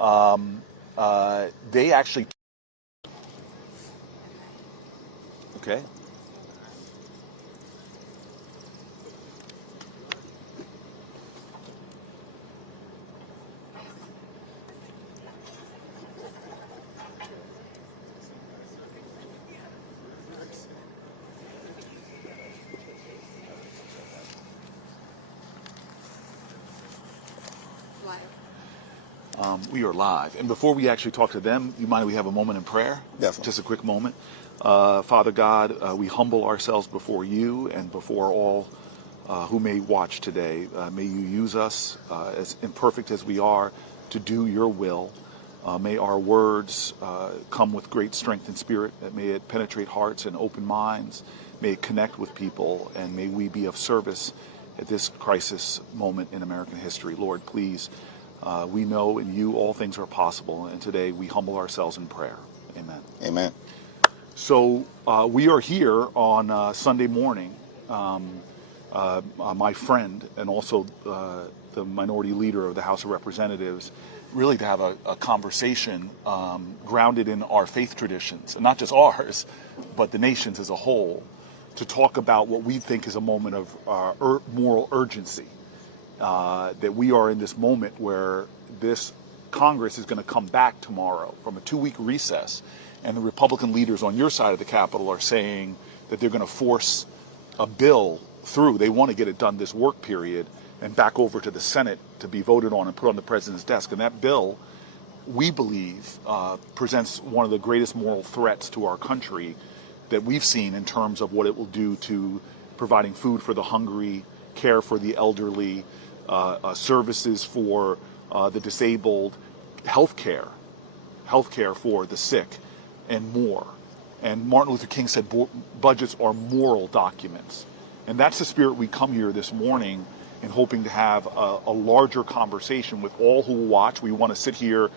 they actually, okay. We are live. And before we actually talk to them, you mind if we have a moment in prayer? Definitely. Just a quick moment. Father God, we humble ourselves before you and before all who may watch today. May you use us, as imperfect as we are, to do your will. May our words come with great strength and spirit. May it penetrate hearts and open minds. May it connect with people. And may we be of service at this crisis moment in American history. Lord, please. We know in you all things are possible, and today we humble ourselves in prayer. Amen. Amen. So we are here on Sunday morning. My friend and also the minority leader of the House of Representatives, really to have a conversation grounded in our faith traditions, and not just ours, but the nation's as a whole, to talk about what we think is a moment of moral urgency. That we are in this moment where this Congress is going to come back tomorrow from a 2-week recess, and the Republican leaders on your side of the Capitol are saying that they're going to force a bill through. They want to get it done this work period and back over to the Senate to be voted on and put on the president's desk. And that bill, we believe, presents one of the greatest moral threats to our country that we've seen in terms of what it will do to providing food for the hungry, care for the elderly, services for the disabled, health care for the sick, and more. And Martin Luther King said budgets are moral documents. And that's the spirit we come here this morning in hoping to have a larger conversation with all who will watch. We want to sit here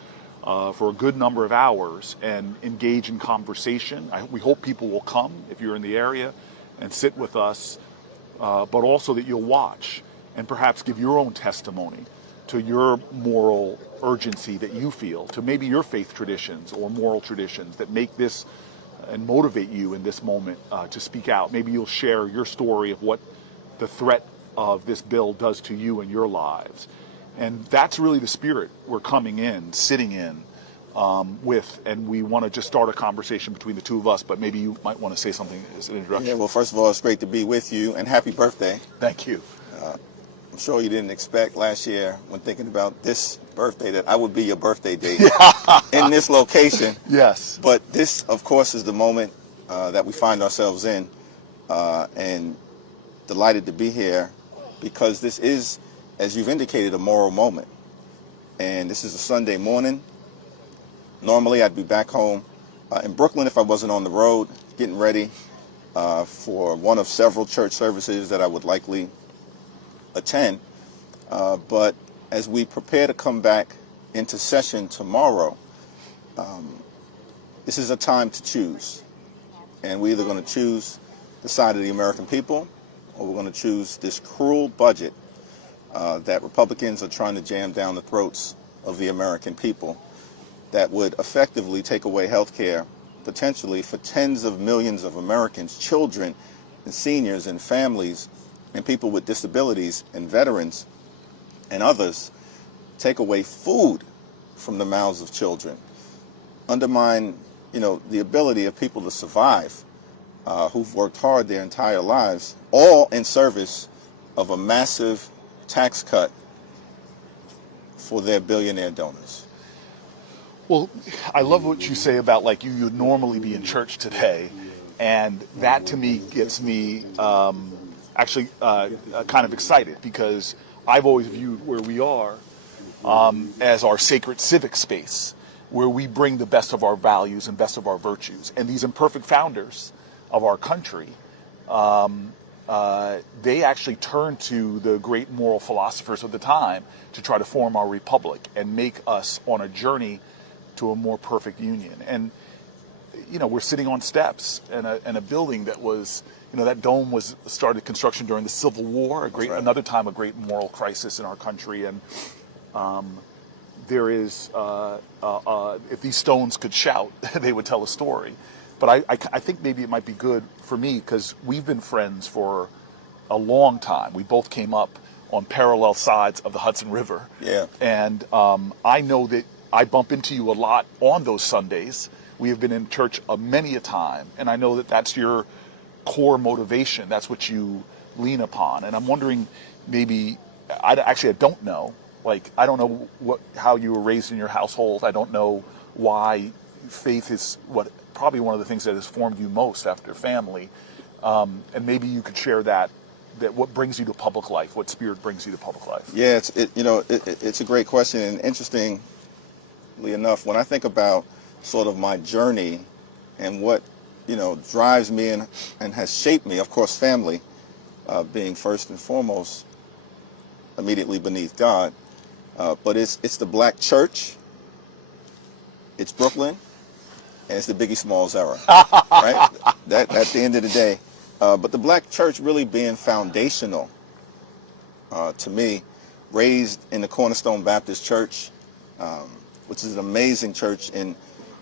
for a good number of hours and engage in conversation. We hope people will come if you're in the area and sit with us, but also that you'll watch and perhaps give your own testimony to your moral urgency that you feel, to maybe your faith traditions or moral traditions that make this and motivate you in this moment to speak out. Maybe you'll share your story of what the threat of this bill does to you and your lives. And that's really the spirit we're coming in, sitting in with, and we want to just start a conversation between the two of us, but maybe you might want to say something as an introduction. Yeah, well, first of all, it's great to be with you, and happy birthday. Thank you. I'm sure you didn't expect last year when thinking about this birthday that I would be your birthday date in this location. Yes. But this, of course, is the moment that we find ourselves in, and delighted to be here because this is, as you've indicated, a moral moment. And this is a Sunday morning. Normally, I'd be back home in Brooklyn if I wasn't on the road, getting ready for one of several church services that I would likely attend, but as we prepare to come back into session tomorrow, this is a time to choose, and we're either going to choose the side of the American people, or we're going to choose this cruel budget that Republicans are trying to jam down the throats of the American people that would effectively take away health care potentially for tens of millions of Americans, children and seniors and families and people with disabilities and veterans and others, take away food from the mouths of children, undermine, the ability of people to survive who've worked hard their entire lives, all in service of a massive tax cut for their billionaire donors. Well, I love what you say about like you'd normally be in church today, and that to me gets me actually kind of excited because I've always viewed where we are as our sacred civic space, where we bring the best of our values and best of our virtues. And these imperfect founders of our country, they actually turned to the great moral philosophers of the time to try to form our republic and make us on a journey to a more perfect union. And, we're sitting on steps in a building that was, that dome was started construction during the Civil War, another time a great moral crisis in our country. And there is, if these stones could shout, they would tell a story. But I think maybe it might be good for me because we've been friends for a long time. We both came up on parallel sides of the Hudson River. Yeah. And I know that I bump into you a lot on those Sundays. We have been in church many a time, and I know that that's your core motivation. That's what you lean upon. And I'm wondering, maybe, I don't know. Like, I don't know how you were raised in your household. I don't know why faith is probably one of the things that has formed you most after family. And maybe you could share that what brings you to public life, what spirit brings you to public life. Yeah, it's a great question, and interestingly enough, when I think about sort of my journey and what drives me and has shaped me, of course, family being first and foremost, immediately beneath God, but it's the black church, it's Brooklyn, and it's the Biggie Smalls era, right? That at the end of the day. But the black church really being foundational to me, raised in the Cornerstone Baptist Church, which is an amazing church in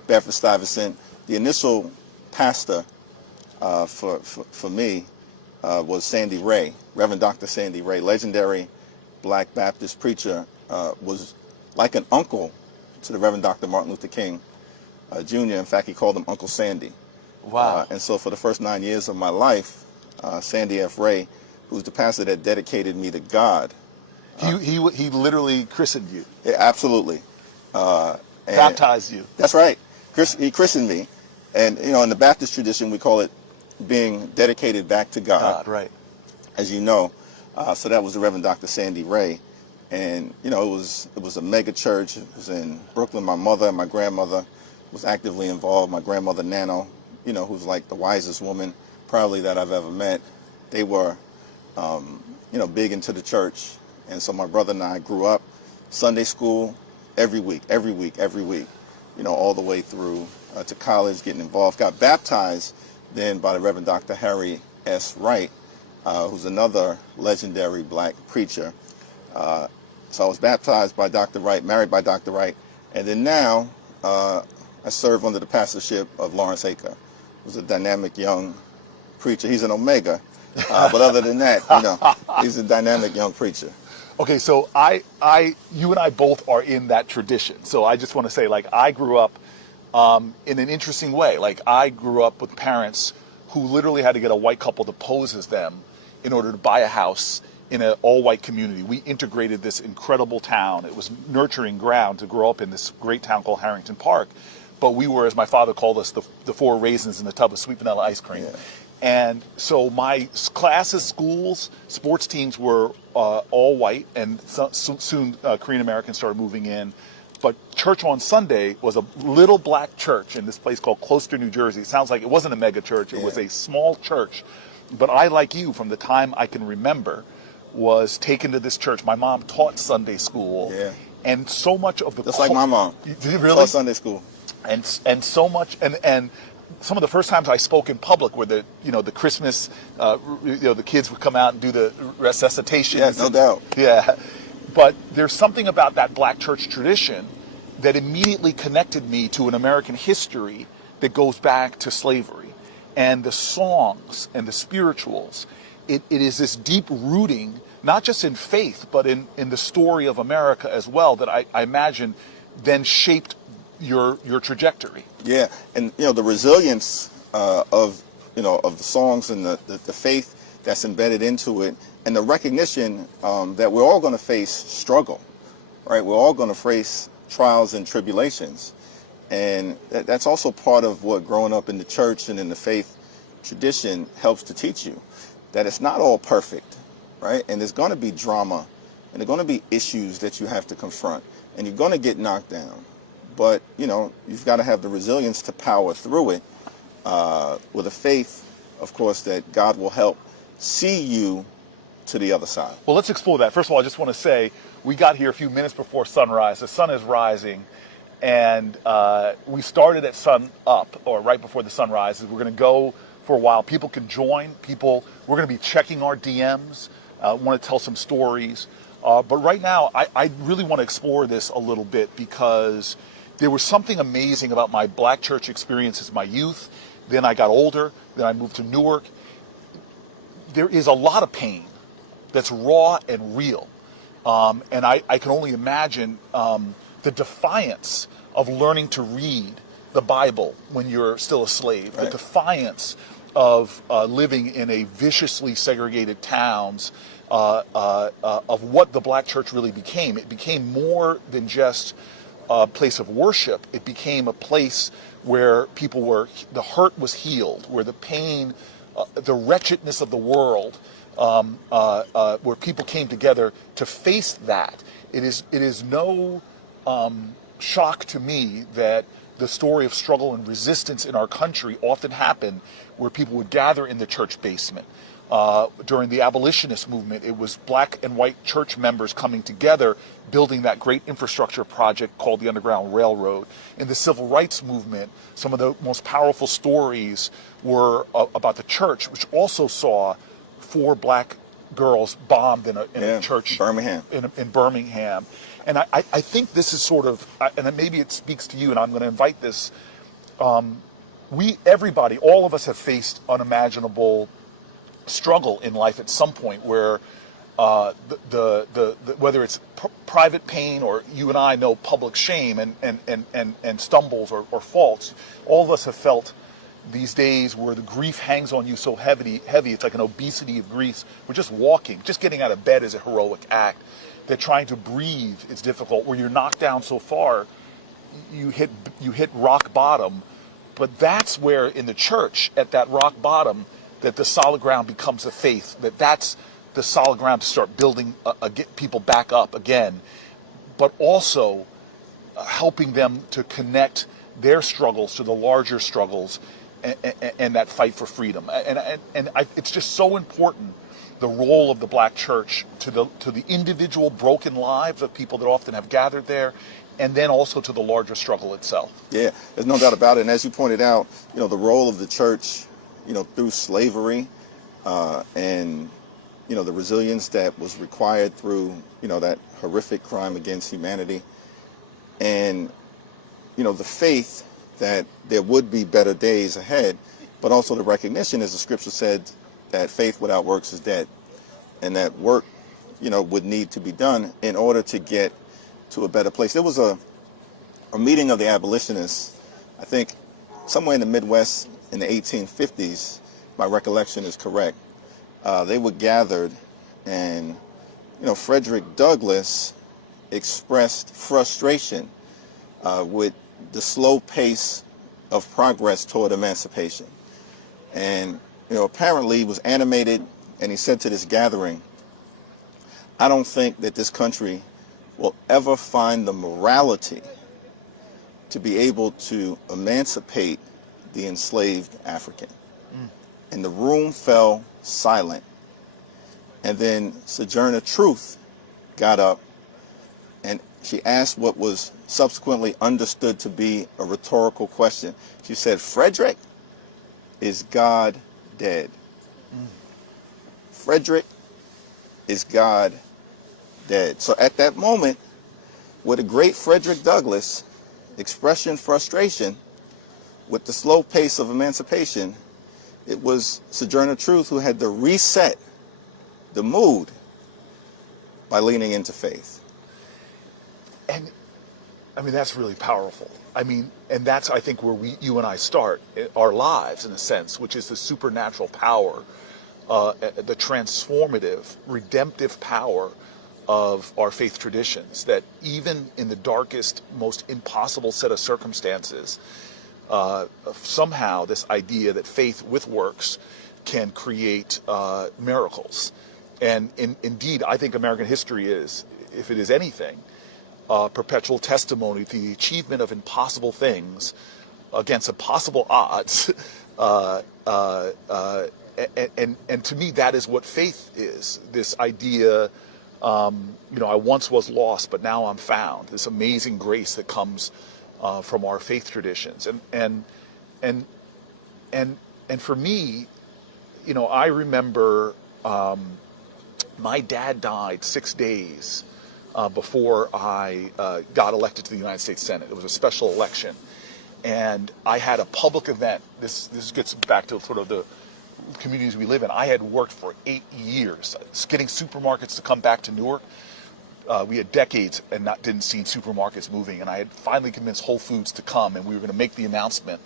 Bedford-Stuyvesant. The initial pastor for me was Sandy Ray, Reverend Dr. Sandy Ray, legendary black Baptist preacher, was like an uncle to the Reverend Dr. Martin Luther King Jr. In fact, he called him Uncle Sandy. Wow. And so for the first 9 years of my life, Sandy F. Ray, who's the pastor that dedicated me to God. He literally christened you. Yeah, absolutely. Baptized you. That's right. He christened me. And, in the Baptist tradition, we call it being dedicated back to God. Right. As you know. So that was the Reverend Dr. Sandy Ray. And, it was a mega church. It was in Brooklyn. My mother and my grandmother was actively involved. My grandmother, Nano, who's like the wisest woman probably that I've ever met. They were, big into the church. And so my brother and I grew up Sunday school every week, all the way through to college, getting involved. Got baptized then by the Reverend Dr. Harry S. Wright, who's another legendary black preacher. So I was baptized by Dr. Wright, married by Dr. Wright. And then now I serve under the pastorship of Lawrence Aker, who's a dynamic young preacher. He's an Omega, but other than that, he's a dynamic young preacher. Okay, so you and I both are in that tradition. So I just want to say, I grew up in an interesting way. I grew up with parents who literally had to get a white couple to pose as them in order to buy a house in an all-white community. We integrated this incredible town. It was nurturing ground to grow up in this great town called Harrington Park. But we were, as my father called us, the four raisins in the tub of sweet vanilla ice cream. Yeah. And so my classes, schools, sports teams were all white, and soon Korean Americans started moving in. But church on Sunday was a little black church in this place called Closter, New Jersey. It sounds like it wasn't a mega church. It was a small church. But I, like you, from the time I can remember, was taken to this church. My mom taught Sunday school. Yeah. And so much of the... Just like my mom. Did you really? Taught Sunday school. And so much... And some of the first times I spoke in public were the Christmas, the kids would come out and do the resuscitation. Yeah, no doubt. Yeah. But there's something about that black church tradition that immediately connected me to an American history that goes back to slavery. And the songs and the spirituals, it is this deep rooting, not just in faith, but in the story of America as well, that I imagine then shaped your trajectory. Yeah, and the resilience of the songs and the faith that's embedded into it, and the recognition that we're all going to face struggle, right? We're all going to face trials and tribulations, and that's also part of what growing up in the church and in the faith tradition helps to teach you, that it's not all perfect, right? And there's going to be drama, and there's going to be issues that you have to confront, and you're going to get knocked down. But, you've got to have the resilience to power through it with a faith, of course, that God will help see you to the other side. Well, let's explore that. First of all, I just want to say we got here a few minutes before sunrise. The sun is rising, and we started at sun up, or right before the sun rises. We're going to go for a while. People can join. We're going to be checking our DMs. Want to tell some stories. But right now, I really want to explore this a little bit because there was something amazing about my black church experience as my youth. Then I got older. Then I moved to Newark. There is a lot of pain that's raw and real. And I can only imagine the defiance of learning to read the Bible when you're still a slave, right. The defiance of living in a viciously segregated towns, of what the black church really became. It became more than just a place of worship. It became a place where people were, the hurt was healed, where the pain, the wretchedness of the world, where people came together to face that. It is no shock to me that the story of struggle and resistance in our country often happened where people would gather in the church basement. During the abolitionist movement, it was black and white church members coming together, building that great infrastructure project called the Underground Railroad. In the civil rights movement, some of the most powerful stories were about the church, which also saw 4 black girls bombed in a church in Birmingham. And I think this is sort of, and maybe it speaks to you, and I'm going to invite this. Everybody, all of us have faced unimaginable struggle in life at some point where whether it's private pain or you and I know public shame and stumbles or faults, all of us have felt these days where the grief hangs on you so heavy, it's like an obesity of grief. We're just walking, just getting out of bed is a heroic act. That trying to breathe is difficult, where you're knocked down so far, you hit rock bottom. But that's where in the church, at that rock bottom, that the solid ground becomes a faith, that's the solid ground to start building, get people back up again, but also helping them to connect their struggles to the larger struggles and that fight for freedom. It's just so important, the role of the black church to the individual broken lives of people that often have gathered there, and then also to the larger struggle itself. Yeah, there's no doubt about it. And as you pointed out, the role of the church, through slavery, and the resilience that was required through that horrific crime against humanity, and the faith that there would be better days ahead, but also the recognition, as the scripture said, that faith without works is dead, and that work would need to be done in order to get to a better place. There was a meeting of the abolitionists, I think somewhere in the Midwest in the 1850s, my recollection is correct. They were gathered, and Frederick Douglass expressed frustration with the slow pace of progress toward emancipation. And apparently he was animated, and he said to this gathering, "I don't think that this country will ever find the morality to be able to emancipate the enslaved African." And the room fell silent. And then Sojourner Truth got up, and she asked what was subsequently understood to be a rhetorical question. She said, "Frederick, is God dead?" Frederick, is God dead? So at that moment, with the great Frederick Douglass expressing frustration with the slow pace of emancipation, it was Sojourner Truth who had to reset the mood by leaning into faith. And I mean, that's really powerful. I mean, and that's, I think, where you and I start our lives, in a sense, which is the supernatural power, the transformative, redemptive power of our faith traditions, that even in the darkest, most impossible set of circumstances, somehow this idea that faith with works can create miracles. And indeed, I think American history is, if it is anything, perpetual testimony to the achievement of impossible things against impossible odds. And to me, that is what faith is. This idea, I once was lost, but now I'm found. This amazing grace that comes from our faith traditions. And for me, I remember My dad died 6 days before I got elected to the United States Senate. It was a special election. And I had a public event. This gets back to sort of the communities we live in. I had worked for 8 years, getting supermarkets to come back to Newark. We had decades and didn't see supermarkets moving. And I had finally convinced Whole Foods to come, and we were going to make the announcement.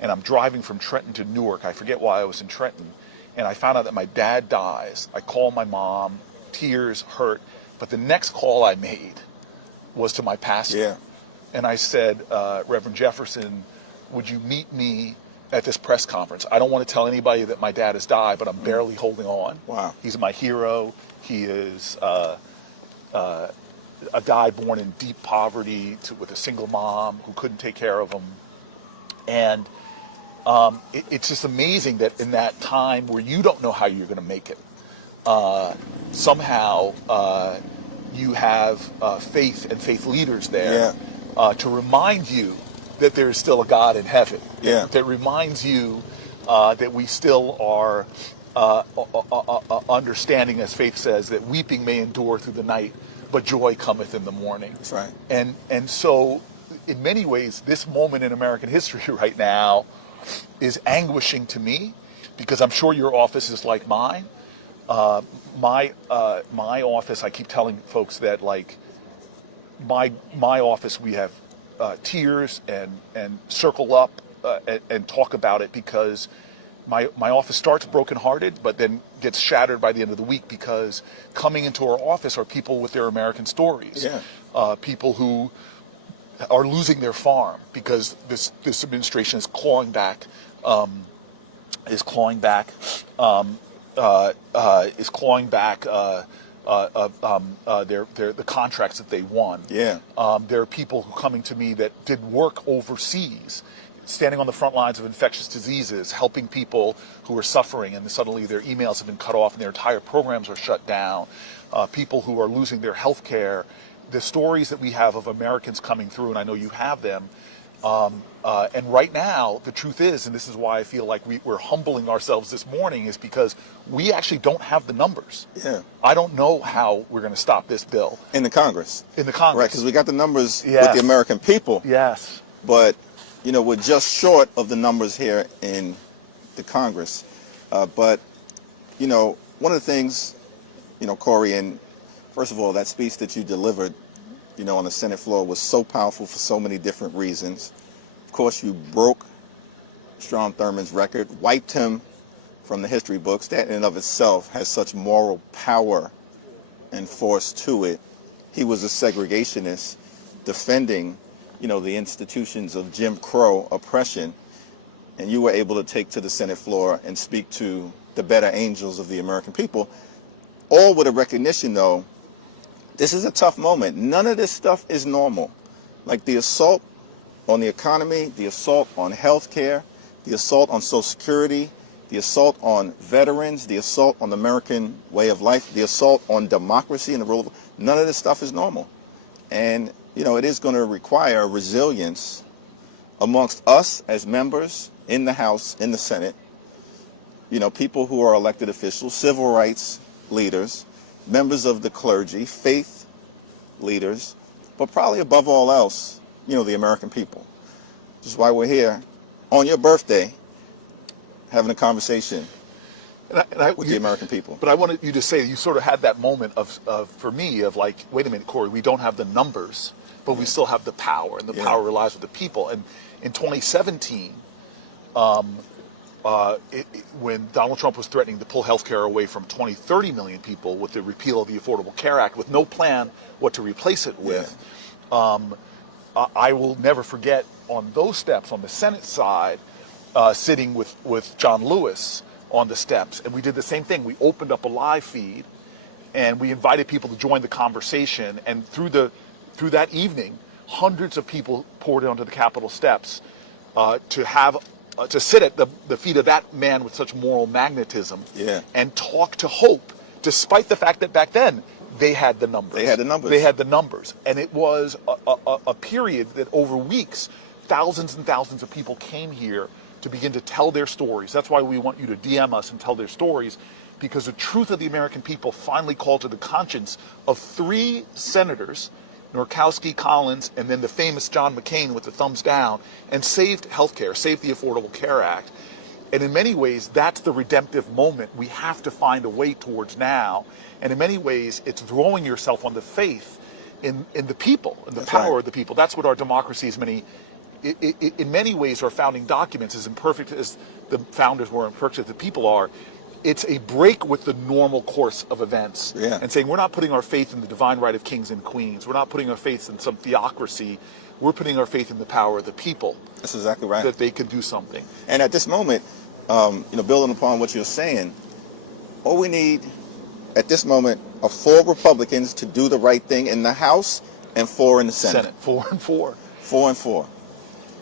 And I'm driving from Trenton to Newark. I forget why I was in Trenton. And I found out that my dad dies. I call my mom, tears, hurt. But the next call I made was to my pastor. Yeah. And I said, Reverend Jefferson, would you meet me at this press conference? I don't want to tell anybody that my dad has died, but I'm barely holding on. Wow. He's my hero. He is a guy born in deep poverty with a single mom who couldn't take care of him. And it's just amazing that in that time where you don't know how you're going to make it, somehow you have faith and faith leaders there to remind you that there is still a God in heaven. That reminds you that we still are understanding, as faith says, that weeping may endure through the night, but joy cometh in the morning. That's right. And so, in many ways, this moment in American history right now is anguishing to me, because I'm sure your office is like mine. My office, I keep telling folks that, like, my office, we have tears and circle up and talk about it, because my office starts brokenhearted, but then gets shattered by the end of the week, because coming into our office are people with their American stories, people who are losing their farm because this administration is clawing back the contracts that they won. There are people who are coming to me that did work overseas, standing on the front lines of infectious diseases, helping people who are suffering, and suddenly their emails have been cut off and their entire programs are shut down. People who are losing their health care. The stories that we have of Americans coming through, and I know you have them, and right now, the truth is, and this is why I feel like we're humbling ourselves this morning, is because we actually don't have the numbers. I don't know how we're going to stop this bill. In the Congress. In the Congress. Right, because we got the numbers with the American people. But, you know, we're just short of the numbers here in the Congress. But, you know, one of the things, you know, Corey, and first of all, that speech that you delivered, you know, on the Senate floor was so powerful for so many different reasons. Of course, you broke Strom Thurmond's record, wiped him from the history books. That in and of itself has such moral power and force to it. He was a segregationist defending, you know, the institutions of Jim Crow oppression. And you were able to take to the Senate floor and speak to the better angels of the American people, all with a recognition, though, this is a tough moment. None of this stuff is normal. Like the assault on the economy, the assault on health care, the assault on Social Security, the assault on veterans, the assault on the American way of life, the assault on democracy and the rule of law. None of this stuff is normal. And, you know, it is going to require resilience amongst us as members in the House, in the Senate, you know, people who are elected officials, civil rights leaders, members of the clergy, faith leaders, but probably above all else, you know, the American people. Which is why we're here on your birthday having a conversation with the American people. But I wanted you to say, you sort of had that moment of for me, of like, wait a minute, Corey, we don't have the numbers, but we still have the power, and the power relies with the people. And in 2017, when Donald Trump was threatening to pull health care away from 30 million people with the repeal of the Affordable Care Act, with no plan what to replace it with, I will never forget on those steps, on the Senate side, sitting with John Lewis on the steps. And we did the same thing. We opened up a live feed, and we invited people to join the conversation. And through that evening, hundreds of people poured onto the Capitol steps to sit at the feet of that man with such moral magnetism and talk to hope, despite the fact that back then they had the numbers. They had the numbers. And it was a period that over weeks, thousands and thousands of people came here to begin to tell their stories. That's why we want you to DM us and tell their stories, because the truth of the American people finally called to the conscience of 3 senators, Murkowski, Collins, and then the famous John McCain with the thumbs down, and saved healthcare, saved the Affordable Care Act. And in many ways, that's the redemptive moment we have to find a way towards now. And in many ways, it's throwing yourself on the faith in the people, in the power of the people. That's what our democracy is in many ways, our founding documents, as imperfect as the founders were, imperfect as the people are, it's a break with the normal course of events and saying we're not putting our faith in the divine right of kings and queens. We're not putting our faith in some theocracy. We're putting our faith in the power of the people. That's exactly right. That they can do something. And at this moment, building upon what you're saying, all we need at this moment are 4 Republicans to do the right thing in the House and 4 in the Senate. 4 and 4. 4 and 4.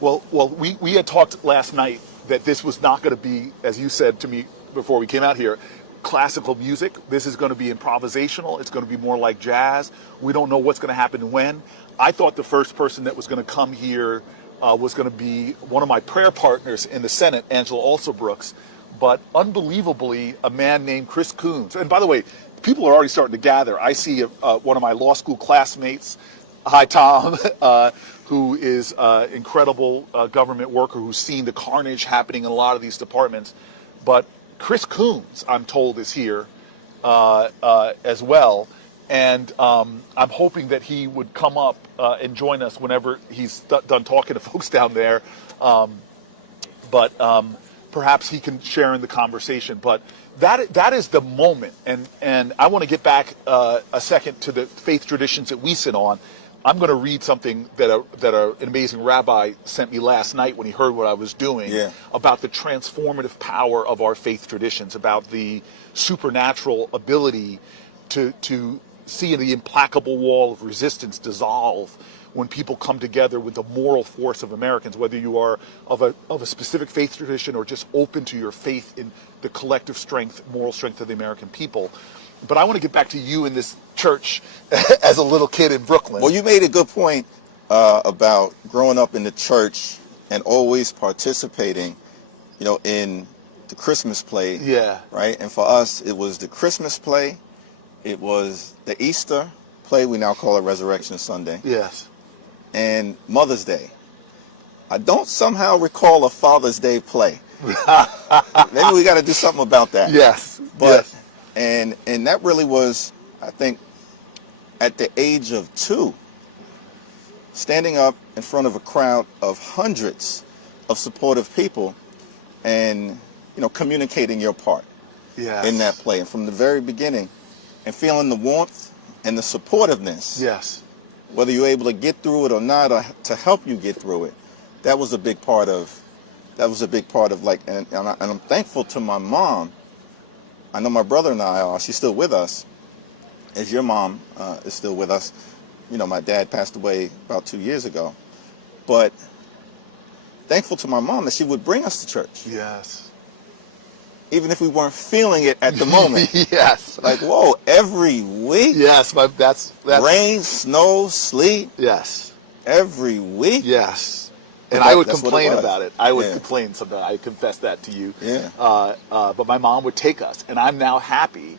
Well, we had talked last night that this was not going to be, as you said to me before we came out here, classical music. This is going to be improvisational. It's going to be more like jazz. We don't know what's going to happen when. I thought the first person that was going to come here was going to be one of my prayer partners in the Senate, Angela Alsobrooks, but unbelievably a man named Chris Coons. And by the way, people are already starting to gather. I see one of my law school classmates, hi Tom, who is an incredible government worker who's seen the carnage happening in a lot of these departments. But Chris Coons, I'm told, is here as well. And I'm hoping that he would come up and join us whenever he's done talking to folks down there. But perhaps he can share in the conversation. But that is the moment. And I want to get back a second to the faith traditions that we sit on. I'm going to read something that an amazing rabbi sent me last night when he heard what I was doing about the transformative power of our faith traditions, about the supernatural ability to see the implacable wall of resistance dissolve when people come together with the moral force of Americans, whether you are of a specific faith tradition or just open to your faith in the collective strength, moral strength of the American people. But I want to get back to you in this church as a little kid in Brooklyn. Well, you made a good point about growing up in the church and always participating, in the Christmas play. Yeah. Right? And for us, it was the Christmas play. It was the Easter play. We now call it Resurrection Sunday. Yes. And Mother's Day. I don't somehow recall a Father's Day play. Maybe we got to do something about that. Yes. But yes. And that really was, I think, at the age of 2, standing up in front of a crowd of hundreds of supportive people and, communicating your part in that play. And from the very beginning, and feeling the warmth and the supportiveness. Yes. Whether you're able to get through it or not, or to help you get through it, that was a big part of, and I'm thankful to my mom. I know my brother and I are. She's still with us, as your mom is still with us. My dad passed away about 2 years ago. But thankful to my mom that she would bring us to church. Yes. Even if we weren't feeling it at the moment. Yes. Like, whoa, every week? Yes, that's rain, snow, sleet? Yes. Every week? Yes. And I would complain about it. I would complain sometimes. I confess that to you. Yeah. But my mom would take us, and I'm now happy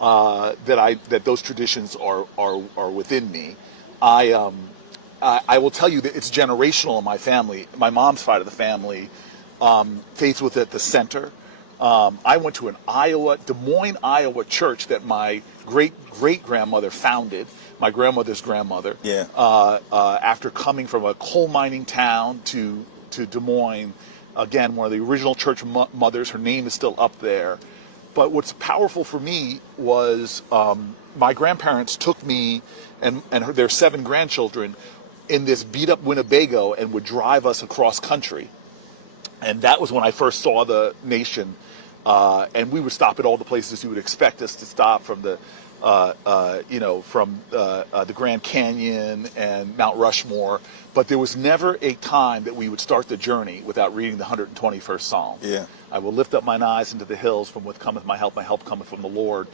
that those traditions are within me. I will tell you that it's generational in my family. My mom's side of the family, faith was at the center. I went to an Des Moines, Iowa church that my great-great-grandmother founded, my grandmother's grandmother, after coming from a coal mining town to Des Moines. Again, one of the original church mothers. Her name is still up there. But what's powerful for me was my grandparents took me and their 7 grandchildren in this beat-up Winnebago and would drive us across country. And that was when I first saw the nation. And we would stop at all the places you would expect us to stop, from the Grand Canyon and Mount Rushmore. But there was never a time that we would start the journey without reading the 121st Psalm. Yeah. I will lift up mine eyes into the hills, from which cometh my help cometh from the Lord.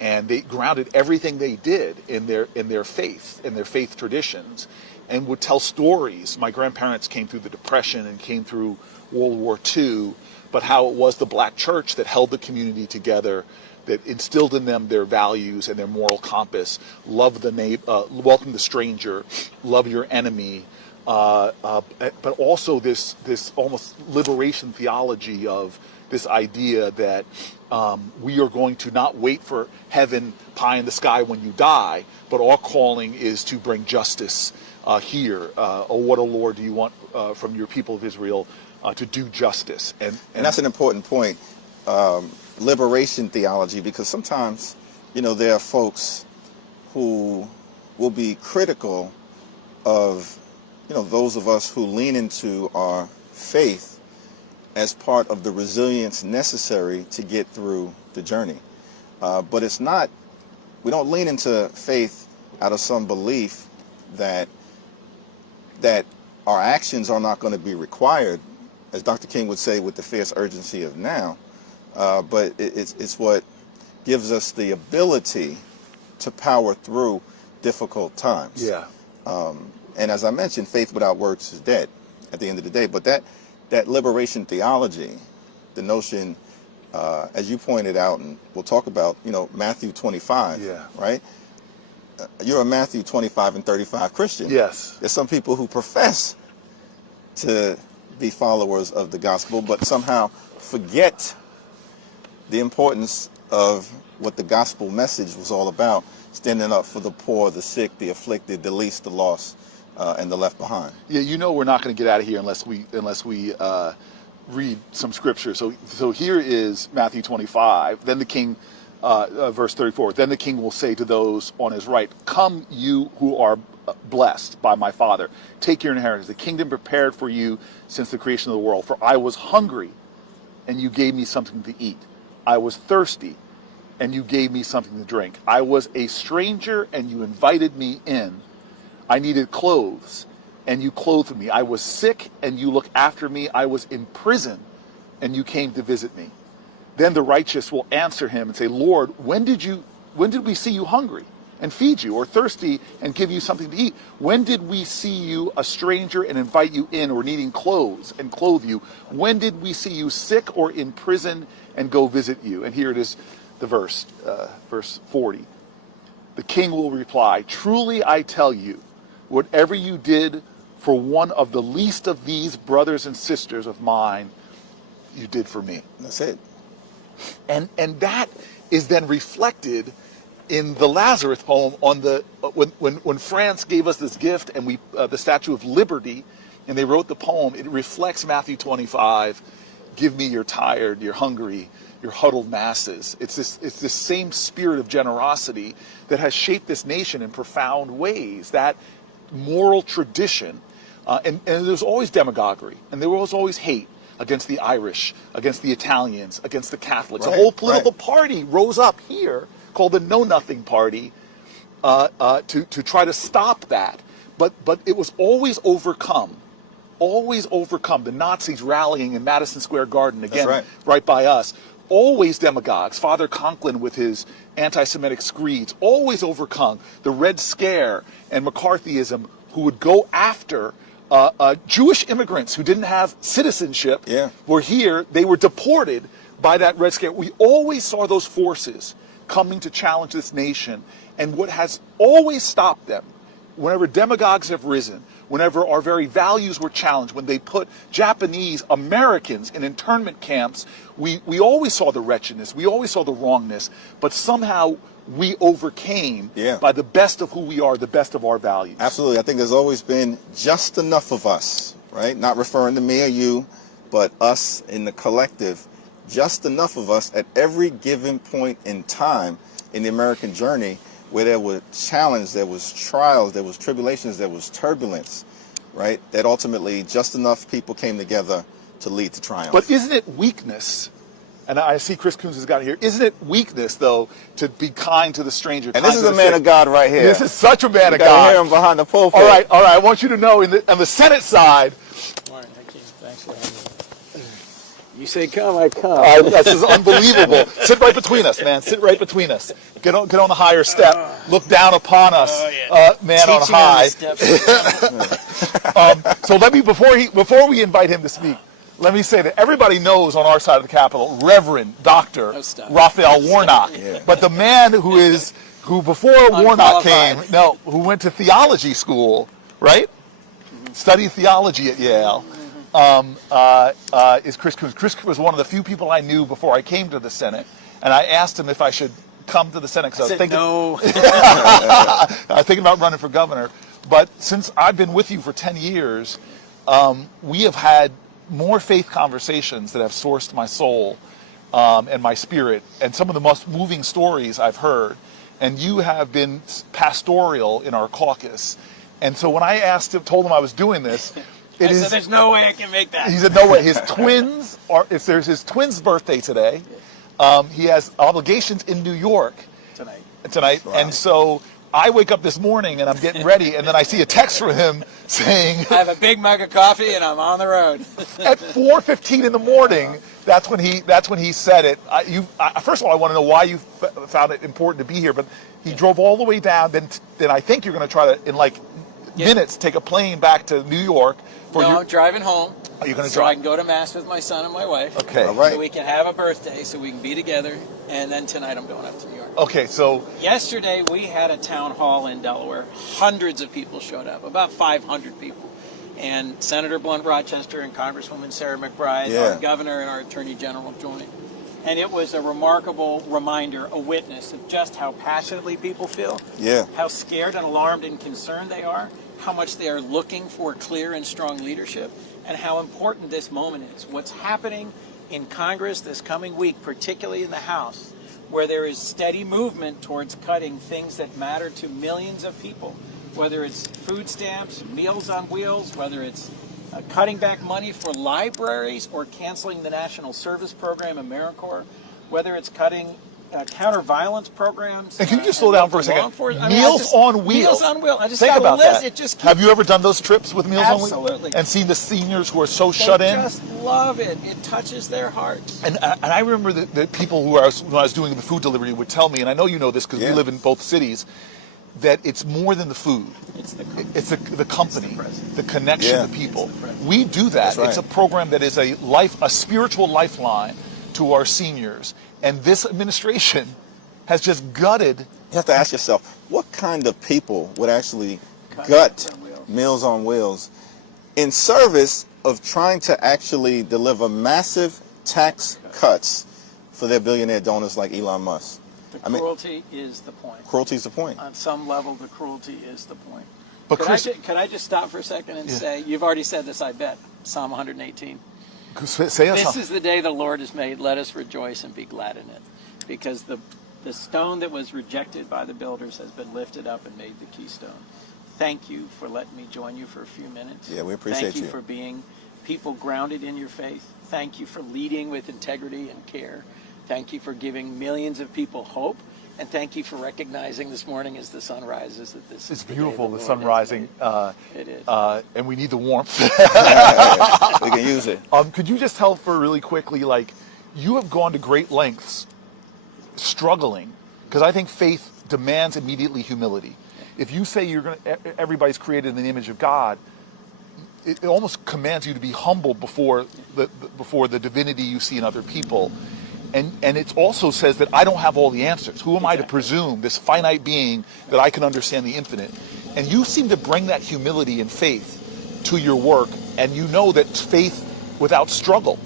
And they grounded everything they did in their faith, in their faith traditions, and would tell stories. My grandparents came through the Depression and came through World War II, but how it was the black church that held the community together that instilled in them their values and their moral compass. Love the welcome the stranger, love your enemy, but also this almost liberation theology of this idea that we are going to not wait for heaven pie in the sky when you die, but our calling is to bring justice here. Oh, what, O Lord, do you want from your people of Israel to do justice? And that's an important point, liberation theology, because sometimes, there are folks who will be critical of, those of us who lean into our faith as part of the resilience necessary to get through the journey. But it's not, we don't lean into faith out of some belief that our actions are not going to be required, as Dr. King would say, with the fierce urgency of now. But it's what gives us the ability to power through difficult times. Yeah. And as I mentioned, faith without works is dead at the end of the day. But that liberation theology, the notion, as you pointed out, and we'll talk about, Matthew 25, yeah. Right? You're a Matthew 25 and 35 Christian. Yes. There's some people who profess to be followers of the gospel, but somehow forget the importance of what the gospel message was all about, standing up for the poor, the sick, the afflicted, the least, the lost, and the left behind. Yeah, we're not going to get out of here unless we read some scripture. So here is Matthew 25. Then the king, verse 34. Then the king will say to those on his right, "Come, you who are blessed by my Father, take your inheritance, the kingdom prepared for you since the creation of the world. For I was hungry, and you gave me something to eat. I was thirsty, and you gave me something to drink. I was a stranger, and you invited me in. I needed clothes, and you clothed me. I was sick, and you looked after me. I was in prison, and you came to visit me." Then the righteous will answer him and say, "Lord, when did we see you hungry and feed you, or thirsty and give you something to eat? When did we see you a stranger and invite you in, or needing clothes and clothe you? When did we see you sick or in prison and go visit you?" And here it is, the verse 40. The king will reply, "Truly I tell you, whatever you did for one of the least of these brothers and sisters of mine, you did for me." That's it. And that is then reflected in the Lazarus poem on the when France gave us this gift and the Statue of Liberty, and they wrote the poem. It reflects Matthew 25. Give me your tired, your hungry, your huddled masses. It's this same spirit of generosity that has shaped this nation in profound ways. That moral tradition, and there's always demagoguery, and there was always hate against the Irish, against the Italians, against the Catholics. Right, a whole political right. party rose up here called the Know Nothing Party to try to stop that. But it was always overcome. The Nazis rallying in Madison Square Garden, again, right by us. Always demagogues. Father Conklin with his anti-Semitic screeds, always overcome. The Red Scare and McCarthyism, who would go after Jewish immigrants who didn't have citizenship, were here. They were deported by that Red Scare. We always saw those forces coming to challenge this nation. And what has always stopped them, whenever demagogues have risen, whenever our very values were challenged, when they put Japanese Americans in internment camps, we always saw the wretchedness, we always saw the wrongness, but somehow we overcame by the best of who we are, the best of our values. Absolutely. I think there's always been just enough of us, right? Not referring to me or you, but us in the collective, just enough of us at every given point in time in the American journey where there was challenge, there was trials, there was tribulations, there was turbulence, right? That ultimately just enough people came together to lead to triumph. But isn't it weakness? And I see Chris Coons has got here. Isn't it weakness, though, to be kind to the stranger? And this is a man of God right here. This is such a man of God. God. Hear him behind the pulpit. All right. I want you to know, on the Senate side. Morning, thanks for having me. You say come, I come. This is unbelievable. Sit right between us, man. Sit right between us. Get on the higher step. Look down upon us, man on high. So let me, before we invite him to speak, let me say that everybody knows on our side of the Capitol, Reverend Dr. Raphael Warnock. But the man who before Warnock came, who went to theology school, right? Studied theology at Yale, is Chris Coons. Chris was one of the few people I knew before I came to the Senate, and I asked him if I should come to the Senate because I was thinking, I was thinking about running for governor. But since I've been with you for 10 years, we have had more faith conversations that have sourced my soul and my spirit, and some of the most moving stories I've heard. And you have been pastoral in our caucus. And so when I told him I was doing this, I said, there's no way I can make that. He said, no way. His twins if there's his twins' birthday today, he has obligations in New York tonight. Wow. And so I wake up this morning and I'm getting ready, and then I see a text from him saying, I have a big mug of coffee and I'm on the road. At 4:15 in the morning, that's when he said it. First of all, I want to know why you found it important to be here, but he drove all the way down. Then I think you're going to try to, in like minutes, take a plane back to New York. I'm driving home. Are you going to so I can go to Mass with my son and my wife. Okay. All right. So we can have a birthday, so we can be together. And then tonight I'm going up to New York. Okay, so yesterday we had a town hall in Delaware. Hundreds of people showed up, about 500 people. And Senator Blunt Rochester and Congresswoman Sarah McBride, our governor and our attorney general joined. And it was a remarkable reminder, a witness of just how passionately people feel, how scared and alarmed and concerned they are, how much they are looking for clear and strong leadership, and how important this moment is. What's happening in Congress this coming week, particularly in the House, where there is steady movement towards cutting things that matter to millions of people, whether it's food stamps, Meals on Wheels, whether it's cutting back money for libraries or canceling the National Service Program, AmeriCorps, whether it's cutting counter-violence programs. And can you just slow down for a second? Meals on Wheels. Meals on Wheels. I just think about that. It just have you ever done those trips with Meals on Wheels? Absolutely. And seen the seniors who are so shut in? They just love it. It touches their hearts. And I remember that people when I was doing the food delivery would tell me, and I know you know this because we live in both cities, that it's more than the food. It's the company, the connection to people. We do that. It's a program that is a spiritual lifeline to our seniors. And this administration has just gutted. You have to ask yourself, what kind of people would actually gut Meals on Wheels in service of trying to actually deliver massive tax cuts for their billionaire donors like Elon Musk? The cruelty is the point. Cruelty is the point. On some level, the cruelty is the point. But could I just stop for a second and say, you've already said this, I bet, Psalm 118. This is the day the Lord has made. Let us rejoice and be glad in it. Because the stone that was rejected by the builders has been lifted up and made the keystone. Thank you for letting me join you for a few minutes. Yeah, we appreciate you. Thank you for being people grounded in your faith. Thank you for leading with integrity and care. Thank you for giving millions of people hope. And thank you for recognizing this morning as the sun rises that this is beautiful, the sun rising. It is. And we need the warmth. We can use it. Could you just tell really quickly, you have gone to great lengths struggling, because I think faith demands immediately humility. If you say everybody's created in the image of God, it almost commands you to be humble before the divinity you see in other people. And it also says that I don't have all the answers. Who am I to presume, this finite being, that I can understand the infinite? And you seem to bring that humility and faith to your work, and you know that faith without struggle.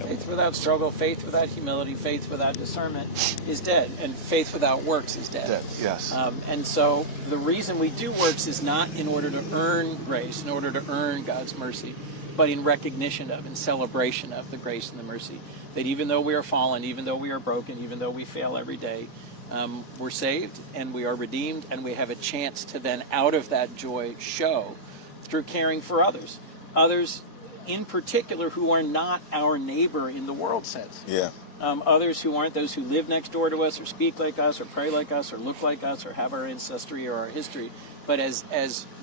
Faith without struggle, faith without humility, faith without discernment is dead, and faith without works is dead. Yes. And so the reason we do works is not in order to earn grace, in order to earn God's mercy, but in recognition of and celebration of the grace and the mercy. That even though we are fallen, even though we are broken, even though we fail every day, we're saved and we are redeemed, and we have a chance to then, out of that joy, show through caring for others. Others in particular who are not our neighbor in the world sense. Yeah. Others who aren't those who live next door to us or speak like us or pray like us or look like us or have our ancestry or our history, but as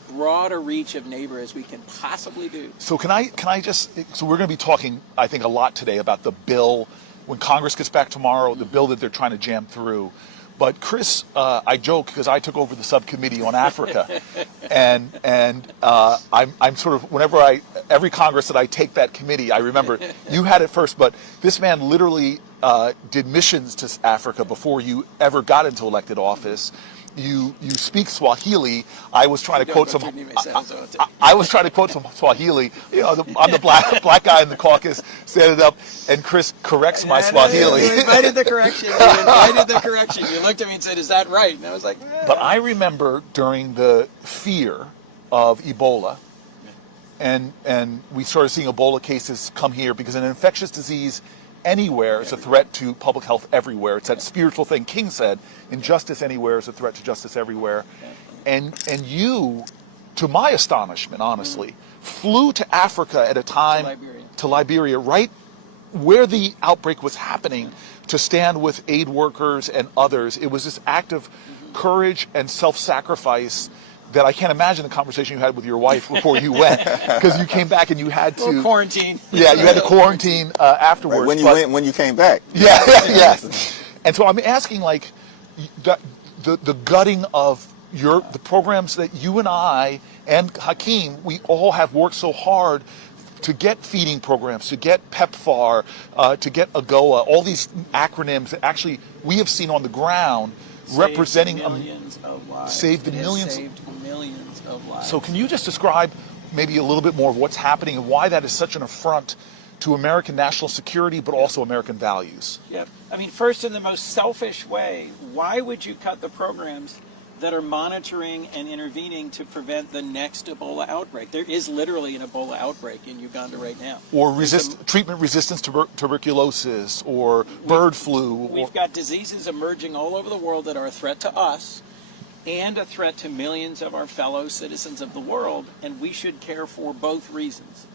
broad a reach of neighbor as we can possibly do. So can I just, so we're going to be talking, I think, a lot today about the bill, when Congress gets back tomorrow, the bill that they're trying to jam through. But Chris, I joke because I took over the subcommittee on Africa, and I'm sort of, every Congress that I take that committee, I remember you had it first, but this man literally did missions to Africa before you ever got into elected office. You speak Swahili. I was trying to quote some. I was trying to quote some Swahili. You know, I'm the black guy in the caucus standing up, and Chris corrects my Swahili. You invited the correction. You looked at me and said, "Is that right?" And I was like, But I remember during the fear of Ebola, and we started seeing Ebola cases come here because an infectious disease anywhere is a threat to public health everywhere. It's that spiritual thing King said, injustice anywhere is a threat to justice everywhere. And you, to my astonishment, honestly, flew to Africa at a time, to Liberia, right where the outbreak was happening, to stand with aid workers and others. It was this act of courage and self-sacrifice that I can't imagine the conversation you had with your wife before you went, because you came back and you had to quarantine. Yeah, you had to quarantine afterwards. Right, when you came back. Yeah. And so I'm asking, like, the gutting of the programs that you and I and Hakeem, we all have worked so hard to get feeding programs, to get PEPFAR, to get AGOA, all these acronyms that actually we have seen on the ground representing millions of lives. Saved millions of lives. So can you just describe maybe a little bit more of what's happening and why that is such an affront to American national security, but also American values? Yeah. I mean, first, in the most selfish way, why would you cut the programs that are monitoring and intervening to prevent the next Ebola outbreak? There is literally an Ebola outbreak in Uganda right now. Or treatment resistance to tuberculosis or bird flu. We've got diseases emerging all over the world that are a threat to us and a threat to millions of our fellow citizens of the world, and we should care for both reasons.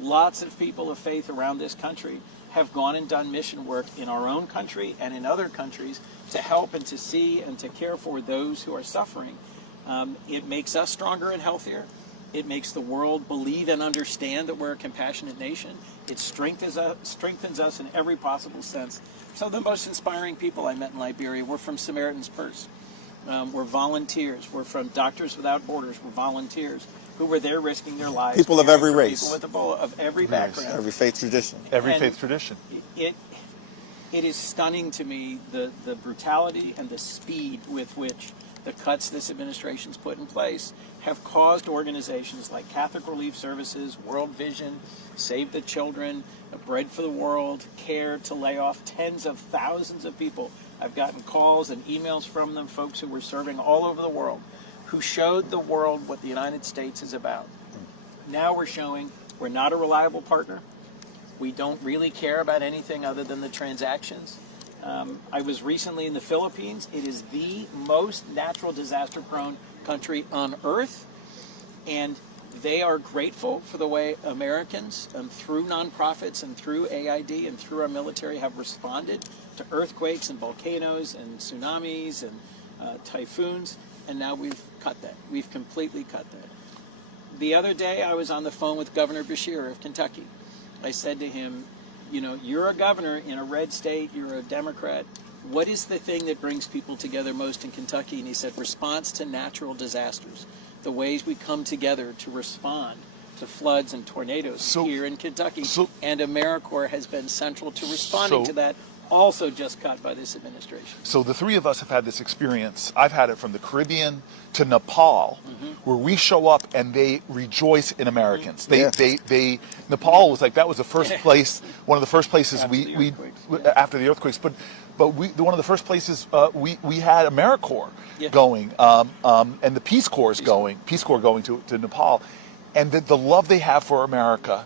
Lots of people of faith around this country have gone and done mission work in our own country and in other countries to help and to see and to care for those who are suffering. It makes us stronger and healthier. It makes the world believe and understand that we're a compassionate nation. It strengthens us in every possible sense. Some of the most inspiring people I met in Liberia were from Samaritan's Purse. We're volunteers. We're from Doctors Without Borders. We're volunteers who were there risking their lives. People of every race. People with Ebola, of every background. Every faith tradition. Faith tradition. It is stunning to me, the brutality and the speed with which the cuts this administration's put in place have caused organizations like Catholic Relief Services, World Vision, Save the Children, Bread for the World, CARE to lay off tens of thousands of people. I've gotten calls and emails from them, folks who were serving all over the world, who showed the world what the United States is about. Now we're showing we're not a reliable partner. We don't really care about anything other than the transactions. I was recently in the Philippines. It is the most natural disaster-prone country on earth, and they are grateful for the way Americans, through nonprofits and through AID and through our military, have responded to earthquakes and volcanoes and tsunamis and typhoons, and now we've cut that. We've completely cut that. The other day, I was on the phone with Governor Beshear of Kentucky. I said to him, you know, you're a governor in a red state, you're a Democrat. What is the thing that brings people together most in Kentucky? And he said, response to natural disasters, the ways we come together to respond to floods and tornadoes here in Kentucky. And AmeriCorps has been central to responding to that, also just cut by this administration. So the three of us have had this experience. I've had it from the Caribbean to Nepal, where we show up and they rejoice in Americans. Nepal was like, that was the first place, one of the first places after the earthquakes, but one of the first places we had AmeriCorps going, and the Peace Corps going to Nepal, and the love they have for America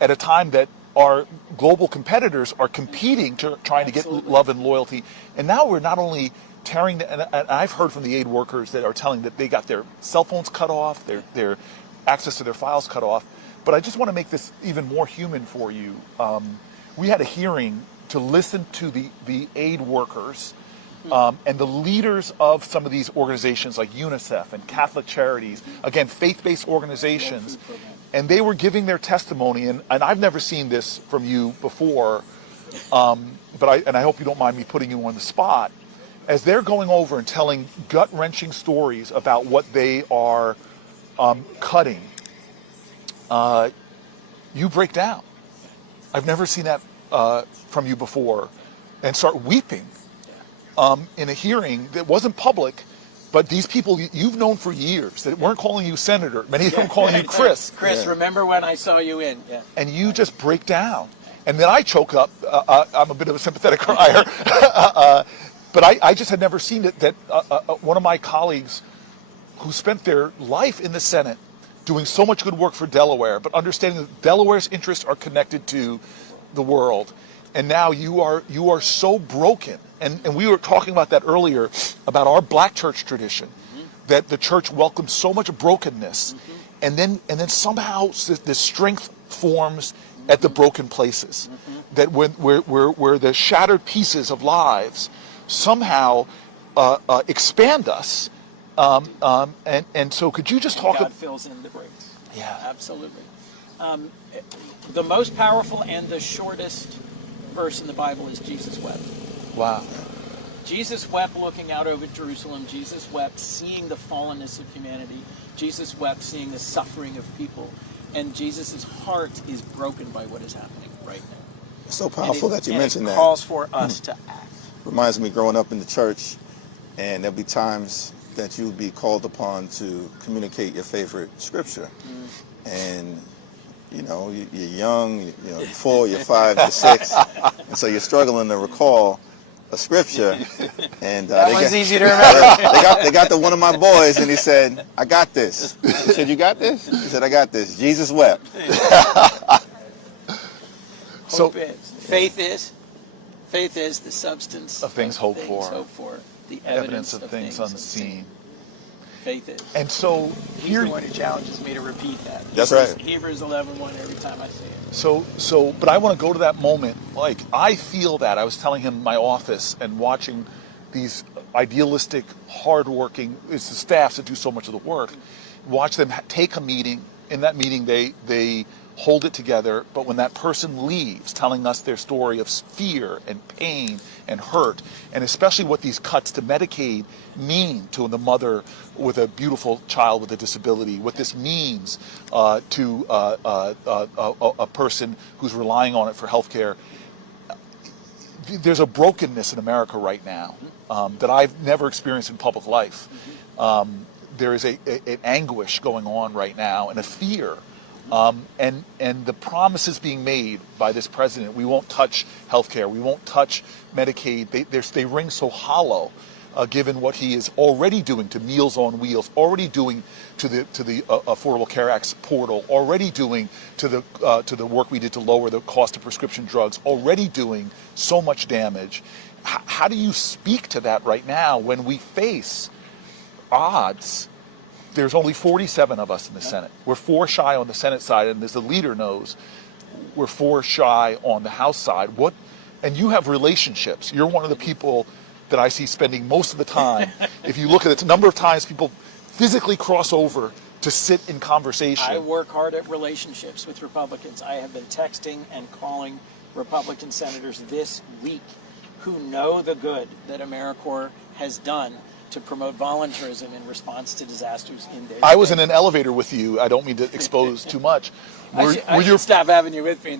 at a time that our global competitors are competing to trying to get love and loyalty. And now we're not only tearing, and I've heard from the aid workers that are telling that they got their cell phones cut off, their access to their files cut off. But I just want to make this even more human for you. We had a hearing to listen to the aid workers and the leaders of some of these organizations like UNICEF and Catholic Charities, again, faith-based organizations. And they were giving their testimony, and I've never seen this from you before, but I hope you don't mind me putting you on the spot. as they're going over and telling gut-wrenching stories about what they are cutting, you break down. I've never seen that from you before, and start weeping in a hearing that wasn't public, but these people you've known for years that weren't calling you senator. Many of them were calling you Chris. Chris, remember when I saw you in? Yeah. And you just break down. And then I choke up. I'm a bit of a sympathetic crier. But I just had never seen it, that one of my colleagues who spent their life in the Senate doing so much good work for Delaware, but understanding that Delaware's interests are connected to the world. And now you are so broken. And we were talking about that earlier, about our black church tradition, that the church welcomes so much brokenness. And then somehow this strength forms at the broken places. That where the shattered pieces of lives somehow expand us. And so could you just talk about... God fills in the breaks. Yeah. Absolutely. The most powerful and the shortest verse in the Bible is Jesus wept. Wow. Jesus wept looking out over Jerusalem. Jesus wept seeing the fallenness of humanity. Jesus wept seeing the suffering of people. And Jesus' heart is broken by what is happening right now. It's so powerful that you mentioned that. It calls for us to act. Reminds me growing up in the church, and there'll be times that you'll be called upon to communicate your favorite scripture. And you know, you're young, you're 4, you're 5, you're 6, and so you're struggling to recall a scripture. And that one's easy to remember. They got to one of my boys, and he said, "I got this." He said, "You got this?" He said, "I got this." Jesus wept. Faith is the substance of things hoped for, the evidence of things unseen. Faith is. And so he's the one who challenges me to repeat that. That's right. Hebrews 11:1 every time I see it. So, but I want to go to that moment. Like, I feel that. I was telling him in my office and watching these idealistic, hardworking, it's the staffs that do so much of the work. Watch them take a meeting. In that meeting, they hold it together, but when that person leaves telling us their story of fear and pain and hurt, and especially what these cuts to Medicaid mean to the mother with a beautiful child with a disability, what this means to a person who's relying on it for health care. There's a brokenness in America right now that I've never experienced in public life. There is an anguish going on right now and a fear. And the promises being made by this president, we won't touch healthcare, we won't touch Medicaid, they ring so hollow, given what he is already doing to Meals on Wheels, already doing to the Affordable Care Act portal, already doing to the work we did to lower the cost of prescription drugs, already doing so much damage. How do you speak to that right now when we face odds? There's only 47 of us in the Senate. We're 4 shy on the Senate side, and as the leader knows, we're 4 shy on the House side. And you have relationships. You're one of the people that I see spending most of the time. If you look at the number of times people physically cross over to sit in conversation. I work hard at relationships with Republicans. I have been texting and calling Republican senators this week who know the good that AmeriCorps has done to promote volunteerism in response to disasters in their I was in an elevator with you. I don't mean to expose too much. I should stop having you with me.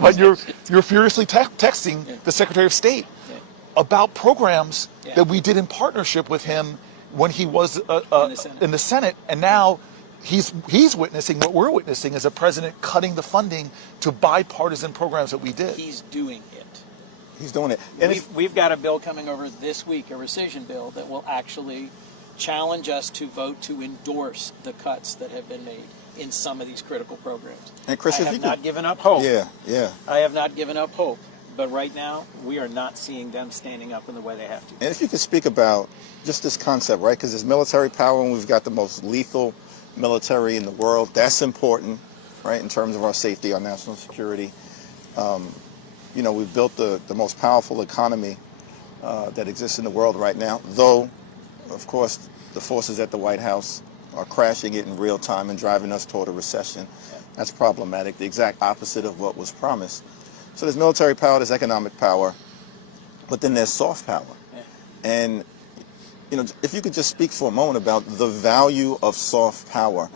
But you're furiously texting the Secretary of State about programs that we did in partnership with him when he was in the Senate, and now he's witnessing what we're witnessing as a president cutting the funding to bipartisan programs that we did. He's doing it. He's doing it. And we've got a bill coming over this week, a rescission bill, that will actually challenge us to vote to endorse the cuts that have been made in some of these critical programs. And Chris, I have not given up hope. Yeah. I have not given up hope. But right now, we are not seeing them standing up in the way they have to. And if you could speak about just this concept, right? Because there's military power, and we've got the most lethal military in the world. That's important, right, in terms of our safety, our national security. You know, we've built the most powerful economy that exists in the world right now, though, of course, the forces at the White House are crashing it in real time and driving us toward a recession. That's problematic, the exact opposite of what was promised. So there's military power, there's economic power, but then there's soft power. And, if you could just speak for a moment about the value of soft power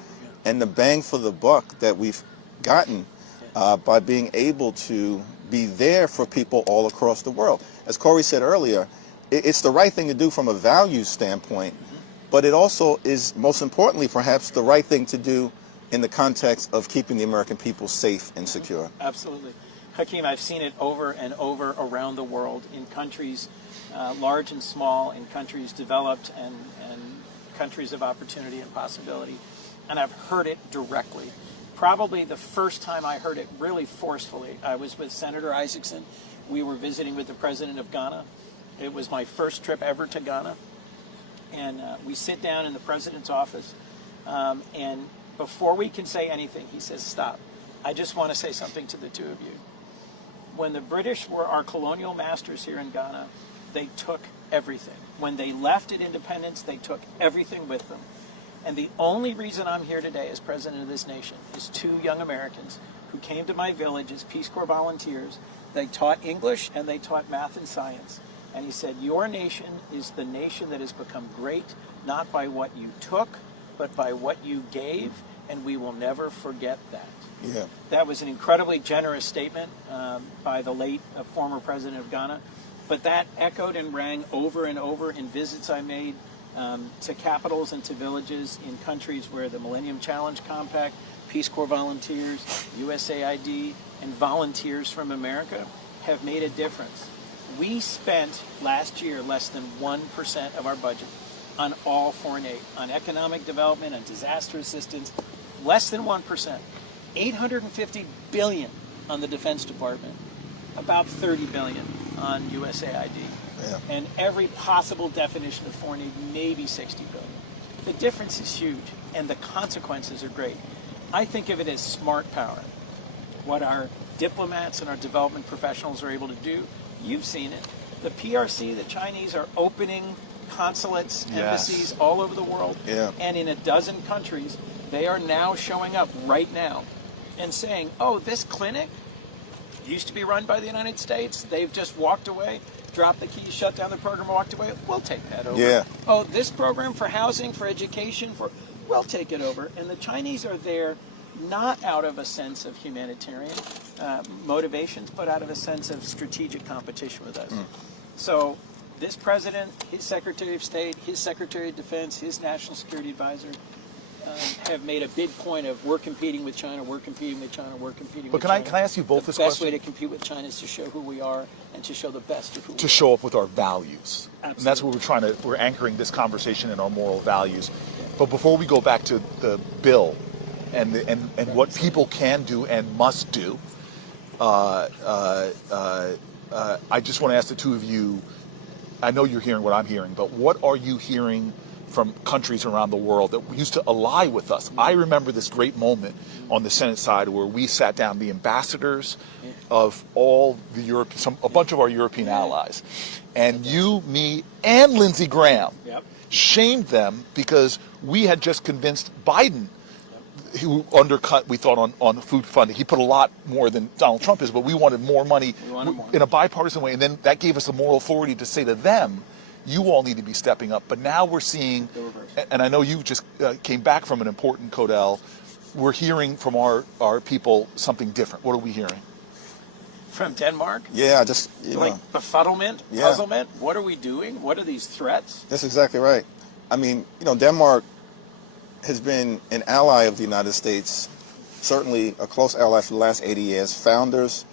and the bang for the buck that we've gotten by being able to be there for people all across the world. As Corey said earlier, it's the right thing to do from a values standpoint, but it also is, most importantly, perhaps the right thing to do in the context of keeping the American people safe and secure. Absolutely. Hakeem, I've seen it over and over around the world in countries large and small, in countries developed and countries of opportunity and possibility. And I've heard it directly. Probably the first time I heard it really forcefully, I was with Senator Isaacson. We were visiting with the president of Ghana. It was my first trip ever to Ghana. And we sit down in the president's office, and before we can say anything, he says, "Stop. I just want to say something to the two of you. When the British were our colonial masters here in Ghana, they took everything. When they left at independence, they took everything with them. And the only reason I'm here today as president of this nation is two young Americans who came to my village as Peace Corps volunteers. They taught English and they taught math and science. And he said, your nation is the nation that has become great, not by what you took, but by what you gave, and we will never forget that." Yeah. That was an incredibly generous statement by the late former president of Ghana. But that echoed and rang over and over in visits I made to capitals and to villages in countries where the Millennium Challenge Compact, Peace Corps volunteers, USAID, and volunteers from America have made a difference. We spent last year less than 1% of our budget on all foreign aid, on economic development and disaster assistance, less than 1%. $850 billion on the Defense Department, about $30 billion on USAID, and every possible definition of foreign aid, maybe $60 billion. The difference is huge, and the consequences are great. I think of it as smart power. What our diplomats and our development professionals are able to do, you've seen it. The PRC, the Chinese, are opening consulates, embassies all over the world, and in a dozen countries, they are now showing up right now and saying, oh, this clinic used to be run by the United States. They've just walked away, dropped the keys, shut down the program, walked away. We'll take that over. Yeah. Oh, this program for housing, for education, we'll take it over. And the Chinese are there not out of a sense of humanitarian motivations, but out of a sense of strategic competition with us. So this president, his Secretary of State, his Secretary of Defense, his National Security Advisor have made a big point of we're competing with China, we're competing with China, we're competing with China. But can I ask you both this question? The best way to compete with China is to show who we are and to show the best of who we are. To show up with our values. Absolutely. And that's what we're anchoring this conversation in our moral values. But before we go back to the bill and what people can do and must do, I just want to ask the two of you, I know you're hearing what I'm hearing, but what are you hearing from countries around the world that used to ally with us? I remember this great moment on the Senate side where we sat down, the ambassadors of all the a bunch of our European allies, and you, me, and Lindsey Graham shamed them because we had just convinced Biden, who undercut, we thought, on food funding. He put a lot more than Donald Trump is, but we wanted more money in a bipartisan way. And then that gave us the moral authority to say to them, you all need to be stepping up. But now we're seeing, and I know you just came back from an important Codell, we're hearing from our people something different. What are we hearing? From Denmark? Yeah, just, like befuddlement, puzzlement. What are we doing? What are these threats? That's exactly right. I mean, Denmark has been an ally of the United States, certainly a close ally for the last 80 years, founders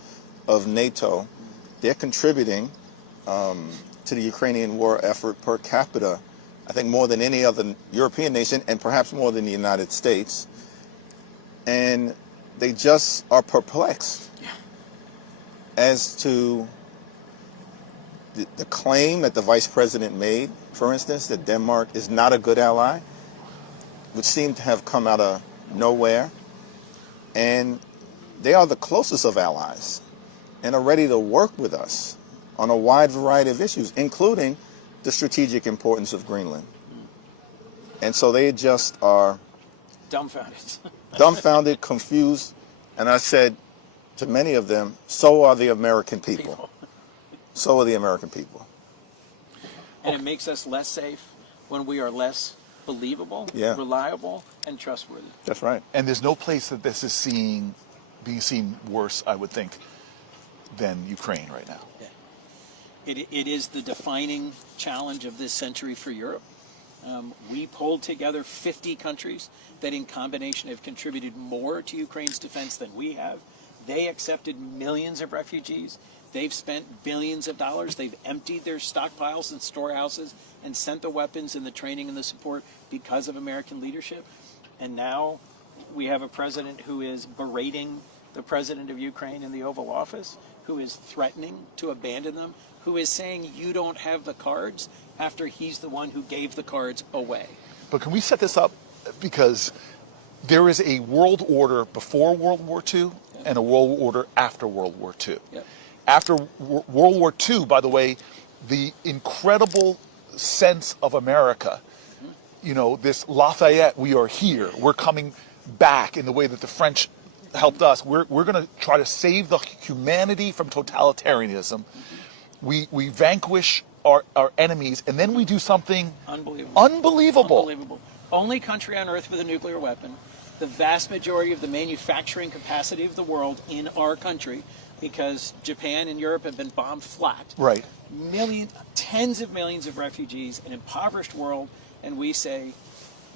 of NATO. They're contributing to the Ukrainian war effort per capita, I think more than any other European nation, and perhaps more than the United States. And they just are perplexed as to the claim that the vice president made, for instance, that Denmark is not a good ally, which seemed to have come out of nowhere. And they are the closest of allies and are ready to work with us on a wide variety of issues, including the strategic importance of Greenland. And so they just are dumbfounded, confused, and I said to many of them, so are the American people. So are the American people. And it makes us less safe when we are less believable, reliable, and trustworthy. That's right. And there's no place that this is being seen worse, I would think, than Ukraine right now. Yeah. It is the defining challenge of this century for Europe. We pulled together 50 countries that in combination have contributed more to Ukraine's defense than we have. They accepted millions of refugees. They've spent billions of dollars. They've emptied their stockpiles and storehouses and sent the weapons and the training and the support because of American leadership. And now we have a president who is berating the president of Ukraine in the Oval Office, who is threatening to abandon them, who is saying you don't have the cards after he's the one who gave the cards away. But can we set this up? Because there is a world order before World War II and a world order after World War II. Yep. After World War II, by the way, the incredible sense of America, you know, this Lafayette, we are here, we're coming back in the way that the French helped us. We're going to try to save the humanity from totalitarianism. We vanquish our enemies, and then we do something unbelievable. Only country on earth with a nuclear weapon. The vast majority of the manufacturing capacity of the world in our country, because Japan and Europe have been bombed flat. Right. Tens of millions of refugees, an impoverished world, and we say,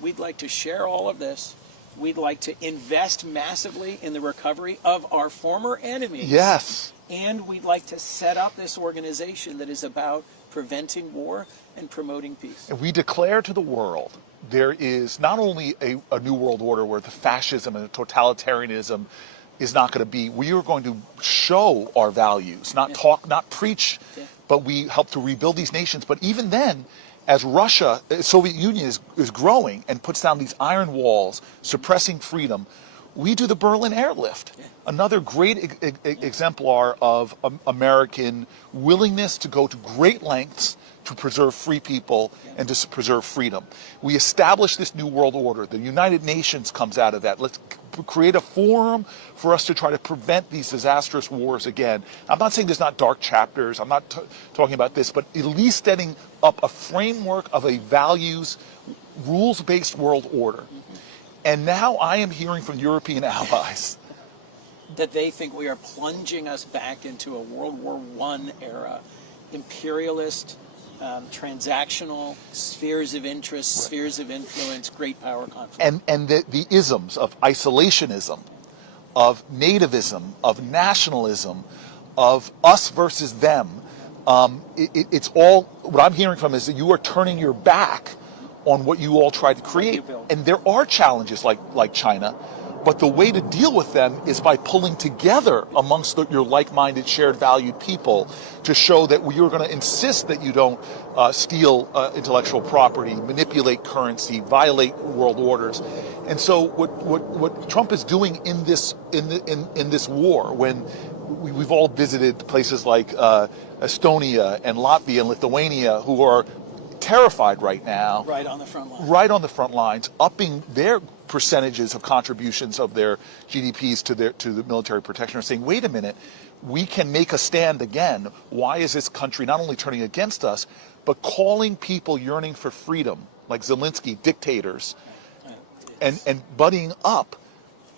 we'd like to share all of this. We'd like to invest massively in the recovery of our former enemies. Yes. And we'd like to set up this organization that is about preventing war and promoting peace. And we declare to the world there is not only a new world order where the fascism and the totalitarianism is not going to be, we are going to show our values, not talk, not preach, but we help to rebuild these nations. But even then, as Russia, Soviet Union is growing and puts down these iron walls, suppressing freedom, we do the Berlin airlift. Another great exemplar of American willingness to go to great lengths to preserve free people and to preserve freedom. We establish this new world order. The United Nations comes out of that. Let's create a forum for us to try to prevent these disastrous wars again. I'm not saying there's not dark chapters. I'm not talking about this, but at least setting up a framework of a values, rules-based world order. And now I am hearing from European allies that they think we are plunging us back into a World War I era, imperialist, transactional, spheres of interest, spheres of influence, great power conflict. And the isms of isolationism, of nativism, of nationalism, of us versus them, it's all, what I'm hearing from is that you are turning your back on what you all tried to create. And there are challenges like China, but the way to deal with them is by pulling together amongst your like-minded, shared valued people to show that you're going to insist that you don't steal intellectual property, manipulate currency, violate world orders. And so what Trump is doing in this war, when we've all visited places like Estonia and Latvia and Lithuania, who are terrified right now. Right on the front line. Right on the front lines, upping their percentages of contributions of their GDPs to the military protection, are saying, wait a minute, we can make a stand again. Why is this country not only turning against us, but calling people yearning for freedom, like Zelensky, dictators, and buddying up?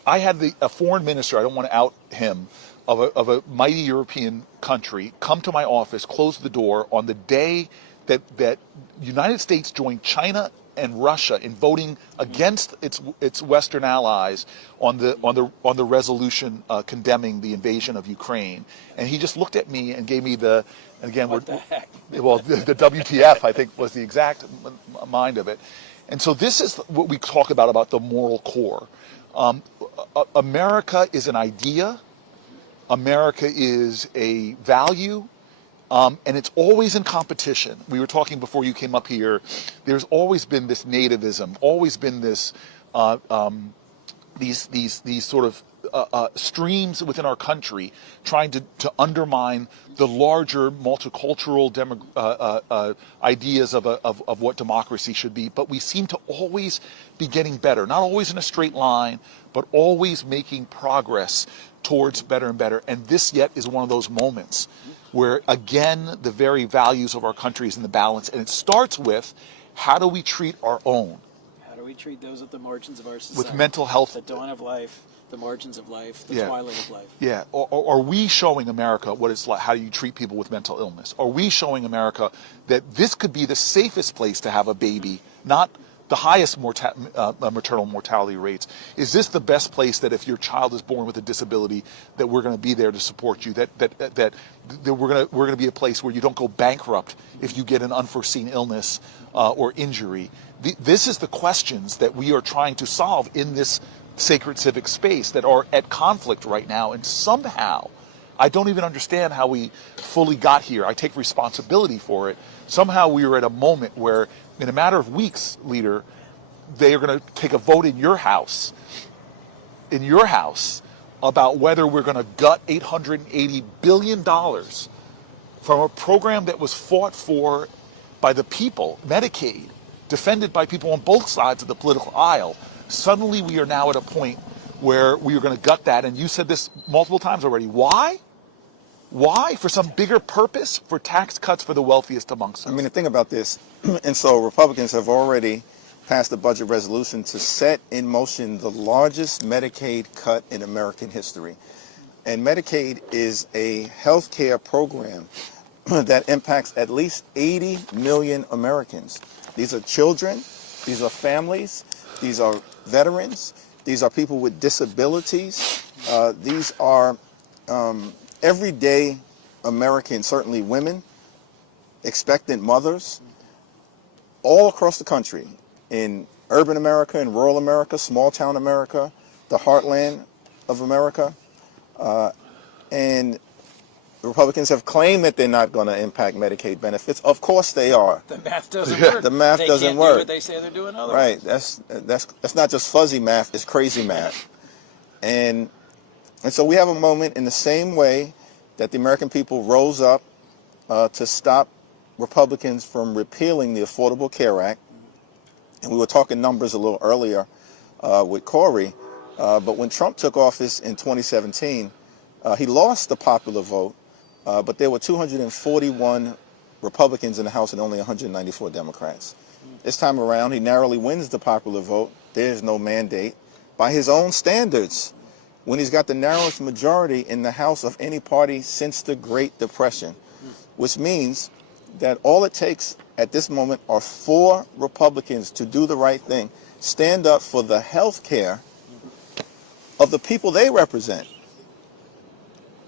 I had a foreign minister, I don't want to out him, of a mighty European country, come to my office, close the door on the day that United States joined China and Russia in voting against its Western allies on the resolution condemning the invasion of Ukraine. And he just looked at me and gave me the WTF, I think, was the exact mind of it. And so this is what we talk about the moral core. America is an idea. America is a value. And it's always in competition. We were talking before you came up here. There's always been this nativism, always been this these sort of streams within our country trying to undermine the larger multicultural ideas of what democracy should be. But we seem to always be getting better, not always in a straight line, but always making progress towards better and better. And this yet is one of those moments where, again, the very values of our country is in the balance. And it starts with, how do we treat our own? How do we treat those at the margins of our society? With mental health. The dawn of life, the margins of life, the Yeah. twilight of life. Yeah. Or are we showing America what it's like? How do you treat people with mental illness? Are we showing America that this could be the safest place to have a baby, not the highest maternal mortality rates? Is this the best place that if your child is born with a disability, that we're going to be there to support you? That we're going to be a place where you don't go bankrupt if you get an unforeseen illness or injury? This is the questions that we are trying to solve in this sacred civic space that are at conflict right now. And somehow, I don't even understand how we fully got here. I take responsibility for it. Somehow we are at a moment where, in a matter of weeks, leader, they are going to take a vote in your house, about whether we're going to gut $880 billion from a program that was fought for by the people, Medicaid, defended by people on both sides of the political aisle. Suddenly we are now at a point where we are going to gut that. And you said this multiple times already. Why? Why? For some bigger purpose? For tax cuts for the wealthiest amongst us? I mean, the thing about this, and so Republicans have already passed a budget resolution to set in motion the largest Medicaid cut in American history. And Medicaid is a health care program that impacts at least 80 million Americans. These are children, these are families, these are veterans, these are people with disabilities, these are everyday Americans, certainly women, expectant mothers, all across the country, in urban America, in rural America, small town America, the heartland of America. And the Republicans have claimed that they're not going to impact Medicaid benefits. Of course they are. The math doesn't work. The math they doesn't can't work. Do what they say they're doing otherwise. Right. That's not just fuzzy math. It's crazy math. And so we have a moment in the same way that the American people rose up to stop Republicans from repealing the Affordable Care Act. And we were talking numbers a little earlier with Corey. But when Trump took office in 2017, he lost the popular vote. But there were 241 Republicans in the House and only 194 Democrats. This time around, he narrowly wins the popular vote. There's no mandate. By his own standards, when he's got the narrowest majority in the House of any party since the Great Depression, which means that all it takes at this moment are 4 Republicans to do the right thing, stand up for the health care of the people they represent.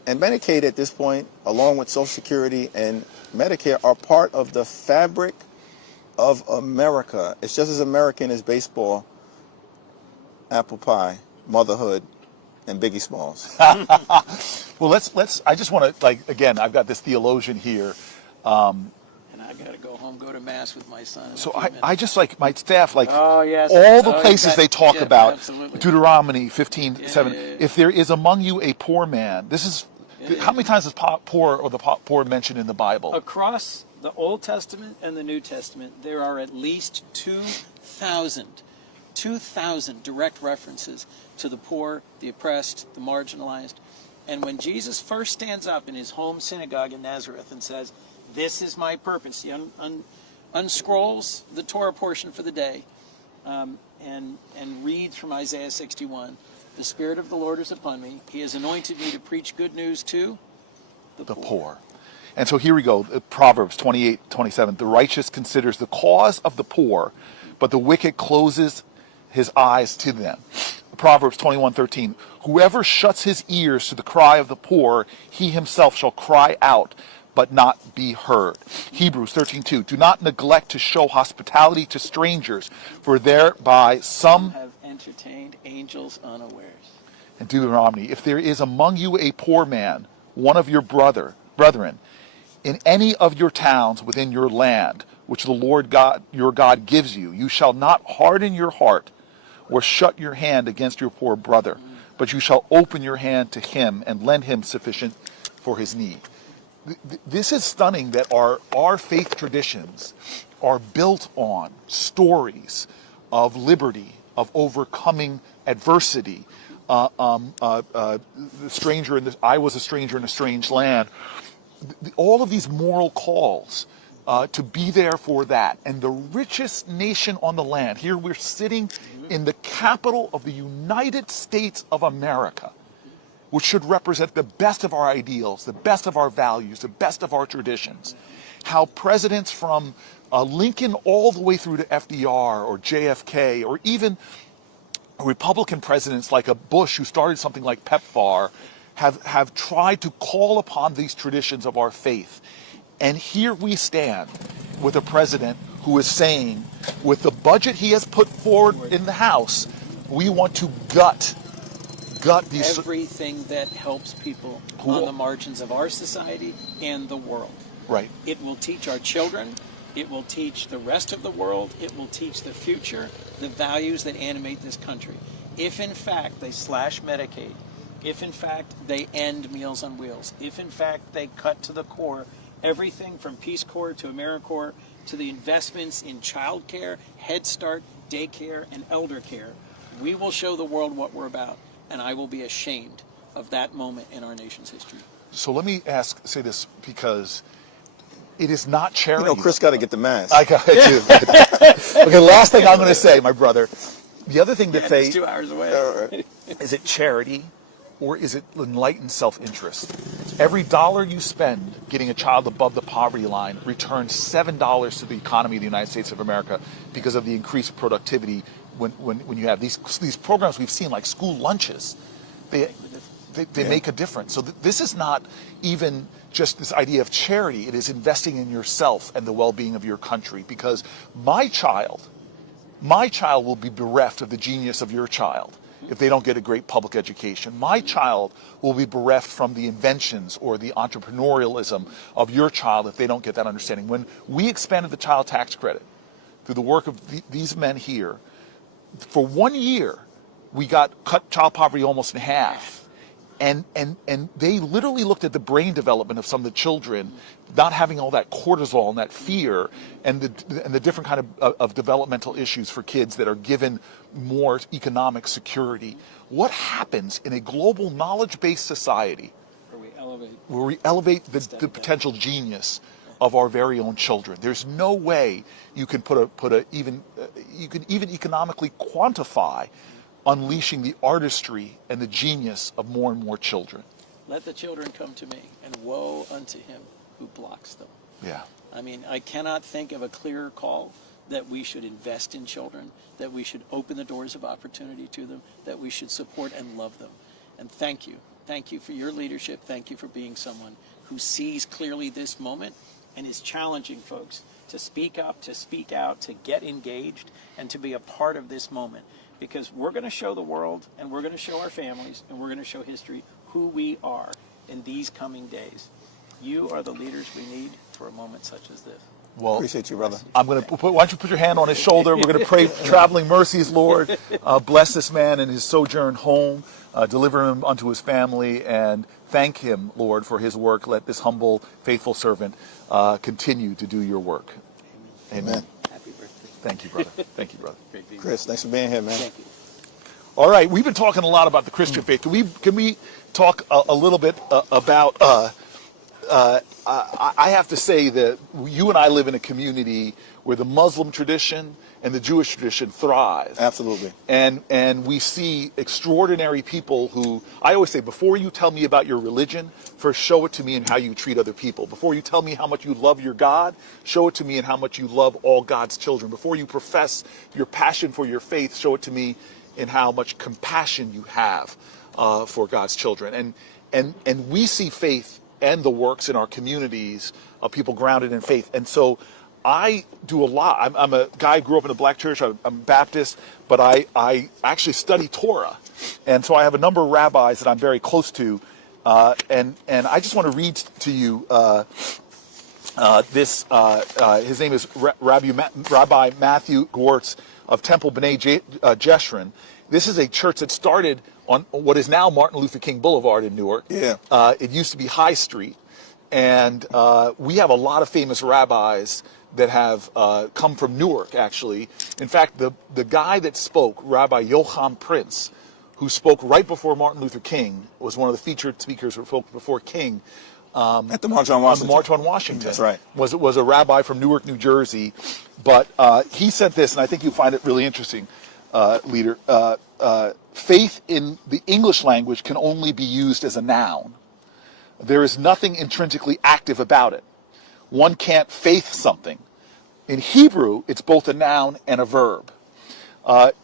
And Medicaid at this point, along with Social Security and Medicare, are part of the fabric of America. It's just as American as baseball, apple pie, motherhood, and Biggie Smalls. Well, let's. I just want to, again, I've got this theologian here. And I got to go home, go to mass with my son. So I just my staff, oh, yes. all the places they talk about, absolutely. Deuteronomy 15:7. If there is among you a poor man, this is, how many times is poor or the poor mentioned in the Bible? Across the Old Testament and the New Testament, there are at least 2,000 direct references to the poor, the oppressed, the marginalized. And when Jesus first stands up in his home synagogue in Nazareth and says, "This is my purpose," he unscrolls the Torah portion for the day and reads from Isaiah 61. The Spirit of the Lord is upon me. He has anointed me to preach good news to the poor. And so here we go, Proverbs 28:27. The righteous considers the cause of the poor, but the wicked closes his eyes to them. Proverbs 21:13. Whoever shuts his ears to the cry of the poor, he himself shall cry out, but not be heard. Hebrews 13:2. Do not neglect to show hospitality to strangers, for thereby some have entertained angels unawares. And Deuteronomy, if there is among you a poor man, one of your brethren, in any of your towns within your land, which the Lord God, your God gives you, you shall not harden your heart or shut your hand against your poor brother, but you shall open your hand to him and lend him sufficient for his need. This is stunning that our faith traditions are built on stories of liberty, of overcoming adversity. I was a stranger in a strange land. all of these moral calls to be there for that. And the richest nation on the land, here we're sitting in the capital of the United States of America, which should represent the best of our ideals, the best of our values, the best of our traditions. How presidents from Lincoln all the way through to FDR or JFK, or even Republican presidents like a Bush who started something like PEPFAR, have tried to call upon these traditions of our faith. And here we stand with a president who is saying, with the budget he has put forward in the House, we want to gut these... Everything that helps people on the margins of our society and the world. Right. It will teach our children. It will teach the rest of the world. It will teach the future the values that animate this country. If, in fact, they slash Medicaid, if, in fact, they end Meals on Wheels, if, in fact, they cut to the core everything from Peace Corps to AmeriCorps to the investments in child care, Head Start, daycare, and elder care, we will show the world what we're about, and I will be ashamed of that moment in our nation's history. So let me say this, because it is not charity. You know, Chris got to get the mask. I got it. Okay, last thing I'm going to say, my brother. The other thing that It's 2 hours away. Is it charity, or is it enlightened self-interest? Every dollar you spend getting a child above the poverty line returns $7 to the economy of the United States of America because of the increased productivity when you have these programs we've seen, like school lunches. They make a difference. So this is not even just this idea of charity. It is investing in yourself and the well-being of your country, because my child will be bereft of the genius of your child if they don't get a great public education. My child will be bereft from the inventions or the entrepreneurialism of your child if they don't get that understanding. When we expanded the child tax credit through the work of these men here, for 1 year, we cut child poverty almost in half. And they literally looked at the brain development of some of the children, not having all that cortisol and that fear, and the different kind of developmental issues for kids that are given more economic security. What happens in a global knowledge-based society where we elevate the potential genius of our very own children? There's no way you can even economically quantify unleashing the artistry and the genius of more and more children. Let the children come to me, and woe unto him who blocks them. Yeah. I mean, I cannot think of a clearer call that we should invest in children, that we should open the doors of opportunity to them, that we should support and love them. And thank you. Thank you for your leadership. Thank you for being someone who sees clearly this moment and is challenging folks to speak up, to speak out, to get engaged, and to be a part of this moment. Because we're going to show the world, and we're going to show our families, and we're going to show history who we are in these coming days. You are the leaders we need for a moment such as this. Well, appreciate you, brother. I'm going to why don't you put your hand on his shoulder? We're going to pray traveling mercies, Lord. Bless this man in his sojourn home. Deliver him unto his family, and thank him, Lord, for his work. Let this humble, faithful servant continue to do your work. Amen. Happy birthday. Thank you, brother. Thank you, brother. Chris, thanks for being here, man. Thank you. All right, we've been talking a lot about the Christian faith. Can we talk a little bit about? I have to say that you and I live in a community where the Muslim tradition and the Jewish tradition thrive. Absolutely. And we see extraordinary people who, I always say, before you tell me about your religion, first show it to me in how you treat other people. Before you tell me how much you love your God, show it to me in how much you love all God's children. Before you profess your passion for your faith, show it to me in how much compassion you have for God's children. And we see faith and the works in our communities of people grounded in faith. And so I do a lot. I'm a guy who grew up in a black church. I'm Baptist, but I actually study Torah. And so I have a number of rabbis that I'm very close to. And I just want to read to you this. His name is Rabbi Matthew Gwartz of Temple B'nai Jeshurun. This is a church that started on what is now Martin Luther King Boulevard in Newark. Yeah. It used to be High Street. And we have a lot of famous rabbis that have come from Newark, actually. In fact, the guy that spoke, Rabbi Yocham Prince, who spoke right before Martin Luther King, was one of the featured speakers who spoke before King. At the March on Washington. On the March on Washington. That's right. Was a rabbi from Newark, New Jersey. But he said this, and I think you'll find it really interesting, leader. Faith in the English language can only be used as a noun. There is nothing intrinsically active about it. One can't faith something. In Hebrew, it's both a noun and a verb.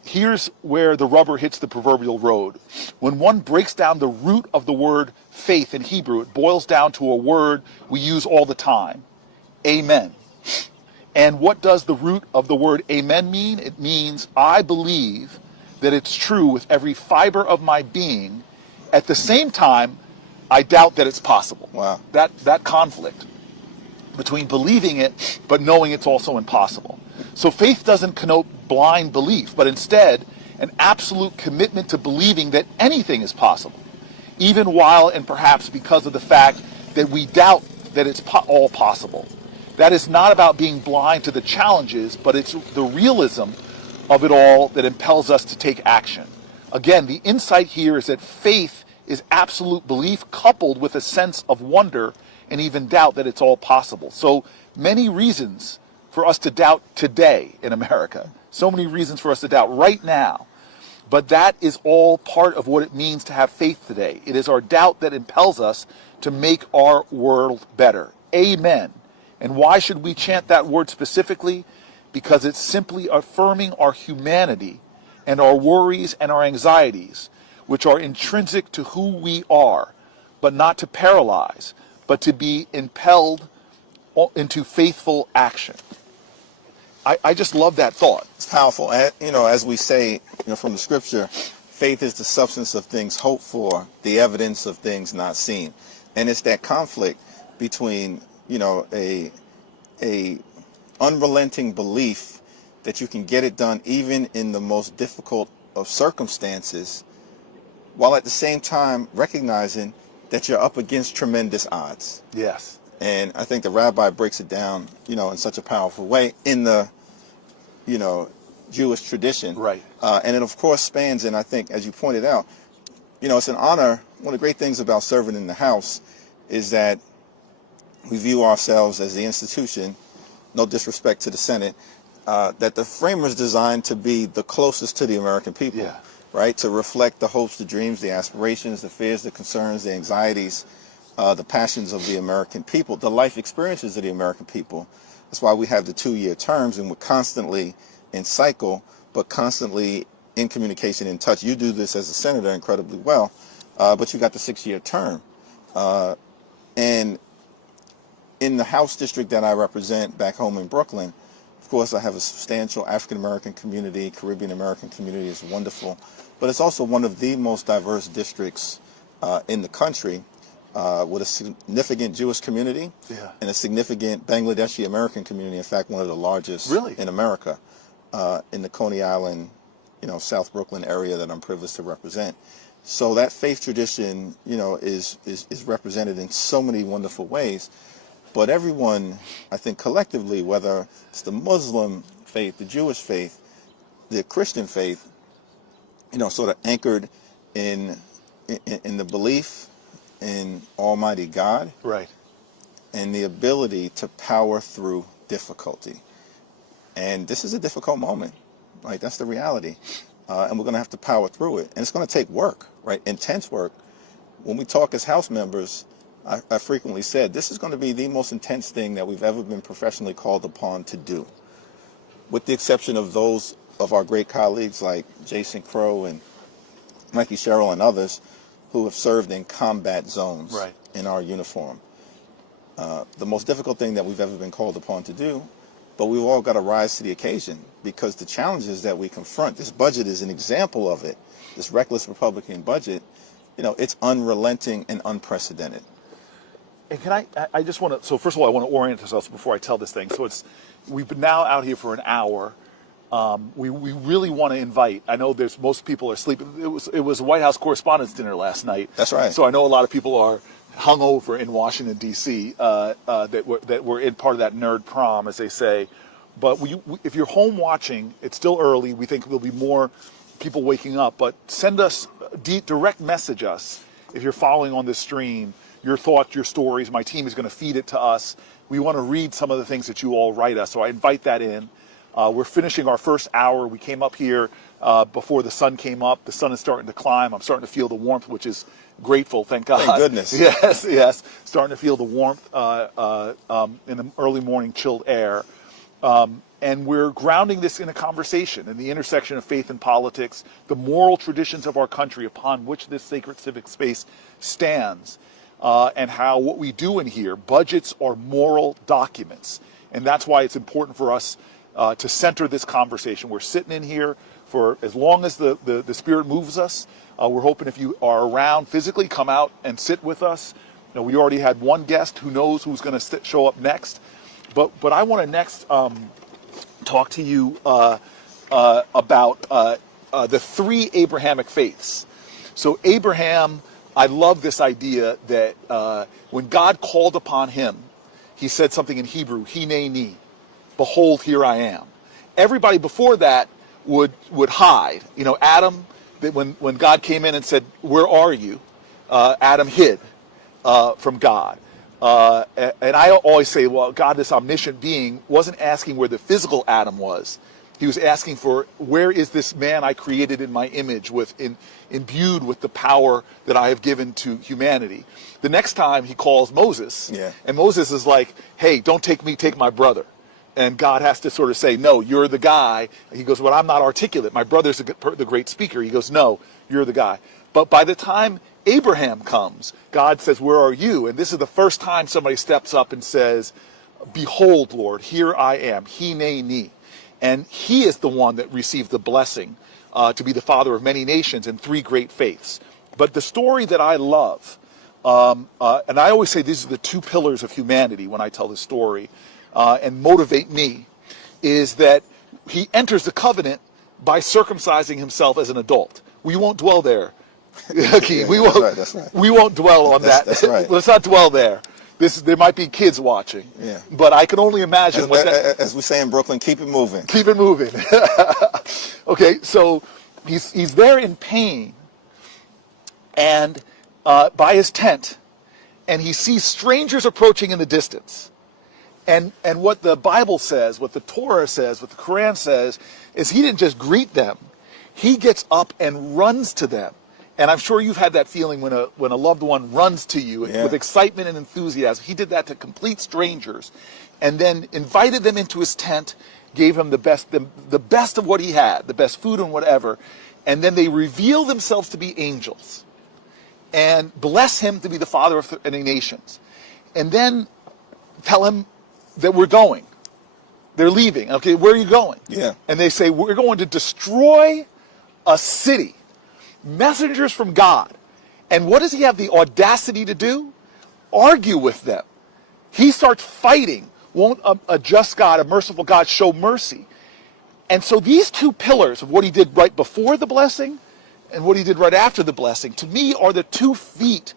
Here's where the rubber hits the proverbial road. When one breaks down the root of the word faith in Hebrew, it boils down to a word we use all the time, amen. And what does the root of the word amen mean? It means I believe that it's true with every fiber of my being. At the same time, I doubt that it's possible. Wow. That conflict between believing it but knowing it's also impossible. So faith doesn't connote blind belief, but instead an absolute commitment to believing that anything is possible, even while and perhaps because of the fact that we doubt that it's all possible. That is not about being blind to the challenges, but it's the realism of it all that impels us to take action. Again, the insight here is that faith is absolute belief coupled with a sense of wonder and even doubt that it's all possible. So many reasons for us to doubt today in America. So many reasons for us to doubt right now. But that is all part of what it means to have faith today. It is our doubt that impels us to make our world better. Amen. And why should we chant that word specifically? Because it's simply affirming our humanity and our worries and our anxieties, which are intrinsic to who we are, but not to paralyze, but to be impelled into faithful action. I just love that thought. It's powerful. As we say, from the scripture, faith is the substance of things hoped for, the evidence of things not seen. And it's that conflict between, a unrelenting belief that you can get it done even in the most difficult of circumstances, while at the same time recognizing that you're up against tremendous odds. Yes. And I think the rabbi breaks it down, in such a powerful way in the, Jewish tradition. Right. And it, of course, spans, and I think, as you pointed out, it's an honor. One of the great things about serving in the House is that we view ourselves as the institution, no disrespect to the Senate, that the framers designed to be the closest to the American people. Yeah. Right? To reflect the hopes, the dreams, the aspirations, the fears, the concerns, the anxieties, the passions of the American people, the life experiences of the American people. That's why we have the 2-year terms, and we're constantly in cycle, but constantly in communication, in touch. You do this as a senator incredibly well, but you got the 6-year term. And in the House district that I represent back home in Brooklyn, of course, I have a substantial African-American community. Caribbean-American community is wonderful. But it's also one of the most diverse districts in the country, with a significant Jewish community and a significant Bangladeshi American community. In fact, one of the largest in America, in the Coney Island, South Brooklyn area that I'm privileged to represent. So that faith tradition, is represented in so many wonderful ways. But everyone, I think collectively, whether it's the Muslim faith, the Jewish faith, the Christian faith, sort of anchored in the belief in Almighty God, right, and the ability to power through difficulty. And this is a difficult moment, right? That's the reality, and we're going to have to power through it, and it's going to take work, right? Intense work. When we talk as House members, I frequently said this is going to be the most intense thing that we've ever been professionally called upon to do, with the exception of those of our great colleagues like Jason Crow and Mikey Sherrill and others who have served in combat zones in our uniform. The most difficult thing that we've ever been called upon to do, but we've all got to rise to the occasion, because the challenges that we confront, this budget is an example of it, this reckless Republican budget, it's unrelenting and unprecedented. And can I just want to, so first of all, I want to orient ourselves before I tell this thing. So we've been now out here for an hour. We really want to invite, I know most people are sleeping. It was a White House Correspondents' Dinner last night. That's right. So I know a lot of people are hungover in Washington, D.C., that were in part of that nerd prom, as they say. But if you're home watching, it's still early. We think there'll be more people waking up. But send us, direct message us if you're following on this stream. your thoughts, your stories. My team is going to feed it to us. We want to read some of the things that you all write us, so I invite that in. We're finishing our first hour. We came up here before the sun came up. The sun is starting to climb. I'm starting to feel the warmth, which is grateful, thank God. Thank goodness. Yes, yes. Starting to feel the warmth in the early morning chilled air. And we're grounding this in a conversation in the intersection of faith and politics, the moral traditions of our country upon which this sacred civic space stands, and how what we do in here, budgets are moral documents. And that's why it's important for us to center this conversation. We're sitting in here for as long as the Spirit moves us. We're hoping if you are around physically, come out and sit with us. You know, we already had one guest. Who knows who's going to show up next? But I want to next talk to you about the three Abrahamic faiths. So Abraham, I love this idea that when God called upon him, he said something in Hebrew, hineni, behold, here I am. Everybody before that would hide. You know, Adam, when God came in and said, where are you? Adam hid from God. And I always say, well, God, this omniscient being, wasn't asking where the physical Adam was. He was asking for, where is this man I created in my image, imbued with the power that I have given to humanity? The next time he calls Moses, and Moses is like, hey, don't take me, take my brother. And God has to sort of say, no, you're the guy. And he goes, well, I'm not articulate. My brother's the great speaker. He goes, no, you're the guy. But by the time Abraham comes, God says, where are you? And this is the first time somebody steps up and says, behold, Lord, here I am, hineni. And he is the one that received the blessing to be the father of many nations and three great faiths. But the story that I love, and I always say these are the two pillars of humanity when I tell this story, and motivate me, is that he enters the covenant by circumcising himself as an adult. We won't dwell there. Okay, we won't. That's right. We won't dwell on that. That's right. Let's not dwell there. There might be kids watching. Yeah. But I can only imagine as we say in Brooklyn, keep it moving. Keep it moving. Okay, so he's there in pain, and by his tent, and he sees strangers approaching in the distance. And what the Bible says, what the Torah says, what the Quran says, is he didn't just greet them. He gets up and runs to them. And I'm sure you've had that feeling when a loved one runs to you with excitement and enthusiasm. He did that to complete strangers, and then invited them into his tent, gave them the best of what he had, the best food and whatever, and then they reveal themselves to be angels, and bless him to be the father of many nations, and then tell him that we're going. They're leaving. Okay, where are you going? Yeah. And they say, we're going to destroy a city. Messengers from God. And what does he have the audacity to do? Argue with them. He starts fighting. Won't a just God, a merciful God, show mercy? And so these two pillars of what he did right before the blessing and what he did right after the blessing, to me, are the 2 feet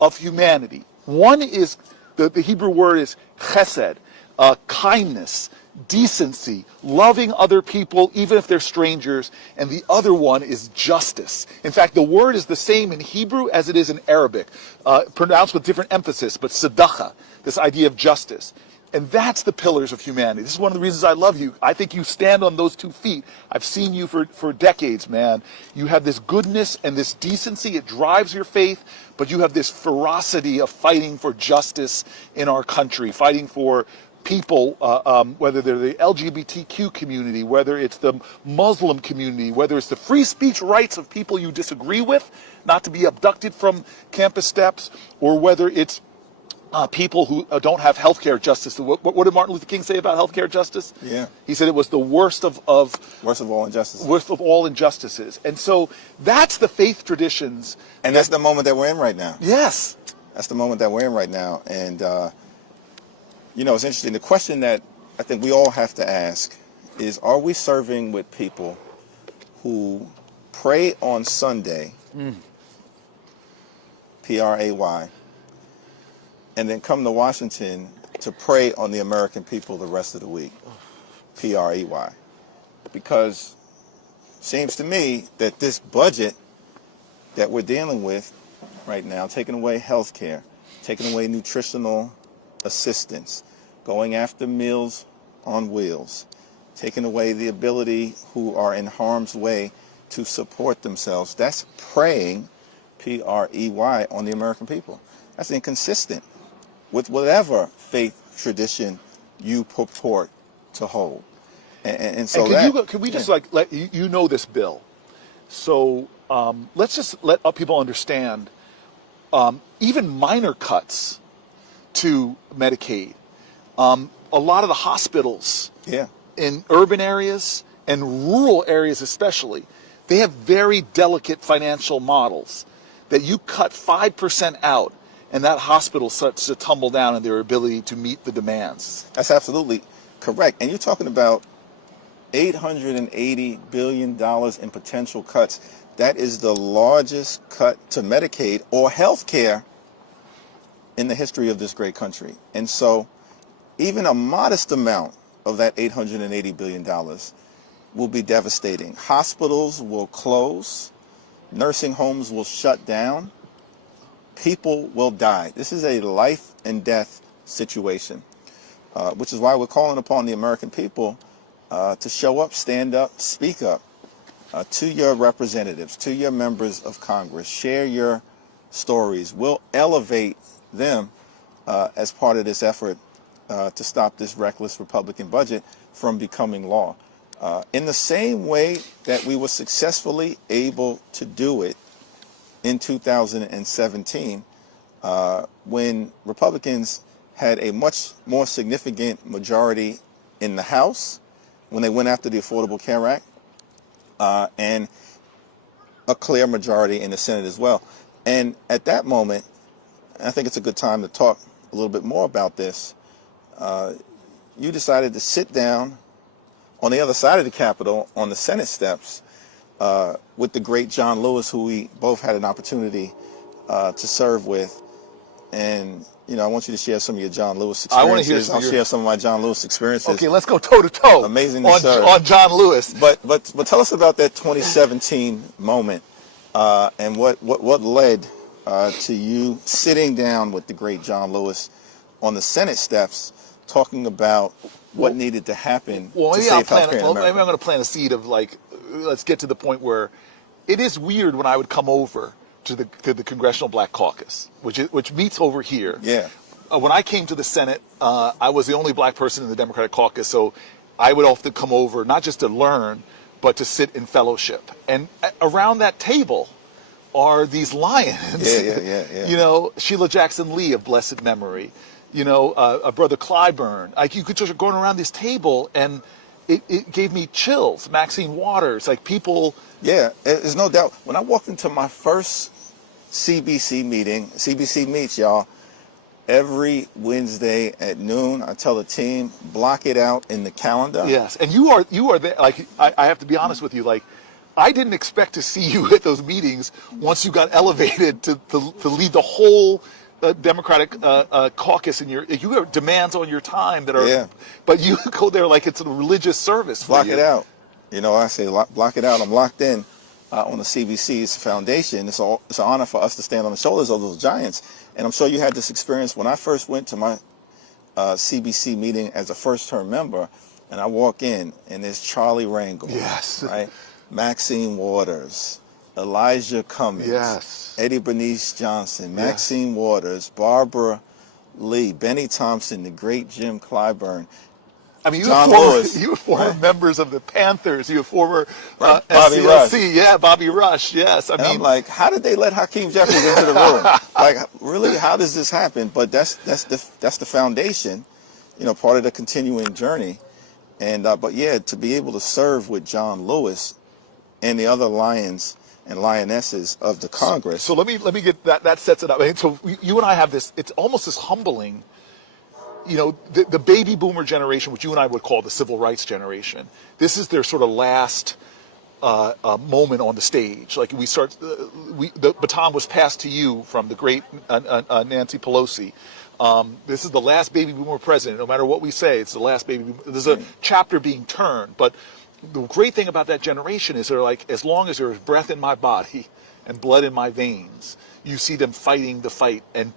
of humanity. One is, the Hebrew word is chesed, kindness, decency, loving other people, even if they're strangers, and the other one is justice. In fact, the word is the same in Hebrew as it is in Arabic, pronounced with different emphasis, but tzedakah, this idea of justice. And that's the pillars of humanity. This is one of the reasons I love you. I think you stand on those 2 feet. I've seen you for decades, man. You have this goodness and this decency. It drives your faith, but you have this ferocity of fighting for justice in our country, fighting for people, whether they're the LGBTQ community, whether it's the Muslim community, whether it's the free speech rights of people you disagree with, not to be abducted from campus steps, or whether it's people who don't have healthcare justice. What did Martin Luther King say about healthcare justice? Yeah, he said it was the worst of all injustices. Worst of all injustices. And so that's the faith traditions. And that's the moment that we're in right now. Yes, that's the moment that we're in right now. And you know, it's interesting. The question that I think we all have to ask is, are we serving with people who pray on Sunday, P-R-A-Y, and then come to Washington to pray on the American people the rest of the week, P-R-E-Y? Because it seems to me that this budget that we're dealing with right now, taking away health care, taking away nutritional assistance, going after Meals on Wheels, taking away the ability who are in harm's way to support themselves. That's preying, P-R-E-Y, on the American people. That's inconsistent with whatever faith tradition you purport to hold. And so could we just let you know this bill? So let's just let people understand even minor cuts to Medicaid. A lot of the hospitals in urban areas and rural areas especially, they have very delicate financial models that you cut 5% out and that hospital starts to tumble down in their ability to meet the demands. That's absolutely correct. And you're talking about $880 billion in potential cuts. That is the largest cut to Medicaid or health care in the history of this great country. And so even a modest amount of that $880 billion will be devastating. Hospitals will close. Nursing homes will shut down. People will die. This is a life and death situation, which is why we're calling upon the American people to show up, stand up, speak up to your representatives, to your members of Congress. Share your stories. We'll elevate them as part of this effort to stop this reckless Republican budget from becoming law. In the same way that we were successfully able to do it in 2017, when Republicans had a much more significant majority in the House, when they went after the Affordable Care Act, and a clear majority in the Senate as well. And at that moment, I think it's a good time to talk a little bit more about this, you decided to sit down on the other side of the Capitol on the Senate steps with the great John Lewis, who we both had an opportunity to serve with. And, you know, I want you to share some of your John Lewis experiences. I want to hear I'll share some of my John Lewis experiences. Okay, let's go toe to toe. Amazing on John Lewis. But tell us about that 2017 moment and what led to you sitting down with the great John Lewis on the Senate steps, talking about what needed to happen to save healthcare in America. Maybe I'm going to plant a seed of let's get to the point where it is weird when I would come over to the Congressional Black Caucus, which meets over here. Yeah. When I came to the Senate, I was the only black person in the Democratic caucus, so I would often come over not just to learn, but to sit in fellowship. And around that table are these lions. Yeah. You know, Sheila Jackson Lee of blessed memory. You know, Brother Clyburn. Like, you could just going around this table, and it gave me chills. Maxine Waters, like people. Yeah, there's no doubt. When I walked into my first CBC meeting, CBC meets, y'all, every Wednesday at noon. I tell the team, block it out in the calendar. Yes, and you are there. Like, I have to be honest with you. Like, I didn't expect to see you at those meetings once you got elevated to lead the whole Democratic caucus, and you have demands on your time that are, but you go there like it's a religious service. Block it out. You know, I say block it out. I'm locked in on the CBC's foundation. It's an honor for us to stand on the shoulders of those giants. And I'm sure you had this experience when I first went to my CBC meeting as a first-term member, and I walk in, and there's Charlie Rangel, yes, right, Maxine Waters, Elijah Cummings, yes, Eddie Bernice Johnson, Maxine Waters, Barbara Lee, Benny Thompson, the great Jim Clyburn. I mean, you were former right? members of the Panthers. You were former Bobby SCLC. Rush. Yeah, Bobby Rush. Yes, I mean, I'm like, how did they let Hakeem Jeffries into the room? Like, really, how does this happen? But that's the foundation, you know, part of the continuing journey. And but yeah, to be able to serve with John Lewis and the other lions and lionesses of the Congress. So let me get that sets it up. I mean, so you and I have this. It's almost this humbling. You know, the baby boomer generation, which you and I would call the civil rights generation, this is their sort of last moment on the stage. Like, the baton was passed to you from the great Nancy Pelosi. This is the last baby boomer president. No matter what we say, it's the last baby boomer. There's a chapter being turned. But the great thing about that generation is they're like, as long as there's breath in my body and blood in my veins. You see them fighting the fight and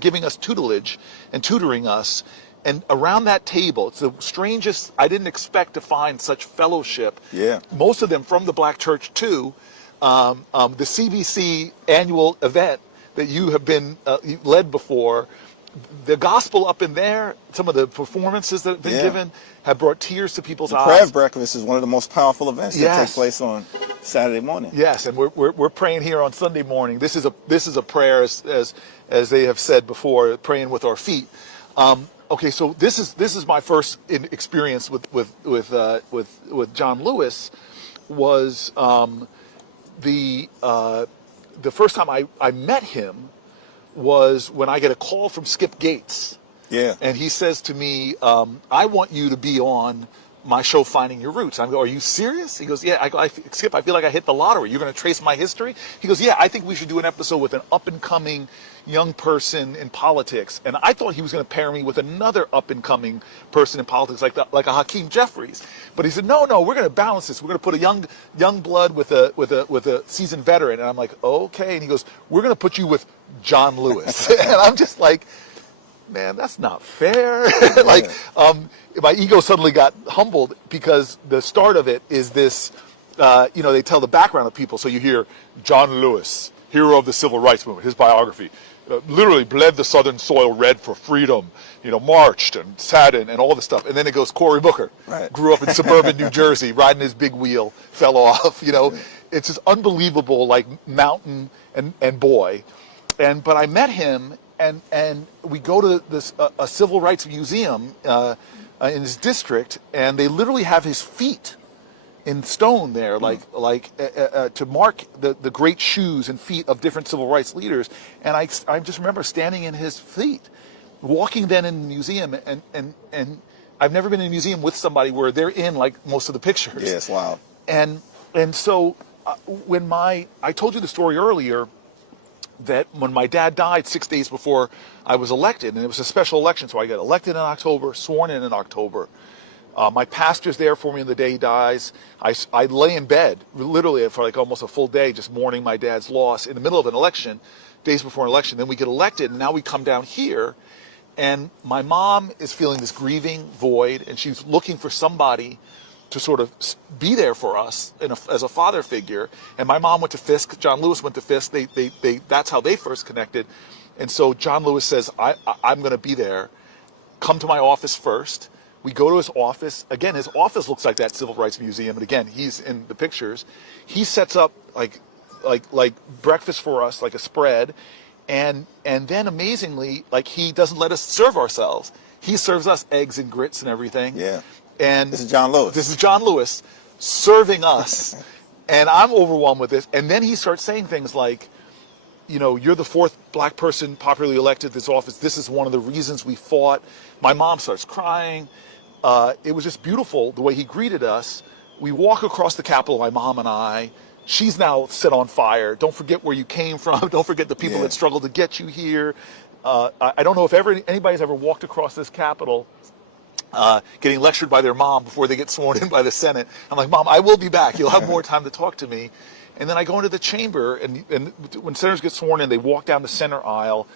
giving us tutelage and tutoring us. And around that table, it's the strangest, I didn't expect to find such fellowship. Yeah. Most of them from the Black church too. The CBC annual event that you have been led before, the gospel up in there, some of the performances that have been given have brought tears to people's eyes. Prayer breakfast is one of the most powerful events that takes place on Saturday morning. Yes, and we're praying here on Sunday morning. This is a prayer as they have said before, praying with our feet. Okay, so this is my first experience with John Lewis. Was the first time I met him was when I get a call from Skip Gates. Yeah. And he says to me, I want you to be on my show, Finding Your Roots. I go, are you serious? He goes, yeah. Skip, I feel like I hit the lottery. You're going to trace my history? He goes, yeah, I think we should do an episode with an up-and-coming young person in politics. And I thought he was going to pair me with another up-and-coming person in politics, like a Hakeem Jeffries. But he said, no, we're going to balance this. We're going to put a young blood with a seasoned veteran. And I'm like, okay. And he goes, we're going to put you with John Lewis. And I'm just like, man, that's not fair. My ego suddenly got humbled because the start of it is this, they tell the background of people. So you hear John Lewis, hero of the civil rights movement, his biography, literally bled the southern soil red for freedom, marched and sat in and all this stuff. And then it goes Cory Booker, grew up in suburban New Jersey, riding his big wheel, fell off, It's this unbelievable, mountain and boy. But I met him, and we go to this a civil rights museum in his district, and they literally have his feet in stone there, to mark the great shoes and feet of different civil rights leaders. And I just remember standing in his feet, walking then in the museum, and I've never been in a museum with somebody where they're in most of the pictures. Yes, wow. And so when I told you the story earlier, that when my dad died 6 days before I was elected, and it was a special election, so I got elected in October, sworn in October. My pastor's there for me on the day he dies. I lay in bed, literally for almost a full day, just mourning my dad's loss in the middle of an election, days before an election. Then we get elected, and now we come down here, and my mom is feeling this grieving void, and she's looking for somebody to sort of be there for us as a father figure. And my mom went to Fisk. John Lewis went to Fisk. That's how they first connected. And so John Lewis says, I'm going to be there. Come to my office first. We go to his office. Again, his office looks like that Civil Rights Museum. And again, he's in the pictures. He sets up like breakfast for us, like a spread. And then amazingly, he doesn't let us serve ourselves. He serves us eggs and grits and everything. Yeah. And this is John Lewis. This is John Lewis serving us. And I'm overwhelmed with this. And then he starts saying things like, you're the fourth black person popularly elected to this office. This is one of the reasons we fought. My mom starts crying. It was just beautiful the way he greeted us. We walk across the Capitol, my mom and I. She's now set on fire. Don't forget where you came from. Don't forget the people that struggled to get you here. I don't know if anybody's ever walked across this Capitol getting lectured by their mom before they get sworn in by the Senate. I'm like, Mom, I will be back. You'll have more time to talk to me. And then I go into the chamber, and when senators get sworn in, they walk down the center aisle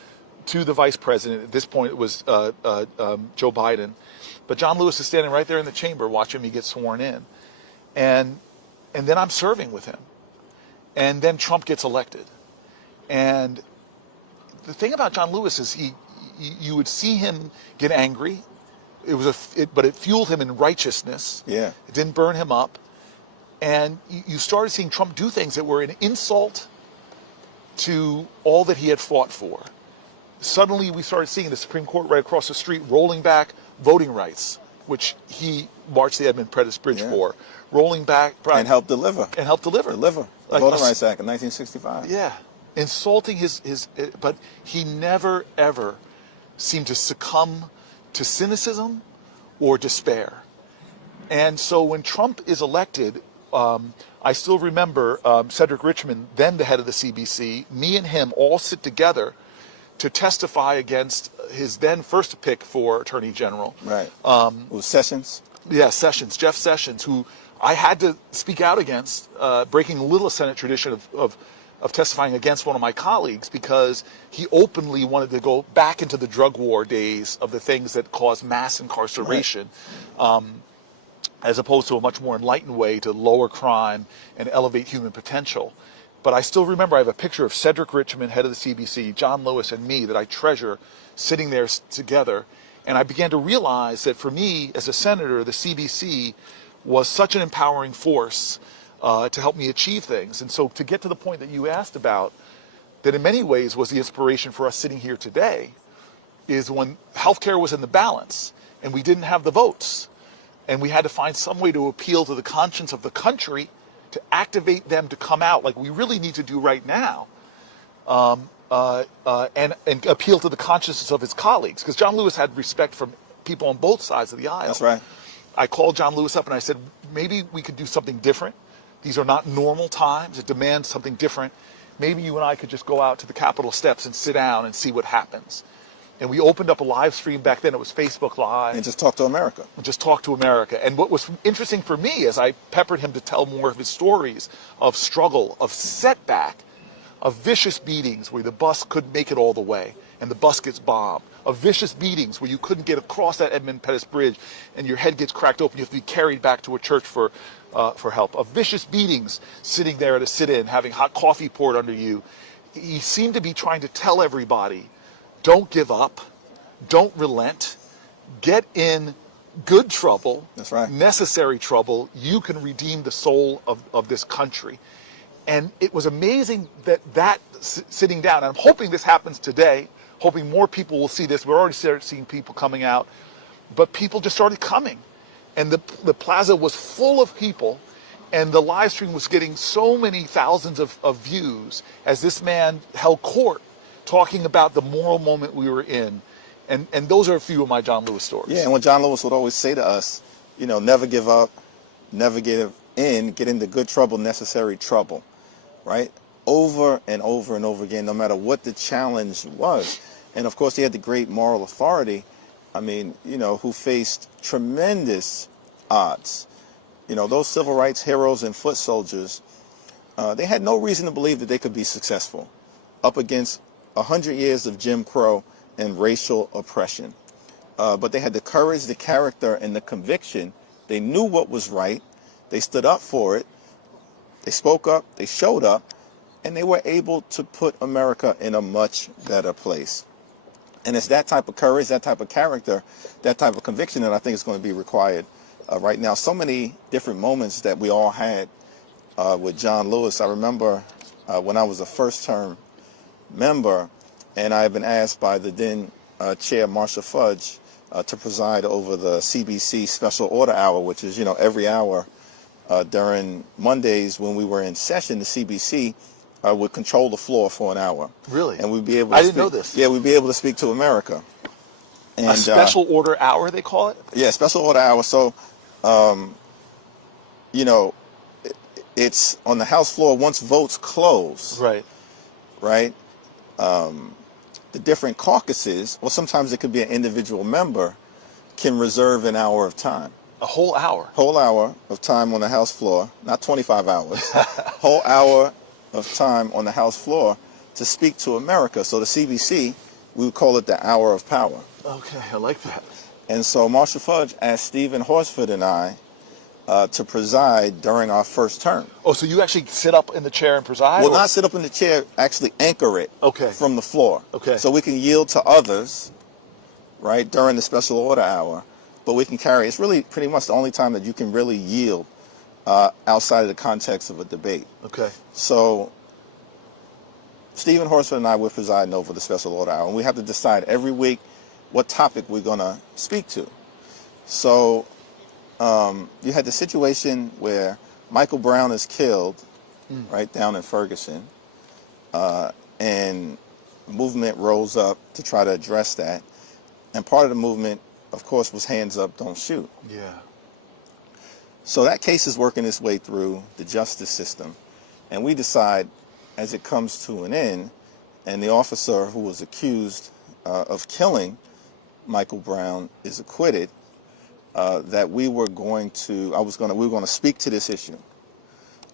to the vice president. At this point, it was Joe Biden. But John Lewis is standing right there in the chamber watching me get sworn in. And then I'm serving with him. And then Trump gets elected. And the thing about John Lewis is you would see him get angry. But it fueled him in righteousness. Yeah. It didn't burn him up. And you started seeing Trump do things that were an insult to all that he had fought for. Suddenly we started seeing the Supreme Court right across the street rolling back voting rights, which he marched the Edmund Pettus Bridge for. Rolling back. And helped deliver. And helped deliver. The Voting Rights Act in 1965. Yeah. Insulting but he never, ever seemed to succumb to cynicism or despair. And so when Trump is elected, I still remember Cedric Richmond, then the head of the CBC, me and him all sit together to testify against his then first pick for Attorney General. Right. It was Sessions? Yeah, Sessions, Jeff Sessions, who I had to speak out against, breaking a little Senate tradition of of testifying against one of my colleagues because he openly wanted to go back into the drug war days of the things that caused mass incarceration, as opposed to a much more enlightened way to lower crime and elevate human potential. But I still remember I have a picture of Cedric Richmond, head of the CBC, John Lewis, and me that I treasure sitting there together. And I began to realize that for me, as a senator, the CBC was such an empowering force to help me achieve things. And so to get to the point that you asked about, that in many ways was the inspiration for us sitting here today, is when healthcare was in the balance and we didn't have the votes. And we had to find some way to appeal to the conscience of the country to activate them to come out like we really need to do right now, and appeal to the consciences of his colleagues. Because John Lewis had respect from people on both sides of the aisle. That's right. I called John Lewis up and I said, maybe we could do something different. These are not normal times. It demands something different. Maybe you and I could just go out to the Capitol steps and sit down and see what happens. And we opened up a live stream back then. It was Facebook Live. And just talk to America. Just talk to America. And what was interesting for me as I peppered him to tell more of his stories of struggle, of setback, of vicious beatings where the bus couldn't make it all the way and the bus gets bombed, of vicious beatings where you couldn't get across that Edmund Pettus Bridge and your head gets cracked open. You have to be carried back to a church for help, of vicious beatings sitting there at a sit-in, having hot coffee poured under you. He seemed to be trying to tell everybody, don't give up, don't relent, get in good trouble, that's right, necessary trouble. You can redeem the soul of this country. And it was amazing that sitting down, and I'm hoping this happens today, hoping more people will see this. We're already started seeing people coming out, but people just started coming. And the plaza was full of people, and the live stream was getting so many thousands of views as this man held court talking about the moral moment we were in. And those are a few of my John Lewis stories. Yeah, and what John Lewis would always say to us, you know, never give up, never give in, get into good trouble, necessary trouble, right? Over and over and over again, no matter what the challenge was. And of course, he had the great moral authority, I mean, you know, who faced tremendous odds. You know, those civil rights heroes and foot soldiers, they had no reason to believe that they could be successful up against 100 years of Jim Crow and racial oppression. But they had the courage, the character, and the conviction. They knew what was right. They stood up for it. They spoke up. They showed up. And they were able to put America in a much better place. And it's that type of courage, that type of character, that type of conviction that I think is going to be required right now. So many different moments that we all had with John Lewis. I remember when I was a first-term member, and I had been asked by the then chair, Marsha Fudge, to preside over the CBC Special Order Hour, which is, you know, every hour during Mondays when we were in session, the CBC would control the floor for an hour. Really? And we'd be able to I didn't know this. Yeah, we'd be able to speak to America. And, a special order hour, they call it? Yeah, special order hour. So, you know, it's on the House floor once votes close. Right. Right? The different caucuses, or sometimes it could be an individual member, can reserve an hour of time. A whole hour? Whole hour of time on the House floor, not 25 hours. Whole hour of time on the House floor to speak to America. So the CBC, we would call it the hour of power. Okay, I like that. And so Marsha Fudge asked Stephen Horsford and I to preside during our first term. Oh, so you actually sit up in the chair and preside? Well, not sit up in the chair, actually anchor it from the floor. Okay. So we can yield to others, right, during the special order hour, but we can carry, it's really pretty much the only time that you can really yield outside of the context of a debate. Okay. So Stephen Horsford and I were presiding over the special order hour, and we have to decide every week what topic we're going to speak to. So you had the situation where Michael Brown is killed right down in Ferguson, and the movement rose up to try to address that. And part of the movement, of course, was hands up, don't shoot. Yeah. So that case is working its way through the justice system, and we decide as it comes to an end, and the officer who was accused of killing Michael Brown is acquitted, that we were going to speak to this issue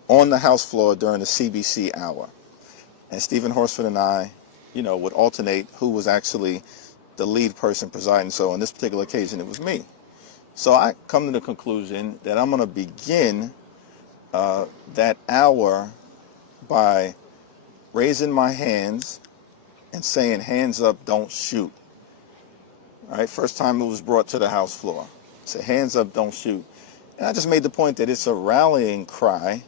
on the House floor during the CBC hour. and Stephen Horsford and I, would alternate who was actually the lead person presiding. So on this particular occasion, it was me. So I come to the conclusion that I'm going to begin that hour by raising my hands and saying, hands up, don't shoot. All right, first time it was brought to the House floor. Say, hands up, don't shoot. And I just made the point that it's a rallying cry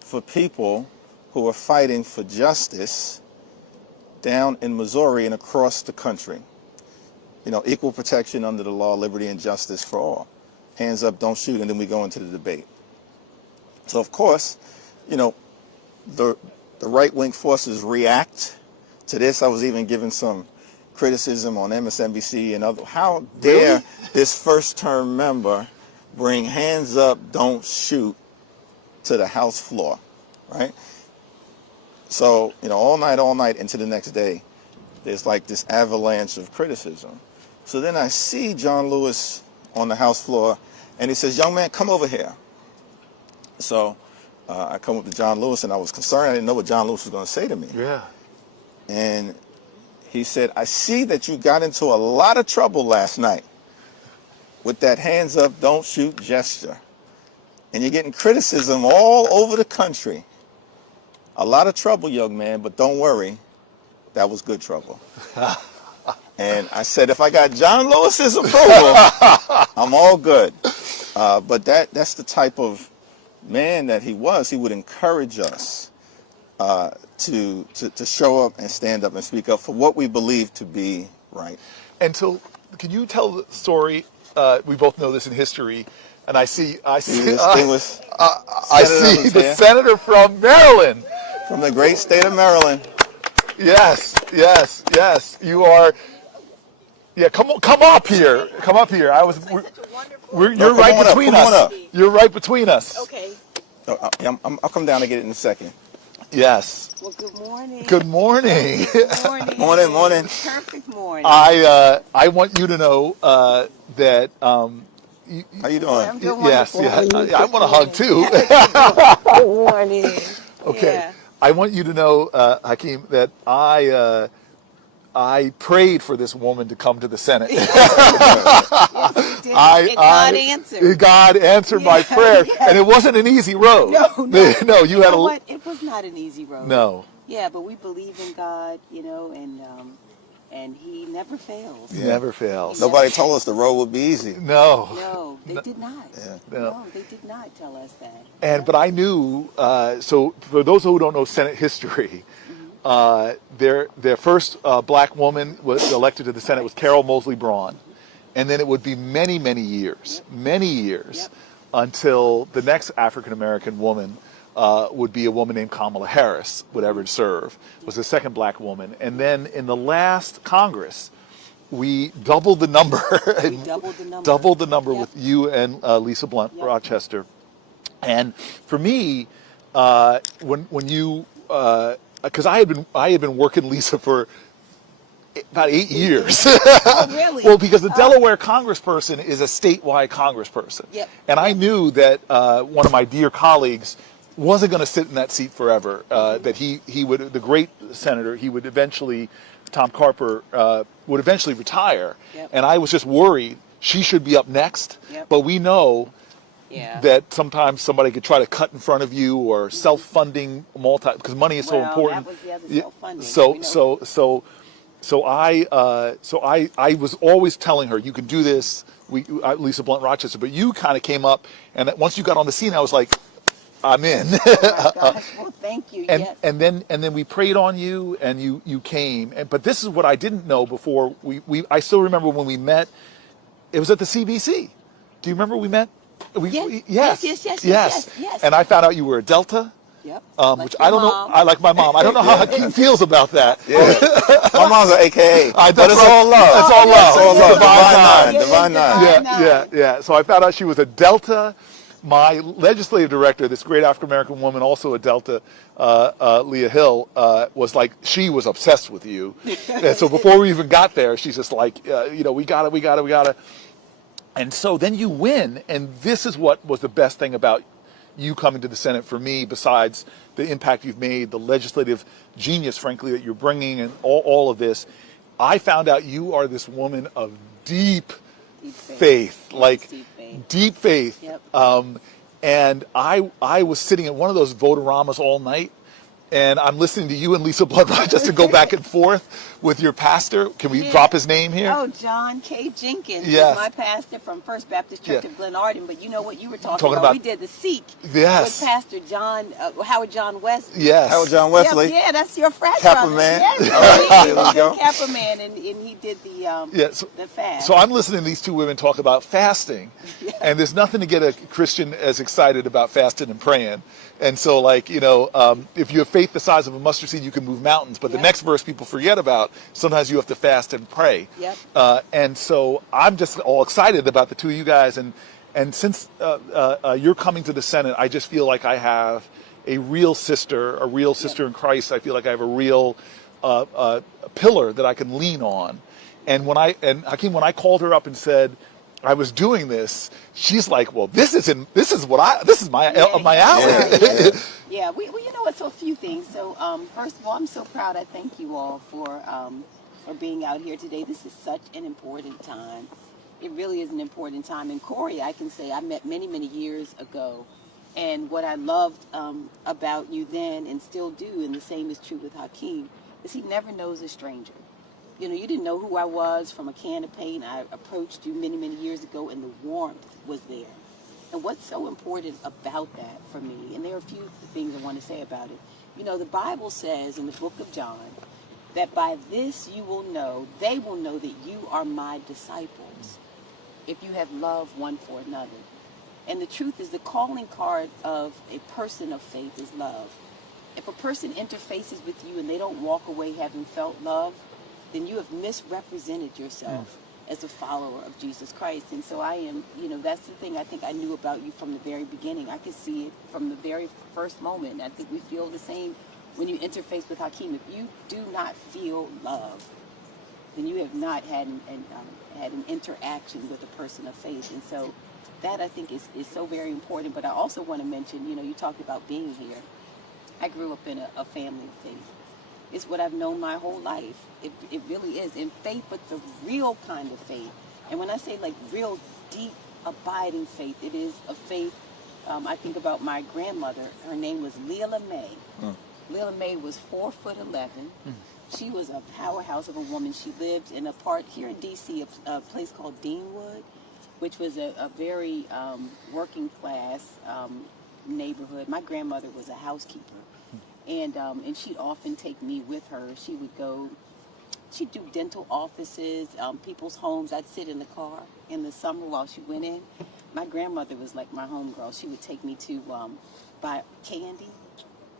for people who are fighting for justice down in Missouri and across the country. Equal protection under the law, liberty, and justice for all. Hands up, don't shoot, and then we go into the debate. So, of course, the right-wing forces react to this. I was even given some criticism on MSNBC and other. How dare this first-term member bring hands up, don't shoot to the House floor, right? So, all night into the next day, there's like this avalanche of criticism. So then I see John Lewis on the House floor, and he says, young man, come over here. So I come up to John Lewis, and I was concerned. I didn't know what John Lewis was going to say to me. Yeah. And he said, I see that you got into a lot of trouble last night with that hands up, don't shoot gesture. And you're getting criticism all over the country. A lot of trouble, young man, but don't worry. That was good trouble. And I said, if I got John Lewis's approval, I'm all good. But that's the type of man that he was. He would encourage us to show up and stand up and speak up for what we believe to be right. And so, can you tell the story? We both know this in history, and I see the senator from Maryland, from the great state of Maryland. Yes. You are. Yeah, come up here. You're right between us. You're right between us. Okay. I'll come down and get it in a second. Yes. Well, good morning. Good morning. Morning. Perfect morning. I want you to know that. How you doing? I'm doing yes. wonderful. Yeah. I want a hug too. Good morning. Okay. Yeah. I want you to know, Hakeem, that I prayed for this woman to come to the Senate. Yes, you did. And God answered. God answered my prayer, and it wasn't an easy road. No. You had what? It was not an easy road. No. Yeah, but we believe in God, and He never fails. He never fails. Nobody told us the road would be easy. No, they did not. Yeah. No, they did not tell us that. But I knew. So for those who don't know Senate history, their first black woman was elected to the Senate was Carol Moseley Braun, and then it would be many years, until the next African American woman would be a woman named Kamala Harris would ever serve. Was the second black woman, and then in the last Congress, we doubled the number. Doubled the number with you and Lisa Blunt Rochester, and for me, when you. Because I had been working Lisa for about 8 years. Oh, really? Well, because the Delaware congressperson is a statewide congressperson. Yep. And I knew that one of my dear colleagues wasn't going to sit in that seat forever. That he would, the great senator, he would eventually, Tom Carper, would eventually retire. Yep. And I was just worried she should be up next. Yep. But we know Yeah. that sometimes somebody could try to cut in front of you, or self-funding because money is so important. That was the other self-funding. So I was always telling her, you can do this, Lisa Blunt Rochester, but you kind of came up, and once you got on the scene, I was like, I'm in. Oh my gosh. Well, thank you. And yes. and then we prayed on you, and you came. But this is what I didn't know before. I still remember when we met. It was at the CBC. Do you remember we met? Yes. And I found out you were a Delta. Yep. Which I don't know. I like my mom. I don't know how Hakeem feels about that. Yeah. My mom's an AKA. But it's all love. It's all love. Divine nine. Yeah. So I found out she was a Delta. My legislative director, this great African American woman, also a Delta, Leah Hill, was like, she was obsessed with you. And so before we even got there, she's just like, we got it. And so then you win, and this is what was the best thing about you coming to the Senate for me, besides the impact you've made, the legislative genius, frankly, that you're bringing, and all of this. I found out you are this woman of deep faith, like deep faith. Yep. And I was sitting at one of those Votoramas all night, and I'm listening to you and Lisa Blood Rochester go back and forth with your pastor. Can we drop his name here? Oh, John K. Jenkins Yes. is my pastor from First Baptist Church of Glen Arden. But you know what you were talking about? We did the Seek with Pastor John, Howard John Wesley. Yes. Howard John Wesley. Yeah, that's your frat Kappa brother. man. Yes, All right, he there we was go. a Kappa man, and he did the fast. So I'm listening to these two women talk about fasting, and there's nothing to get a Christian as excited about fasting and praying. And so, like, you know, if you have faith the size of a mustard seed, you can move mountains. But the next verse people forget about, sometimes you have to fast and pray. Yep. And so I'm just all excited about the two of you guys. And since you're coming to the Senate, I just feel like I have a real sister in Christ. I feel like I have a real pillar that I can lean on. And Hakeem, when I called her up and said I was doing this, she's like, "Well, this is my alley." Yeah. Well, you know what? So a few things. So first of all, I'm so proud. I thank you all for being out here today. This is such an important time. It really is an important time. And Corey, I can say I met many, many years ago. And what I loved about you then and still do, and the same is true with Hakeem, is he never knows a stranger. You know, you didn't know who I was from a can of paint. I approached you many, many years ago, and the warmth was there. And what's so important about that for me, and there are a few things I want to say about it. You know, the Bible says in the book of John that by this you will know, they will know that you are my disciples, if you have love one for another. And the truth is, the calling card of a person of faith is love. If a person interfaces with you and they don't walk away having felt love, then you have misrepresented yourself as a follower of Jesus Christ. And so I am, you know, that's the thing I think I knew about you from the very beginning. I could see it from the very first moment. And I think we feel the same when you interface with Hakeem. If you do not feel love, then you have not had an interaction with a person of faith. And so that I think is so very important. But I also want to mention, you know, you talked about being here. I grew up in a family of faith. It's what I've known my whole life. It really is. In faith, but the real kind of faith. And when I say like real deep, abiding faith, it is a faith. I think about my grandmother. Her name was Leela May. Leela May was 4'11". She was a powerhouse of a woman. She lived in a part here in D.C., a place called Deanwood, which was a very working class neighborhood. My grandmother was a housekeeper. And she'd often take me with her. She'd do dental offices, people's homes. I'd sit in the car in the summer while she went in. My grandmother was like my homegirl. She would take me to buy candy,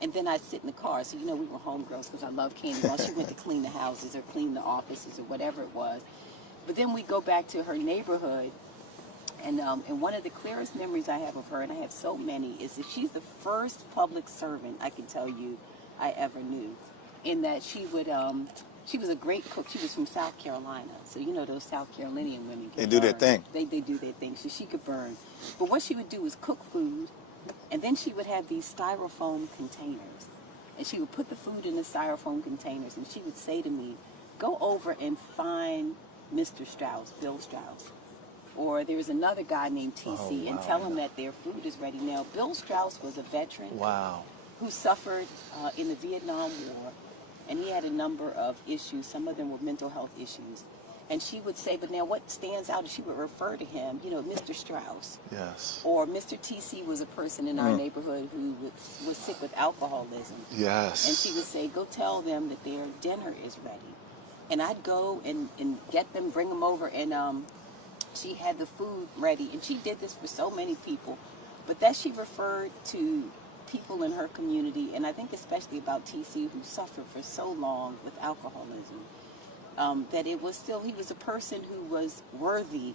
and then I'd sit in the car. So, you know, we were homegirls because I love candy while she went to clean the houses or clean the offices or whatever it was. But then we go back to her neighborhood. And one of the clearest memories I have of her, and I have so many, is that she's the first public servant I can tell you I ever knew. In that she was a great cook. She was from South Carolina, so you know those South Carolinian women can do their thing. They do their thing, so she could burn. But what she would do was cook food, and then she would have these styrofoam containers, and she would put the food in the styrofoam containers, and she would say to me, "Go over and find Mr. Strauss, Bill Strauss." Or there was another guy named TC, and tell him that their food is ready. Now, Bill Strauss was a veteran who suffered in the Vietnam War, and he had a number of issues. Some of them were mental health issues. And she would say, but now what stands out is she would refer to him, you know, Mr. Strauss. Yes. Or Mr. TC was a person in our neighborhood who was sick with alcoholism. Yes. And she would say, go tell them that their dinner is ready. And I'd go and get them, bring them over, and she had the food ready, and she did this for so many people, but that she referred to people in her community, and I think especially about TC, who suffered for so long with alcoholism, that it was still, he was a person who was worthy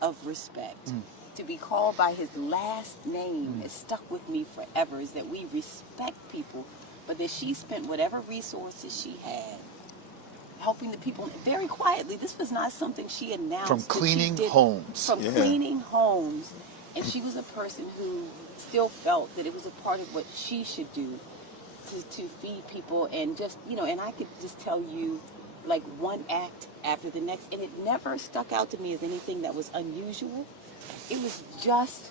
of respect. To be called by his last name has stuck with me forever, is that we respect people, but that she spent whatever resources she had helping the people very quietly. This was not something she announced. From cleaning homes. From cleaning homes. And she was a person who still felt that it was a part of what she should do to feed people and just, and I could just tell you like one act after the next, and it never stuck out to me as anything that was unusual. It was just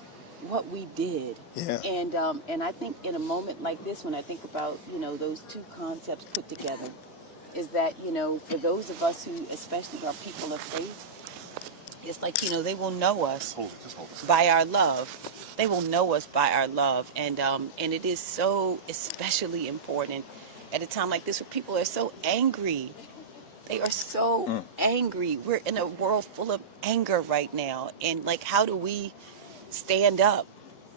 what we did. Yeah. And I think in a moment like this, when I think about, those two concepts put together, is that, for those of us who especially are people of faith, it's like, they will know us by our love. They will know us by our love. And it is so especially important at a time like this where people are so angry. They are so angry. We're in a world full of anger right now. And like, how do we stand up?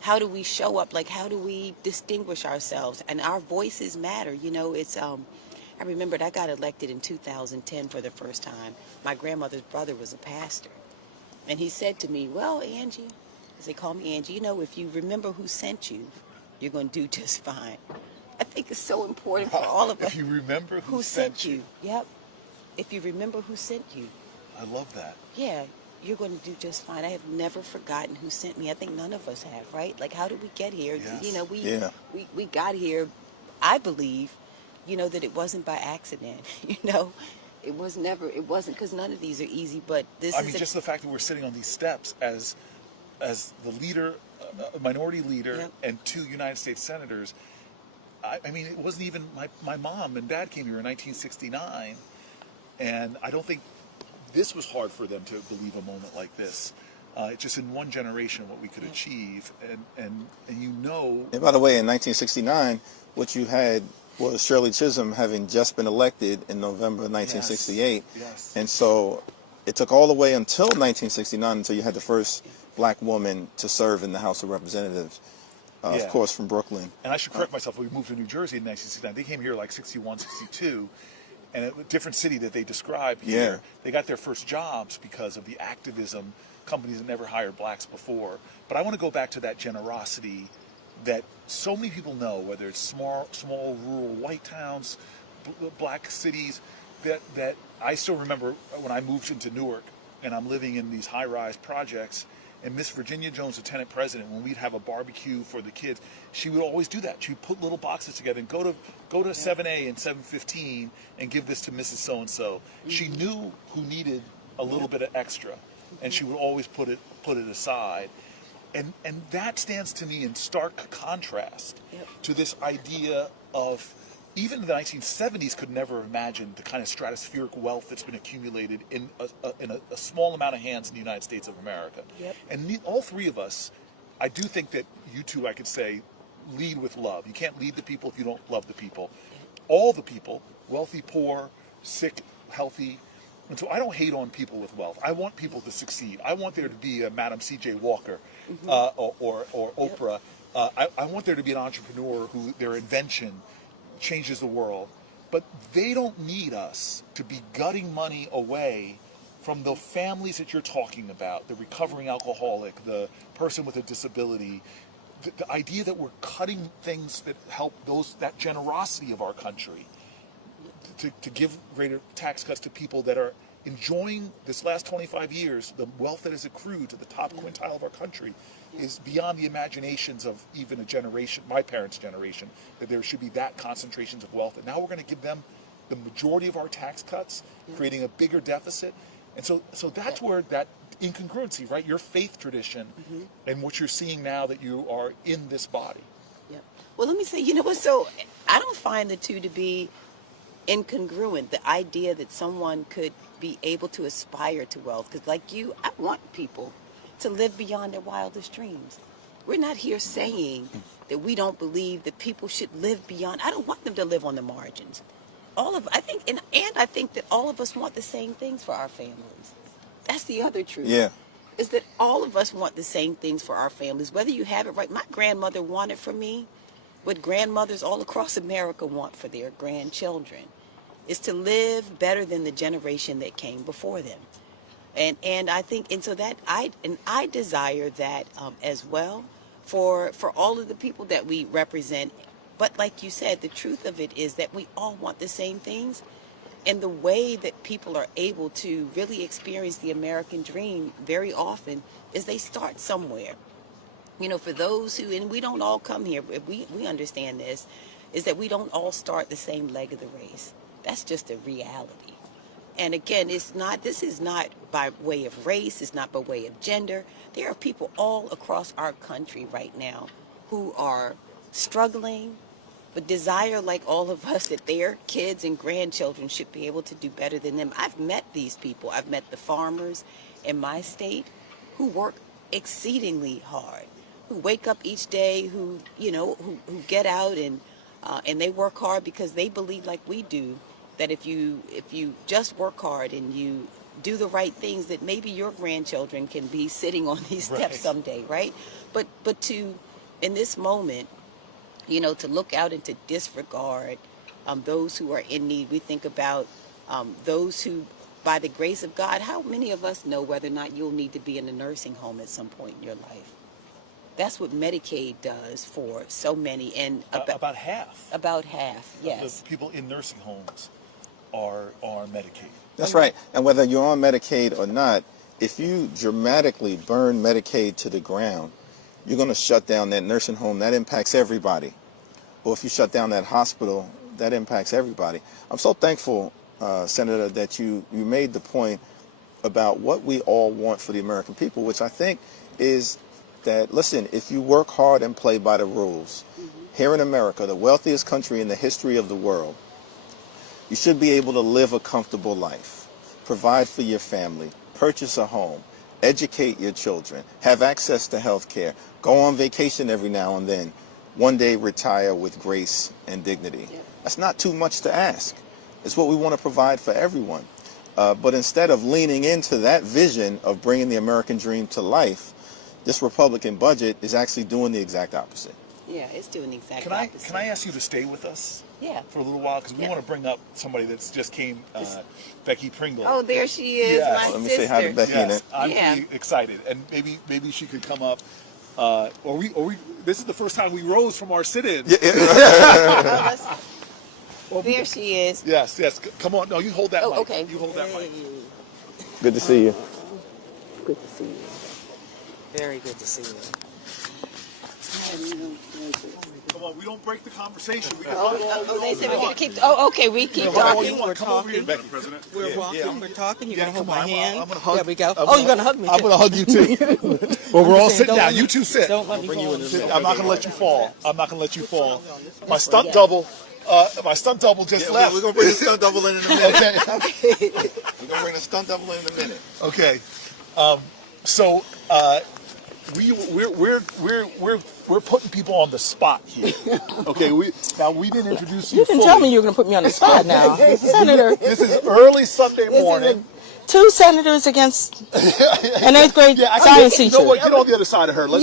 How do we show up? Like, how do we distinguish ourselves? And our voices matter. It's, I remembered I got elected in 2010 for the first time. My grandmother's brother was a pastor. And he said to me, well, Angie, as they call me Angie, if you remember who sent you, you're going to do just fine. I think it's so important for all of us. If you remember who sent you. Yep. If you remember who sent you. I love that. Yeah, you're going to do just fine. I have never forgotten who sent me. I think none of us have, right? Like, how did we get here? Yes. We got here, I believe, that it wasn't by accident. It wasn't, because none of these are easy, but just the fact that we're sitting on these steps as the leader, a minority leader, yep. and 2 United States senators. I mean, it wasn't even my mom and dad came here in 1969, and I don't think this was hard for them to believe a moment like this. It's just in one generation what we could achieve, and And by the way, in 1969, what you had was Shirley Chisholm having just been elected in November 1968. Yes. And so it took all the way until 1969 until you had the first black woman to serve in the House of Representatives, of course, from Brooklyn. And I should correct myself. We moved to New Jersey in 1969. They came here like 61, 62. And a different city that they describe here. Yeah. They got their first jobs because of the activism, companies that never hired blacks before. But I want to go back to that generosity that so many people know, whether it's small rural white towns, black cities, that I still remember when I moved into Newark and I'm living in these high-rise projects, and Miss Virginia Jones, the tenant president, when we'd have a barbecue for the kids, she would always do that. She'd put little boxes together and go to 7A and 715 and give this to Mrs. So-and-so. She knew who needed a little bit of extra, and she would always put it aside. And that stands to me in stark contrast to this idea of, even the 1970s could never have imagined the kind of stratospheric wealth that's been accumulated in a small amount of hands in the United States of America. Yep. And all 3 of us, I do think that you two, I could say, lead with love. You can't lead the people if you don't love the people. All the people, wealthy, poor, sick, healthy. And so I don't hate on people with wealth. I want people to succeed. I want there to be a Madam C.J. Walker or Oprah. I want there to be an entrepreneur who their invention changes the world. But they don't need us to be gutting money away from the families that you're talking about, the recovering alcoholic, the person with a disability, the idea that we're cutting things that help that generosity of our country. To give greater tax cuts to people that are enjoying this last 25 years, the wealth that has accrued to the top quintile of our country is beyond the imaginations of even a generation, my parents' generation, that there should be that concentrations of wealth. And now we're going to give them the majority of our tax cuts, creating a bigger deficit. And so that's where that incongruency, right? Your faith tradition and what you're seeing now that you are in this body. Yep. Well, let me say, so I don't find the two to be incongruent. The idea that someone could be able to aspire to wealth, because like you, I want people to live beyond their wildest dreams. We're not here saying that we don't believe that people should live beyond. I don't want them to live on the margins. I think that all of us want the same things for our families. That's the other truth. Yeah. Is that all of us want the same things for our families, whether you have it right. My grandmother wanted for me what grandmothers all across America want for their grandchildren, is to live better than the generation that came before them. And I think, and so that I desire that as well for all of the people that we represent. But like you said, the truth of it is that we all want the same things. And the way that people are able to really experience the American dream very often is they start somewhere. For those who, and we don't all come here, we understand this, is that we don't all start the same leg of the race. That's just a reality. And again, this is not by way of race, it's not by way of gender. There are people all across our country right now who are struggling, but desire, like all of us, that their kids and grandchildren should be able to do better than them. I've met these people. I've met the farmers in my state who work exceedingly hard, who wake up each day, who get out and they work hard because they believe, like we do, that if you just work hard and you do the right things, that maybe your grandchildren can be sitting on these steps someday, right? But to, in this moment, to look out and to disregard those who are in need. We think about those who, by the grace of God, how many of us know whether or not you'll need to be in a nursing home at some point in your life? That's what Medicaid does for so many. And about half. About half, yes. Of the people in nursing homes are Medicaid. That's right. And whether you're on Medicaid or not, if you dramatically burn Medicaid to the ground, you're going to shut down that nursing home. That impacts everybody. Or if you shut down that hospital, that impacts everybody. I'm so thankful, Senator, that you made the point about what we all want for the American people, which I think is that, listen, if you work hard and play by the rules, here in America, the wealthiest country in the history of the world, you should be able to live a comfortable life, provide for your family, purchase a home, educate your children, have access to health care, go on vacation every now and then, one day retire with grace and dignity. Yeah. That's not too much to ask. It's what we want to provide for everyone. But instead of leaning into that vision of bringing the American dream to life, this Republican budget is actually doing the exact opposite. Yeah, it's doing the exact opposite. Can I ask you to stay with us? Yeah. For a little while, because we want to bring up somebody that's just came, Becky Pringle. Oh, there she is, yes. my Let me sister. say hi to Becky. Yes, I'm pretty excited, and maybe she could come up. Or we. This is the first time we rose from our sit-in. Well, there she is. Yes. Come on. No, you hold that mic. Okay. You hold that mic. Good to see you. Good to see you. Very good to see you. Come on, we don't break the conversation. We They said we're going to keep. Oh, okay, we keep talking. We're talking. President. We're walking. We're talking. You're going to hold my hand. I'm gonna hug. There we go. You're going to hug me. I'm going to hug you too. Well, we're all sitting down. You two sit. Don't let me fall. I'm not going to let you fall. My stunt double. Just left. We're going to bring the stunt double in a minute. Okay. We're going to bring the stunt double in a minute. Okay. So we're putting people on the spot here. Okay. We didn't introduce you. You didn't tell me you were going to put me on the spot now, Senator. This is early Sunday morning. Two senators against an 8th grade science teacher. You know what? Get on the other side of her. Let's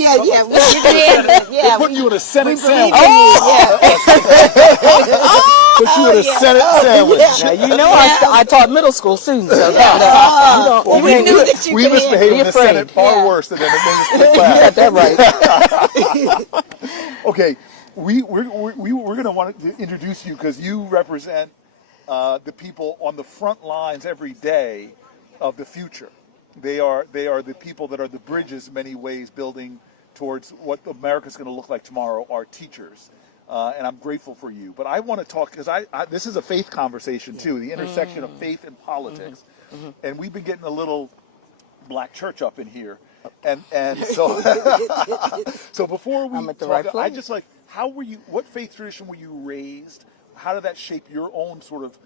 We're putting you in a Senate sandwich. Put you in a Senate sandwich. Now, you know I taught middle school students. So we knew that you we misbehaved in the Senate far worse than in the middle school class. You got that right. Okay, we're going to want to introduce you because you represent the people on the front lines every day of the future. They are the people that are the bridges in many ways building towards what America's going to look like tomorrow, our teachers. And I'm grateful for you. But I want to talk, because this is a faith conversation too, the intersection of faith and politics. And we've been getting a little black church up in here. And so so before we talk, I just what faith tradition were you raised? How did that shape your own sort of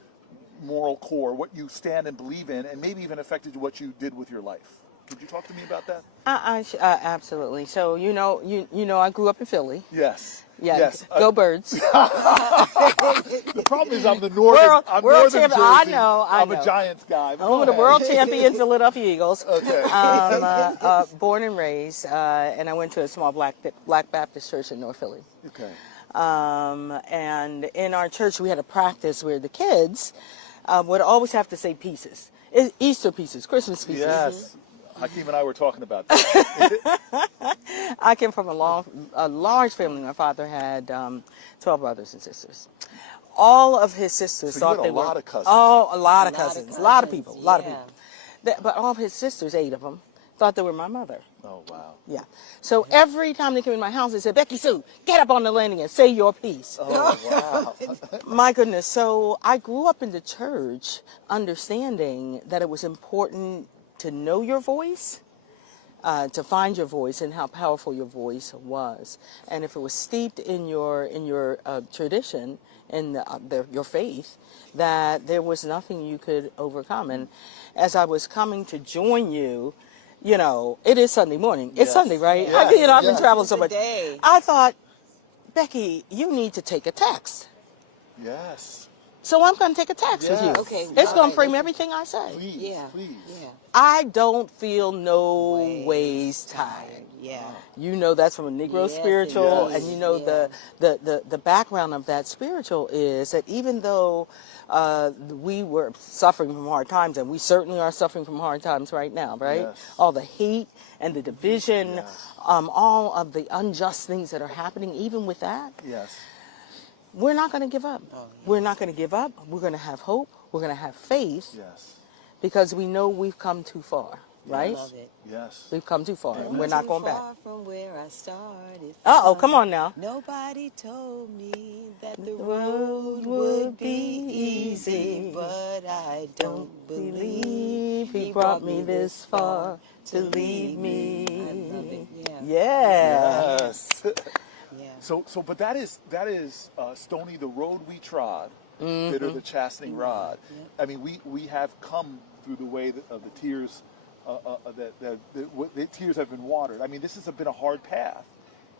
moral core, what you stand and believe in, and maybe even affected what you did with your life? Could you talk to me about that? Absolutely. So you know I grew up in Philly. Yes. Yeah. Yes. Go Birds. The problem is I'm the northern. I'm world northern champion. Jersey. I know. I'm a Giants guy. I'm the world champion Philadelphia Eagles. Okay. Born and raised, and I went to a small black Baptist church in North Philly. Okay. And in our church we had a practice where the kids would always have to say pieces. Easter pieces, Christmas pieces. Yes. Hakeem and I were talking about that. I came from a large family. My father had 12 brothers and sisters. All of his sisters thought they were. A lot of cousins. Oh, a lot of cousins. A lot of people. But all of his sisters, 8 of them, thought they were my mother. Oh, wow. Yeah. So every time they came in my house, they said, Becky Sue, get up on the landing and say your piece. Oh, wow. My goodness. So I grew up in the church understanding that it was important to know your voice, to find your voice and how powerful your voice was. And if it was steeped in your tradition and your faith, that there was nothing you could overcome. And as I was coming to join you, you know, it is Sunday morning. It's Sunday, right? Yes. I've been traveling so much. Day. I thought, Becky, you need to take a text. Yes. So I'm going to take a text with you. Yes. Okay, It's going right. to frame everything I say. Please, Yeah. please. Yeah. I don't feel no ways tired. Yeah. You know that's from a Negro Yes, spiritual, it is. and you know the background of that spiritual is that even though we were suffering from hard times, and we certainly are suffering from hard times right now, right? Yes. All the hate and the division, Yes. all of the unjust things that are happening, even with that, Yes. we're not going to give up. We're not going to give up. We're going to have hope. We're going to have faith Yes. because we know we've come too far, right? Love it. Yes. We've come too far, and we're not going back. Far from where I started. Uh-oh, come on now. Nobody told me that the road would be easy, but I don't believe He brought me this far to leave me. I love it. Yeah. Yeah. Yes. Yeah. So, but that is Stony, the road we trod, bitter the chastening rod. I mean, we have come through the way of the tears, the tears have been watered. I mean, this has been a hard path,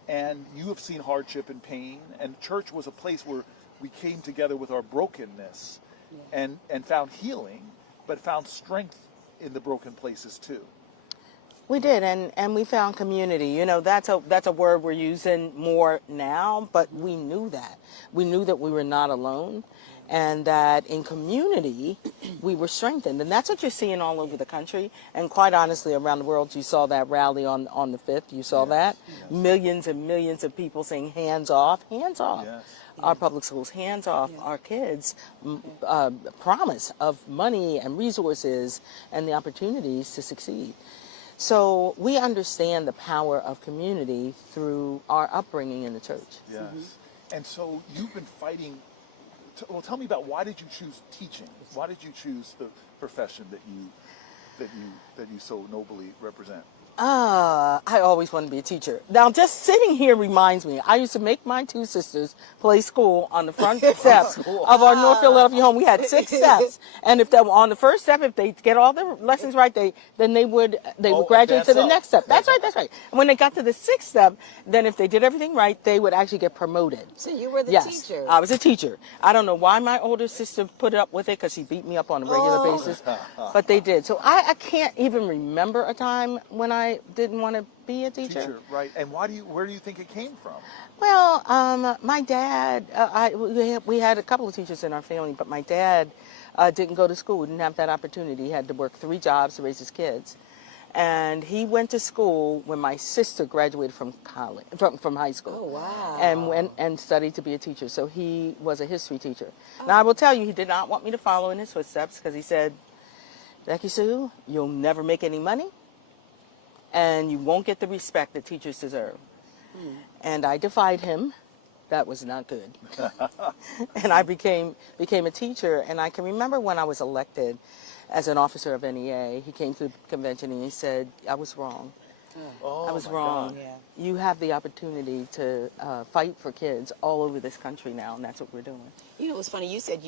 and you have seen hardship and pain. And church was a place where we came together with our brokenness, and found healing, but found strength in the broken places too. We did, and we found community. You know, that's a word we're using more now, but we knew that. We knew that we were not alone, and that in community we were strengthened. And that's what you're seeing all over the country, and quite honestly around the world. You saw that rally on the 5th. You saw that. Yes. Millions and millions of people saying hands off, Yes. our public schools, hands off our kids, promise of money and resources and the opportunities to succeed. So we understand the power of community through our upbringing in the church. Yes. And so you've been fighting. Well, tell me about, why did you choose teaching? Why did you choose the profession that you so nobly represent? I always wanted to be a teacher. Now, just sitting here reminds me, I used to make my two sisters play school on the front steps of our North Philadelphia home. We had 6 steps, and if they were on the first step, if they get all their lessons right, they would graduate to the next step. That's right. And when they got to the 6th step, then if they did everything right, they would actually get promoted. So you were the Yes, teacher. I was a teacher. I don't know why my older sister put up with it, because she beat me up on a regular basis, but they did. So I can't even remember a time when I didn't want to be a teacher. Right? And where do you think it came from? Well, my dad, we had a couple of teachers in our family, but my dad didn't go to school, didn't have that opportunity. He had to work 3 jobs to raise his kids. And he went to school when my sister graduated from college, from high school. Oh, wow. And went and studied to be a teacher. So he was a history teacher. Now, I will tell you, he did not want me to follow in his footsteps, because he said, Becky Sue, you'll never make any money, and you won't get the respect that teachers deserve. And I defied him. That was not good. And I became a teacher. And I can remember when I was elected as an officer of NEA, he came to the convention and he said, I was wrong. I was wrong. Yeah. You have the opportunity to fight for kids all over this country now, and that's what we're doing. You know, it was funny. You said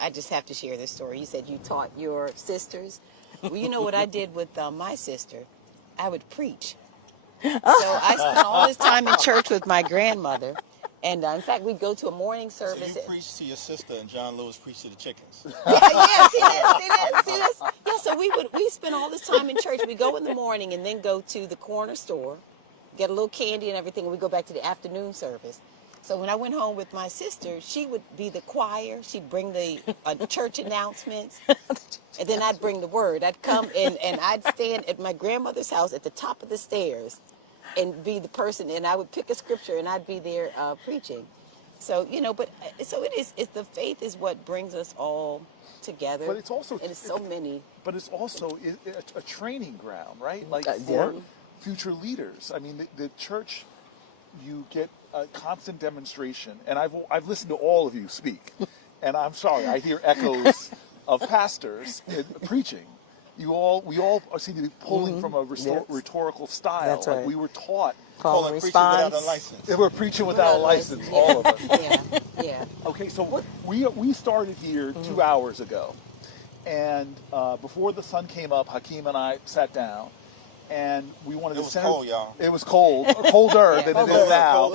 I just have to share this story. You said you taught your sisters. Well, you know what I did with my sister? I would preach. So I spent all this time in church with my grandmother. And in fact, we'd go to a morning service. So you preached to your sister, and John Lewis preached to the chickens. Yeah, see this? Yeah, so we spend all this time in church. We go in the morning and then go to the corner store, get a little candy and everything, and we go back to the afternoon service. So when I went home with my sister, she would be the choir. She'd bring the church announcements, and then I'd bring the word. I'd come and I'd stand at my grandmother's house at the top of the stairs and be the person, and I would pick a scripture, and I'd be there preaching. So, you know, but so it is. It's the faith is what brings us all together. But it's also and it's so many. But it's also a training ground, right? Like Yeah. for future leaders. I mean, the church, you get a constant demonstration, and I've listened to all of you speak, and I'm sorry, I hear echoes of pastors preaching. We all seem to be pulling from a rhetorical style. That's right. Like we were taught. Call and response. Without a license. They were preaching without a license, all of us. Yeah. Okay, so we started here 2 hours ago, and before the sun came up, Hakeem and I sat down, and we wanted to. It was cold, y'all. It was cold, colder than it is now.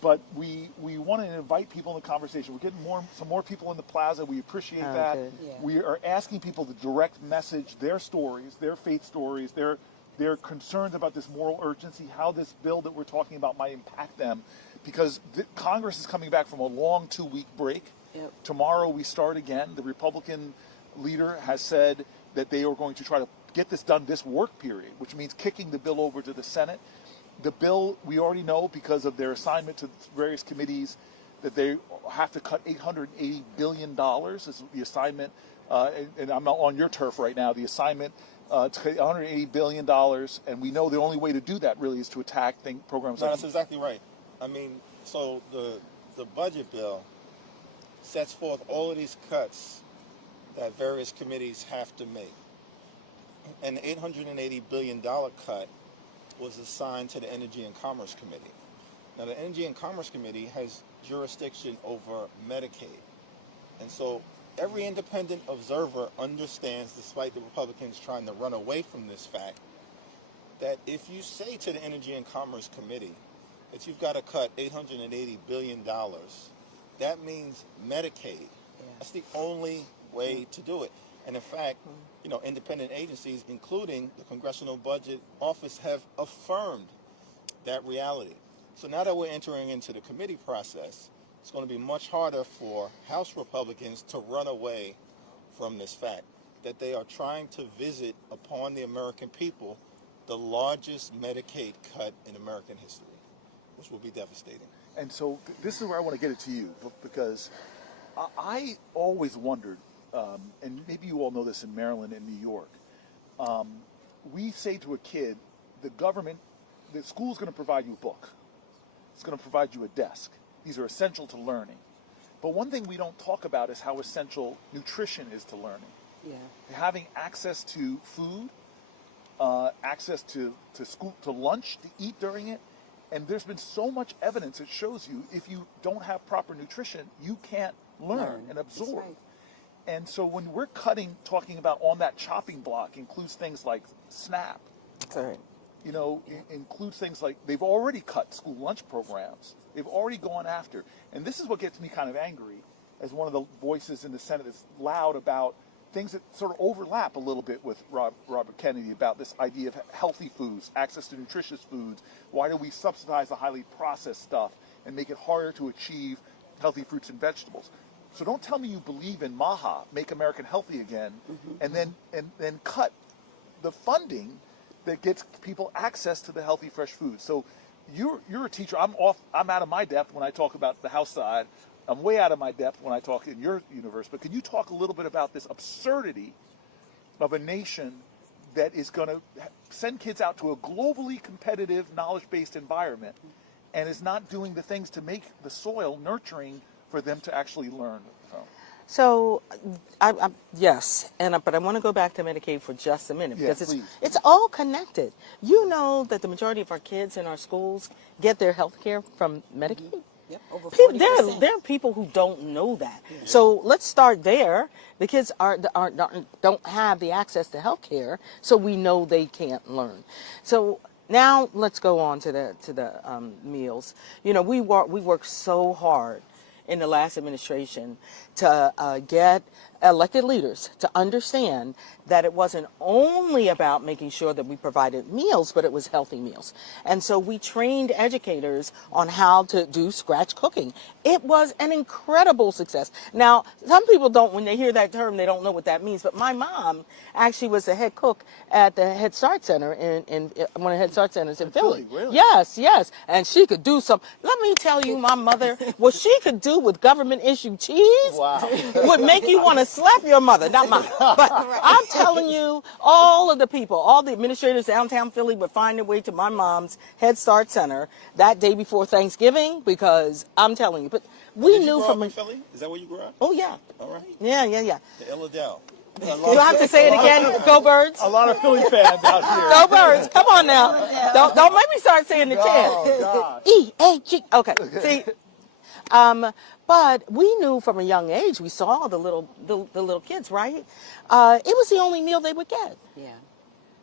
But we wanted to invite people in the conversation. We're getting some more people in the plaza. We appreciate that. good. Yeah. We are asking people to direct message their stories, their faith stories, their concerns about this moral urgency, how this bill that we're talking about might impact them, because Congress is coming back from a long 2-week break. Yep. Tomorrow we start again. The Republican leader has said that they are going to try to get this done this work period, which means kicking the bill over to the Senate. The bill, we already know because of their assignment to various committees that they have to cut $880 billion is the assignment, and I'm not on your turf right now, the assignment to $180 billion, and we know the only way to do that really is to attack programs No, like that's exactly right. I mean, so the budget bill sets forth all of these cuts that various committees have to make. And the $880 billion cut was assigned to the Energy and Commerce Committee. Now, the Energy and Commerce Committee has jurisdiction over Medicaid. And so every independent observer understands, despite the Republicans trying to run away from this fact, that if you say to the Energy and Commerce Committee that you've got to cut $880 billion, that means Medicaid. That's the only way to do it. And in fact, you know, independent agencies, including the Congressional Budget Office, have affirmed that reality. So now that we're entering into the committee process, it's going to be much harder for House Republicans to run away from this fact that they are trying to visit upon the American people the largest Medicaid cut in American history, which will be devastating. And so this is where I want to get it to you, because I always wondered, and maybe you all know this in Maryland and New York, we say to a kid, the school's going to provide you a book. It's going to provide you a desk. These are essential to learning. But one thing we don't talk about is how essential nutrition is to learning. Yeah. Having access to food, access to school, to lunch, to eat during it. And there's been so much evidence that shows you if you don't have proper nutrition, you can't learn and absorb. That's right. And so when we're talking about on that chopping block includes things like SNAP. Sorry. You know, includes things like they've already cut school lunch programs. They've already gone after. And this is what gets me kind of angry as one of the voices in the Senate that's loud about things that sort of overlap a little bit with Robert Kennedy about this idea of healthy foods, access to nutritious foods. Why do we subsidize the highly processed stuff and make it harder to achieve healthy fruits and vegetables? So don't tell me you believe in MAHA, Make America Healthy Again, and then cut the funding that gets people access to the healthy, fresh food. So you're a teacher. I'm out of my depth when I talk about the House side. I'm way out of my depth when I talk in your universe. But can you talk a little bit about this absurdity of a nation that is going to send kids out to a globally competitive, knowledge-based environment and is not doing the things to make the soil nurturing for them to actually learn from? So, yes, but I want to go back to Medicaid for just a minute because it's all connected. You know that the majority of our kids in our schools get their health care from Medicaid? Yep, over 40%. There are people who don't know that. Yeah. So let's start there. The kids don't have the access to health care, so we know they can't learn. So now let's go on to the meals. You know, we worked so hard in the last administration to get elected leaders to understand that it wasn't only about making sure that we provided meals, but it was healthy meals. And so we trained educators on how to do scratch cooking. It was an incredible success. Now, some people don't, when they hear that term, they don't know what that means. But my mom actually was the head cook at the Head Start Center in one of the Head Start Centers in Philly. Really? Yes, yes. And she could do some. Let me tell you, my mother, what she could do with government-issued cheese would make you want to slap your mother, not mine. But I'm telling you, all of the people, all the administrators downtown Philly would find their way to my mom's Head Start Center that day before Thanksgiving, because I'm telling you, but we Did knew you grow from up in Philly? Is that where you grew up? Oh yeah. All right. Yeah. The Illadale. Do I have to say it again? Go Birds. A lot of Philly fans out here. Go Birds. Come on now. Don't make me start saying the chant. Oh, God. E-A-G. Okay. See. But we knew from a young age, we saw the little kids, right? It was the only meal they would get. Yeah.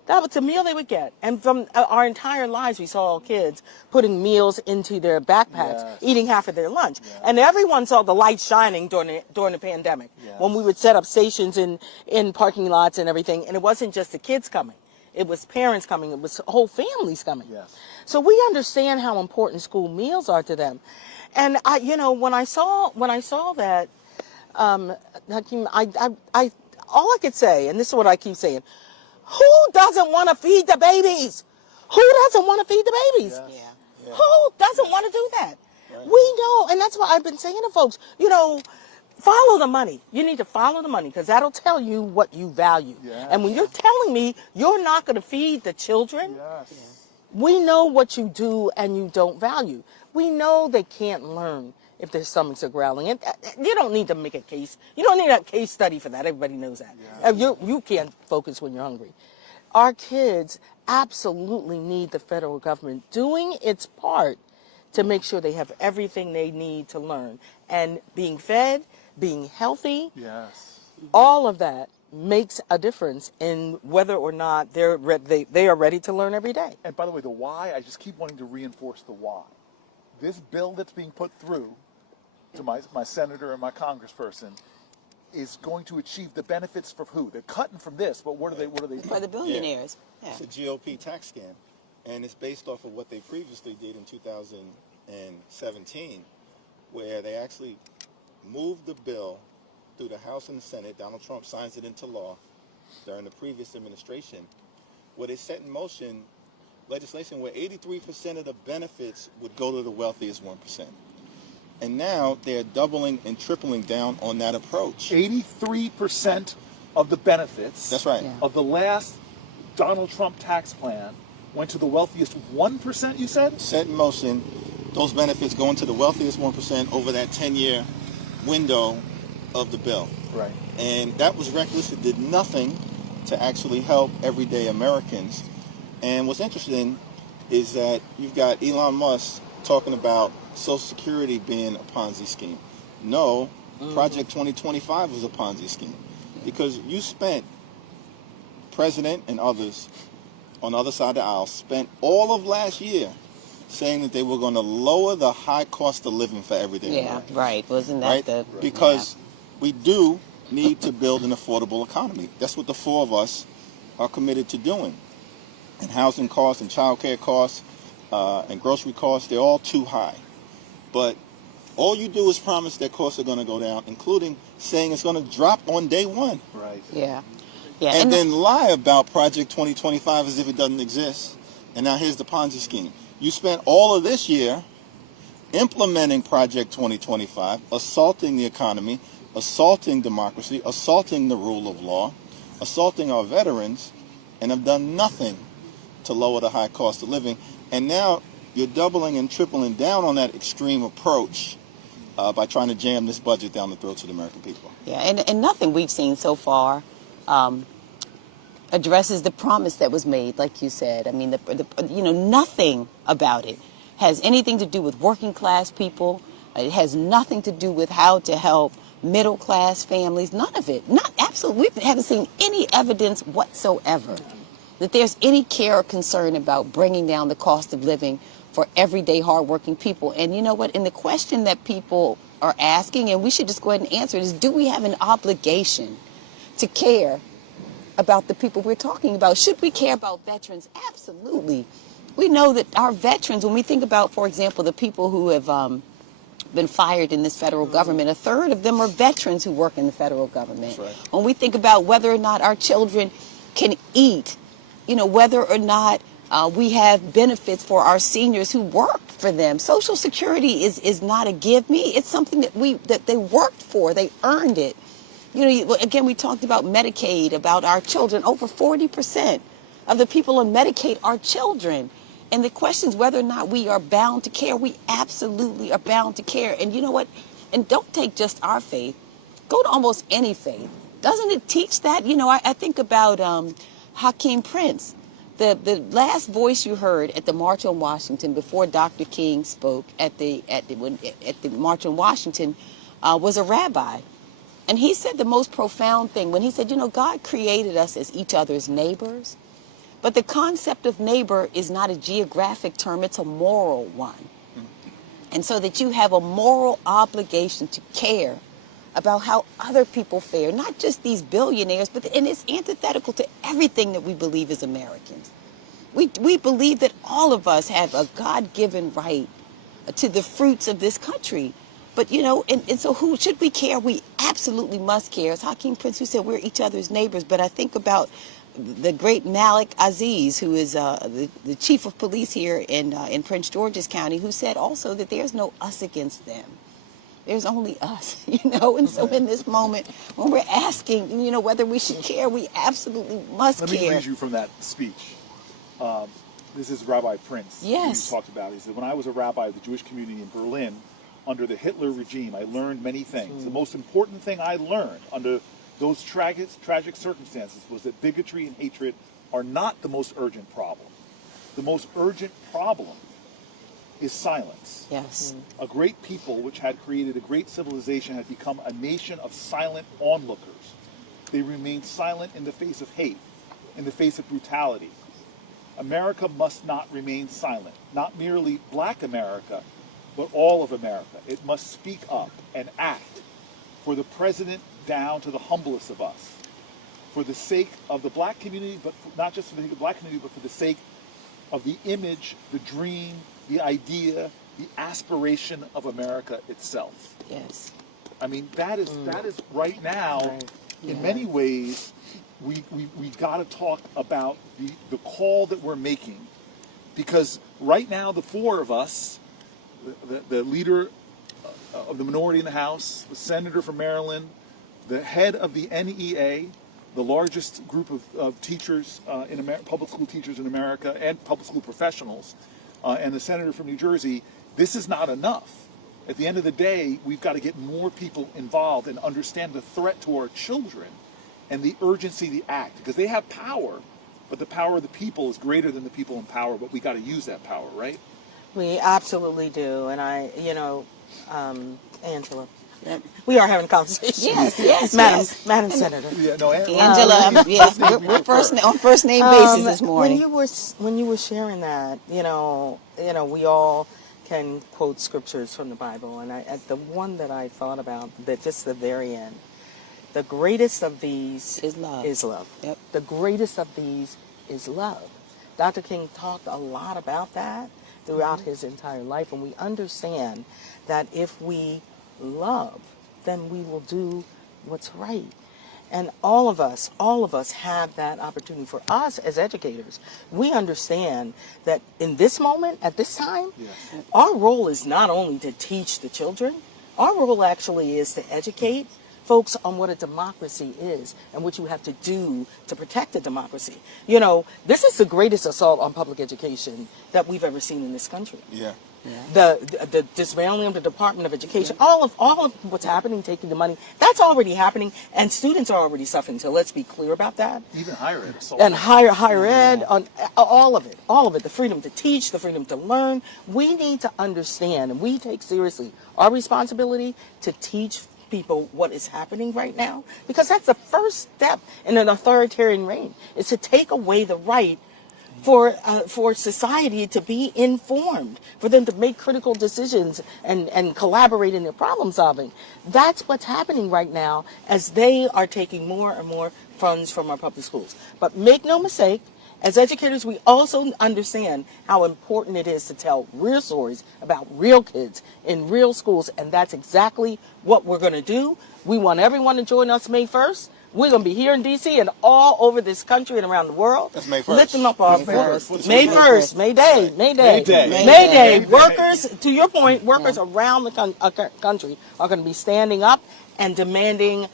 That was the meal they would get. And from our entire lives, we saw kids putting meals into their backpacks, eating half of their lunch. And everyone saw the light shining during the pandemic, when we would set up stations in parking lots and everything. And it wasn't just the kids coming. It was parents coming. It was whole families coming. Yes. So we understand how important school meals are to them. And when I saw that, Hakeem, all I could say, and this is what I keep saying, who doesn't want to feed the babies? Who doesn't want to feed the babies? Yeah. Who doesn't want to do that? Right. We know, and that's why I've been saying to folks, follow the money. You need to follow the money, because that'll tell you what you value. Yes. And when you're telling me you're not going to feed the children, we know what you do and you don't value. We know they can't learn if their stomachs are growling. And you don't need to make a case. You don't need a case study for that. Everybody knows that. Yeah. You can't focus when you're hungry. Our kids absolutely need the federal government doing its part to make sure they have everything they need to learn. And being fed, being healthy, all of that makes a difference in whether or not they are ready to learn every day. And by the way, the why, I just keep wanting to reinforce the why. This bill that's being put through to my senator and my congressperson is going to achieve the benefits for who? They're cutting from this, but what are they For the billionaires. Yeah. It's a GOP tax scam, and it's based off of what they previously did in 2017, where they actually moved the bill through the House and the Senate. Donald Trump signs it into law during the previous administration, where they set in motion legislation where 83% of the benefits would go to the wealthiest 1%. And now they're doubling and tripling down on that approach. 83% of the benefits of the last Donald Trump tax plan went to the wealthiest 1%, you said? Set in motion, those benefits going to the wealthiest 1% over that 10-year window of the bill. Right. And that was reckless. It did nothing to actually help everyday Americans. And what's interesting is that you've got Elon Musk talking about Social Security being a Ponzi scheme. No, Project 2025 was a Ponzi scheme, because you spent, President and others on the other side of the aisle spent all of last year saying that they were going to lower the high cost of living for everyday Americans. Right. Wasn't that Because we do need to build an affordable economy. That's what the four of us are committed to doing. And housing costs and child care costs and grocery costs, they're all too high. But all you do is promise that costs are going to go down, including saying it's going to drop on day one. Right. Yeah. And then lie about Project 2025 as if it doesn't exist. And now here's the Ponzi scheme. You spent all of this year implementing Project 2025, assaulting the economy, assaulting democracy, assaulting the rule of law, assaulting our veterans, and have done nothing to lower the high cost of living. And now you're doubling and tripling down on that extreme approach by trying to jam this budget down the throats of the American people. Yeah, and nothing we've seen so far addresses the promise that was made, like you said. I mean, nothing about it has anything to do with working class people. It has nothing to do with how to help middle class families. None of it. We haven't seen any evidence whatsoever that there's any care or concern about bringing down the cost of living for everyday hardworking people. And you know what? In the question that people are asking, and we should just go ahead and answer it, is do we have an obligation to care about the people we're talking about? Should we care about veterans? Absolutely. We know that our veterans, when we think about, for example, the people who have been fired in this federal government, a third of them are veterans who work in the federal government. That's right. When we think about whether or not our children can eat, whether or not we have benefits for our seniors who work for them. Social Security is not a give me. It's something that they worked for. They earned it. Again, we talked about Medicaid, about our children. Over 40% of the people on Medicaid are children. And the question is whether or not we are bound to care. We absolutely are bound to care. And you know what? And don't take just our faith. Go to almost any faith. Doesn't it teach that? I think about Hakeem Prince. The last voice you heard at the March on Washington before Dr. King spoke at the March on Washington was a rabbi. And he said the most profound thing when he said, God created us as each other's neighbors. But the concept of neighbor is not a geographic term, it's a moral one. And so that you have a moral obligation to care about how other people fare, not just these billionaires, and it's antithetical to everything that we believe as Americans. We believe that all of us have a God-given right to the fruits of this country. But, and so who should we care? We absolutely must care. As Hakeem Prince, who said we're each other's neighbors, but I think about the great Malik Aziz, who is the chief of police here in Prince George's County, who said also that there's no us against them. There's only us, and so in this moment, when we're asking, whether we should care, we absolutely must care. Let me read you from that speech. This is Rabbi Prince. Yes. Who talked about it. He said, when I was a rabbi of the Jewish community in Berlin, under the Hitler regime, I learned many things. The most important thing I learned under those tragic circumstances was that bigotry and hatred are not the most urgent problem. The most urgent problem is silence. Yes. A great people which had created a great civilization had become a nation of silent onlookers. They remained silent in the face of hate, in the face of brutality. America must not remain silent. Not merely black America, but all of America. It must speak up and act for the president down to the humblest of us, for the sake of the black community, but not just for the sake of the black community, but for the sake of the image, the dream, the idea, the aspiration of America itself. Yes. I mean, that is right now, in many ways, we got to talk about the call that we're making, because right now the four of us, the leader of the minority in the House, the senator from Maryland, the head of the NEA, the largest group of teachers in public school teachers in America and public school professionals, and the senator from New Jersey, this is not enough. At the end of the day, we've got to get more people involved and understand the threat to our children and the urgency of the act, because they have power, but the power of the people is greater than the people in power, but we got to use that power, right? We absolutely do. And Angela, we are having a conversation. Yes, Madam Senator. Yeah, no, Angela, yes, we're on first name basis this morning. When you were sharing that, we all can quote scriptures from the Bible, and the one that I thought about, that just the very end, the greatest of these is love. Yep. The greatest of these is love. Dr. King talked a lot about that throughout his entire life, and we understand that if we love, then we will do what's right. And all of us have that opportunity. For us as educators, we understand that in this moment, at this time, our role is not only to teach the children, our role actually is to educate folks on what a democracy is and what you have to do to protect a democracy. This is the greatest assault on public education that we've ever seen in this country. Yeah. The dismantling of the Department of Education, all of what's happening, taking the money, that's already happening, and students are already suffering. So let's be clear about that. Even higher ed. And higher ed, on all of it, the freedom to teach, the freedom to learn. We need to understand, and we take seriously our responsibility to teach people what is happening right now, because that's the first step in an authoritarian reign, is to take away the right for society to be informed, for them to make critical decisions and collaborate in their problem solving. That's what's happening right now as they are taking more and more funds from our public schools. But make no mistake, as educators, we also understand how important it is to tell real stories about real kids in real schools, and that's exactly what we're going to do. We want everyone to join us May 1st. We're going to be here in D.C. and all over this country and around the world. That's May 1st. Lifting up our voice. May 1st. May Day. May Day. May Day. May Day. Workers, to your point, workers around the country are going to be standing up and demanding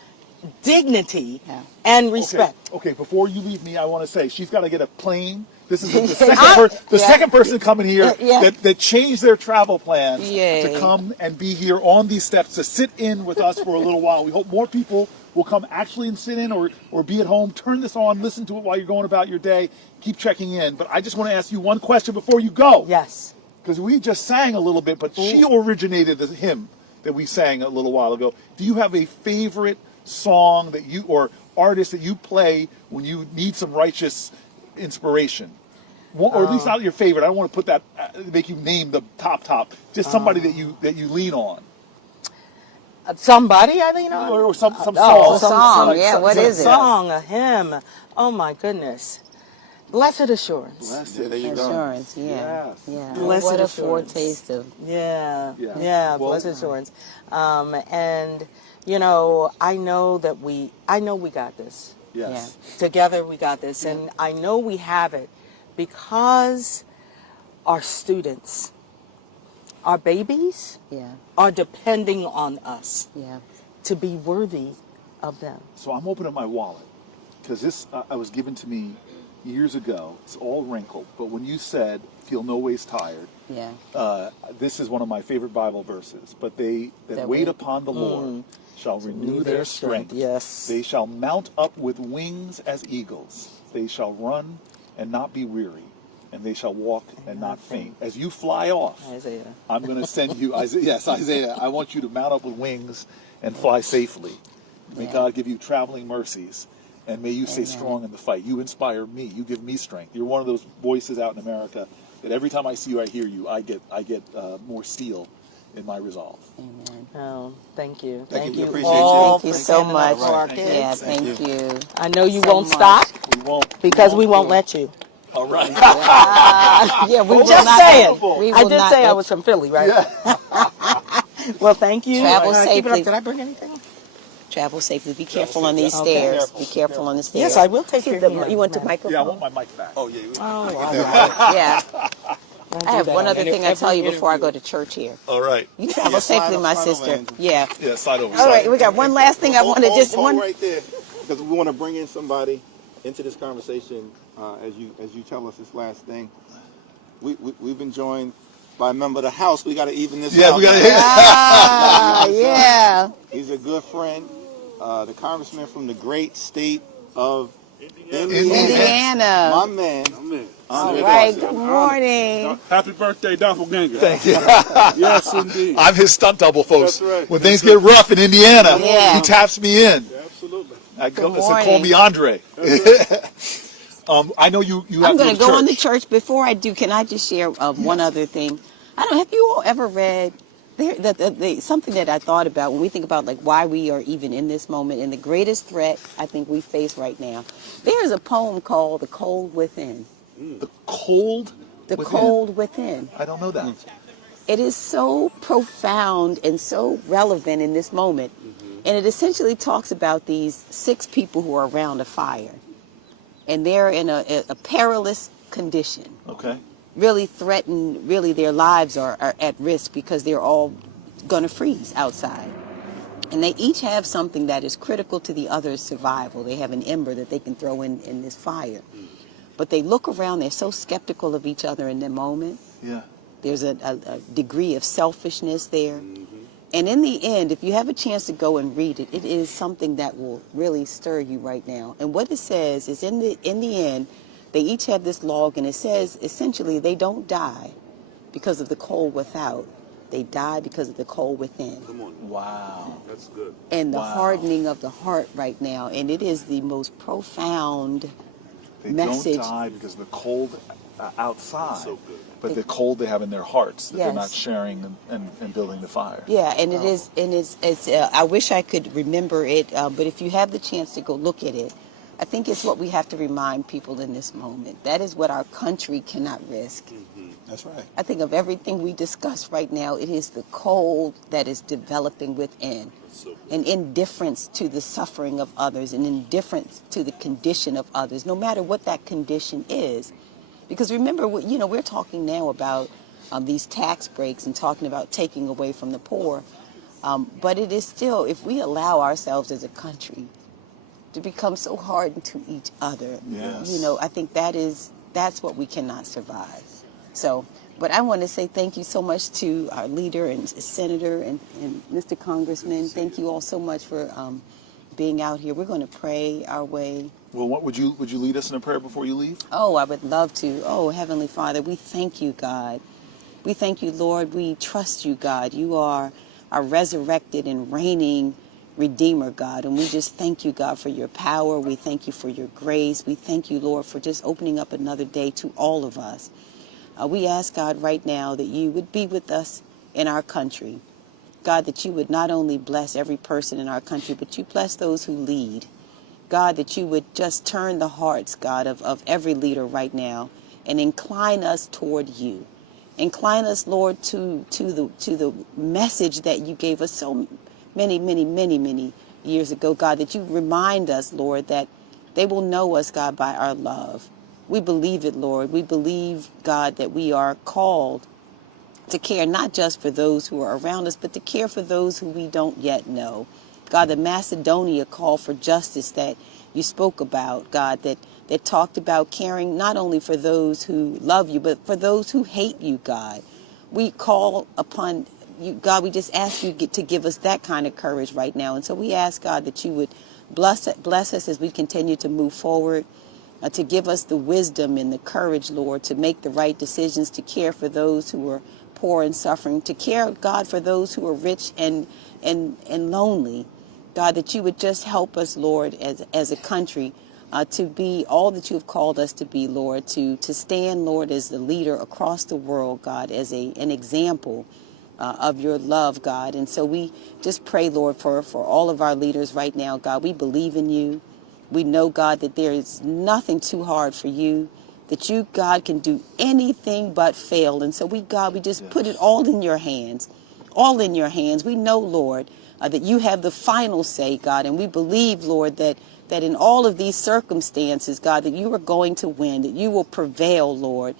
dignity and respect. Okay, before you leave me, I want to say she's got to get a plane. This is the second person coming here that changed their travel plans to come and be here on these steps to sit in with us for a little while. We hope more people will come actually and sit in or be at home. Turn this on, listen to it while you're going about your day. Keep checking in. But I just want to ask you one question before you go. Yes. Because we just sang a little bit, but she originated the hymn that we sang a little while ago. Do you have a favorite song that you or artist that you play when you need some righteous inspiration? Or at least not your favorite. I don't want to put that make you name the top. Just somebody that you lean on. Somebody I lean on? Or some song. Song. Yeah, what is it? A song, a hymn. Oh my goodness. Blessed Assurance. There you go. Assurance, yeah. Blessed What a Assurance. foretaste of. Yeah. Well, Blessed Assurance. And you know, I know we got this. Yes. Together we got this, and I know we have it because our students, our babies, are depending on us to be worthy of them. So I'm opening my wallet because this I was given to me years ago. It's all wrinkled, but when you said "feel no ways tired," this is one of my favorite Bible verses. But they that wait upon the Lord shall renew their strength. Yes. They shall mount up with wings as eagles. They shall run and not be weary, and they shall walk and not faint. As you fly off, Isaiah, I'm going to send you, Isaiah, I want you to mount up with wings and fly safely. May God give you traveling mercies, and may you stay strong in the fight. You inspire me. You give me strength. You're one of those voices out in America that every time I see you, I hear you, I get more steel in my resolve. Amen. oh, thank you. Thank you. Appreciate All Thank you so much. For our kids. Yeah, thank you. I know you so won't much. stop We won't. because we won't let you. All right. Yeah, we will Just not. saying. We I will did not say I let was from Philly, right? Well, thank you. Travel Keep it safely. up. Did I bring anything? Travel safely. Be careful on these stairs. Be careful on the stairs. Yes, I will take care of you. You want the microphone? Yeah, I want my mic back. Oh, yeah. Oh, all right. Yeah. I have one other And thing I tell you every before I go to church here. All right. You travel safely, my sister. Yeah. Yeah, slide over. All right, we got one last thing I want to just hold one. right there, because we want to bring in somebody into this conversation as you tell us this last thing. We've been joined by a member of the House. We got to even this out. Yeah, we got to hit. Yeah. He's a good friend, the congressman from the great state of Indiana. My man. All right. Good morning. Happy birthday, Doppelganger. Thank you. Yes, indeed. I'm his stunt double, folks. That's right. When things get rough in Indiana, Yeah. he taps me in. Absolutely. I go, Good call morning. me Andre. I know you have I'm to going to go go on to the church. Before I do, can I just share one other thing? I don't. Have you all ever read something that I thought about when we think about like why we are even in this moment and the greatest threat I think we face right now? There is a poem called "The Cold Within." The cold The within. Cold Within. I don't know that. It is so profound and so relevant in this moment. And it essentially talks about these 6 people who are around a fire. And they're in a perilous condition. Okay. Really threatened, really their lives are at risk because they're all going to freeze outside. And they each have something that is critical to the other's survival. They have an ember that they can throw in this fire. But they look around, they're so skeptical of each other in the moment. Yeah. There's a degree of selfishness there. And in the end, if you have a chance to go and read it, it is something that will really stir you right now. And what it says is in the end, they each have this log, and it says essentially they don't die because of the cold without. They die because of the cold within. Come on. Wow. That's good. And the hardening of the heart right now. And it is the most profound message. They don't die because of the cold outside, but the cold they have in their hearts that they're not sharing and building the fire. Yeah, and it is, and it's. I wish I could remember it, but if you have the chance to go look at it, I think it's what we have to remind people in this moment. That is what our country cannot risk. Mm-hmm. That's right. I think of everything we discuss right now, it is the cold that is developing within. An indifference to the suffering of others, an indifference to the condition of others, no matter what that condition is. Because remember, we're talking now about these tax breaks and talking about taking away from the poor. But it is still, if we allow ourselves as a country to become so hardened to each other, I think that's what we cannot survive. So, but I want to say thank you so much to our leader and Senator and Mr. Congressman. Thank you all so much for being out here. We're going to pray our way. Well, what would you lead us in a prayer before you leave? Oh, I would love to. Oh, Heavenly Father, we thank you, God. We thank you, Lord. We trust you, God. You are our resurrected and reigning Redeemer, God. And we just thank you, God, for your power. We thank you for your grace. We thank you, Lord, for just opening up another day to all of us. We ask, God, right now that you would be with us in our country. God, that you would not only bless every person in our country, but you bless those who lead. God, that you would just turn the hearts, God, of every leader right now and incline us toward you. Incline us, Lord, to the message that you gave us so many years ago, God, that you remind us, Lord, that they will know us, God, by our love. We believe it, Lord. We believe, God, that we are called to care not just for those who are around us, but to care for those who we don't yet know. God, the Macedonia call for justice that you spoke about, God, that talked about caring not only for those who love you, but for those who hate you, God. We call upon you, God, we just ask you to give us that kind of courage right now. And so we ask, God, that you would bless us as we continue to move forward. To give us the wisdom and the courage, Lord, to make the right decisions, to care for those who are poor and suffering, to care, God, for those who are rich and lonely. God, that you would just help us, Lord, as a country, to be all that you have called us to be, Lord, to stand, Lord, as the leader across the world, God, as an example of your love, God. And so we just pray, Lord, for all of our leaders right now, God. We believe in you. We know, God, that there is nothing too hard for you, that you, God, can do anything but fail. And so we just put it all in your hands, all in your hands. We know, Lord, that you have the final say, God, and we believe, Lord, that in all of these circumstances, God, that you are going to win, that you will prevail, Lord.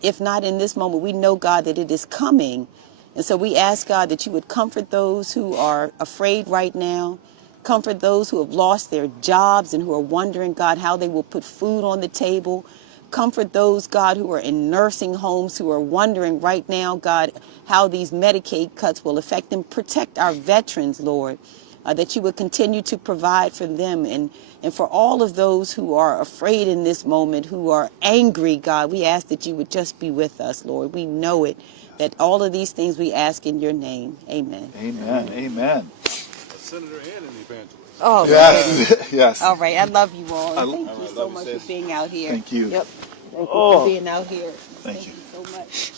If not in this moment, we know, God, that it is coming. And so we ask, God, that you would comfort those who are afraid right now. Comfort those who have lost their jobs and who are wondering, God, how they will put food on the table. Comfort those, God, who are in nursing homes, who are wondering right now, God, how these Medicaid cuts will affect them. Protect our veterans, Lord, that you would continue to provide for them. And for all of those who are afraid in this moment, who are angry, God, we ask that you would just be with us, Lord. We know it, that all of these things we ask in your name. Amen. Amen. Amen. Senator and an evangelist. Oh, yes. Yes. All right. I love you all. And thank you so much for being out here. Thank you. Yep. Thank you for being out here. Thank you so much.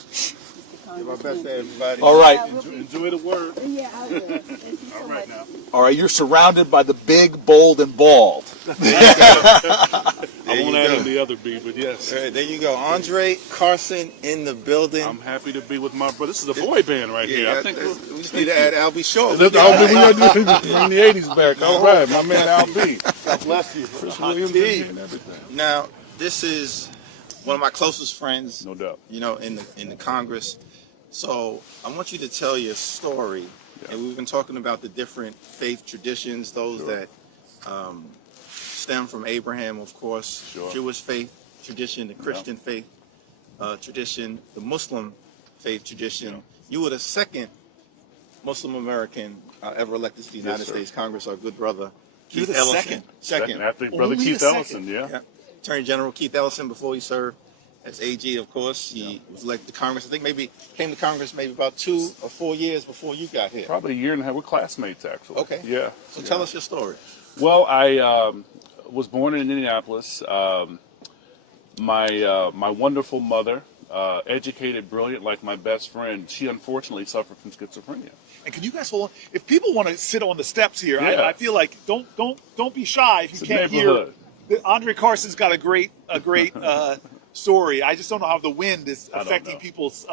Give our best to everybody. All right. Enjoy the word. Yeah, I will. Thank you so much. Now. All right. You're surrounded by the big, bold, and bald. I won't add in the other B, but yes. All right, there you go. Andre Carson in the building. I'm happy to be with my brother. This is a boy band right here. I think we just need to add Albie Shaw. Bring the 80s back. All right, my man Al B. God bless you. Chris Williams and everything. Now, this is one of my closest friends. No doubt. You know, in the Congress. So I want you to tell your story. Yeah. And we've been talking about the different faith traditions, those that stem from Abraham, of course, Jewish faith tradition, the Christian faith tradition, the Muslim faith tradition. You were the second Muslim American ever elected to the United States Congress, our good brother Keith Ellison. Second. After brother Keith Ellison, yeah. Attorney General Keith Ellison, before he served as AG, of course, he was elected to Congress. I think maybe came to Congress maybe about 2 or 4 years before you got here. Probably a year and a half. We're classmates, actually. Okay. Yeah. So tell us your story. Well, I was born in Indianapolis. My wonderful mother, educated, brilliant, like my best friend, she unfortunately suffered from schizophrenia. And can you guys hold on? If people want to sit on the steps here, Yeah. I feel like don't be shy if you It's a can't neighborhood. hear. Andre Carson's got a great story. I just don't know how the wind is affecting people's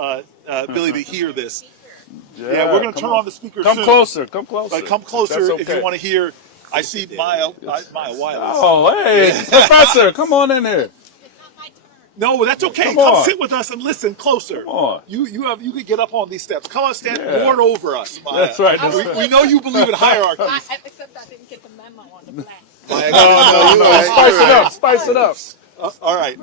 ability to hear this. Yeah, we're going to turn on the speakers soon. Come closer. Come closer. Come closer That's if okay. you want to hear. I see Maya Wireless. Oh, hey, Professor, come on in here. No, that's okay. Come Come on. sit with us and listen closer. Come on. You can get up on these steps. Come on, stand Yeah. lord over us, Maya. That's right. That's right. We know you believe in hierarchies. Except I didn't get the memo on the black. No, spice it up. Spice it up. All right.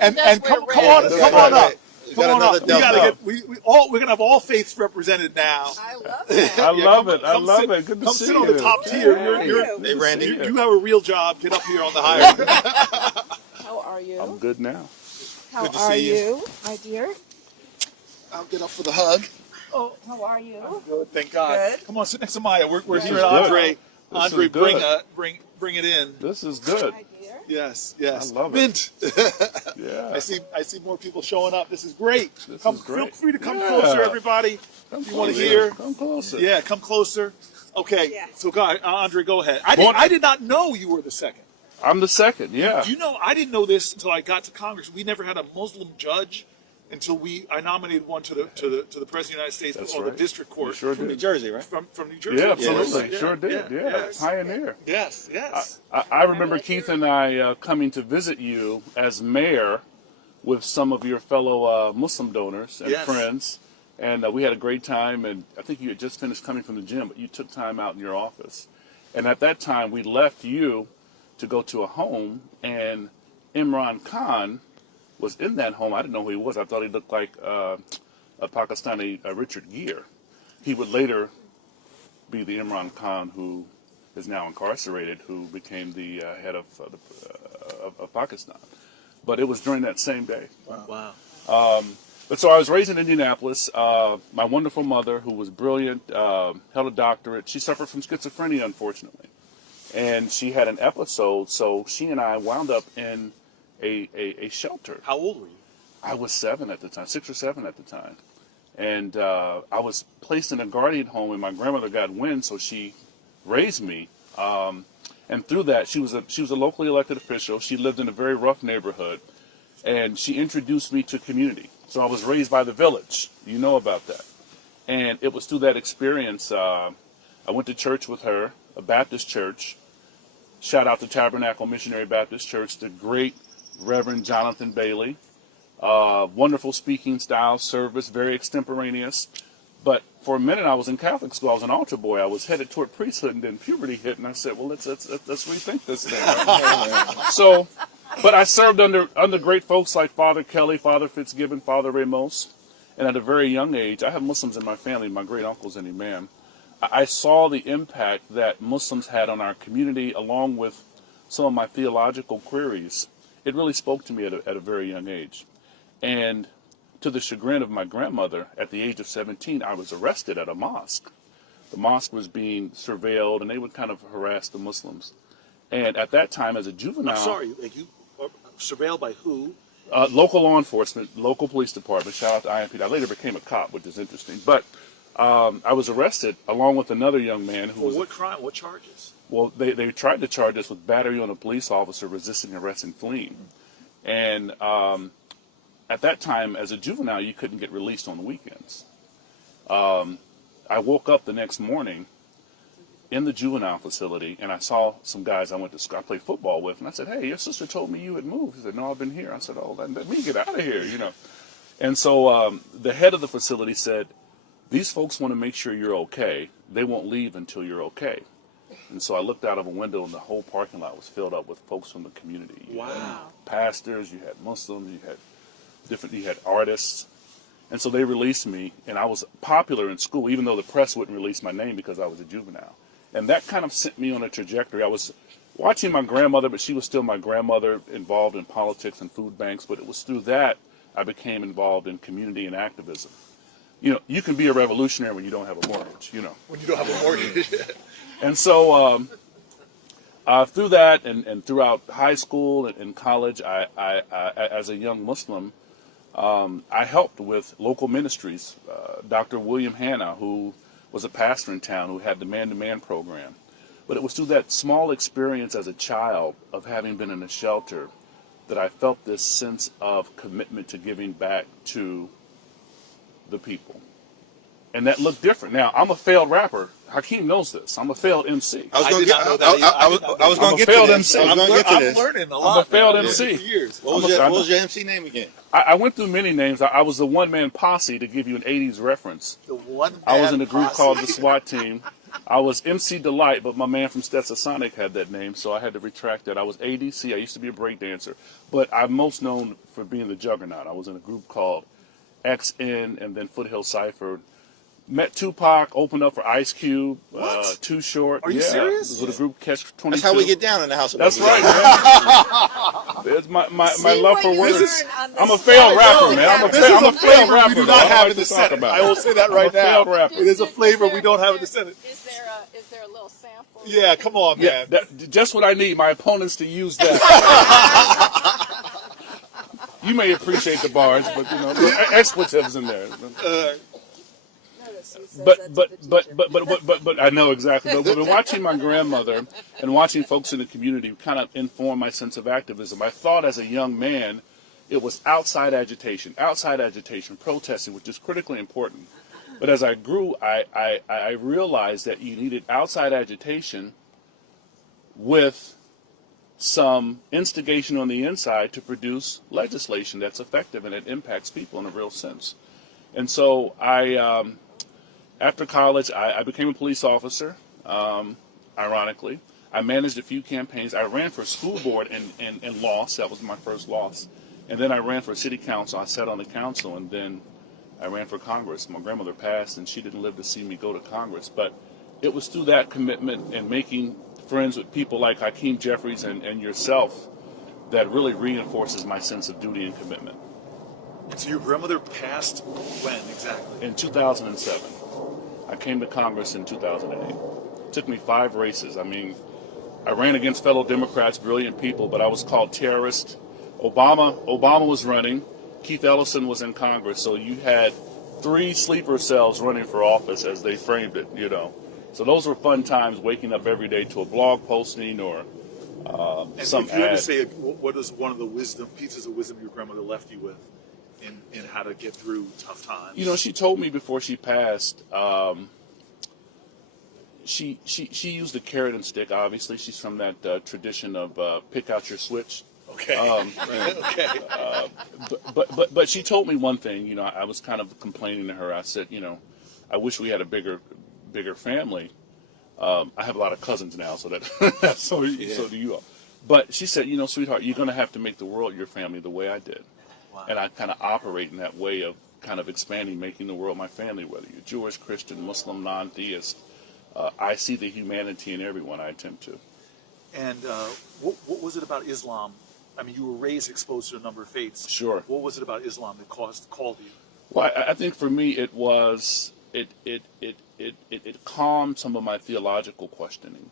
And That's come where on, Red come on up. Come on another up. We gotta Delta. get we're gonna have all faiths represented now. I love that. I love it. I Come love sit- it. Good to come see sit you. on the top tier. Hey, Randy. You have a real job. Get up here on the higher. How are you? I'm good now. How good to are see you. you, my dear? I'll get up for the hug. Oh, how are you? Good, thank God. Good. Come on, sit next to Maya. We're This here is at good. Andre. This Andre, is good. bring it in. This is good. My dear. Yes. I love it. Mint. Yeah. I see more people showing up. This is great. This Feel is great. free to come Yeah. closer, everybody. Come If you want to closer. hear. Come closer. Yeah, come closer. Okay. Yeah. So, God, Andre, go ahead. Born- I did not know you were the second. I'm the second. Yeah. Do you know? I didn't know this until I got to Congress. We never had a Muslim judge until I nominated one to the President of the United States That's on right. the district court. You sure From New did. Jersey, right? From New Jersey. Yeah, absolutely. Yes. Sure did. Yeah. Yes. Pioneer. Yes. Yes. I remember Keith and I coming to visit you as mayor with some of your fellow Muslim donors and Yes. friends. And we had a great time. And I think you had just finished coming from the gym, but you took time out in your office. And at that time, we left you to go to a home. And Imran Khan was in that home. I didn't know who he was. I thought he looked like a Pakistani Richard Gere. He would later be the Imran Khan who is now incarcerated, who became the head of Pakistan. But it was during that same day. Wow. But so I was raised in Indianapolis. My wonderful mother, who was brilliant, held a doctorate. She suffered from schizophrenia, unfortunately. And she had an episode, so she and I wound up in a shelter. How old were you? I was 7 at the time, 6 or 7 at the time. And I was placed in a guardian home, and my grandmother got wind, so she raised me. And through that, she was a locally elected official. She lived in a very rough neighborhood, and she introduced me to community. So I was raised by the village. You know about that. And it was through that experience, I went to church with her, a Baptist church. Shout out to Tabernacle Missionary Baptist Church, the great Reverend Jonathan Bailey. Wonderful speaking style, service, very extemporaneous. But for a minute, I was in Catholic school. I was an altar boy. I was headed toward priesthood, and then puberty hit, and I said, "Well, let's rethink this thing." So, but I served under great folks like Father Kelly, Father Fitzgibbon, Father Ramos, and at a very young age, I have Muslims in my family. My great uncle's an imam. I saw the impact that Muslims had on our community, along with some of my theological queries. It really spoke to me at a very young age. And to the chagrin of my grandmother, at the age of 17, I was arrested at a mosque. The mosque was being surveilled, and they would kind of harass the Muslims. And at that time, as a juvenile... I'm sorry, you surveilled by who? Local law enforcement, local police department. Shout out to IMPD. I later became a cop, which is interesting. But I was arrested along with another young man who For was... what crime? What charges? Well, they tried to charge us with battery on a police officer, resisting arrest, and fleeing. And at that time, as a juvenile, you couldn't get released on the weekends. I woke up the next morning in the juvenile facility, and I saw some guys I played football with, and I said, "Hey, your sister told me you had moved." He said, "No, I've been here." I said, "Oh, let me get out of here, you know." And so the head of the facility said, "These folks want to make sure you're okay. They won't leave until you're okay." And so I looked out of a window, and the whole parking lot was filled up with folks from the community. You had pastors, you had Muslims, you had artists. And so they released me, and I was popular in school, even though the press wouldn't release my name because I was a juvenile. And that kind of sent me on a trajectory. I was watching my grandmother, but she was still my grandmother, involved in politics and food banks. But it was through that I became involved in community and activism. You know, you can be a revolutionary when you don't have a mortgage, you know. When you don't have a mortgage. And so through that and throughout high school and college, I as a young Muslim, I helped with local ministries. Dr. William Hanna, who was a pastor in town, who had the man-to-man program. But it was through that small experience as a child of having been in a shelter that I felt this sense of commitment to giving back to the people. And that looked different. Now, I'm a failed rapper. Hakeem knows this. I'm a failed MC. I was going to get to this. I'm learning a lot. I'm a failed MC. What was your MC name again? I went through many names. I was the one-man posse, to give you an 80s reference. The one-man I was in a group posse. called the SWAT Team. I was MC Delight, but my man from Stetsasonic had that name, so I had to retract that. I was ADC. I used to be a break dancer. But I'm most known for being the Juggernaut. I was in a group called XN and then Foothill Cypher. Met Tupac, opened up for Ice Cube, Too Short. Are you serious? With a group Catch 22. That's how we get down in the house. That's right, man. There's my love for words. I'm a failed rapper, man. I'm a failed rapper. We do not have in the Senate. I will say that right now. Rapper. It is a flavor we don't have in the Senate. Is there a little sample? Yeah, come on, man. Yeah, just what I need. My opponents to use that. You may appreciate the bars, but you know, there are expletives in there. But I know exactly. But watching my grandmother and watching folks in the community kind of inform my sense of activism. I thought as a young man, it was outside agitation, protesting, which is critically important. But as I grew, I realized that you needed outside agitation with some instigation on the inside to produce legislation that's effective and it impacts people in a real sense. And so after college, I became a police officer, ironically. I managed a few campaigns. I ran for school board and lost. That was my first loss. And then I ran for city council. I sat on the council, and then I ran for Congress. My grandmother passed, and she didn't live to see me go to Congress. But it was through that commitment and making friends with people like Hakeem Jeffries and yourself that really reinforces my sense of duty and commitment. So your grandmother passed when exactly? In 2007. I came to Congress in 2008. It took me 5 races. I mean, I ran against fellow Democrats, brilliant people, but I was called terrorist. Obama was running. Keith Ellison was in Congress. So you had 3 sleeper cells running for office, as they framed it, you know. So those were fun times, waking up every day to a blog posting or some if you had ad. to say, what is one of the pieces of wisdom your grandmother left you with in how to get through tough times? You know, she told me before she passed, she used the carrot and stick, obviously. She's from that tradition of pick out your switch. Okay. Okay. But she told me one thing. You know, I was kind of complaining to her. I said, you know, I wish we had a bigger family. I have a lot of cousins now, so so do you all. But she said, you know, sweetheart, you're going to have to make the world your family the way I did. Wow. And I kind of operate in that way of kind of expanding, making the world my family, whether you're Jewish, Christian, Muslim, non-theist. I see the humanity in everyone. I attempt to. And what was it about Islam? I mean, you were raised exposed to a number of faiths. Sure. What was it about Islam that called you? Well, I think for me it was it calmed some of my theological questioning.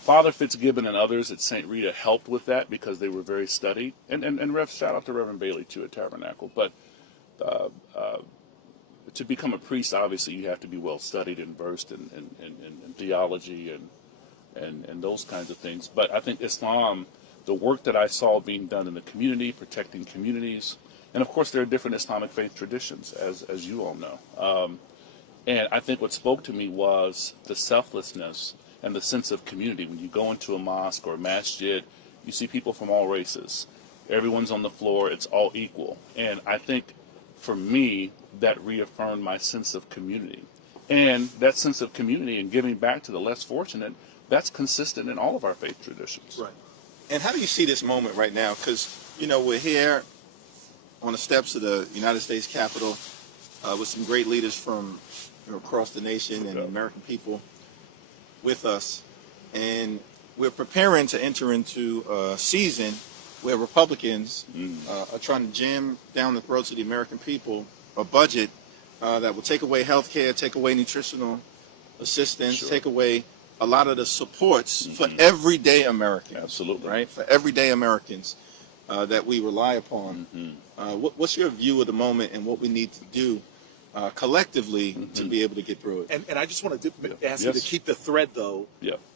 Father Fitzgibbon and others at St. Rita helped with that because they were very studied. And shout out to Reverend Bailey too at Tabernacle. But to become a priest, obviously you have to be well studied and versed in theology and those kinds of things. But I think Islam, the work that I saw being done in the community, protecting communities, and of course there are different Islamic faith traditions, as you all know. And I think what spoke to me was the selflessness and the sense of community. When you go into a mosque or a masjid, you see people from all races. Everyone's on the floor. It's all equal. And I think for me, that reaffirmed my sense of community. And that sense of community and giving back to the less fortunate, that's consistent in all of our faith traditions. Right. And how do you see this moment right now? Because, you know, we're here on the steps of the United States Capitol with some great leaders from across the nation and the American people with us. And we're preparing to enter into a season where Republicans are trying to jam down the throats of the American people a budget that will take away health care, take away nutritional assistance, take away a lot of the supports for everyday Americans. Absolutely. Right? For everyday Americans that we rely upon. What's your view of the moment and what we need to do collectively to be able to get through it? And I just want to ask you to keep the thread, though,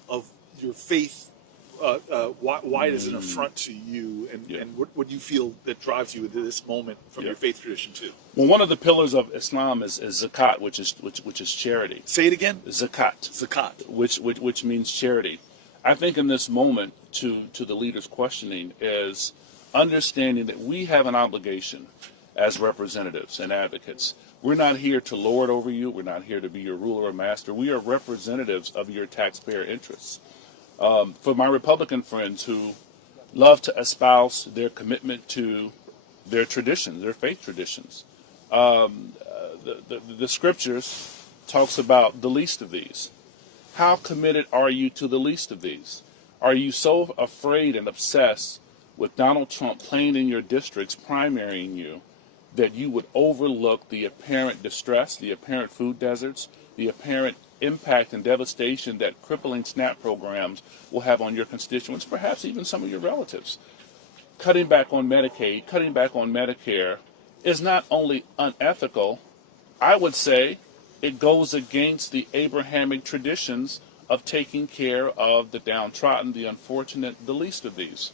of your faith. Why it is an affront to you, and what do you feel that drives you into this moment from your faith tradition too? Well, one of the pillars of Islam is zakat, which is charity. Say it again. Zakat, which means charity. I think in this moment, to the leaders questioning, is understanding that we have an obligation as representatives and advocates. We're not here to lord over you. We're not here to be your ruler or master. We are representatives of your taxpayer interests. For my Republican friends who love to espouse their commitment to their traditions, their faith traditions, the scriptures talks about the least of these. How committed are you to the least of these? Are you so afraid and obsessed with Donald Trump playing in your districts, primarying you, that you would overlook the apparent distress, the apparent food deserts, the apparent impact and devastation that crippling SNAP programs will have on your constituents, perhaps even some of your relatives? Cutting back on Medicaid, cutting back on Medicare is not only unethical, I would say it goes against the Abrahamic traditions of taking care of the downtrodden, the unfortunate, the least of these.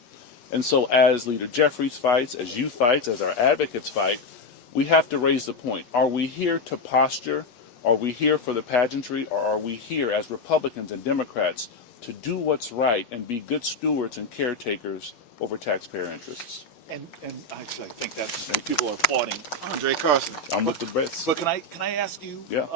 And so as Leader Jeffries fights, as you fight, as our advocates fight, we have to raise the point. Are we here to posture? Are we here for the pageantry, or are we here as Republicans and Democrats to do what's right and be good stewards and caretakers over taxpayer interests? And actually, I think that people are applauding Andre Carson. I'm with the best. But can I ask you? Yeah.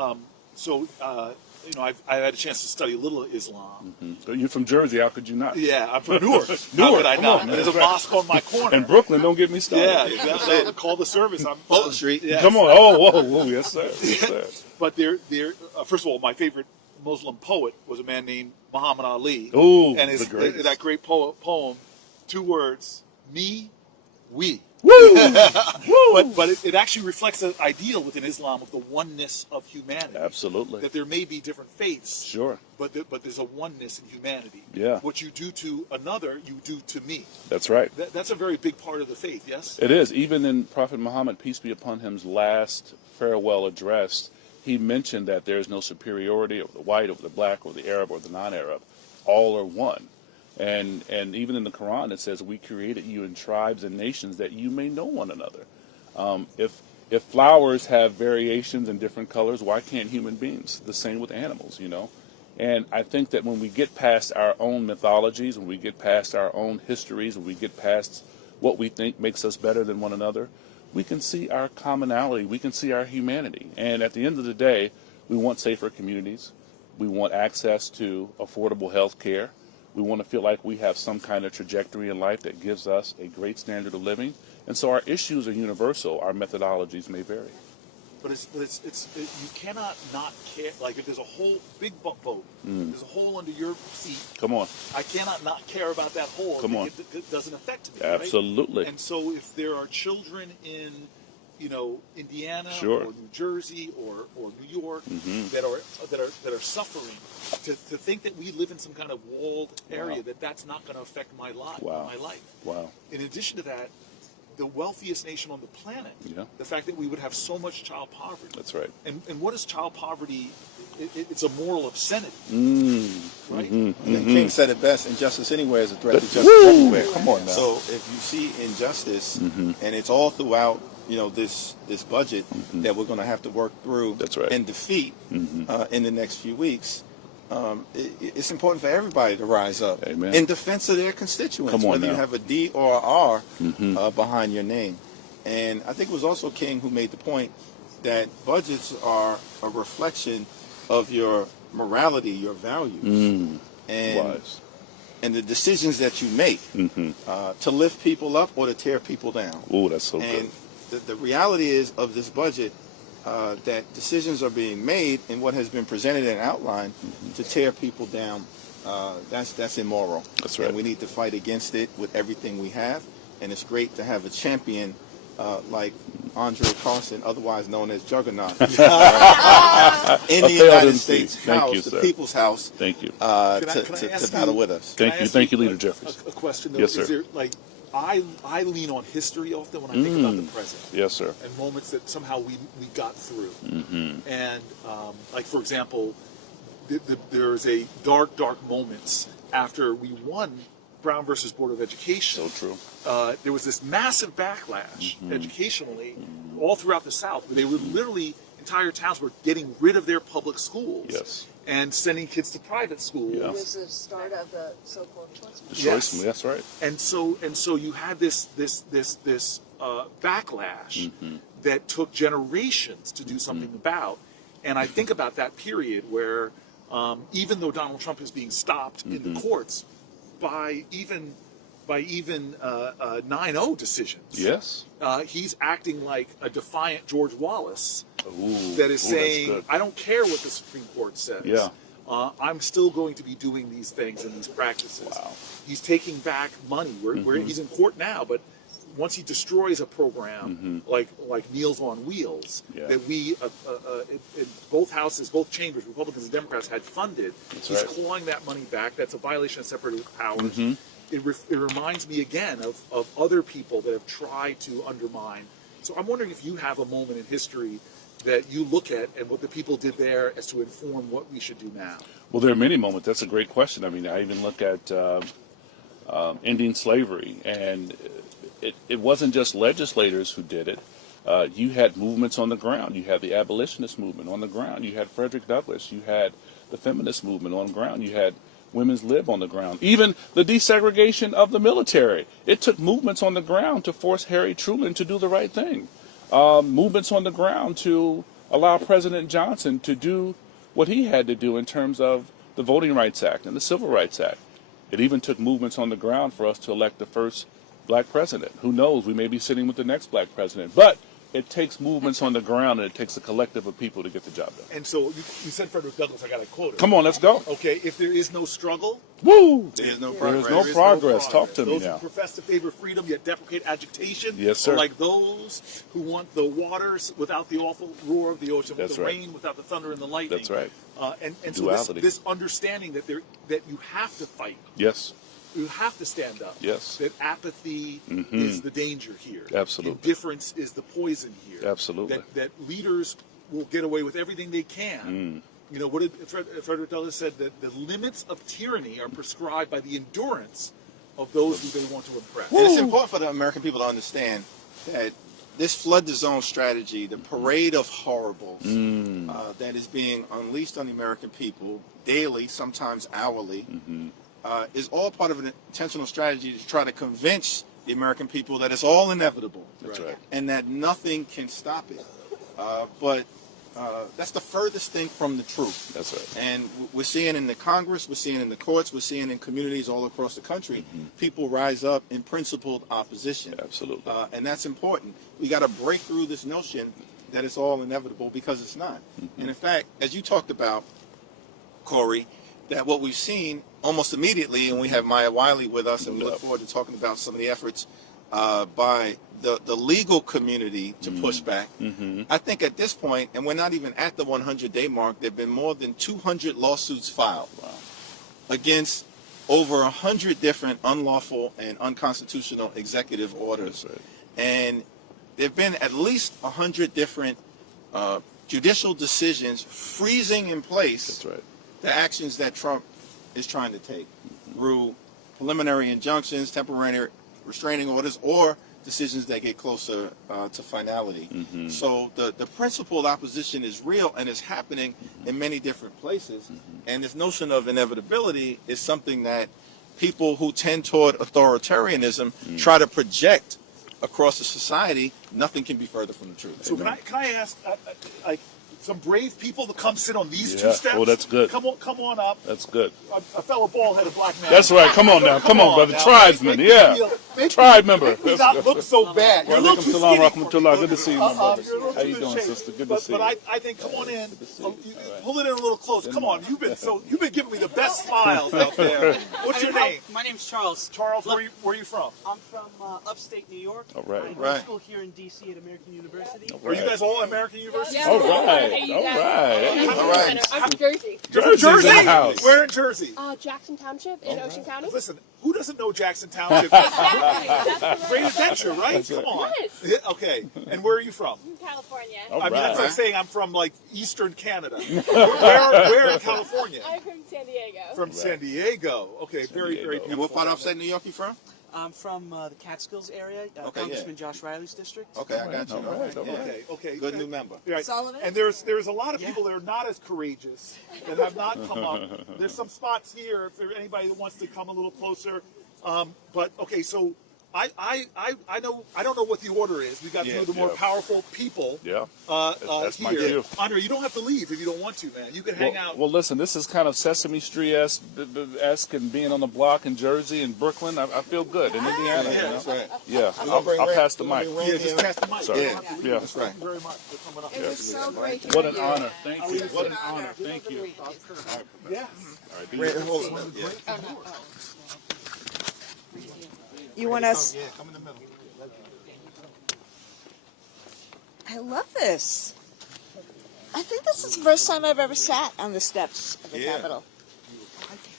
I've had a chance to study a little Islam. You're from Jersey. How could you not? Yeah, I'm from Newark. How could I not? There's a mosque on my corner. And Brooklyn, don't get me started. Yeah, call the service. I'm Fulton Street. Yes. Come on. Oh, whoa, yes, sir. Yes, sir. But first of all, my favorite Muslim poet was a man named Muhammad Ali. Ooh, and that great poem, 2 words, me, we. Woo! But it actually reflects an ideal within Islam of the oneness of humanity. Absolutely. That there may be different faiths. Sure. But there's a oneness in humanity. Yeah. What you do to another, you do to me. That's right. That's a very big part of the faith, yes? It is. Even in Prophet Muhammad, peace be upon him's last farewell address, he mentioned that there is no superiority over the white, over the black, or the Arab, or the non-Arab. All are one. And even in the Quran, it says, we created you in tribes and nations that you may know one another. If flowers have variations in different colors, why can't human beings? The same with animals, you know. And I think that when we get past our own mythologies, when we get past our own histories, when we get past what we think makes us better than one another, we can see our commonality, we can see our humanity. And at the end of the day, we want safer communities. We want access to affordable health care. We want to feel like we have some kind of trajectory in life that gives us a great standard of living. And so our issues are universal. Our methodologies may vary. But you cannot not care. Like if there's a whole big boat, there's a hole under your seat. Come on. I cannot not care about that hole. Come on. It doesn't affect me. Absolutely. Right? And so if there are children in, Indiana Sure. or New Jersey or New York that are suffering, to think that we live in some kind of walled area, that's not going to affect my life. Wow. My life. Wow. In addition to that, the wealthiest nation on the planet, the fact that we would have so much child poverty. That's right. And what is child poverty? It's a moral obscenity. Right? The King said it best, injustice anywhere is a threat to justice everywhere. Come on now. So if you see injustice, and it's all throughout, this budget that we're going to have to work through That's right. and defeat in the next few weeks, it's important for everybody to rise up Amen. in defense of their constituents, Come on whether now. you have a D or a R behind your name. And I think it was also King who made the point that budgets are a reflection of your morality, your values, and the decisions that you make to lift people up or to tear people down. Oh, that's so And good. the reality is of this budget that decisions are being made in what has been presented and outlined to tear people down. That's immoral. That's right. And we need to fight against it with everything we have. And it's great to have a champion like Andre Carson, otherwise known as Juggernaut, in the United States House, the People's House, Thank you. To battle with us. Thank you, Leader Jeffries. A question, though. Yes, sir. Is there, like, I lean on history often when I think about the present. Yes, sir. And moments that somehow we got through. And, like, for example, there's a dark moments after we won Brown versus Board of Education. So true. There was this massive backlash educationally all throughout the South, where they were literally, entire towns were getting rid of their public schools. Yes. And sending kids to private schools. Yeah. It was the start of the so-called choice movement. Yes. That's right. And so you had this backlash that took generations to do something about. And I think about that period where even though Donald Trump is being stopped in the courts by even 9-0 decisions, Yes. he's acting like a defiant George Wallace that is that's saying, good. I don't care what the Supreme Court says. Yeah. I'm still going to be doing these things and these practices. Wow. He's taking back money. He's in court now, but once he destroys a program like Meals on Wheels that we, in both houses, both chambers, Republicans and Democrats, had funded, he's clawing that money back. That's a violation of separated powers. It reminds me again of other people that have tried to undermine. So I'm wondering if you have a moment in history that you look at and what the people did there as to inform what we should do now. Well, there are many moments. That's a great question. I mean, I even look at ending slavery, and it wasn't just legislators who did it. You had movements on the ground. You had the abolitionist movement on the ground. You had Frederick Douglass. You had the feminist movement on the ground. You had women's lib on the ground. Even the desegregation of the military. It took movements on the ground to force Harry Truman to do the right thing. Movements on the ground to allow President Johnson to do what he had to do in terms of the Voting Rights Act and the Civil Rights Act. It even took movements on the ground for us to elect the first black president. Who knows, we may be sitting with the next black president. But it takes movements on the ground, and it takes a collective of people to get the job done. And so you said Frederick Douglass, I got to quote it. Come on, let's go. Okay, if there is no struggle, woo! There's no There's progress. no progress. Talk to me those now. who profess to favor freedom yet deprecate agitation Yes, sir. are like those who want the waters without the awful roar of the ocean, with That's the right. rain without the thunder and the lightning. That's right. And so Duality. this understanding that you have to fight, Yes. you have to stand up. Yes. That apathy is the danger here. Absolutely. Indifference is the poison here. Absolutely. That leaders will get away with everything they can. You know, what did Frederick Douglass said, that the limits of tyranny are prescribed by the endurance of those who they want to impress. And it's important for the American people to understand that this flood the zone strategy, the parade of horribles that is being unleashed on the American people daily, sometimes hourly, is all part of an intentional strategy to try to convince the American people that it's all inevitable. That's right. And that nothing can stop it. But that's the furthest thing from the truth. That's right. And we're seeing in the Congress, we're seeing in the courts, we're seeing in communities all across the country, people rise up in principled opposition. Absolutely. And that's important. We got to break through this notion that it's all inevitable, because it's not. And in fact, as you talked about, Corey, that what we've seen almost immediately, and we have Maya Wiley with us, and we look forward to talking about some of the efforts by the legal community to push back. I think at this point, and we're not even at the 100-day mark, there have been more than 200 lawsuits filed against over 100 different unlawful and unconstitutional executive orders. That's right. And there have been at least 100 different judicial decisions freezing in place That's right. the actions that Trump is trying to take through preliminary injunctions, temporary restraining orders, or decisions that get closer to finality. So the principled opposition is real, and it's happening in many different places. And this notion of inevitability is something that people who tend toward authoritarianism try to project across the society. Nothing can be further from the truth. So can I ask, like, some brave people to come sit on these two steps. Oh, that's good. Come on up. That's good. A fellow bald-headed black man. That's right. Come on now. Come on, brother. Tribesman. Yeah. Tribe member. Make me not look so bad. You're a little too skinny. Good to see you, my brother. How you doing, sister? Good to see you. But I think, come on in. Pull it in a little close. Come on. You've been giving me the best smiles out there. What's your name? My name's Charles. Charles, where are you from? I'm from upstate New York. All right. I go to school here in D.C. at American University. Are you guys all American University? All right. I'm from Jersey. You're from Jersey? In the house. Where in Jersey? Jackson Township in Ocean County. Listen, who doesn't know Jackson Township? Great adventure, right? Come on. Yes. Okay. And where are you from? California. I mean, that's like saying I'm from, like, Eastern Canada. Where in California? I'm from San Diego. From San Diego. Okay, very, very beautiful. And what part of upstate New York you from? I'm from the Catskills area, Okay, Congressman Josh Riley's district. Okay, I got you. All right. Okay. Good new member. Right. Sullivan? And there's a lot of people that are not as courageous, that have not come up. There's some spots here if there's anybody that wants to come a little closer. But okay, so I don't know what the order is. We got two of the more powerful people. Yeah. That's my here. cue. Andre, you don't have to leave if you don't want to, man. You can hang out. Well, listen, this is kind of Sesame Street-esque and being on the block in Jersey and Brooklyn. I feel good in Indiana. Yeah, That's right. Yeah, I'll pass the mic. Yeah, just pass the mic. Sorry. You don't have to leave. Yeah. Thank you very much for coming up. It was so great to What meet an you. honor. Thank you. What an honor. Thank you. Yeah. All right, be easy. You want us? Yeah, come in the middle. I love this. I think this is the first time I've ever sat on the steps of the Capitol.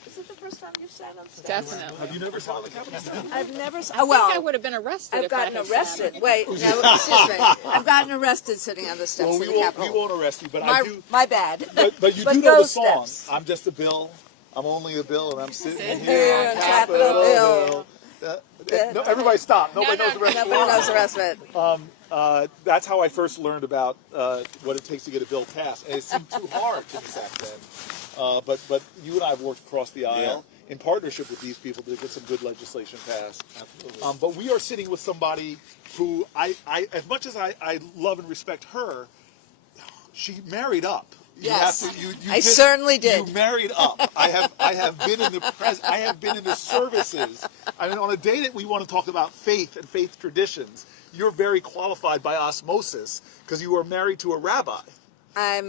Is it the first time you've sat on the steps? Definitely. Have you never saw the Capitol? I've never. I think I would have been arrested. I've if I gotten had arrested. sat. Wait, no, excuse me. I've gotten arrested sitting on the steps Well, of the we Capitol. won't arrest you, but I do. My bad. But you do know the those song. steps. I'm just a bill. I'm only a bill, and I'm sitting Here here on Capitol Hill. No, everybody stop. Nobody knows the rest of the Nobody knows the line. rest of it. That's how I first learned about what it takes to get a bill passed, and it seemed too hard to me back then. But you and I have worked across the aisle in partnership with these people to get some good legislation passed. But we are sitting with somebody who I as much as I love and respect her, she married up. Yes, you I certainly did. You married up. I have been in the I have been in the services. I mean, on a day that we want to talk about faith and faith traditions, you're very qualified by osmosis because you are married to a rabbi. I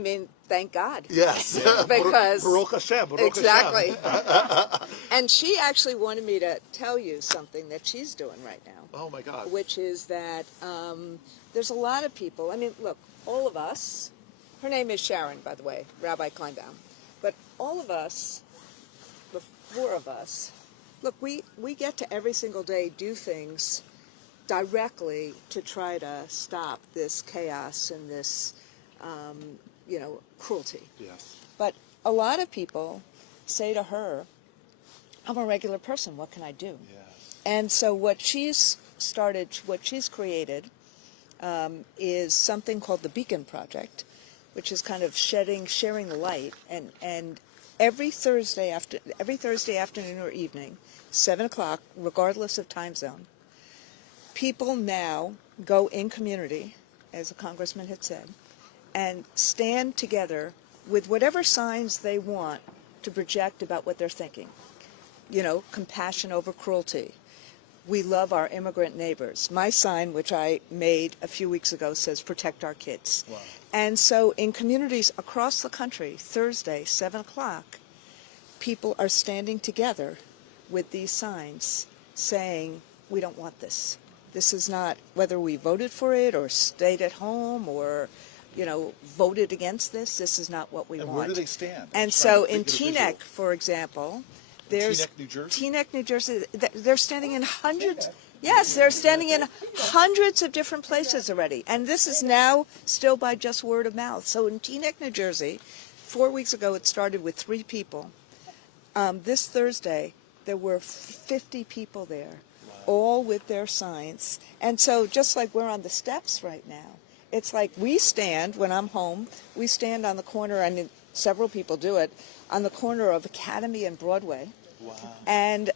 mean, thank God. Yes, Because Baruch Hashem. Baruch exactly. Hashem. And she actually wanted me to tell you something that she's doing right now. Oh my God. Which is that there's a lot of people. I mean, look, all of us. Her name is Sharon, by the way, Rabbi Kleinbaum. But all of us, the four of us, look, we get to every single day do things directly to try to stop this chaos and this, cruelty. Yes. But a lot of people say to her, I'm a regular person, what can I do? Yes. And so what she's created is something called the Beacon Project, which is kind of sharing the light, and every Thursday afternoon or evening, 7:00, regardless of time zone, people now go in community, as the congressman had said, and stand together with whatever signs they want to project about what they're thinking. Compassion over cruelty. We love our immigrant neighbors. My sign, which I made a few weeks ago, says protect our kids. Wow. And so in communities across the country, Thursday, 7:00, people are standing together with these signs saying, we don't want this. This is not, whether we voted for it or stayed at home or, voted against this is not what we want. And where do they stand? And so in Teaneck, for example, there's Teaneck, New Jersey? they're standing in hundreds. Yes, they're standing in hundreds of different places already. And this is now still by just word of mouth. So in Teaneck, New Jersey, 4 weeks ago, it started with 3 people. This Thursday, there were 50 people there, all with their signs. And so just like we're on the steps right now, it's like we stand, when I'm home, we stand on the corner, and several people do it, on the corner of Academy and Broadway. Wow. And,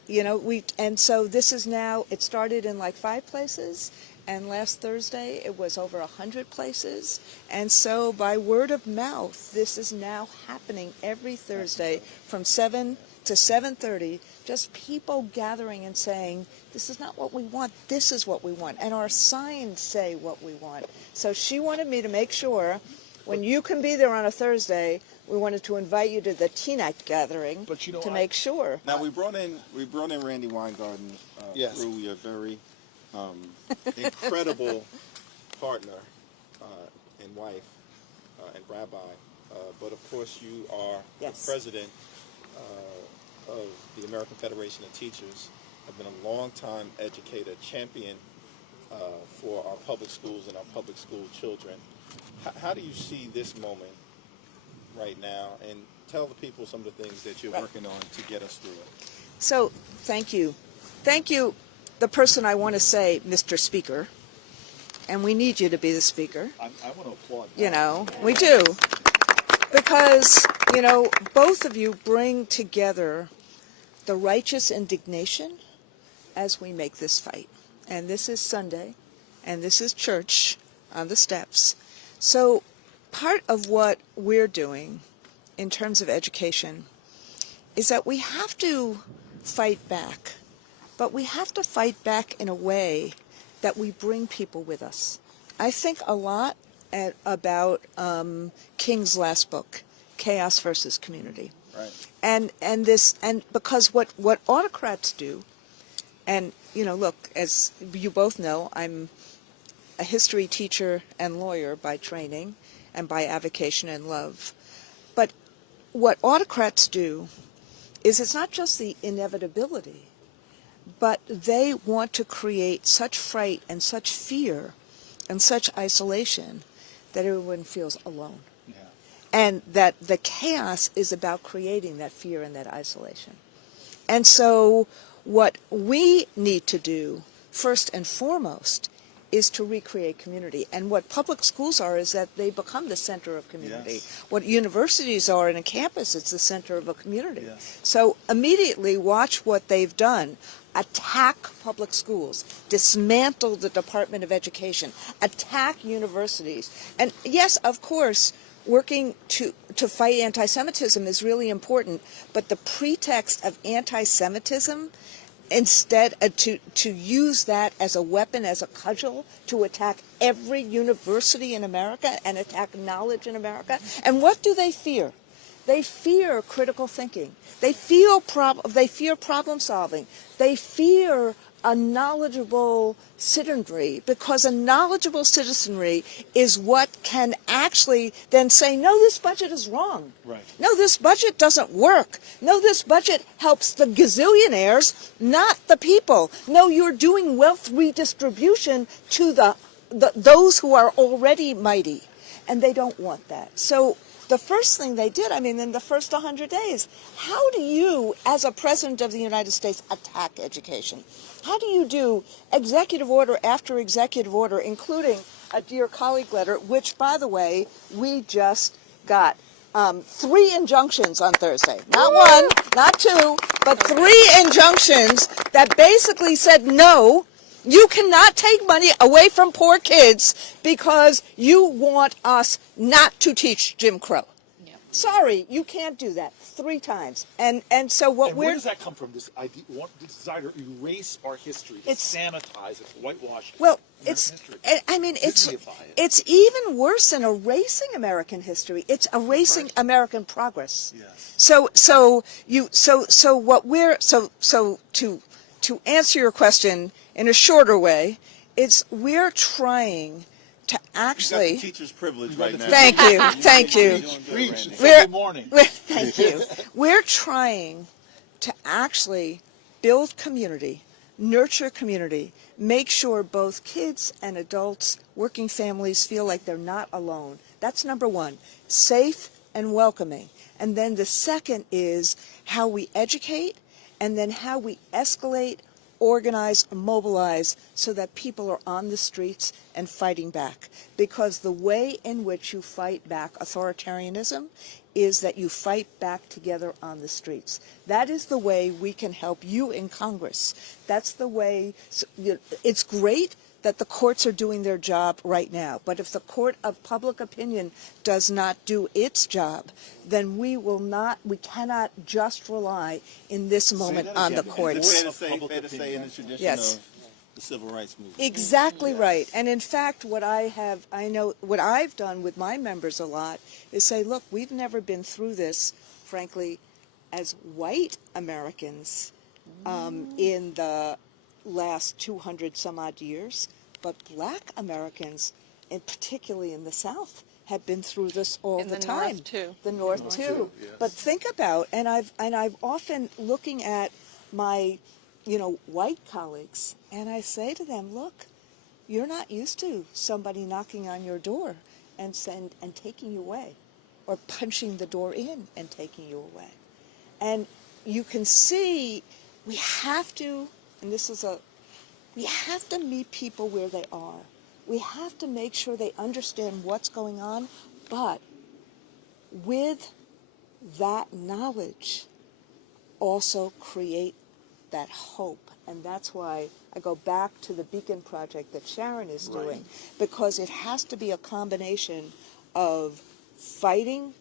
so this is now, it started in like 5 places, and last Thursday it was over 100 places. And so by word of mouth, this is now happening every Thursday from 7 to 7:30, just people gathering and saying, this is not what we want, this is what we want. And our signs say what we want. So she wanted me to make sure when you can be there on a Thursday, we wanted to invite you to the Teaneck gathering to make sure. Now we brought in Randy Weingarten through your very incredible partner and wife and rabbi, but of course you are the president of the American Federation of Teachers. Have been a long-time educator, champion for our public schools and our public school children. How do you see this moment right now, and tell the people some of the things that you're working on to get us through it? So, thank you. Thank you, the person I want to say, Mr. Speaker, and we need you to be the Speaker. I want to applaud that. You know, we do. Because, you know, both of you bring together the righteous indignation as we make this fight. And this is Sunday, and this is church on the steps. So part of what we're doing in terms of education is that we have to fight back, but we have to fight back in a way that we bring people with us. I think a lot about King's last book, Chaos versus Community. Right. And because what autocrats do, and you know, look, as you both know, I'm a history teacher and lawyer by training and by avocation and love. But what autocrats do is it's not just the inevitability, but they want to create such fright and such fear and such isolation that everyone feels alone. Yeah. And that the chaos is about creating that fear and that isolation. And so what we need to do, first and foremost, is to recreate community. And what public schools are is that they become the center of community. Yes. What universities are in a campus, it's the center of a community. Yes. So immediately watch what they've done. Attack public schools, dismantle the Department of Education, attack universities. And yes, of course, working to fight anti-Semitism is really important, but the pretext of anti-Semitism, instead to use that as a weapon, as a cudgel, to attack every university in America and attack knowledge in America. And what do they fear? They fear critical thinking. They fear problem solving. They fear a knowledgeable citizenry, because a knowledgeable citizenry is what can actually then say, no, this budget is wrong. Right. No, this budget doesn't work. No, this budget helps the gazillionaires, not the people. No, you're doing wealth redistribution to those who are already mighty. And they don't want that. So the first thing they did, in the first 100 days, how do you, as a president of the United States, attack education? How do you do executive order after executive order, including a dear colleague letter, which, by the way, we just got 3 injunctions on Thursday. Not 1, not 2, but 3 injunctions that basically said, no, you cannot take money away from poor kids because you want us not to teach Jim Crow. Yeah. Sorry, you can't do that 3 times. And so what where does that come from? This idea, this desire to erase our history, to sanitize it, to whitewash. Well, it's even worse than erasing American history. It's erasing American progress. Yes. To answer your question in a shorter way, we're trying to actually. You got the teacher's privilege right now. Thank you. Thank you. Thank you. We're trying to actually build community, nurture community, make sure both kids and adults, working families feel like they're not alone. That's number 1, safe and welcoming. And then the second is how we educate, and then how we escalate, organize, mobilize, so that people are on the streets and fighting back. Because the way in which you fight back authoritarianism is that you fight back together on the streets. That is the way we can help you in Congress. That's the way. It's great that the courts are doing their job right now. But if the court of public opinion does not do its job, then we cannot just rely in this moment on the courts. Fair to say in the tradition Yes. of the civil rights movement. Exactly right. And in fact, what I've done with my members a lot is say, look, we've never been through this, frankly, as white Americans in the last 200 some odd years, but black Americans, and particularly in the South, have been through this all the time. North too. The North too. Yes. But think about, and I've often looking at my, white colleagues, and I say to them, look, you're not used to somebody knocking on your door and taking you away, or punching the door in and taking you away. And you can see we have to, and we have to meet people where they are. We have to make sure they understand what's going on, but with that knowledge, also create that hope. And that's why I go back to the Beacon Project that Sharon is doing, because it has to be a combination of fighting,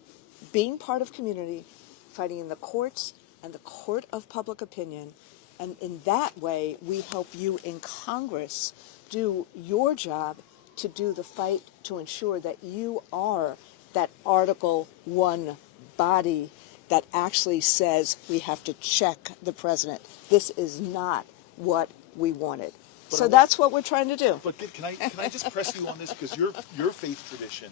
being part of community, fighting in the courts and the court of public opinion. And in that way, we help you in Congress do your job to do the fight to ensure that you are that Article 1 body that actually says we have to check the president. This is not what we wanted. So that's what we're trying to do. But can I just press you on this, because your faith tradition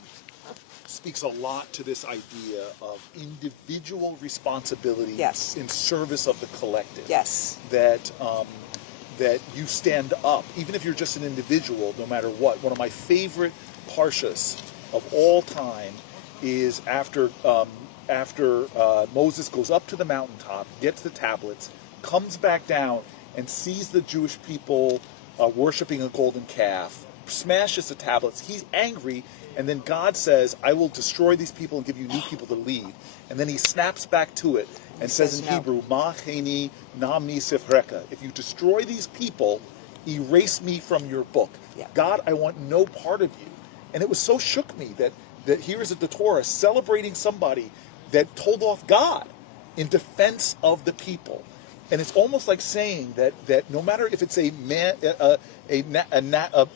speaks a lot to this idea of individual responsibility Yes. in service of the collective. Yes. That you stand up, even if you're just an individual, no matter what. One of my favorite parshas of all time is after Moses goes up to the mountaintop, gets the tablets, comes back down, and sees the Jewish people worshiping a golden calf, smashes the tablets. He's angry, and then God says, I will destroy these people and give you new people to lead. And then he snaps back to it and says in Hebrew, Ma cheni namni sifreka. If you destroy these people, erase me from your book. Yeah. God, I want no part of you. And it was so shook me that here is the Torah celebrating somebody that told off God in defense of the people. And it's almost like saying that no matter if it's an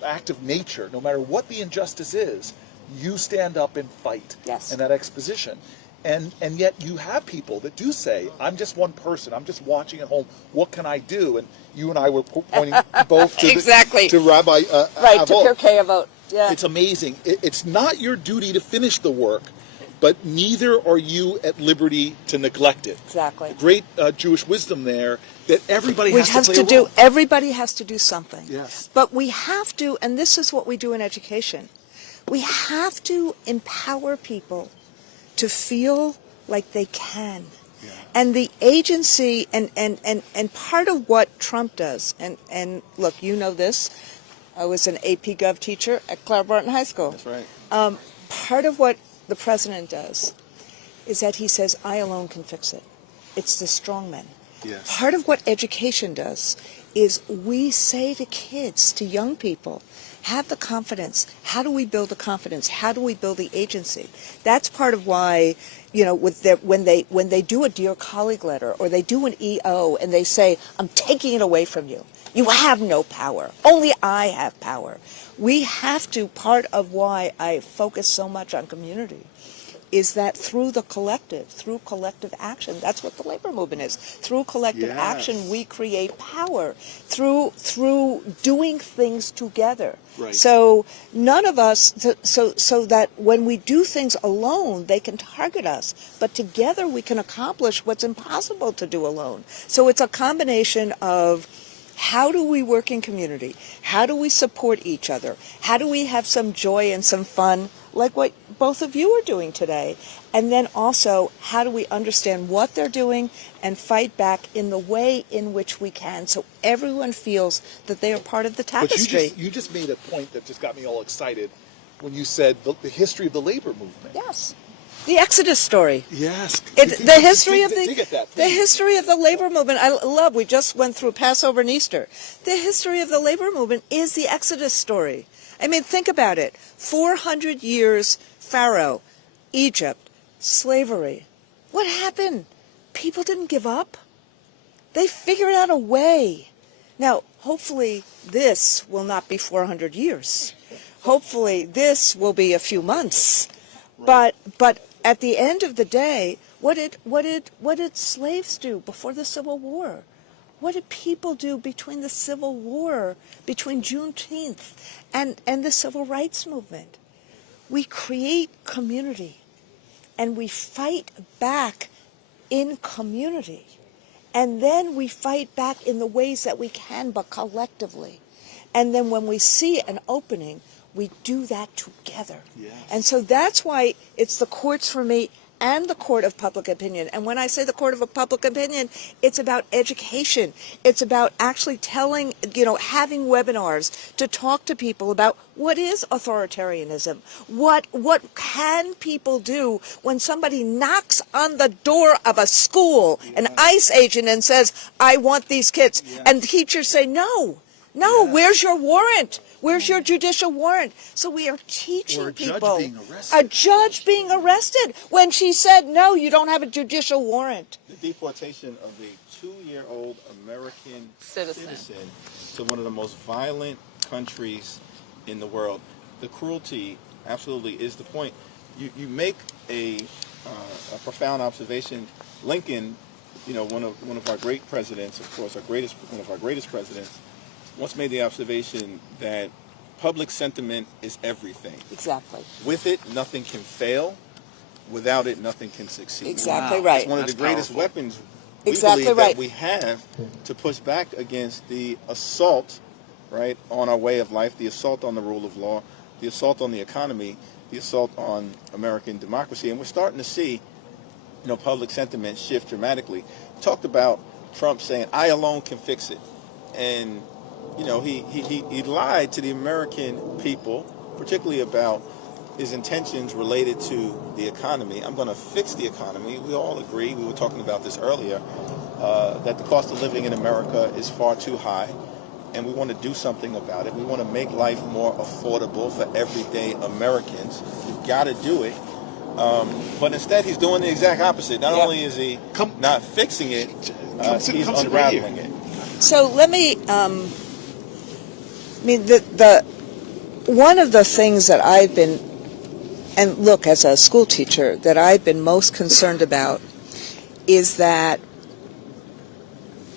act of nature, no matter what the injustice is, you stand up and fight in that exposition. And yet you have people that do say, I'm just one person, I'm just watching at home, what can I do? And you and I were pointing both to, to Rabbi Right, to Pirkei Avot. Yeah. It's amazing. It's not your duty to finish the work, but neither are you at liberty to neglect it. Exactly. Great Jewish wisdom there that everybody has to play a role. Everybody has to do something. Yes. But we have to, and this is what we do in education, we have to empower people to feel like they can. Yeah. And the agency, and part of what Trump does, and look, you know this, I was an AP Gov teacher at Clara Barton High School. That's right. Part of what the president does is that he says, I alone can fix it. It's the strong men. Yes. Part of what education does is we say to kids, to young people, have the confidence. How do we build the confidence? How do we build the agency? That's part of why, when they do a Dear Colleague letter or they do an EO and they say, I'm taking it away from you. You have no power. Only I have power. We have to, part of why I focus so much on community is that through collective action, that's what the labor movement is. Through collective action, we create power. Through doing things together. Right. So none of us, so that when we do things alone, they can target us. But together we can accomplish what's impossible to do alone. So it's a combination of how do we work in community? How do we support each other? How do we have some joy and some fun, like what both of you are doing today? And then also, how do we understand what they're doing and fight back in the way in which we can, so everyone feels that they are part of the tapestry? But you just made a point that just got me all excited when you said the history of the labor movement. Yes. The Exodus story. Yes. The history of the labor movement. I love. We just went through Passover and Easter. The history of the labor movement is the Exodus story. I mean, think about it. 400 years, Pharaoh, Egypt, slavery. What happened? People didn't give up. They figured out a way. Now, hopefully, this will not be 400 years. Hopefully, this will be a few months. But at the end of the day, what did slaves do before the Civil War? What did people do between the Civil War, between Juneteenth and the Civil Rights Movement? We create community, and we fight back in community. And then we fight back in the ways that we can, but collectively. And then when we see an opening, we do that together. Yes. And so that's why it's the courts for me and the court of public opinion. And when I say the court of public opinion, it's about education. It's about actually telling, having webinars to talk to people about what is authoritarianism. What can people do when somebody knocks on the door of a school, an ICE agent, and says, I want these kids. Yeah. And teachers say, no, where's your warrant? Where's your judicial warrant? So we are teaching people. A judge being arrested when she said, no, you don't have a judicial warrant. The deportation of a 2-year-old American citizen to one of the most violent countries in the world. The cruelty absolutely is the point. You make a profound observation. Lincoln, one of our great presidents, of course, one of our greatest presidents, once made the observation that public sentiment is everything. Exactly. With it, nothing can fail. Without it, nothing can succeed. Exactly right. It's one of the greatest weapons we exactly believe right. that we have to push back against the assault, right, on our way of life, the assault on the rule of law, the assault on the economy, the assault on American democracy. And we're starting to see, public sentiment shift dramatically. We talked about Trump saying, I alone can fix it. And he lied to the American people, particularly about his intentions related to the economy. I'm going to fix the economy. We all agree, we were talking about this earlier, that the cost of living in America is far too high, and we want to do something about it. We want to make life more affordable for everyday Americans. We've got to do it. But instead, he's doing the exact opposite. Not only is he not fixing it, he's unraveling it. So let me... one of the things that I've been, and look, as a school teacher, that I've been most concerned about is that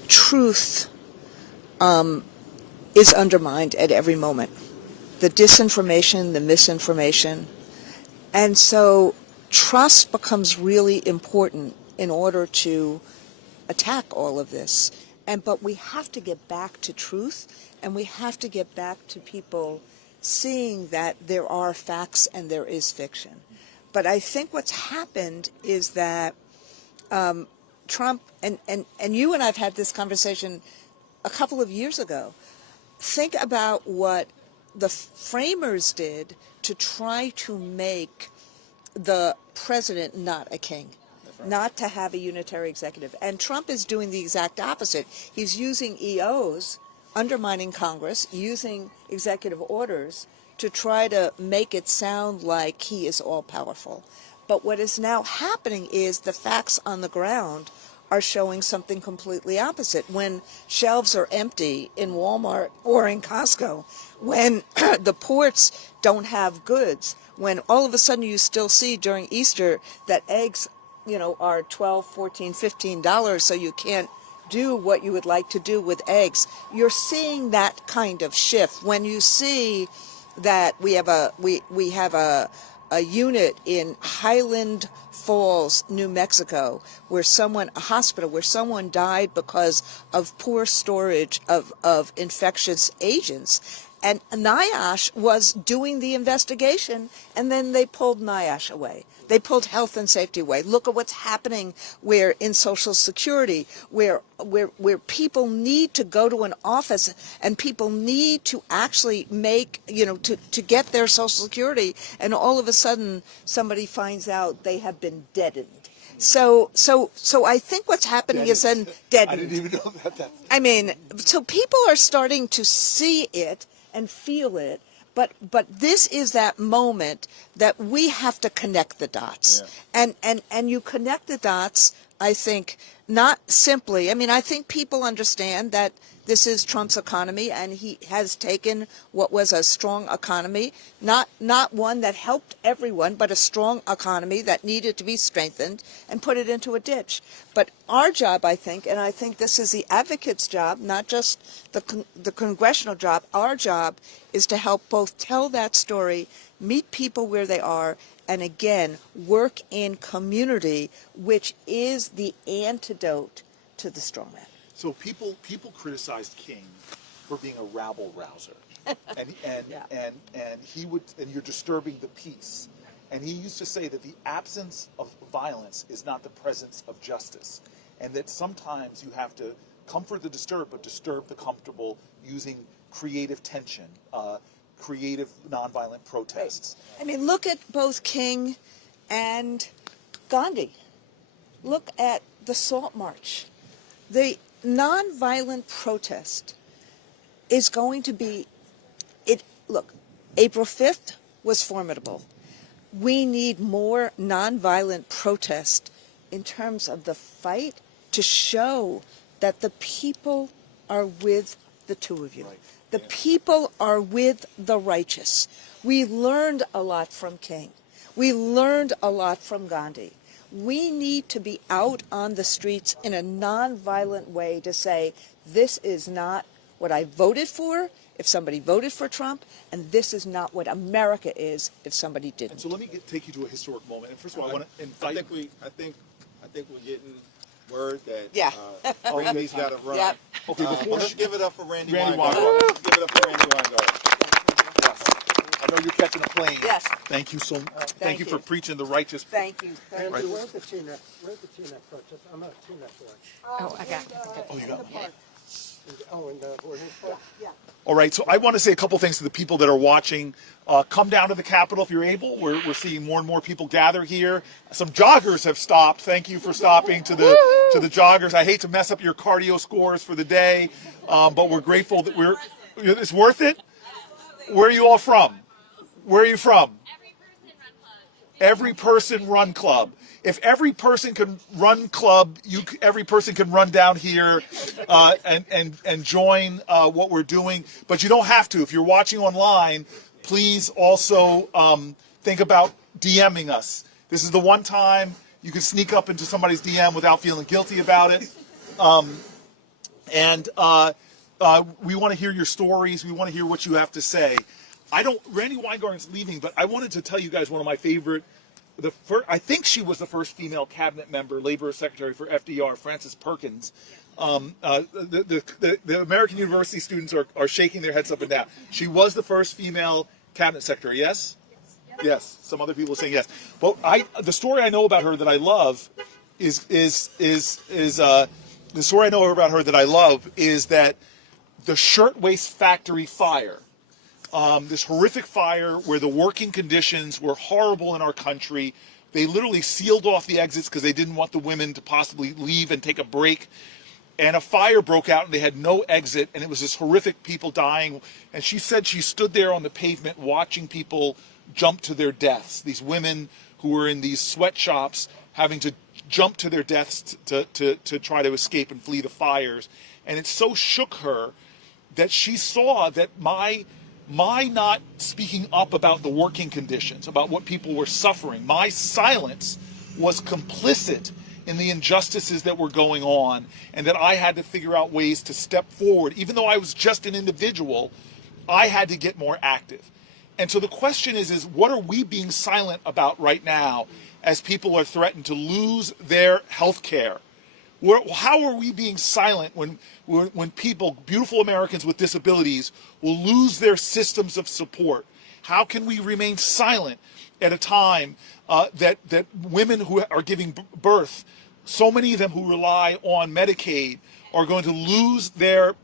truth is undermined at every moment. The disinformation, the misinformation. And so trust becomes really important in order to attack all of this. But we have to get back to truth, and we have to get back to people seeing that there are facts and there is fiction. But I think what's happened is that Trump, and you and I have had this conversation a couple of years ago. Think about what the framers did to try to make the president not a king. Not to have a unitary executive. And Trump is doing the exact opposite. He's using EOs, undermining Congress, using executive orders to try to make it sound like he is all-powerful. But what is now happening is the facts on the ground are showing something completely opposite. When shelves are empty in Walmart or in Costco, when the ports don't have goods, when all of a sudden you still see during Easter that eggs are $12, $14, $15, so you can't do what you would like to do with eggs. You're seeing that kind of shift. When you see that we have a unit in Highland Falls, New Mexico, a hospital where someone died because of poor storage of infectious agents. NIOSH was doing the investigation, and then they pulled NIOSH away. They pulled health and safety away. Look at what's happening where in Social Security, where people need to go to an office and people need to actually make, to get their Social Security, and all of a sudden somebody finds out they have been deadened. So I think what's happening is then deadened. I didn't even know that. I mean, so people are starting to see it and feel it, but this is that moment that we have to connect the dots. Yeah. And you connect the dots, I think, not simply, I think people understand that this is Trump's economy, and he has taken what was a strong economy, not one that helped everyone, but a strong economy that needed to be strengthened, and put it into a ditch. But our job, I think, and I think this is the advocate's job, not just the congressional job, our job is to help both tell that story, meet people where they are, and again, work in community, which is the antidote to the strongman. So people criticized King for being a rabble rouser, and you're disturbing the peace. And he used to say that the absence of violence is not the presence of justice, and that sometimes you have to comfort the disturbed, but disturb the comfortable using creative tension, creative nonviolent protests. Right. Look at both King and Gandhi. Look at the Salt March. The nonviolent protest is going to be look, April 5th was formidable. We need more nonviolent protest in terms of the fight to show that the people are with the two of you. Right. The people are with the righteous. We learned a lot from King. We learned a lot from Gandhi. We need to be out on the streets in a nonviolent way to say, this is not what I voted for if somebody voted for Trump, and this is not what America is if somebody didn't. And so let me take you to a historic moment. And first of all, I want to invite. I think we're getting word that Randy's got to run. Yep. Okay, before let's give it up for Randy Weingarten. Let's give it up for Randy Weingarten. I know you're catching a plane. Yes. Thank you so much. Thank you for preaching the righteous. Thank you. Randy, where's the TNF protest? I'm not a TNF watch. Oh, I got it. Oh, you got it. Oh, in the Warden Park? Yeah. All right, so I want to say a couple things to the people that are watching. Come down to the Capitol if you're able. We're seeing more and more people gather here. Some joggers have stopped. Thank you for stopping to the joggers. I hate to mess up your cardio scores for the day, but we're grateful that it's worth it. Where are you all from? Where are you from? Every Person Run Club. If every person can run club, every person can run down here and join what we're doing. But you don't have to. If you're watching online, please also think about DMing us. This is the one time you can sneak up into somebody's DM without feeling guilty about it. We want to hear your stories. We want to hear what you have to say. Randy Weingarten's leaving, but I wanted to tell you guys one of my favorite. I think she was the first female cabinet member, Labor Secretary for FDR, Frances Perkins. The American University students are shaking their heads up and down. She was the first female cabinet secretary. Yes. Yes. Some other people are saying yes. But the story I know about her that I love is that the Shirtwaist Factory fire. This horrific fire where the working conditions were horrible in our country. They literally sealed off the exits because they didn't want the women to possibly leave and take a break. And a fire broke out and they had no exit, and it was this horrific people dying. And she said she stood there on the pavement watching people jump to their deaths. These women who were in these sweatshops having to jump to their deaths to try to escape and flee the fires. And it so shook her that she saw that my not speaking up about the working conditions, about what people were suffering, my silence was complicit in the injustices that were going on, and that I had to figure out ways to step forward. Even though I was just an individual, I had to get more active. And so the question is what are we being silent about right now as people are threatened to lose their health care? How are we being silent when people, beautiful Americans with disabilities, will lose their systems of support? How can we remain silent at a time that women who are giving birth, so many of them who rely on Medicaid, are going to lose their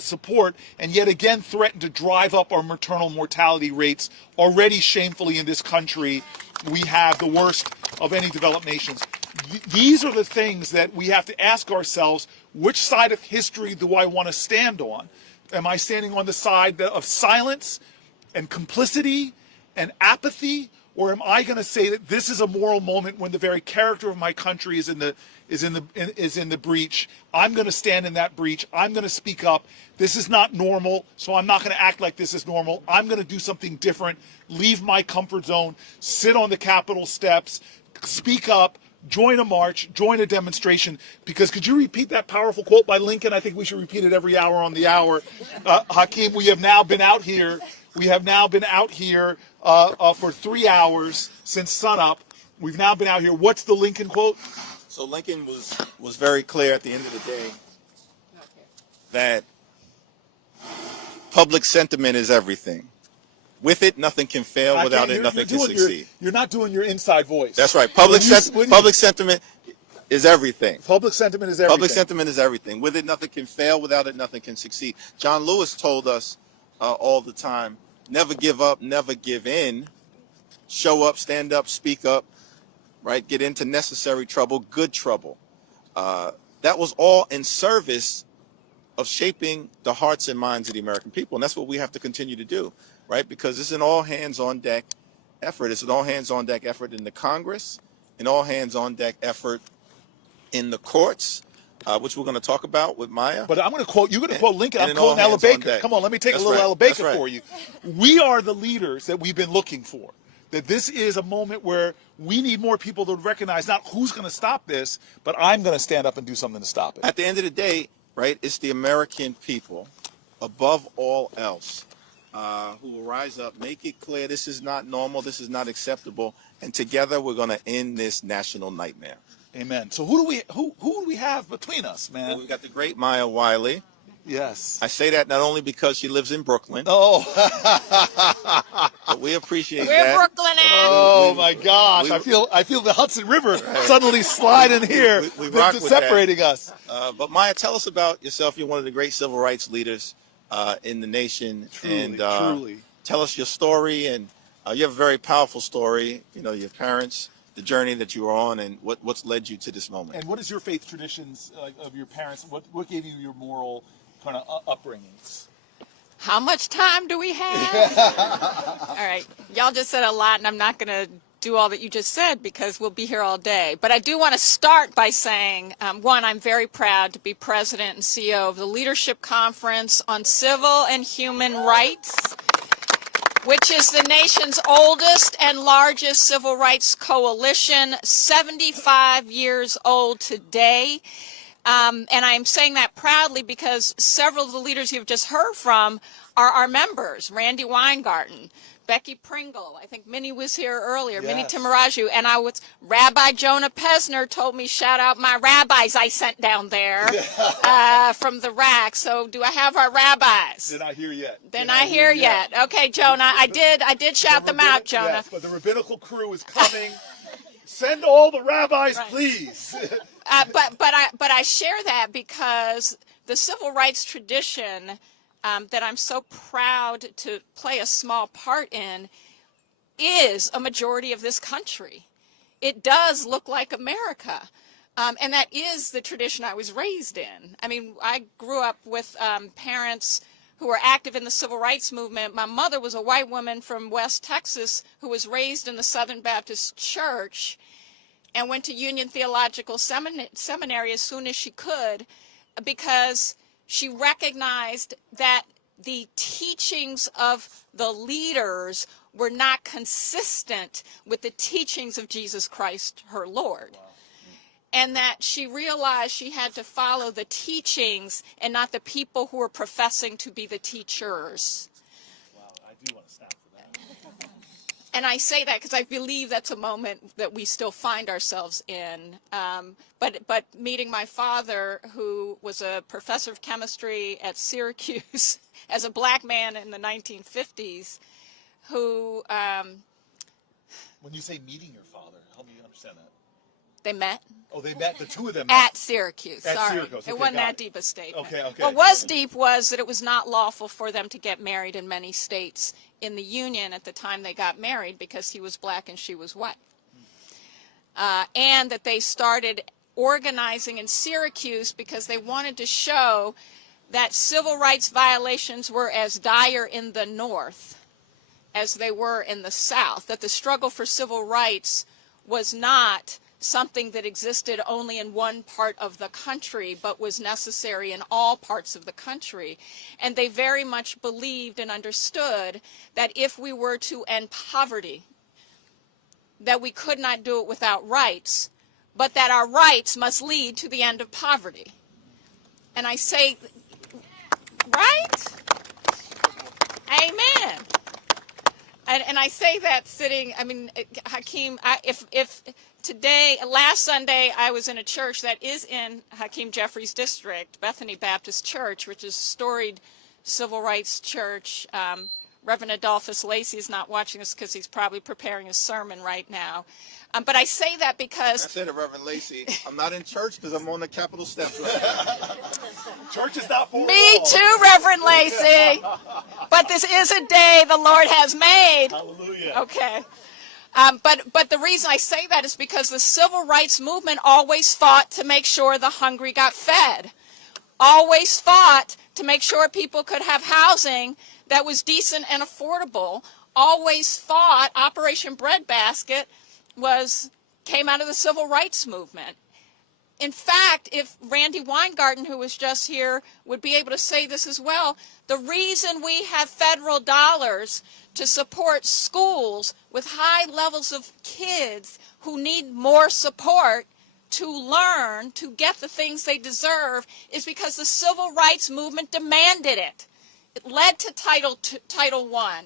support and yet again threaten to drive up our maternal mortality rates already shamefully in this country? We have the worst of any developed nations. These are the things that we have to ask ourselves, which side of history do I want to stand on? Am I standing on the side of silence and complicity and apathy? Or am I going to say that this is a moral moment when the very character of my country is in the breach? I'm going to stand in that breach. I'm going to speak up. This is not normal, so I'm not going to act like this is normal. I'm going to do something different, leave my comfort zone, sit on the Capitol steps, speak up, join a march, join a demonstration. Because could you repeat that powerful quote by Lincoln? I think we should repeat it every hour on the hour. Hakeem, we have now been out here. For 3 hours since sunup. We've now been out here. What's the Lincoln quote? So Lincoln was very clear at the end of the day that public sentiment is everything. With it, nothing can fail. Without it, nothing can succeed. You're not doing your inside voice. That's right. Public sentiment is everything. Public sentiment is everything. Public sentiment is everything. With it, nothing can fail. Without it, nothing can succeed. John Lewis told us all the time, never give up, never give in. Show up, stand up, speak up, right? Get into necessary trouble, good trouble. That was all in service of shaping the hearts and minds of the American people. And that's what we have to continue to do, right? Because it's an all hands on deck effort. It's an all hands on deck effort in the Congress, an all hands on deck effort in the courts, which we're going to talk about with Maya. But I'm going to quote, you're going to quote Lincoln. I'm quoting Ella Baker. Come on, let me take a little Ella Baker for you. We are the leaders that we've been looking for. That this is a moment where we need more people to recognize not who's going to stop this, but I'm going to stand up and do something to stop it. At the end of the day, right, it's the American people, above all else, who will rise up, make it clear this is not normal, this is not acceptable, and together we're going to end this national nightmare. Amen. So who do we have between us, man? Well, we've got the great Maya Wiley. Yes. I say that not only because she lives in Brooklyn. Oh. But we appreciate We're that. Brooklyn-in. Oh my gosh. I feel the Hudson River suddenly slide in here. We rock with separating us. But Maya, tell us about yourself. You're one of the great civil rights leaders in the nation. Truly. Tell us your story. And you have a very powerful story. You know, your parents, the journey that you were on, and what's led you to this moment. And what is your faith traditions of your parents? What gave you your moral kind of upbringings? How much time do we have? All right. Y'all just said a lot, and I'm not going to do all that you just said because we'll be here all day. But I do want to start by saying, one, I'm very proud to be president and CEO of the Leadership Conference on Civil and Human Rights, which is the nation's oldest and largest civil rights coalition, 75 years old today. And I'm saying that proudly because several of the leaders you've just heard from are our members. Randy Weingarten, Becky Pringle, I think Minnie was here earlier, yes. Minnie Timaraju, and Rabbi Jonah Pesner told me, shout out my rabbis I sent down there from the rack. So do I have our rabbis? They're not here yet. They're not here yet. Okay, Jonah, I did shout them out, Jonah. Yes, but the rabbinical crew is coming. Send all the rabbis, please. But I share that because the civil rights tradition that I'm so proud to play a small part in is a majority of this country. It does look like America. And that is the tradition I was raised in. I mean, I grew up with parents who were active in the civil rights movement. My mother was a white woman from West Texas who was raised in the Southern Baptist Church and went to Union Theological Seminary as soon as she could because she recognized that the teachings of the leaders were not consistent with the teachings of Jesus Christ, her Lord. Wow. And that she realized she had to follow the teachings and not the people who were professing to be the teachers. Wow, I do want to snap for that. And I say that because I believe that's a moment that we still find ourselves in. But meeting my father, who was a professor of chemistry at Syracuse as a black man in the 1950s, who... when you say meeting your father, help me understand that. They met. Oh, they met, the two of them At Syracuse. At Sorry. Syracuse. Okay, it wasn't got that it. deep a statement. Okay. What was deep was that it was not lawful for them to get married in many states in the Union at the time they got married because he was black and she was white. And that they started organizing in Syracuse because they wanted to show that civil rights violations were as dire in the North as they were in the South, that the struggle for civil rights was not something that existed only in one part of the country, but was necessary in all parts of the country. And they very much believed and understood that if we were to end poverty, that we could not do it without rights, but that our rights must lead to the end of poverty. And I say, right? Amen. And I say that sitting, I mean, Hakeem, if today, last Sunday, I was in a church that is in Hakeem Jeffrey's district, Bethany Baptist Church, which is a storied civil rights church. Reverend Adolphus Lacey is not watching this because he's probably preparing a sermon right now. But I say that because... I said to Reverend Lacey, I'm not in church because I'm on the Capitol steps right now. Church is not for Me too, Reverend Lacey. But this is a day the Lord has made. Hallelujah. Okay. But the reason I say that is because the civil rights movement always fought to make sure the hungry got fed. Always fought to make sure people could have housing that was decent and affordable. Always fought. Operation Breadbasket came out of the civil rights movement. In fact, if Randy Weingarten, who was just here, would be able to say this as well, the reason we have federal dollars to support schools with high levels of kids who need more support to learn, to get the things they deserve, is because the civil rights movement demanded it. It led to Title I.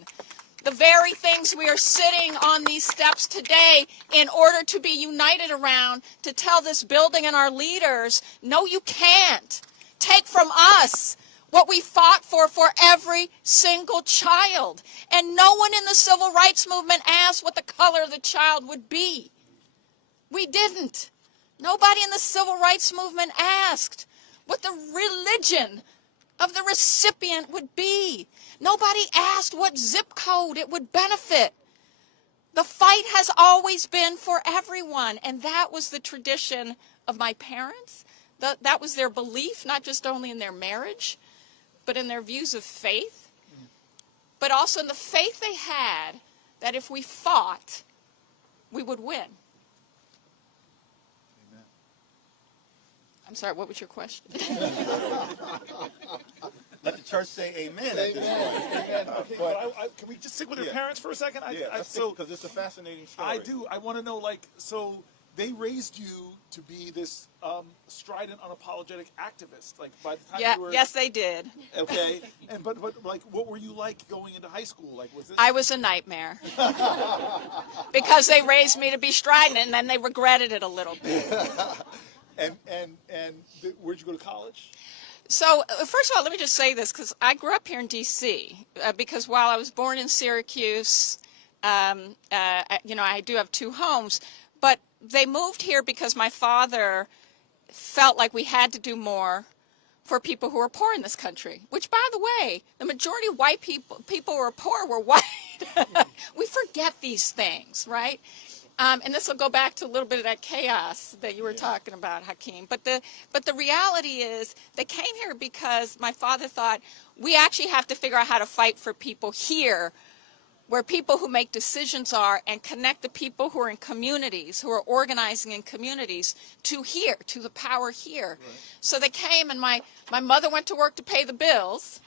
The very things we are sitting on these steps today in order to be united around, to tell this building and our leaders, no, you can't. Take from us what we fought for every single child. And no one in the civil rights movement asked what the color of the child would be. We didn't. Nobody in the civil rights movement asked what the religion of the recipient would be. Nobody asked what zip code it would benefit. The fight has always been for everyone, and that was the tradition of my parents. That was their belief, not just only in their marriage, but in their views of faith, but also in the faith they had that if we fought, we would win. Amen. I'm sorry, what was your question? Let the church say amen at this point. Amen. Okay, but can we just stick with your parents for a second? Because it's a fascinating story. I do. I want to know, so they raised you to be this strident, unapologetic activist. Like by the time you were... Yes, they did. Okay. But what were you like going into high school? Was this... I was a nightmare. Because they raised me to be strident, and then they regretted it a little bit. And where'd you go to college? So, first of all, let me just say this, because I grew up here in D.C., because while I was born in Syracuse, I do have two homes, but they moved here because my father felt like we had to do more for people who are poor in this country, which, by the way, the majority of white people who are poor were white. We forget these things, right? And this will go back to a little bit of that chaos that you were talking about, Hakeem. But the reality is they came here because my father thought we actually have to figure out how to fight for people here, where people who make decisions are, and connect the people who are in communities, who are organizing in communities, to here, to the power here. Right. So they came, and my mother went to work to pay the bills,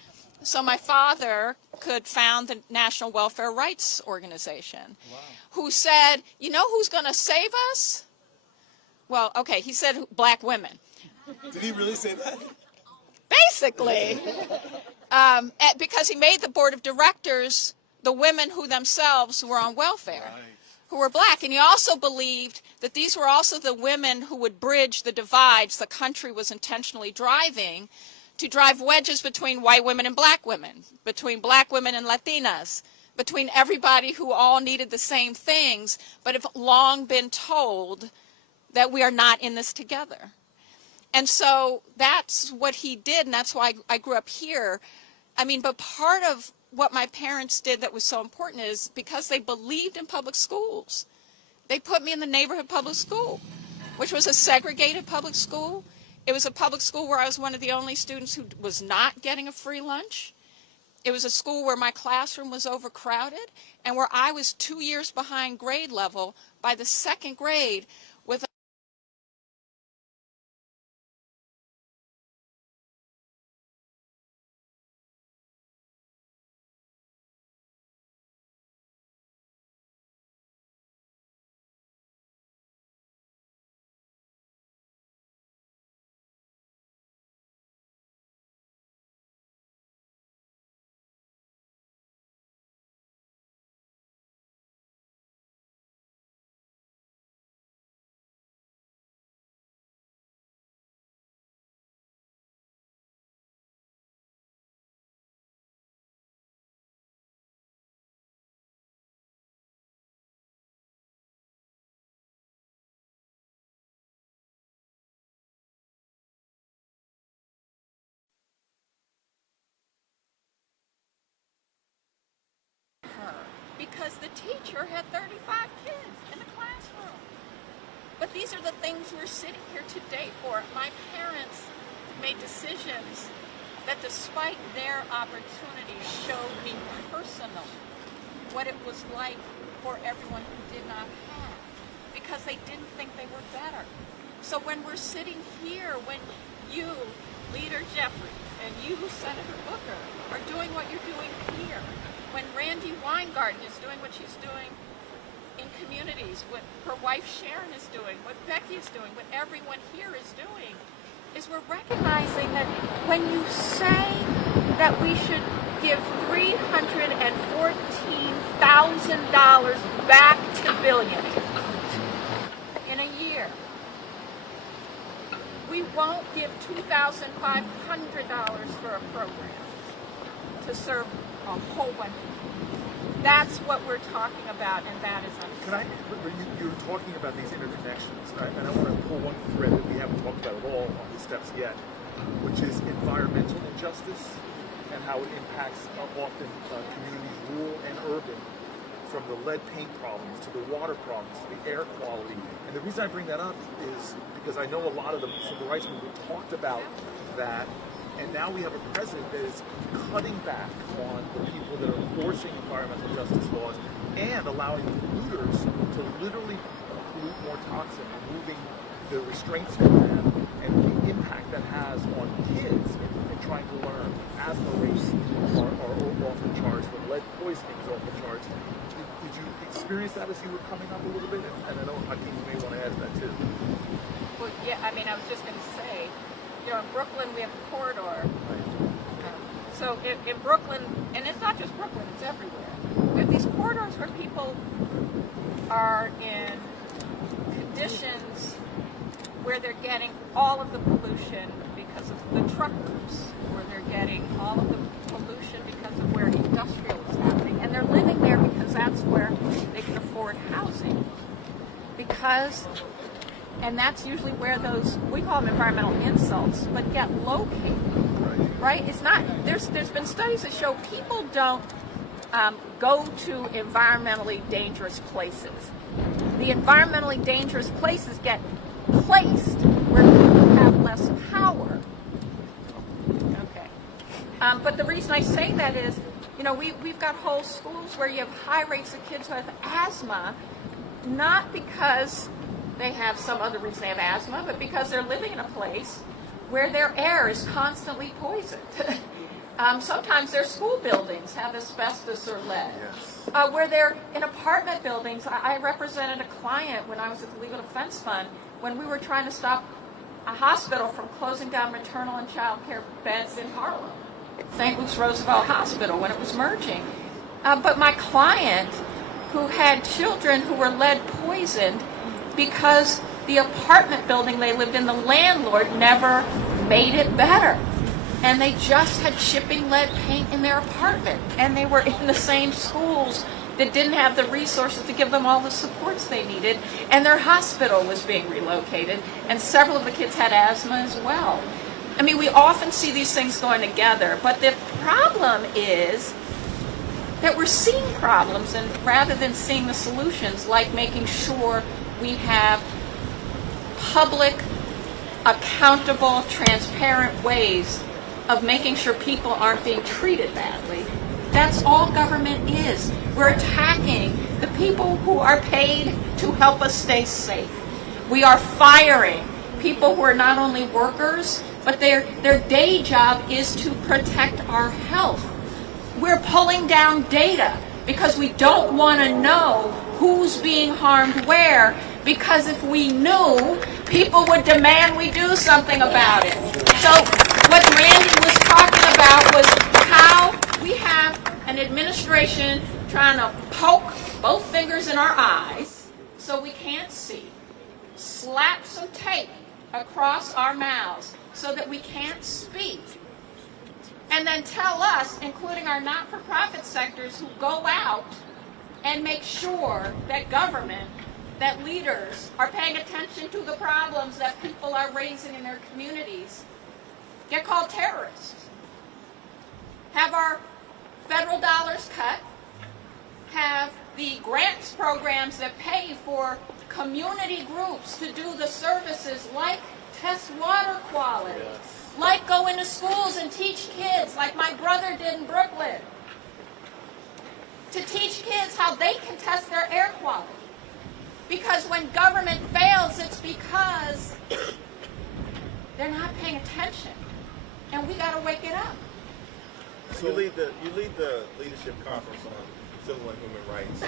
so my father could found the National Welfare Rights Organization. Wow. Who said, you know who's going to save us? Well, okay, he said black women. Did he really say that? Basically. Because he made the board of directors the women who themselves were on welfare, who were black. And he also believed that these were also the women who would bridge the divides the country was intentionally driving, to drive wedges between white women and black women, between black women and Latinas, between everybody who all needed the same things, but have long been told that we are not in this together. And so that's what he did, and that's why I grew up here. I mean, but part of what my parents did that was so important is because they believed in public schools. They put me in the neighborhood public school, which was a segregated public school. It was a public school where I was one of the only students who was not getting a free lunch. It was a school where my classroom was overcrowded and where I was 2 years behind grade level by the second grade with because the teacher had 35 kids in the classroom. But these are the things we're sitting here today for. My parents made decisions that despite their opportunities showed me personally what it was like for everyone who did not have, because they didn't think they were better. So when we're sitting here, when you, Leader Jeffries, and you, Senator Booker, are doing what you're doing here, when Randy Weingarten is doing what she's doing in communities, what her wife Sharon is doing, what Becky is doing, what everyone here is doing, is we're recognizing that when you say that we should give $314,000 back to billionaires in a year, we won't give $2,500 for a program to serve a whole bunch of people. That's what we're talking about, and that is You're talking about these interconnections, right? And I want to pull one thread that we haven't talked about at all on the steps yet, which is environmental injustice and how it impacts often communities, rural and urban, from the lead paint problems to the water problems to the air quality. And the reason I bring that up is because I know a lot of the civil rights movement talked about that. And now we have a president that is cutting back on the people that are enforcing environmental justice laws and allowing polluters to literally pollute more toxin, removing the restraints they have, and the impact that has on kids in trying to learn. Asthma rates are often charged, but lead poisoning is often charged. Did you experience that as you were coming up a little bit? And I know Hakeem, you may want to add to that too. Well, yeah, I mean, I was just going to say, you know, in Brooklyn, we have a corridor. So in Brooklyn, and it's not just Brooklyn, it's everywhere. We have these corridors where people are in conditions where they're getting all of the pollution because of the truckers, where they're getting all of the pollution because of where industrial is happening. And they're living there because that's where they can afford housing. And that's usually where those, we call them environmental insults, but get located, right? It's not, there's been studies that show people don't go to environmentally dangerous places. The environmentally dangerous places get placed where people have less power. Okay. But the reason I say that is, you know, we've got whole schools where you have high rates of kids who have asthma, not because they have some other reason they have asthma, but because they're living in a place where their air is constantly poisoned. Sometimes their school buildings have asbestos or lead. Yes. Where they're in apartment buildings. I represented a client when I was at the Legal Defense Fund when we were trying to stop a hospital from closing down maternal and child care beds in Harlem. St. Luke's Roosevelt Hospital, when it was merging. but my client who had children who were lead poisoned because the apartment building they lived in, the landlord never made it better. And they just had shipping lead paint in their apartment. And they were in the same schools that didn't have the resources to give them all the supports they needed. And their hospital was being relocated. And several of the kids had asthma as well. I mean, we often see these things going together. But the problem is that we're seeing problems, and rather than seeing the solutions, like making sure we have public, accountable, transparent ways of making sure people aren't being treated badly. That's all government is. We're attacking the people who are paid to help us stay safe. We are firing people who are not only workers, but their day job is to protect our health. We're pulling down data because we don't want to know who's being harmed where, because if we knew, people would demand we do something about it. So what Randy was talking about was how we have an administration trying to poke both fingers in our eyes so we can't see, slap some tape across our mouths so that we can't speak, and then tell us, including our not-for-profit sectors who go out and make sure that government, that leaders are paying attention to the problems that people are raising in their communities, get called terrorists. Have our federal dollars cut, have the grants programs that pay for community groups to do the services like test water quality, like go into schools and teach kids, like my brother did in Brooklyn, to teach kids how they can test their air quality. Because when government fails, it's because they're not paying attention. And we got to wake it up. So you lead the Leadership Conference on Civil and Human Rights,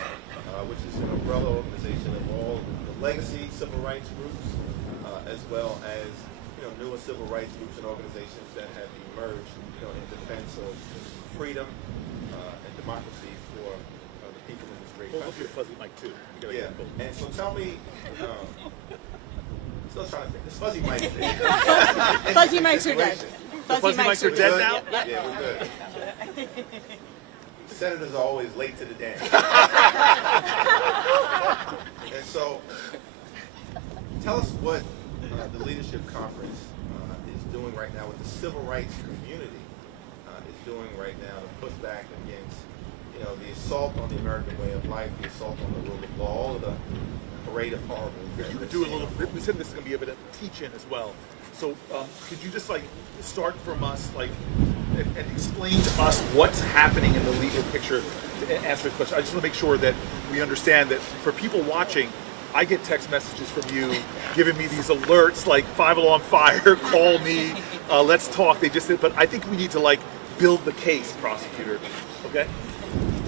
which is an umbrella organization of all the legacy civil rights groups, as well as newer civil rights groups and organizations that have emerged in defense of freedom and democracy for the people in this great country. Your fuzzy mic too. Yeah, and so tell me, still trying to think, this fuzzy mic thing. Fuzzy mics are dead. Fuzzy mics are dead now? Yeah, we're good. Senators are always late to the dance. And so, tell us what the Leadership Conference is doing right now, what the civil rights community is doing right now to push back against the assault on the American way of life, the assault on the rule of law, all of the parade of horribles. You could do a little. We said this is going to be a bit of teach-in as well. So could you just start from us, and explain to us what's happening in the legal picture to answer the question? I just want to make sure that we understand that for people watching, I get text messages from you giving me these alerts like 5 Alarm Fire, call me, let's talk. They just said, but I think we need to build the case, prosecutor. Okay.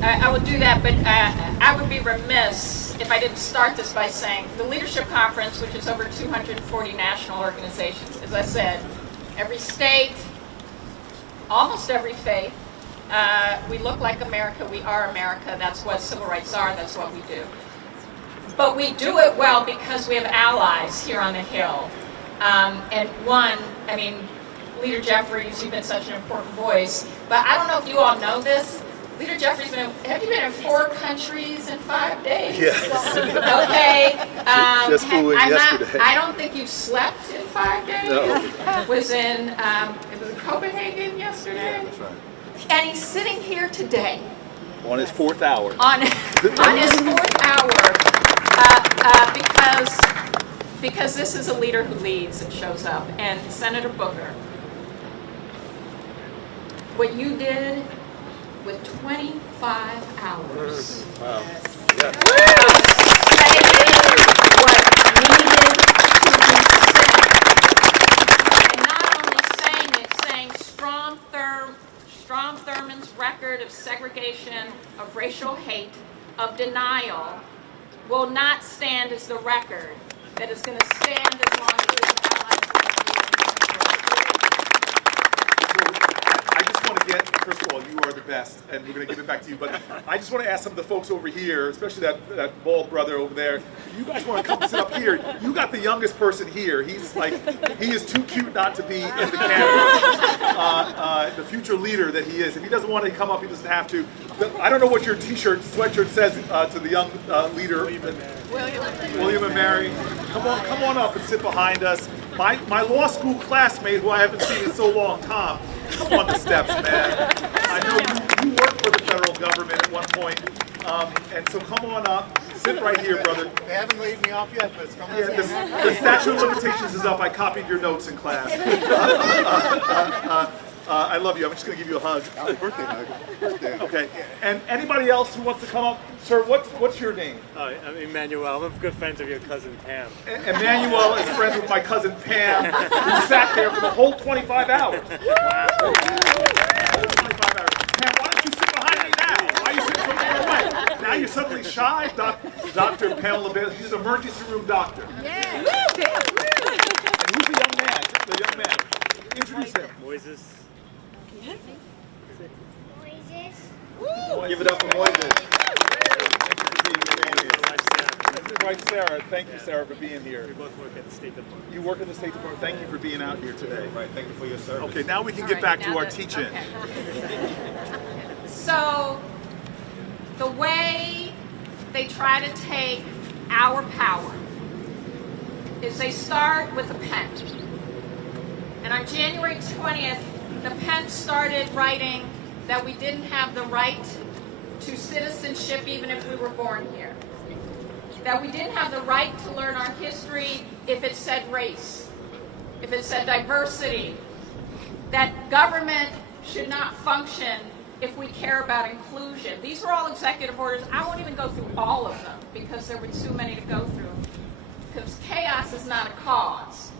I will do that, but I would be remiss if I didn't start this by saying the Leadership Conference, which is over 240 national organizations, as I said, every state, almost every faith, we look like America, we are America, that's what civil rights are, that's what we do. But we do it well because we have allies here on the Hill. And one, Leader Jeffries, you've been such an important voice, but I don't know if you all know this, Leader Jeffries, have you been in 4 countries in 5 days? Yes. Okay. Just flew in yesterday. I don't think you've slept in 5 days. No. Was in Copenhagen yesterday. Yeah, that's right. And he's sitting here today. On his 4th hour. On his 4th hour, because this is a leader who leads and shows up. And Senator Booker, what you did with 25 hours. Wow. Yeah. Saying what needed to be said. And not only saying it, saying Strom Thurmond's record of segregation, of racial hate, of denial will not stand as the record that is going to stand as long as we have allies. I just want want to get, first of all, you are the best, and we're going to give it back to you. But I just want to ask some of the folks over here, especially that bald brother over there, if you guys want to come sit up here, you got the youngest person here. He's like, he is too cute not to be in the camera. The future leader that he is. If he doesn't want to come up, he doesn't have to. I don't know what your sweatshirt says to the young leader. William and Mary. Come on up and sit behind us. My law school classmate, who I haven't seen in so long, Tom, come on the steps, man. I know you worked for the federal government at one point, and so come on up. Sit right here, brother. They haven't laid me off yet, but it's coming. Yeah, the statute of limitations is up. I copied your notes in class. I love you. I'm just going to give you a hug. Birthday hug. Birthday. Okay. And anybody else who wants to come up? Sir, what's your name? I'm Emmanuel. I'm a good friend of your cousin Pam. Emmanuel is friends with my cousin Pam, who sat there for the whole 25 hours. Wow. Whole 25 hours. Pam, why don't you sit behind me now? Why are you sitting so far away? Now you're suddenly shy? Dr. Pamela Bailey, he's an emergency room doctor. Yeah. And who's the young man? The young man. Introduce him. Moises. Give it up for Moises. Right, Sarah. Thank you, Sarah, for being here. We both work at the State Department. You work in the State Department. Thank you for being out here today. Right, thank you for your service. Okay, now we can get back to our teaching. So, the way they try to take our power is they start with the pen. And on January 20th, the pen started writing that we didn't have the right to citizenship even if we were born here. That we didn't have the right to learn our history if it said race, if it said diversity. That government should not function if we care about inclusion. These were all executive orders. I won't even go through all of them because there were too many to go through. Because chaos is not a cause,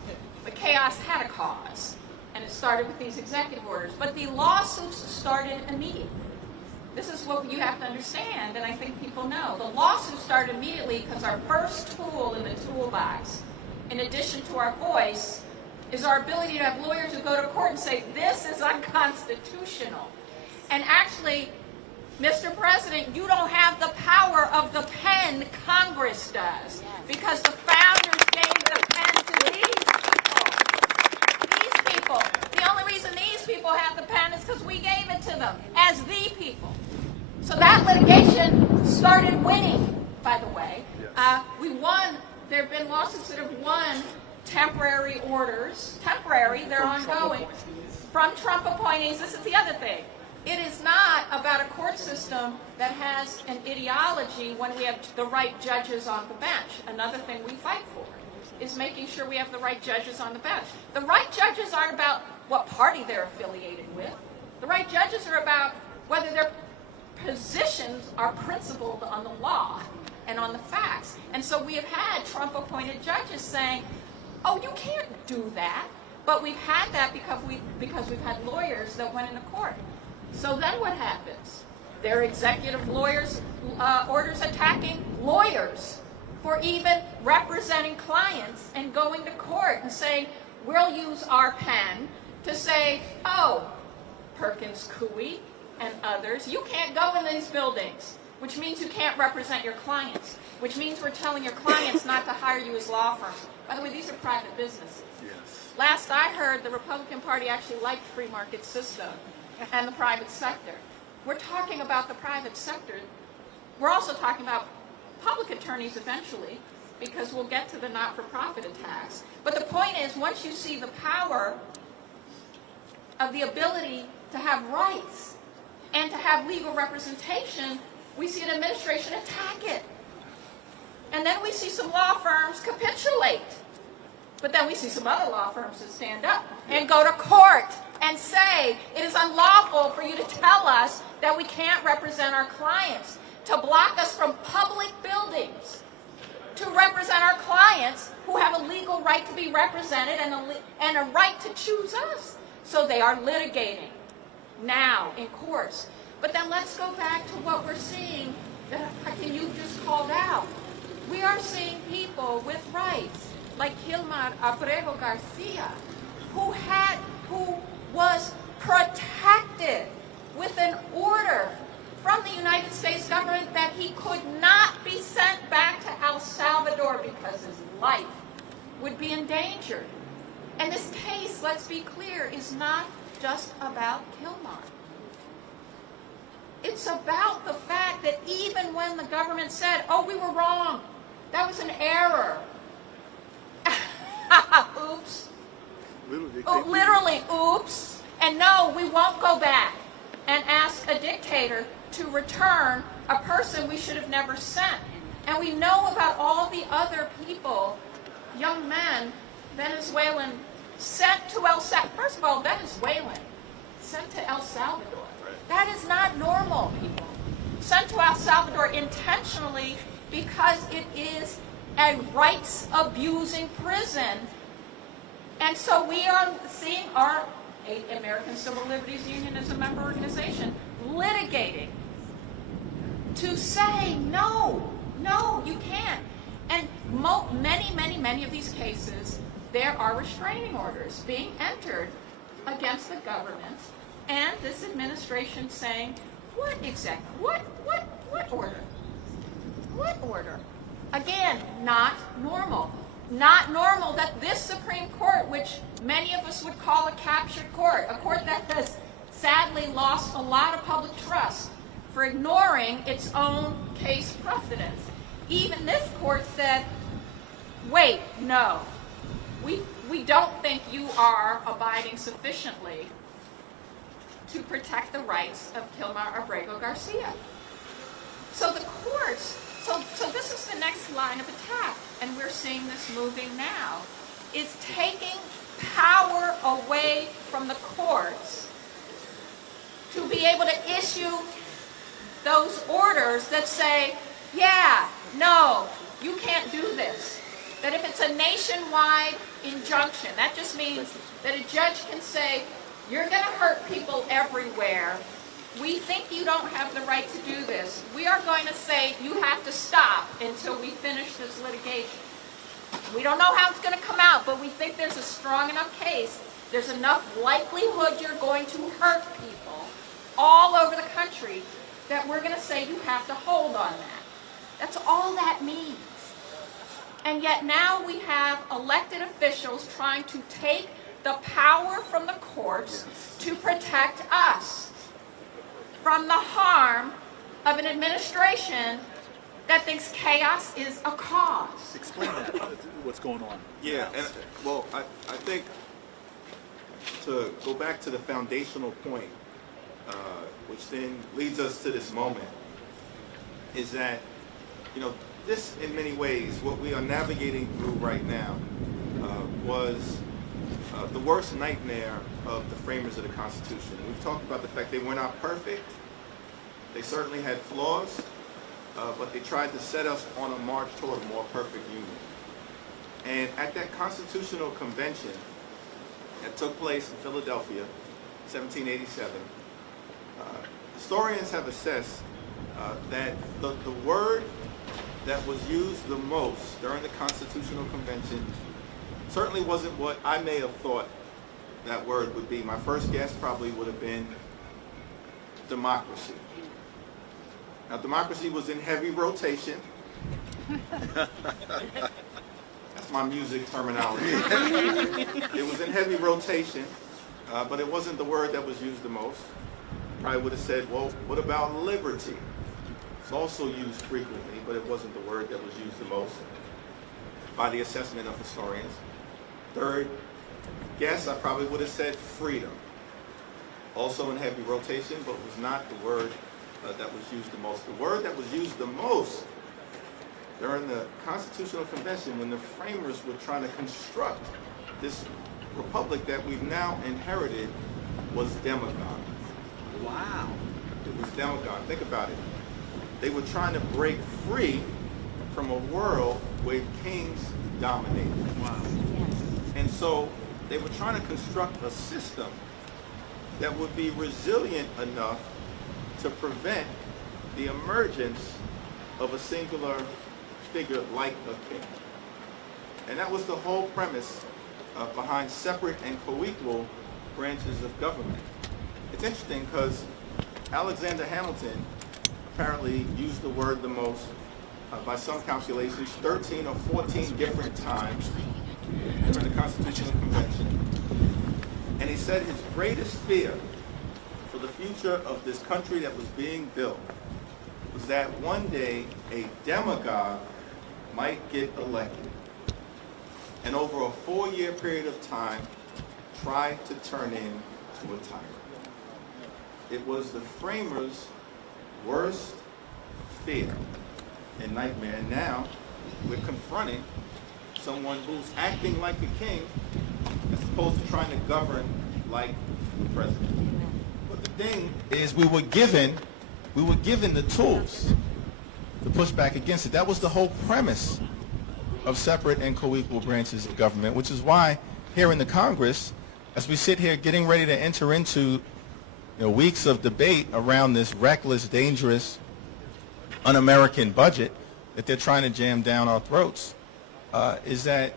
but chaos had a cause. And it started with these executive orders. But the lawsuits started immediately. This is what you have to understand, and I think people know. The lawsuits started immediately because our first tool in the toolbox, in addition to our voice, is our ability to have lawyers who go to court and say, this is unconstitutional. And actually, Mr. President, you don't have the power of the pen, Congress does. Because the founders gave the pen to these people. The only reason these people have the pen is because we gave it to them as the people. So that litigation started winning, by the way. We won. There have been lawsuits that have won temporary orders. Temporary, they're ongoing. From Trump appointees. This is the other thing. It is not about a court system that has an ideology when we have the right judges on the bench. Another thing we fight for is making sure we have the right judges on the bench. The right judges aren't about what party they're affiliated with. The right judges are about whether their positions are principled on the law and on the facts. And so we have had Trump-appointed judges saying, oh, you can't do that. But we've had that because we've had lawyers that went into court. So then what happens? There are executive orders attacking lawyers for even representing clients and going to court and saying, we'll use our pen to say, oh, Perkins Coie and others, you can't go in these buildings, which means you can't represent your clients, which means we're telling your clients not to hire you as law firms. By the way, these are private businesses. Yes. Last I heard, the Republican Party actually liked free market system and the private sector. We're talking about the private sector. We're also talking about public attorneys eventually, because we'll get to the not-for-profit attacks. But the point is, once you see the power of the ability to have rights and to have legal representation, we see an administration attack it. And then we see some law firms capitulate. But then we see some other law firms that stand up and go to court and say, it is unlawful for you to tell us that we can't represent our clients, to block us from public buildings, to represent our clients who have a legal right to be represented and a right to choose us. So they are litigating now in courts. But then let's go back to what we're seeing that you just called out. We are seeing people with rights, like Gilmar Abrego Garcia, who was protected with an order from the United States government that he could not be sent back to El Salvador because his life would be endangered. And this case, let's be clear, is not just about Kilmar. It's about the fact that even when the government said, oh, we were wrong, that was an error. Oops. Literally, oops. And no, we won't go back and ask a dictator to return a person we should have never sent. And we know about all the other people, young men, Venezuelan, sent to El Salvador. First of all, Venezuelan, sent to El Salvador. That is not normal, people. Sent to El Salvador intentionally because it is a rights-abusing prison. And so we are seeing our American Civil Liberties Union as a member organization litigating to say, no, you can't. And many of these cases, there are restraining orders being entered against the government and this administration saying, what exactly? What order? What order? Again, not normal. Not normal that this Supreme Court, which many of us would call a captured court, a court that has sadly lost a lot of public trust for ignoring its own case precedents. Even this court said, wait, no, we don't think you are abiding sufficiently to protect the rights of Kilmar Abrego Garcia. So the courts, so this is the next line of attack, and we're seeing this moving now, is taking power away from the courts to be able to issue those orders that say, yeah, no, you can't do this. That if it's a nationwide injunction, that just means that a judge can say, you're going to hurt people everywhere. We think you don't have the right to do this. We are going to say you have to stop until we finish this litigation. We don't know how it's going to come out, but we think there's a strong enough case. There's enough likelihood you're going to hurt people all over the country that we're going to say you have to hold on that. That's all that means. And yet now we have elected officials trying to take the power from the courts to protect us from the harm of an administration that thinks chaos is a cause. Explain that, what's going on. Yeah, and well, I think to go back to the foundational point, which then leads us to this moment, is that, you know, this in many ways, what we are navigating through right now was the worst nightmare of the framers of the Constitution. We've talked about the fact they were not perfect. They certainly had flaws, but they tried to set us on a march toward a more perfect union. And at that Constitutional Convention that took place in Philadelphia, 1787, historians have assessed that the word that was used the most during the Constitutional Convention certainly wasn't what I may have thought that word would be. My first guess probably would have been democracy. Now, democracy was in heavy rotation. That's my music terminology. It was in heavy rotation, but it wasn't the word that was used the most. Probably would have said, well, what about liberty? It's also used frequently, but it wasn't the word that was used the most by the assessment of historians. Third guess, I probably would have said freedom. Also in heavy rotation, but was not the word that was used the most. The word that was used the most during the Constitutional Convention, when the framers were trying to construct this republic that we've now inherited, was demagogue. Wow. It was demagogue. Think about it. They were trying to break free from a world where kings dominated. Wow. And so they were trying to construct a system that would be resilient enough to prevent the emergence of a singular figure like a king. And that was the whole premise behind separate and co-equal branches of government. It's interesting because Alexander Hamilton apparently used the word the most, by some calculations, 13 or 14 different times during the Constitutional Convention. And he said his greatest fear for the future of this country that was being built was that one day a demagogue might get elected and over a 4-year period of time try to turn into a tyrant. It was the framers' worst fear and nightmare. And now we're confronting someone who's acting like a king as opposed to trying to govern like the president. But the thing is, we were given the tools to push back against it. That was the whole premise of separate and co-equal branches of government, which is why here in the Congress, as we sit here getting ready to enter into weeks of debate around this reckless, dangerous, un-American budget that they're trying to jam down our throats, is that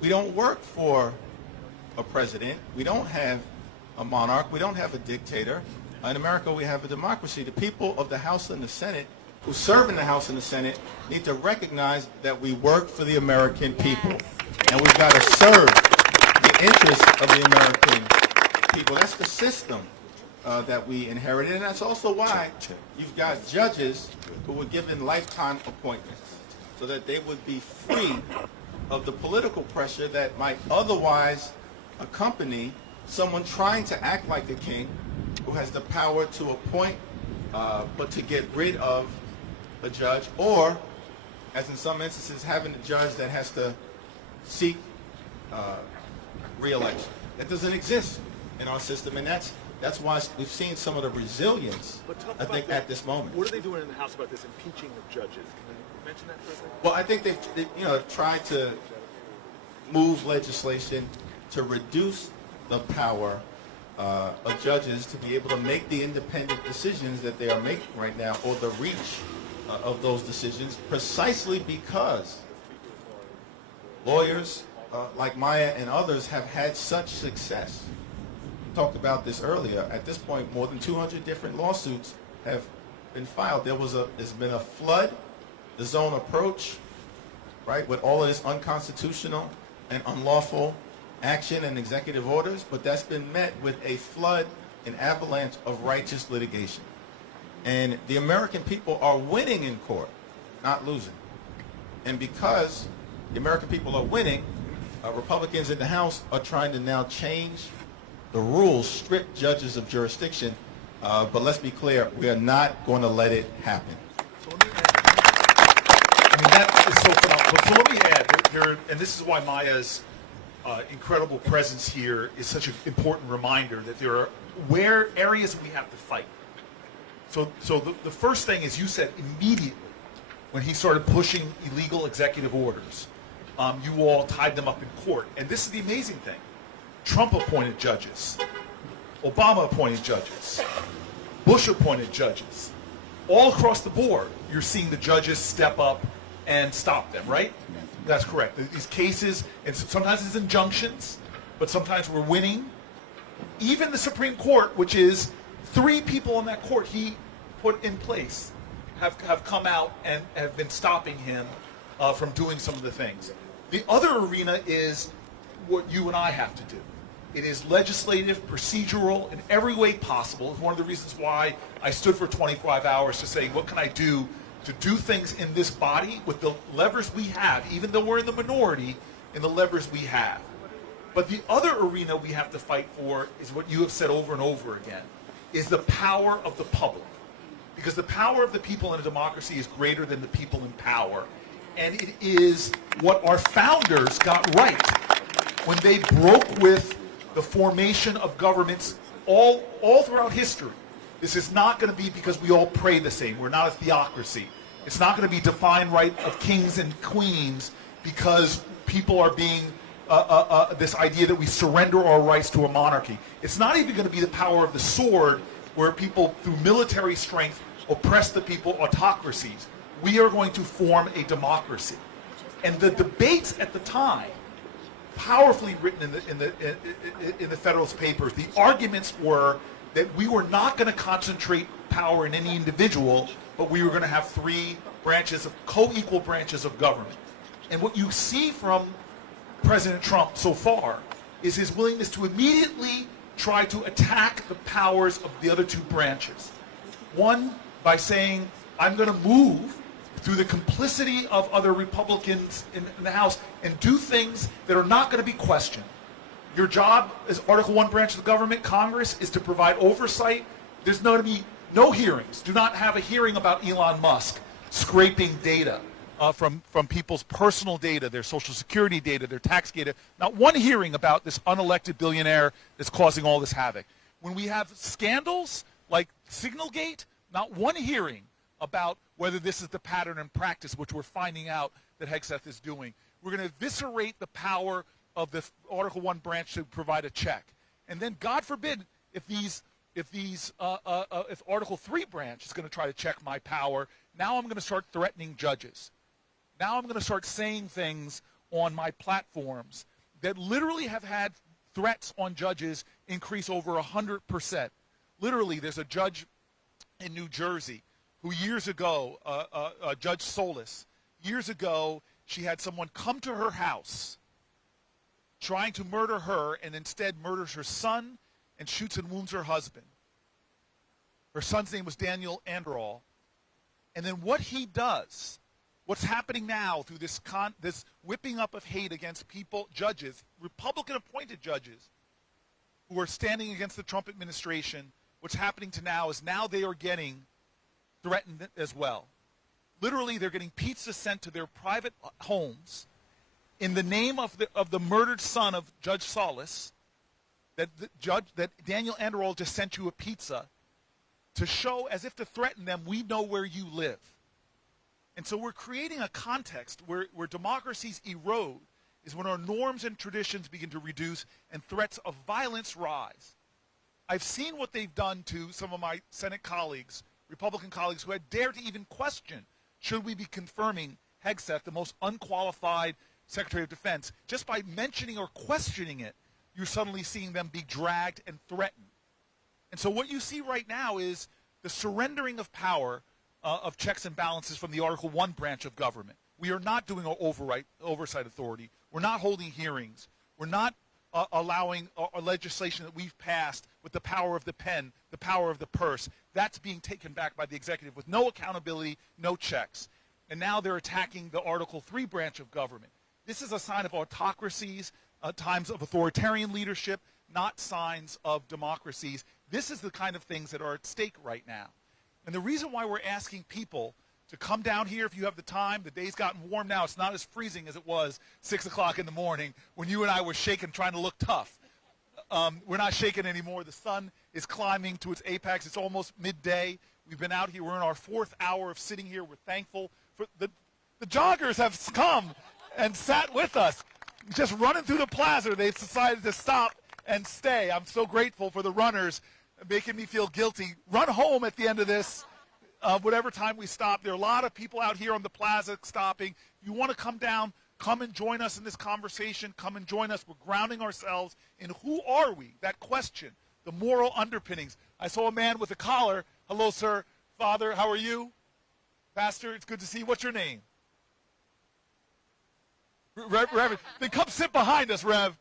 we don't work for a president. We don't have a monarch. We don't have a dictator. In America, we have a democracy. The people of the House and the Senate who serve in the House and the Senate need to recognize that we work for the American people. And we've got to serve the interests of the American people. That's the system that we inherited. And that's also why you've got judges who were given lifetime appointments so that they would be free of the political pressure that might otherwise accompany someone trying to act like a king who has the power to appoint but to get rid of a judge, or, as in some instances, having a judge that has to seek re-election. That doesn't exist in our system, and that's why we've seen some of the resilience, I think, at this moment. What are they doing in the House about this impeaching of judges? Can you mention that for a second? Well, I think they've tried to move legislation to reduce the power of judges to be able to make the independent decisions that they are making right now, or the reach of those decisions, precisely because lawyers like Maya and others have had such success. We talked about this earlier. At this point, more than 200 different lawsuits have been filed. There's been a flood, the zone approach, right, with all of this unconstitutional and unlawful action and executive orders, but that's been met with a flood, an avalanche of righteous litigation. And the American people are winning in court, not losing. And because the American people are winning, Republicans in the House are trying to now change the rules, strip judges of jurisdiction. But let's be clear, we are not going to let it happen. So that is so phenomenal. So let me add here, and this is why Maya's incredible presence here is such an important reminder that there are areas we have to fight. So the first thing is, you said immediately when he started pushing illegal executive orders, you all tied them up in court. And this is the amazing thing. Trump appointed judges. Obama appointed judges. Bush appointed judges. All across the board, you're seeing the judges step up and stop them, right? That's correct. These cases, and sometimes it's injunctions, but sometimes we're winning. Even the Supreme Court, which is 3 people on that court he put in place, have come out and have been stopping him from doing some of the things. The other arena is what you and I have to do. It is legislative, procedural, in every way possible. It's one of the reasons why I stood for 25 hours to say, what can I do to do things in this body with the levers we have, even though we're in the minority, in the levers we have. But the other arena we have to fight for is what you have said over and over again, is the power of the public. Because the power of the people in a democracy is greater than the people in power. And it is what our founders got right when they broke with the formation of governments all throughout history. This is not going to be because we all pray the same. We're not a theocracy. It's not going to be divine right of kings and queens because people are being this idea that we surrender our rights to a monarchy. It's not even going to be the power of the sword where people, through military strength, oppress the people, autocracies. We are going to form a democracy. And the debates at the time powerfully written in the Federalist Papers. The arguments were that we were not going to concentrate power in any individual, but we were going to have three branches of co-equal branches of government. And what you see from President Trump so far is his willingness to immediately try to attack the powers of the other two branches. One, by saying, I'm going to move through the complicity of other Republicans in the House and do things that are not going to be questioned. Your job as Article 1 branch of the government, Congress, is to provide oversight. There's going to be no hearings. Do not have a hearing about Elon Musk scraping data from people's personal data, their Social Security data, their tax data. Not one hearing about this unelected billionaire that's causing all this havoc. When we have scandals like Signalgate, not one hearing about whether this is the pattern and practice, which we're finding out that Hegseth is doing. We're going to eviscerate the power of the Article 1 branch to provide a check. And then, God forbid, if Article 3 branch is going to try to check my power, now I'm going to start threatening judges. Now I'm going to start saying things on my platforms that literally have had threats on judges increase over 100%. Literally, there's a judge in New Jersey who years ago, Judge Solis, years ago, she had someone come to her house trying to murder her and instead murders her son and shoots and wounds her husband. Her son's name was Daniel Anderall. And then what he does, what's happening now through this whipping up of hate against people, judges, Republican-appointed judges, who are standing against the Trump administration, what's happening to now is now they are getting threatened as well. Literally, they're getting pizza sent to their private homes in the name of the murdered son of Judge Solis, that Daniel Anderall just sent you a pizza to show, as if to threaten them, we know where you live. And so we're creating a context where democracies erode is when our norms and traditions begin to reduce and threats of violence rise. I've seen what they've done to some of my Senate colleagues, Republican colleagues, who had dared to even question, should we be confirming Hegseth, the most unqualified Secretary of Defense? Just by mentioning or questioning it, you're suddenly seeing them be dragged and threatened. And so what you see right now is the surrendering of power of checks and balances from the Article 1 branch of government. We are not doing our oversight authority. We're not holding hearings. We're not allowing a legislation that we've passed with the power of the pen, the power of the purse. That's being taken back by the executive with no accountability, no checks. And now they're attacking the Article 3 branch of government. This is a sign of autocracies, times of authoritarian leadership, not signs of democracies. This is the kind of things that are at stake right now. And the reason why we're asking people to come down here if you have the time, the day's gotten warm now, it's not as freezing as it was 6 o'clock in the morning when you and I were shaking trying to look tough. We're not shaking anymore. The sun is climbing to its apex. It's almost midday. We've been out here. We're in our 4th hour of sitting here. We're thankful for the joggers have come and sat with us. Just running through the plaza, they've decided to stop and stay. I'm so grateful for the runners making me feel guilty. Run home at the end of this, whatever time we stop. There are a lot of people out here on the plaza stopping. If you want to come down, come and join us in this conversation. Come and join us. We're grounding ourselves in who are we? That question, the moral underpinnings. I saw a man with a collar. Hello, sir. Father, how are you? Pastor, it's good to see you. What's your name? Reverend. Then come sit behind us, Rev,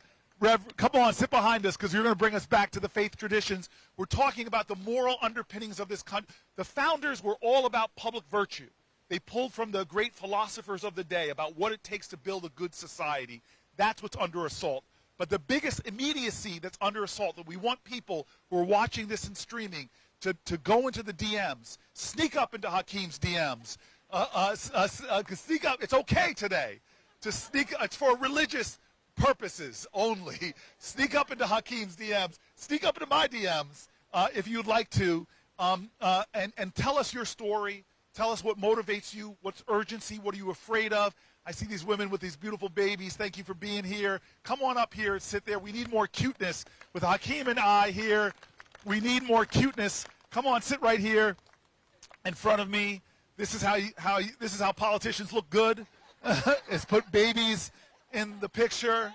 come on, sit behind us, because you're going to bring us back to the faith traditions. We're talking about the moral underpinnings of this country. The founders were all about public virtue. They pulled from the great philosophers of the day about what it takes to build a good society. That's what's under assault. But the biggest immediacy that's under assault, that we want people who are watching this and streaming to go into the DMs, sneak up into Hakeem's DMs, sneak up. It's okay today to sneak. It's for religious purposes only. Sneak up into Hakeem's DMs. Sneak up into my DMs if you'd like to, and tell us your story. Tell us what motivates you. What's urgency? What are you afraid of? I see these women with these beautiful babies. Thank you for being here. Come on up here and sit there. We need more cuteness with Hakeem and I here. We need more cuteness. Come on, sit right here in front of me. This is how politicians look good. Is put babies in the picture.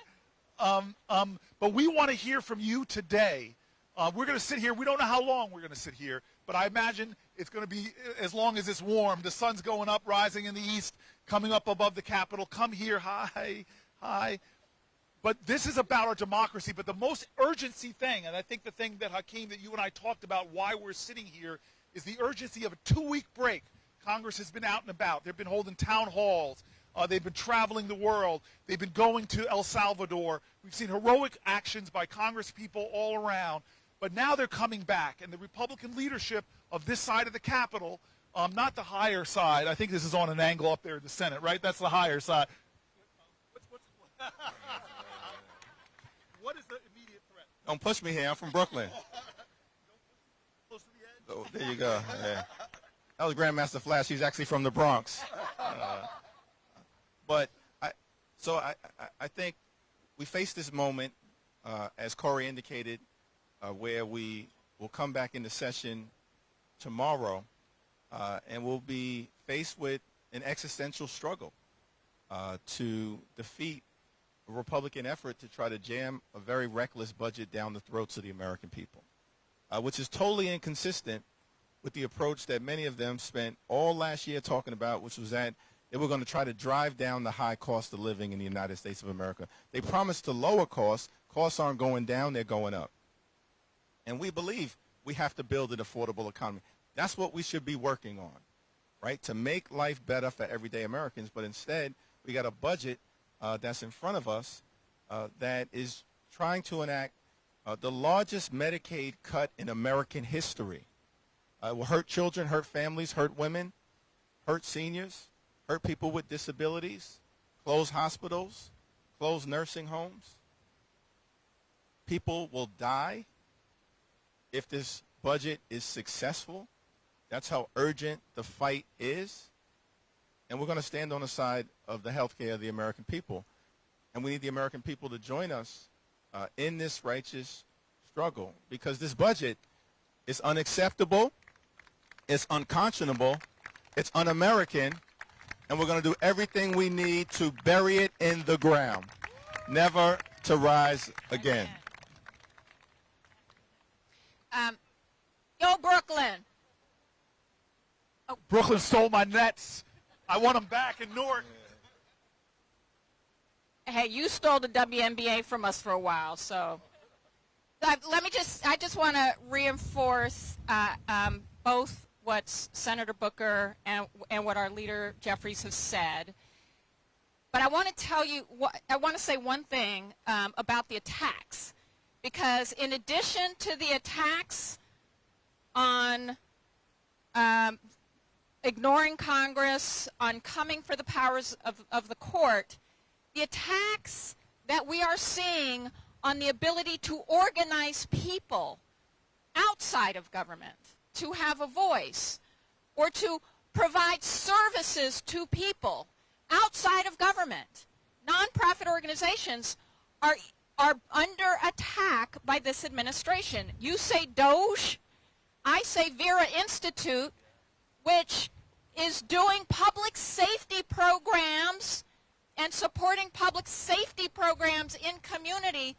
But we want to hear from you today. We're going to sit here. We don't know how long we're going to sit here, but I imagine it's going to be as long as it's warm. The sun's going up, rising in the east, coming up above the Capitol. Come here. Hi. Hi. But this is about our democracy. But the most urgency thing, and I think the thing that, Hakeem, that you and I talked about why we're sitting here, is the urgency of a 2-week break. Congress has been out and about. They've been holding town halls. They've been traveling the world. They've been going to El Salvador. We've seen heroic actions by Congress people all around. But now they're coming back. And the Republican leadership of this side of the Capitol, not the higher side. I think this is on an angle up there in the Senate, right? That's the higher side. What is the immediate threat? Don't push me here. I'm from Brooklyn. Oh, there you go. Yeah. That was Grandmaster Flash. He's actually from the Bronx. But I think we face this moment, as Corey indicated, where we will come back into session tomorrow, and we'll be faced with an existential struggle to defeat a Republican effort to try to jam a very reckless budget down the throats of the American people, which is totally inconsistent with the approach that many of them spent all last year talking about, which was that they were going to try to drive down the high cost of living in the United States of America. They promised to lower costs. Costs aren't going down, they're going up. And we believe we have to build an affordable economy. That's what we should be working on, right, to make life better for everyday Americans. But instead, we got a budget that's in front of us that is trying to enact the largest Medicaid cut in American history. It will hurt children, hurt families, hurt women, hurt seniors, hurt people with disabilities, close hospitals, close nursing homes. People will die if this budget is successful. That's how urgent the fight is. And we're going to stand on the side of the health care of the American people. And we need the American people to join us in this righteous struggle, because this budget is unacceptable, it's unconscionable, it's un-American, and we're going to do everything we need to bury it in the ground, never to rise again. Yo, Brooklyn. Oh. Brooklyn stole my Nets. I want them back in Newark. Hey, you stole the WNBA from us for a while, so I just want to reinforce both what Senator Booker and what our leader Jeffries has said. But I want to tell you, I want to say one thing about the attacks, because in addition to the attacks on ignoring Congress, on coming for the powers of the court, the attacks that we are seeing on the ability to organize people outside of government, to have a voice, or to provide services to people outside of government. Nonprofit organizations are under attack by this administration. You say Doge, I say Vera Institute, which is doing public safety programs and supporting public safety programs in community,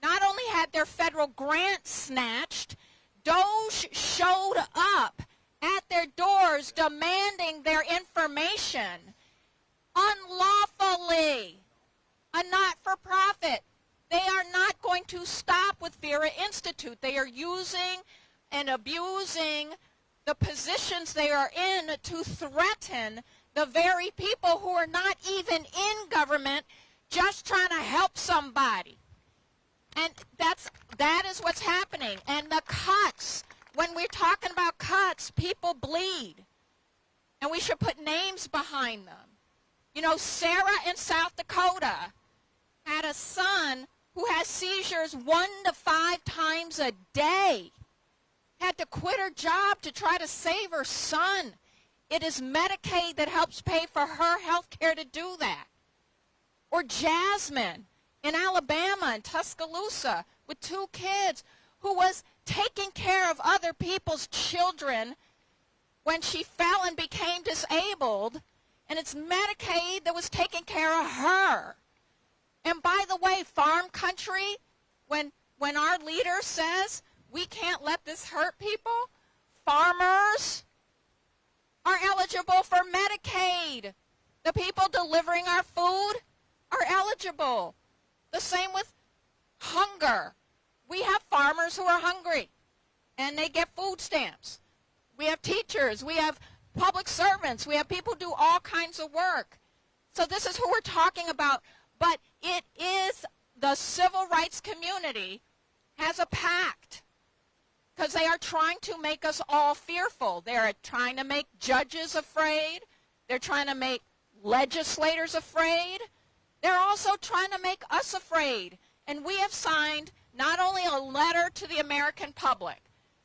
not only had their federal grant snatched, Doge showed up at their doors demanding their information unlawfully. A not-for-profit. They are not going to stop with Vera Institute. They are using and abusing the positions they are in to threaten the very people who are not even in government, just trying to help somebody. And that is what's happening. And the cuts, when we're talking about cuts, people bleed. And we should put names behind them. You know, Sarah in South Dakota had a son who has seizures 1 to 5 times a day. Had to quit her job to try to save her son. It is Medicaid that helps pay for her health care to do that. Or Jasmine in Alabama, in Tuscaloosa, with 2 kids, who was taking care of other people's children when she fell and became disabled, and it's Medicaid that was taking care of her. And by the way, farm country, when our leader says we can't let this hurt people, farmers are eligible for Medicaid. The people delivering our food are eligible. The same with hunger. We have farmers who are hungry, and they get food stamps. We have teachers. We have public servants. We have people who do all kinds of work. So this is who we're talking about. But it is the civil rights community has a pact because they are trying to make us all fearful. They are trying to make judges afraid. They're trying to make legislators afraid. They're also trying to make us afraid. And we have signed not only a letter to the American public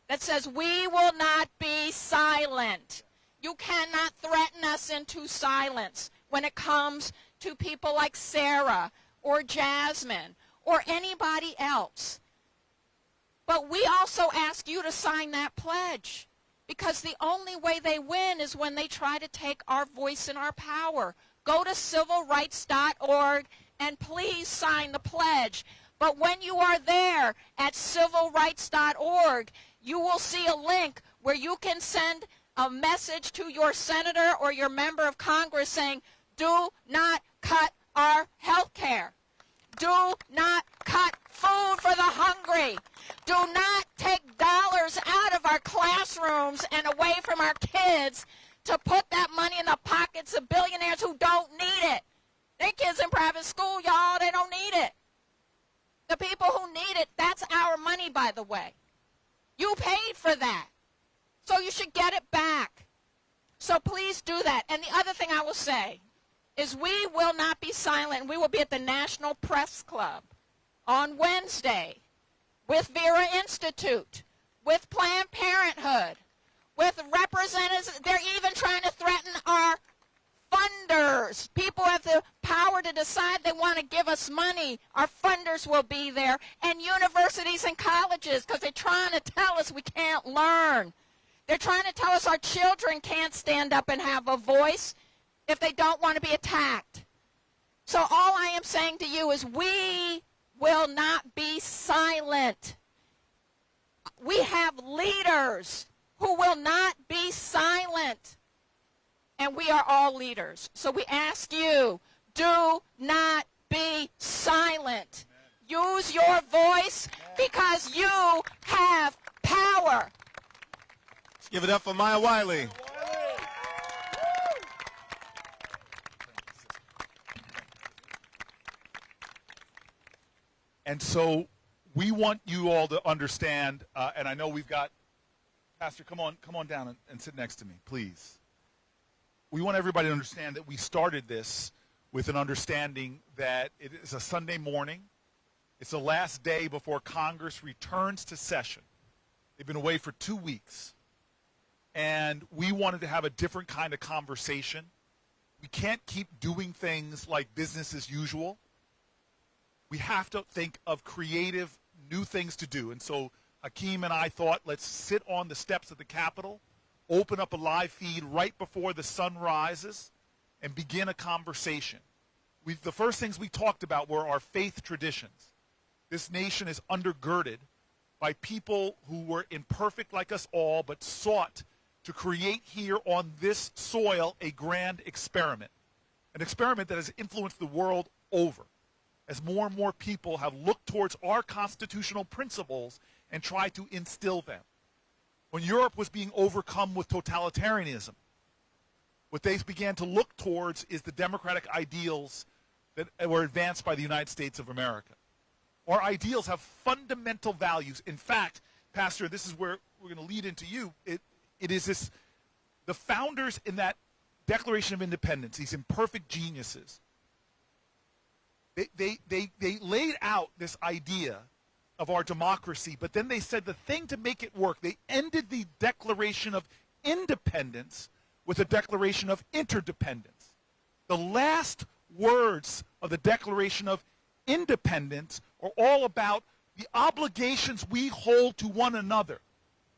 that says we will not be silent. You cannot threaten us into silence when it comes to people like Sarah or Jasmine or anybody else. But we also ask you to sign that pledge, because the only way they win is when they try to take our voice and our power. Go to civilrights.org and please sign the pledge. But when you are there at civilrights.org, you will see a link where you can send a message to your senator or your member of Congress saying, do not cut our health care. Do not cut food for the hungry. Do not take dollars out of our classrooms and away from our kids to put that money in the pockets of billionaires who don't need it. Their kids in private school, y'all, they don't need it. The people who need it, that's our money, by the way. You paid for that. So you should get it back. So please do that. And the other thing I will say is we will not be silent. We will be at the National Press Club on Wednesday with Vera Institute, with Planned Parenthood, with representatives. They're even trying to threaten our funders. People have the power to decide they want to give us money. Our funders will be there, and universities and colleges, because they're trying to tell us we can't learn. They're trying to tell us our children can't stand up and have a voice if they don't want to be attacked. So all I am saying to you is we will not be silent. We have leaders who will not be silent. And we are all leaders. So we ask you, do not be silent. Use your voice because you have power. Let's give it up for Maya Wiley. And so we want you all to understand, and I know we've got, Pastor, come on down and sit next to me, please. We want everybody to understand that we started this with an understanding that it is a Sunday morning. It's the last day before Congress returns to session. They've been away for 2 weeks. And we wanted to have a different kind of conversation. We can't keep doing things like business as usual. We have to think of creative new things to do. And so Hakeem and I thought, let's sit on the steps of the Capitol, open up a live feed right before the sun rises, and begin a conversation. The first things we talked about were our faith traditions. This nation is undergirded by people who were imperfect like us all, but sought to create here on this soil a grand experiment, an experiment that has influenced the world over, as more and more people have looked towards our constitutional principles and tried to instill them. When Europe was being overcome with totalitarianism, what they began to look towards is the democratic ideals that were advanced by the United States of America. Our ideals have fundamental values. In fact, Pastor, this is where we're going to lead into you. It is this, the founders in that Declaration of Independence, these imperfect geniuses, they laid out this idea of our democracy, but then they said the thing to make it work, they ended the Declaration of Independence with a Declaration of Interdependence. The last words of the Declaration of Independence are all about the obligations we hold to one another,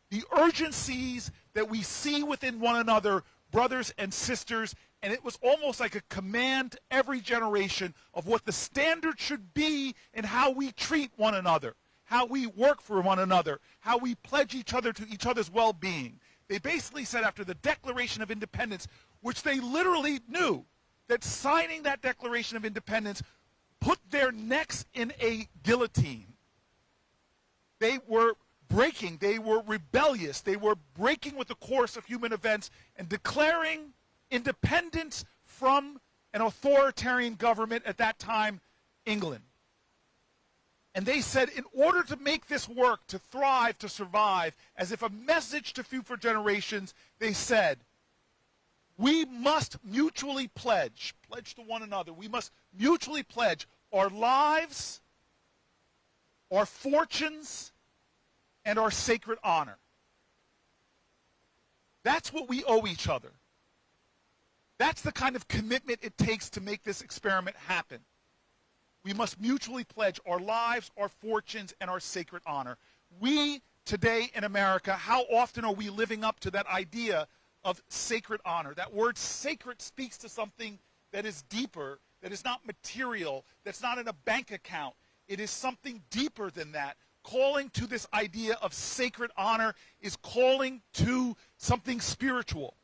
the urgencies that we see within one another, brothers and sisters, And it was almost like a command to every generation of what the standard should be in how we treat one another, how we work for one another, how we pledge each other to each other's well-being. They basically said after the Declaration of Independence, which they literally knew that signing that Declaration of Independence put their necks in a guillotine. They were breaking, they were rebellious, they were breaking with the course of human events and declaring independence from an authoritarian government at that time, England. And they said in order to make this work, to thrive, to survive, as if a message to future generations, they said, we must mutually pledge to one another, we must mutually pledge our lives, our fortunes, and our sacred honor. That's what we owe each other. That's the kind of commitment it takes to make this experiment happen. We must mutually pledge our lives, our fortunes, and our sacred honor. We, today in America, how often are we living up to that idea of sacred honor? That word sacred speaks to something that is deeper, that is not material, that's not in a bank account. It is something deeper than that. Calling to this idea of sacred honor is calling to something spiritual.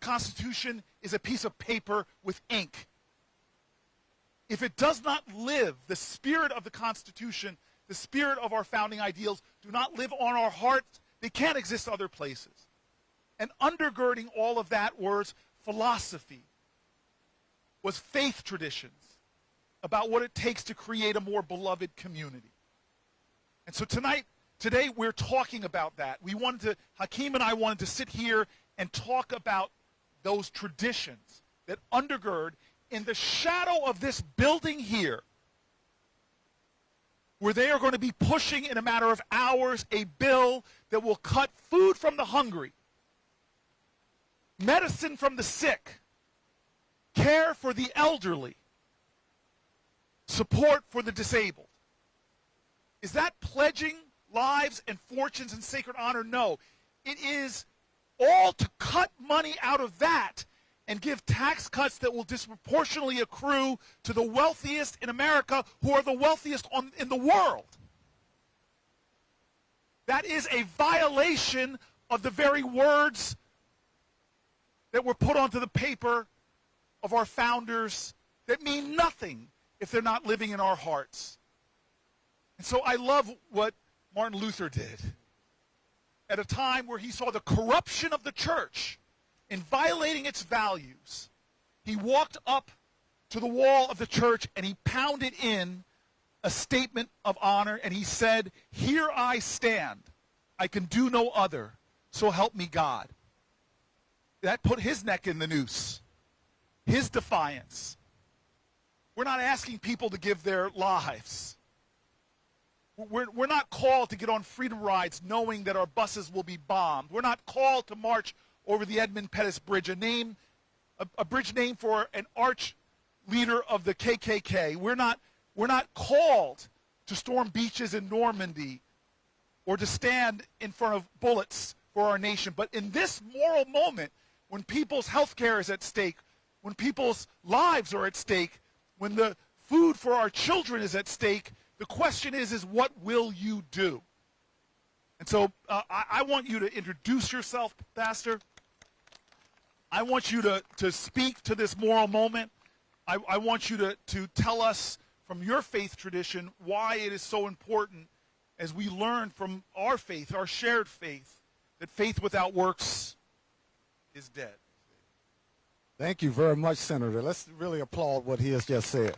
The Constitution is a piece of paper with ink. If it does not live, the spirit of the Constitution, the spirit of our founding ideals, do not live on our hearts, they can't exist other places. And undergirding all of that was philosophy, was faith traditions about what it takes to create a more beloved community. And so today we're talking about that. Hakeem and I wanted to sit here and talk about those traditions that undergird in the shadow of this building here, where they are going to be pushing in a matter of hours a bill that will cut food from the hungry, medicine from the sick, care for the elderly, support for the disabled. Is that pledging lives and fortunes and sacred honor? No. It is all to cut money out of that and give tax cuts that will disproportionately accrue to the wealthiest in America, who are the wealthiest in the world. That is a violation of the very words that were put onto the paper of our founders that mean nothing if they're not living in our hearts. And so I love what Martin Luther did at a time where he saw the corruption of the church in violating its values. He walked up to the wall of the church and he pounded in a statement of honor, and he said, "Here I stand. I can do no other. So help me God." That put his neck in the noose, his defiance. We're not asking people to give their lives. We're not called to get on freedom rides knowing that our buses will be bombed. We're not called to march over the Edmund Pettus Bridge, a bridge named for an arch leader of the KKK. We're not called to storm beaches in Normandy or to stand in front of bullets for our nation. But in this moral moment, when people's health care is at stake, when people's lives are at stake, when the food for our children is at stake, the question is what will you do? And so I want you to introduce yourself, Pastor. I want you to speak to this moral moment. I want you to tell us from your faith tradition why it is so important as we learn from our faith, our shared faith, that faith without works is dead. Thank you very much, Senator. Let's really applaud what he has just said.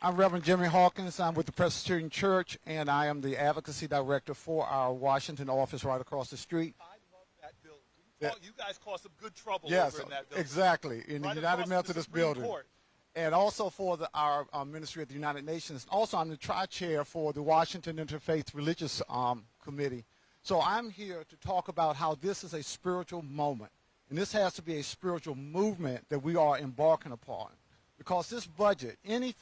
I'm Reverend Jimmy Hawkins. I'm with the Presbyterian Church, and I am the advocacy director for our Washington office right across the street. I love that building. You guys caused some good trouble Yes, over in that building. exactly, in the United Methodist Building. Court. And also for our ministry at the United Nations. Also, I'm the tri-chair for the Washington Interfaith Religious Committee. So I'm here to talk about how this is a spiritual moment. And this has to be a spiritual movement that we are embarking upon. Because this budget, any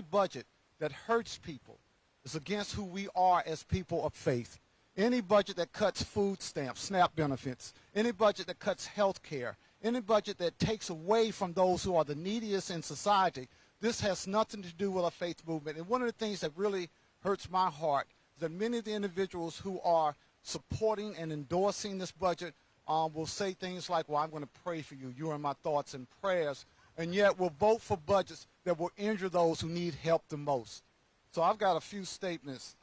budget that hurts people is against who we are as people of faith. any budget that cuts food stamps, SNAP benefits, any budget that cuts health care, any budget that takes away from those who are the neediest in society, this has nothing to do with a faith movement. And one of the things that really hurts my heart is that many of the individuals who are supporting and endorsing this budget will say things like, well, I'm going to pray for you. You are in my thoughts and prayers. And yet will vote for budgets that will injure those who need help the most. So I've got a few statements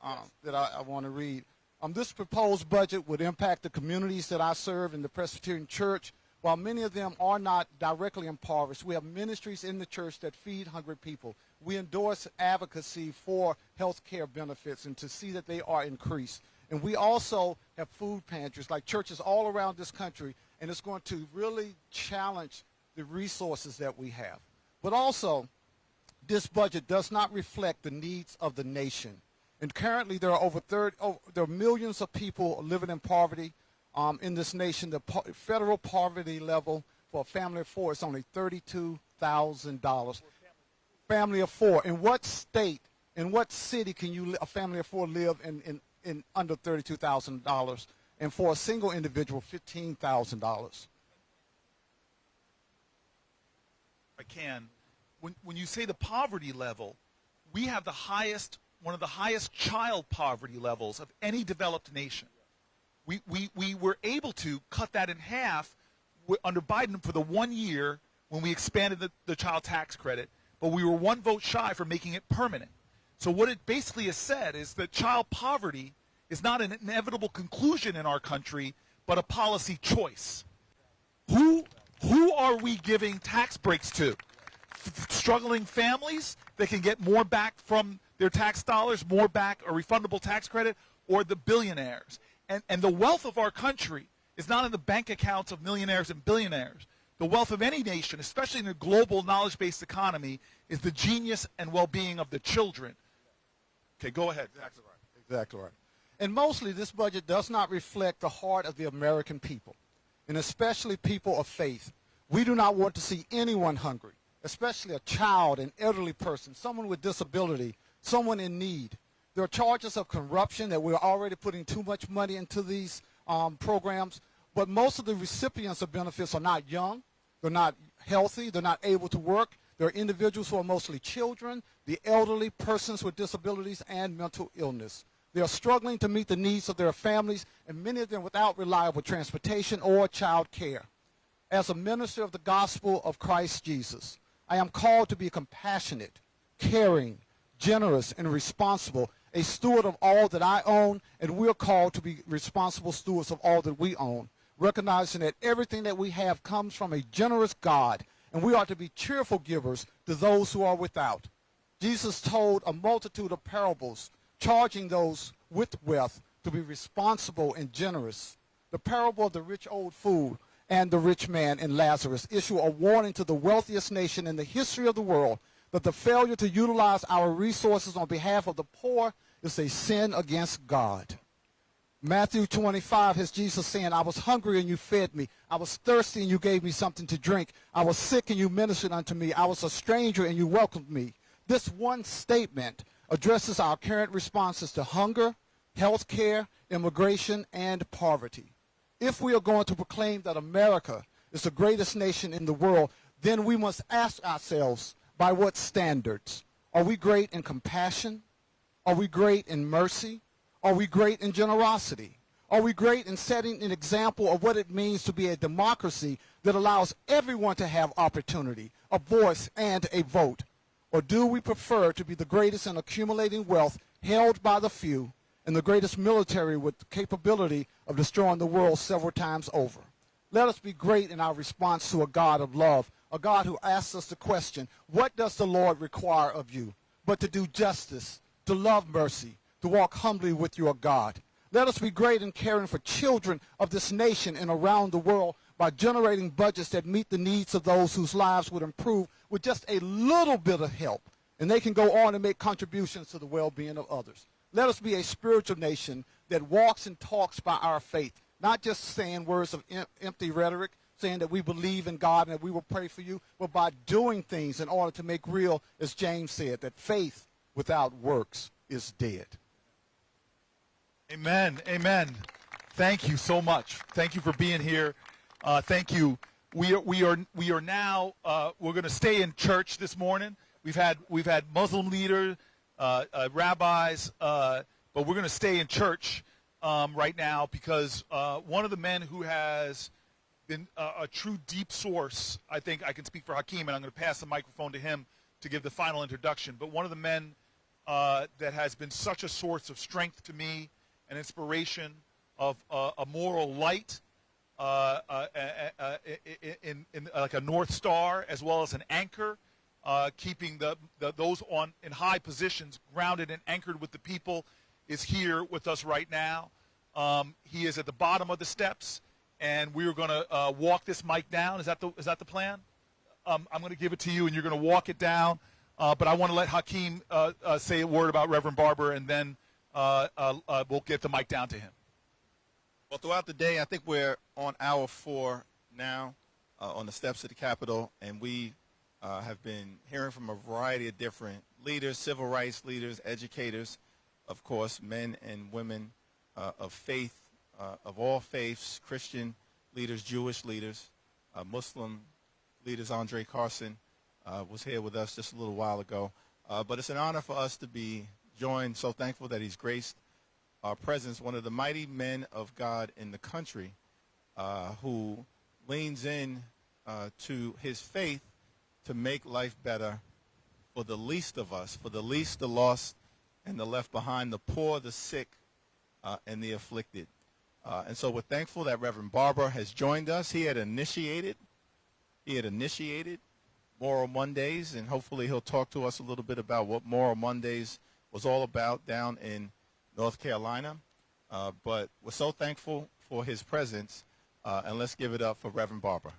that I want to read. This proposed budget would impact the communities that I serve in the Presbyterian Church. While many of them are not directly impoverished, we have ministries in the church that feed hungry people. We endorse advocacy for health care benefits and to see that they are increased. And we also have food pantries like churches all around this country, and it's going to really challenge the resources that we have. But also, this budget does not reflect the needs of the nation. And currently there are there are millions of people living in poverty in this nation. The federal poverty level for a family of four is only $32,000. Family of four. In what state, in what city can a family of four live in under $32,000? And for a single individual, $15,000. I can. When you say the poverty level, we have one of the highest child poverty levels of any developed nation. We were able to cut that in half under Biden for the 1 year when we expanded the child tax credit, but we were one vote shy for making it permanent. So what it basically has said is that child poverty is not an inevitable conclusion in our country, but a policy choice. Who are we giving tax breaks to? Struggling families that can get more back from their tax dollars, more back, a refundable tax credit, or the billionaires? And the wealth of our country is not in the bank accounts of millionaires and billionaires. The wealth of any nation, especially in a global knowledge-based economy, is the genius and well-being of the children. Okay, go ahead. Exactly right. Exactly right. And mostly this budget does not reflect the heart of the American people, and especially people of faith. We do not want to see anyone hungry, especially a child, an elderly person, someone with disability, someone in need. There are charges of corruption that we're already putting too much money into these programs, but most of the recipients of benefits are not young, they're not healthy, they're not able to work. There are individuals who are mostly children, the elderly, persons with disabilities, and mental illness. They are struggling to meet the needs of their families, and many of them without reliable transportation or child care. As a minister of the gospel of Christ Jesus, I am called to be compassionate, caring, generous, and responsible, a steward of all that I own, and we're called to be responsible stewards of all that we own, recognizing that everything that we have comes from a generous God, and we ought to be cheerful givers to those who are without. Jesus told a multitude of parables, charging those with wealth to be responsible and generous. The parable of the rich old fool and the rich man and Lazarus issue a warning to the wealthiest nation in the history of the world that the failure to utilize our resources on behalf of the poor is a sin against God. Matthew 25 has Jesus saying, I was hungry and you fed me. I was thirsty and you gave me something to drink. I was sick and you ministered unto me. I was a stranger and you welcomed me. This one statement addresses our current responses to hunger, health care, immigration, and poverty. If we are going to proclaim that America is the greatest nation in the world, then we must ask ourselves, by what standards? Are we great in compassion? Are we great in mercy? Are we great in generosity? Are we great in setting an example of what it means to be a democracy that allows everyone to have opportunity, a voice, and a vote? Or do we prefer to be the greatest in accumulating wealth held by the few and the greatest military with the capability of destroying the world several times over? Let us be great in our response to a God of love, a God who asks us the question, what does the Lord require of you? But to do justice, to love mercy, to walk humbly with your God. Let us be great in caring for children of this nation and around the world by generating budgets that meet the needs of those whose lives would improve with just a little bit of help, and they can go on and make contributions to the well-being of others. Let us be a spiritual nation that walks and talks by our faith, not just saying words of empty rhetoric, saying that we believe in God and that we will pray for you, but by doing things in order to make real, as James said, that faith without works is dead. Amen. Amen. Thank you so much. Thank you for being here. Thank you. We are now. We're going to stay in church this morning. We've had Muslim leaders, rabbis, but we're going to stay in church right now because one of the men who has been a true deep source, I think I can speak for Hakeem, and I'm going to pass the microphone to him to give the final introduction. But one of the men that has been such a source of strength to me, an inspiration of a moral light, in like a North Star, as well as an anchor, keeping those in high positions grounded and anchored with the people, is here with us right now. He is at the bottom of the steps, and we are going to walk this mic down. Is that the plan? I'm going to give it to you, and you're going to walk it down. But I want to let Hakeem say a word about Reverend Barber, and then we'll get the mic down to him. Well, throughout the day, I think we're on hour 4 now on the steps of the Capitol, and we have been hearing from a variety of different leaders, civil rights leaders, educators, of course, men and women of faith, of all faiths, Christian leaders, Jewish leaders, Muslim leaders. Andre Carson was here with us just a little while ago. But it's an honor for us to be joined. So thankful that he's graced our presence, one of the mighty men of God in the country who leans in to his faith to make life better for the least of us, for the least, the lost, and the left behind, the poor, the sick, and the afflicted. And so we're thankful that Reverend Barber has joined us. He had initiated Moral Mondays, and hopefully he'll talk to us a little bit about what Moral Mondays was all about down in North Carolina. But we're so thankful for his presence, and let's give it up for Reverend Barber.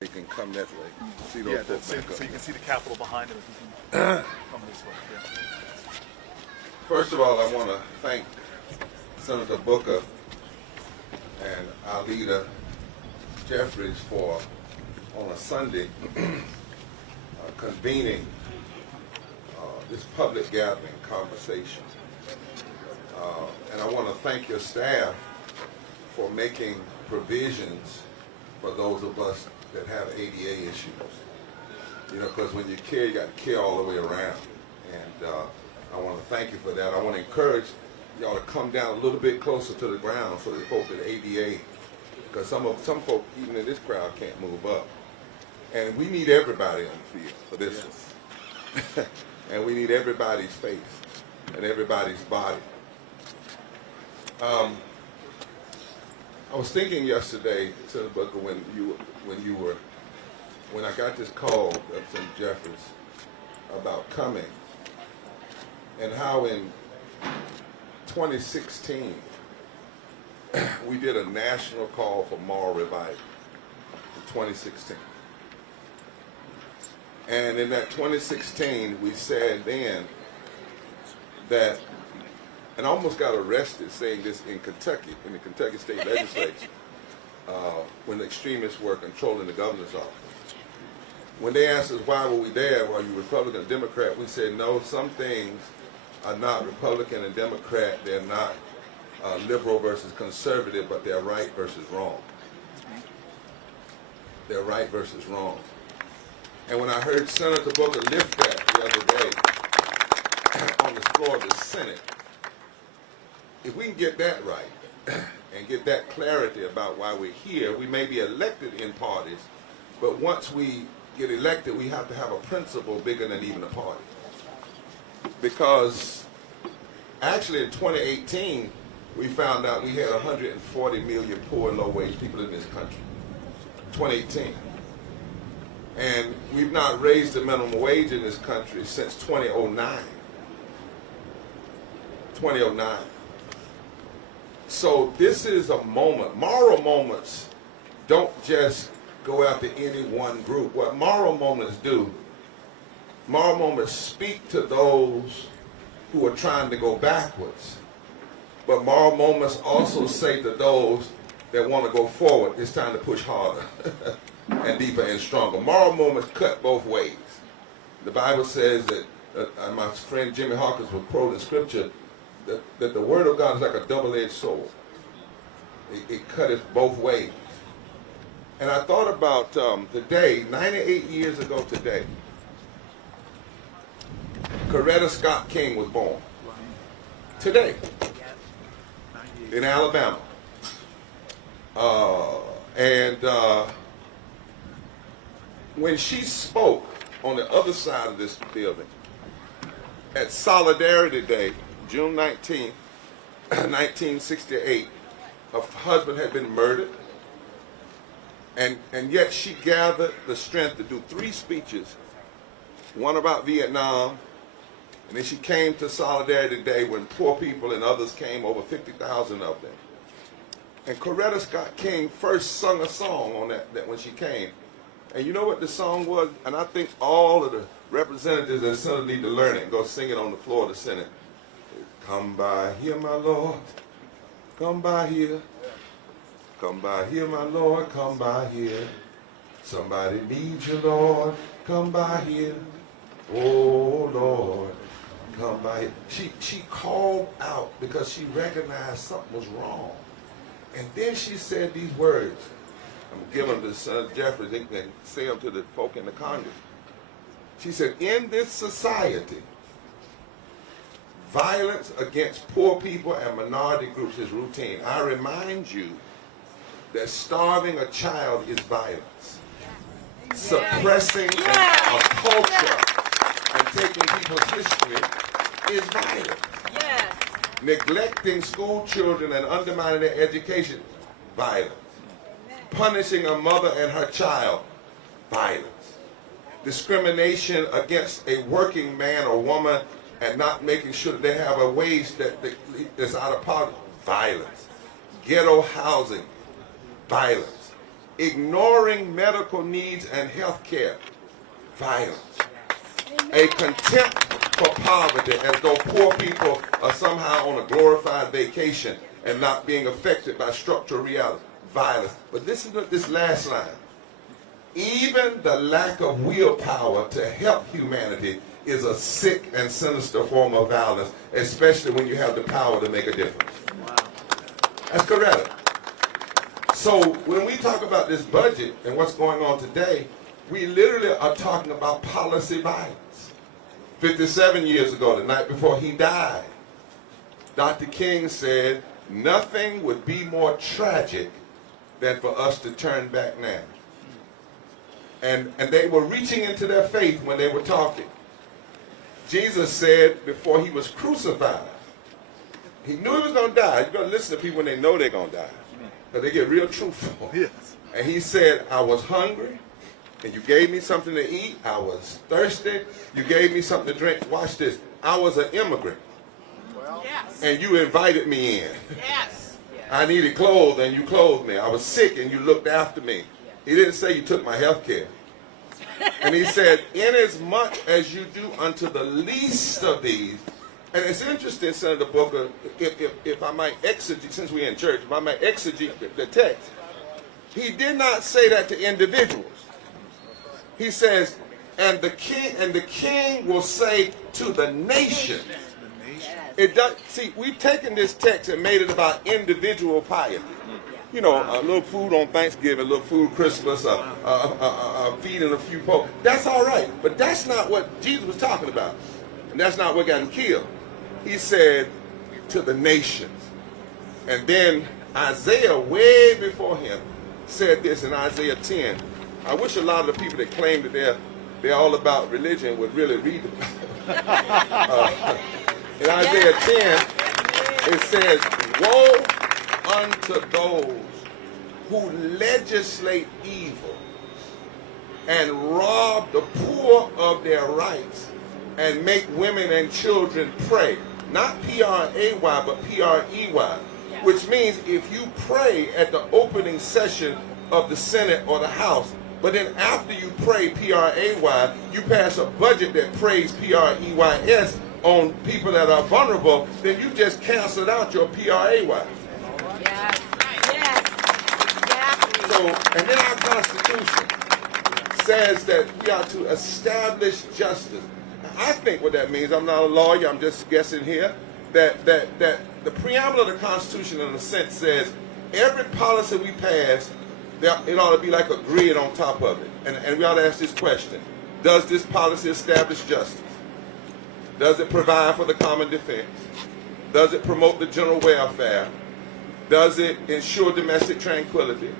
They can come that way. See those Yeah, folks so back up. you can see the Capitol behind him if you can come this way. Yeah. First of all, I want to thank Senator Booker and our leader, Jeffries, for, on a Sunday, convening this public gathering conversation. And I want to thank your staff for making provisions for those of us that have ADA issues. You know, because when you care, you got to care all the way around. And I want to thank you for that. I want to encourage y'all to come down a little bit closer to the ground so that folks with ADA, because some folk, even in this crowd, can't move up. And we need everybody on the field for this one. And we need everybody's face and everybody's body. I was thinking yesterday, Senator Booker, when I got this call up Senator Jeffries about coming, and how in 2016 we did a national call for moral revival in 2016. And in that 2016, we said then that, and I almost got arrested saying this in Kentucky, in the Kentucky State Legislature, when the extremists were controlling the governor's office. When they asked us why were we there, were you Republican or Democrat, we said no, some things are not Republican and Democrat, they're not liberal versus conservative, but they're right versus wrong. They're right versus wrong. And when I heard Senator Booker lift that the other day on the floor of the Senate, if we can get that right and get that clarity about why we're here, we may be elected in parties, but once we get elected, we have to have a principle bigger than even a party. Because actually in 2018, we found out we had 140 million poor and low-wage people in this country. 2018. And we've not raised the minimum wage in this country since 2009. 2009. So this is a moment. Moral moments don't just go after any one group. What moral moments do, moral moments speak to those who are trying to go backwards. But moral moments also say to those that want to go forward, it's time to push harder and deeper and stronger. Moral moments cut both ways. The Bible says that, my friend Jimmy Hawkins will quote in scripture, that the word of God is like a double-edged sword. It cutteth both ways. And I thought about today, 98 years ago today, Coretta Scott King was born. Today. In Alabama. When she spoke on the other side of this building, at Solidarity Day, June 19, 1968, her husband had been murdered, and yet she gathered the strength to do 3 speeches, one about Vietnam, and then she came to Solidarity Day when poor people and others came, over 50,000 of them. And Coretta Scott King first sung a song on that when she came. And you know what the song was? And I think all of the representatives and senators need to learn it and go sing it on the floor of the Senate. Come by here, my Lord. Come by here. Come by here, my Lord. Come by here. Somebody needs you, Lord. Come by here. Oh, Lord. Come by here. She called out because she recognized something was wrong. And then she said these words. I'm giving them to Senator Jeffries and say them to the folk in the Congress. She said, in this society, violence against poor people and minority groups is routine. I remind you that starving a child is violence. Suppressing a culture and taking people's history is violence. Neglecting school children and undermining their education, violence. Punishing a mother and her child, violence. Discrimination against a working man or woman and not making sure that they have a wage that's out of poverty, violence. Ghetto housing, violence. Ignoring medical needs and health care, violence. A contempt for poverty, as though poor people are somehow on a glorified vacation and not being affected by structural reality, violence. But listen to this last line. Even the lack of willpower to help humanity is a sick and sinister form of violence, especially when you have the power to make a difference. Wow. That's correct. So when we talk about this budget and what's going on today, we literally are talking about policy violence. 57 years ago, the night before he died, Dr. King said, nothing would be more tragic than for us to turn back now. And they were reaching into their faith when they were talking. Jesus said before he was crucified, he knew he was going to die. You've got to listen to people when they know they're going to die, because they get real truthful. Yes. And he said, I was hungry, and you gave me something to eat. I was thirsty. You gave me something to drink. Watch this. I was an immigrant. Well, yes. And you invited me in. Yes. I needed clothes, and you clothed me. I was sick, and you looked after me. He didn't say you took my health care. And he said, inasmuch as you do unto the least of these. And it's interesting, Senator Booker, if I might exegete, since we're in church, if I might exegete the text, he did not say that to individuals. He says, and the king will say to the nation. It does. See, we've taken this text and made it about individual piety. You know, a little food on Thanksgiving, a little food Christmas, feeding a few folk. That's all right, but that's not what Jesus was talking about. And that's not what got him killed. He said to the nations. And then Isaiah, way before him, said this in Isaiah 10. I wish a lot of the people that claim that they're all about religion would really read the Bible. In Isaiah 10, it says, "Woe unto those who legislate evil and rob the poor of their rights and make women and children pray." Not P-R-A-Y, but P-R-E-Y. Which means if you pray at the opening session of the Senate or the House, but then after you pray P-R-A-Y, you pass a budget that prays P-R-E-Y-S on people that are vulnerable, then you just canceled out your P-R-A-Y. Yes. So, and then our Constitution says that we are to establish justice. Now, I think what that means, I'm not a lawyer, I'm just guessing here, that the preamble of the Constitution in a sense says every policy we pass, it ought to be like a grid on top of it. And we ought to ask this question: does this policy establish justice? Does it provide for the common defense? Does it promote the general welfare? Does it ensure domestic tranquility?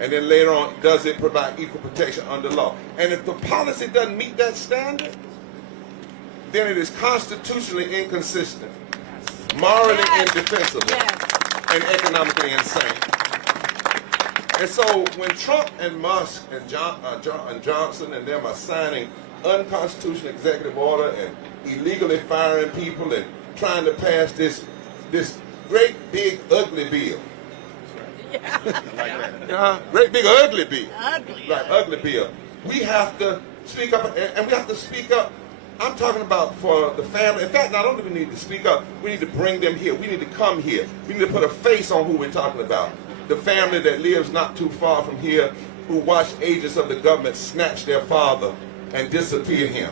And then later on, does it provide equal protection under law? And if the policy doesn't meet that standard, then it is constitutionally inconsistent, morally indefensible, and economically insane. And so when Trump and Musk and Johnson and them are signing unconstitutional executive order and illegally firing people and trying to pass this great big ugly bill. Great big ugly bill. Ugly bill. We have to speak up, and we have to speak up. I'm talking about for the family. In fact, not only do we need to speak up, we need to bring them here. We need to come here. We need to put a face on who we're talking about. The family that lives not too far from here, who watched agents of the government snatch their father and disappear him.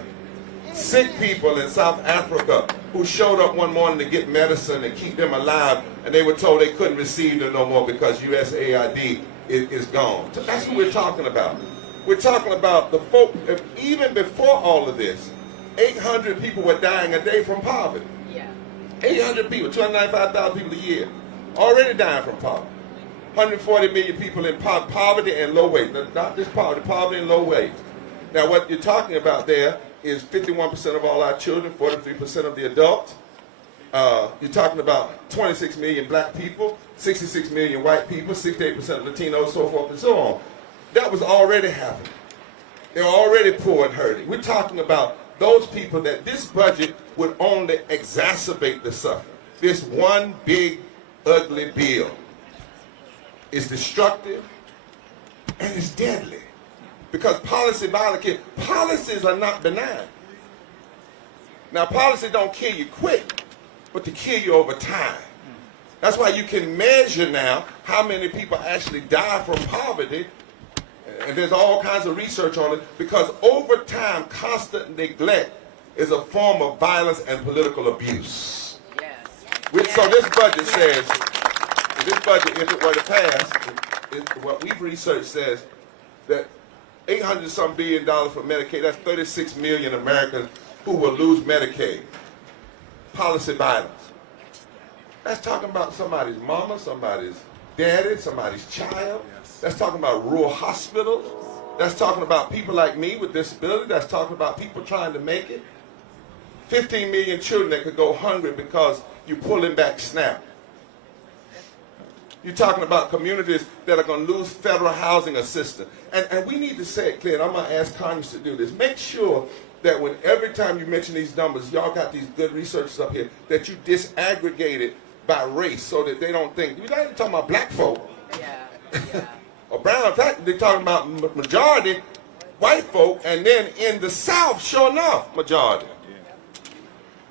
Sick people in South Africa who showed up one morning to get medicine and keep them alive, and they were told they couldn't receive them no more because USAID is gone. So that's what we're talking about. We're talking about the folk, even before all of this, 800 people were dying a day from poverty. 800 people, 295,000 people a year, already dying from poverty. 140 million people in poverty and low wage. Not just poverty, poverty and low wage. Now what you're talking about there is 51% of all our children, 43% of the adults. You're talking about 26 million black people, 66 million white people, 68% of Latinos, so forth and so on. That was already happening. They're already poor and hurting. We're talking about those people that this budget would only exacerbate the suffering. This one big ugly bill is destructive and it's deadly. Because policies are not benign. Now, policy don't kill you quick, but they kill you over time. That's why you can measure now how many people actually die from poverty, and there's all kinds of research on it, because over time, constant neglect is a form of violence and political abuse. So this budget says, if it were to pass, what we've researched says that $800-some billion for Medicaid, that's 36 million Americans who will lose Medicaid. Policy violence. That's talking about somebody's mama, somebody's daddy, somebody's child. That's talking about rural hospitals. That's talking about people like me with disability. That's talking about people trying to make it. 15 million children that could go hungry because you're pulling back SNAP. You're talking about communities that are going to lose federal housing assistance. And we need to say it clear, and I'm going to ask Congress to do this. Make sure that when every time you mention these numbers, y'all got these good researchers up here, that you disaggregate it by race so that they don't think, we're not even talking about black folk. Or brown. In fact, they're talking about majority white folk, and then in the South, sure enough, majority.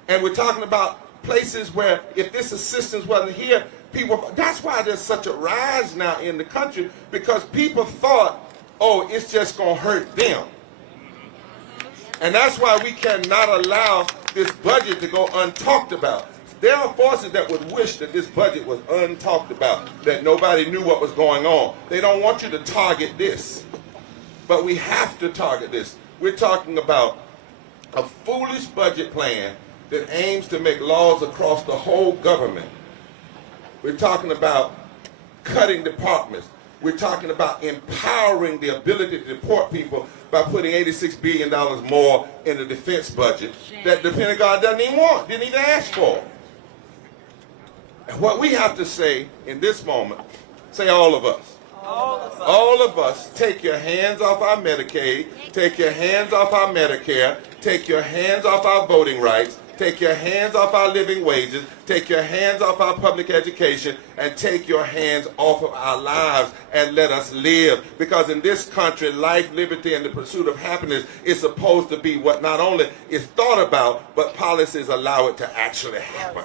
And we're talking about places where if this assistance wasn't here, people, that's why there's such a rise now in the country, because people thought, oh, it's just going to hurt them. And that's why we cannot allow this budget to go untalked about. There are forces that would wish that this budget was untalked about, that nobody knew what was going on. They don't want you to target this. But we have to target this. We're talking about a foolish budget plan that aims to make laws across the whole government. We're talking about cutting departments. We're talking about empowering the ability to deport people by putting $86 billion more in the defense budget that the Pentagon didn't even ask for. And what we have to say in this moment, say all of us. All of us, take your hands off our Medicaid, take your hands off our Medicare, take your hands off our voting rights, take your hands off our living wages, take your hands off our public education, and take your hands off of our lives and let us live. Because in this country, life, liberty, and the pursuit of happiness is supposed to be what not only is thought about, but policies allow it to actually happen.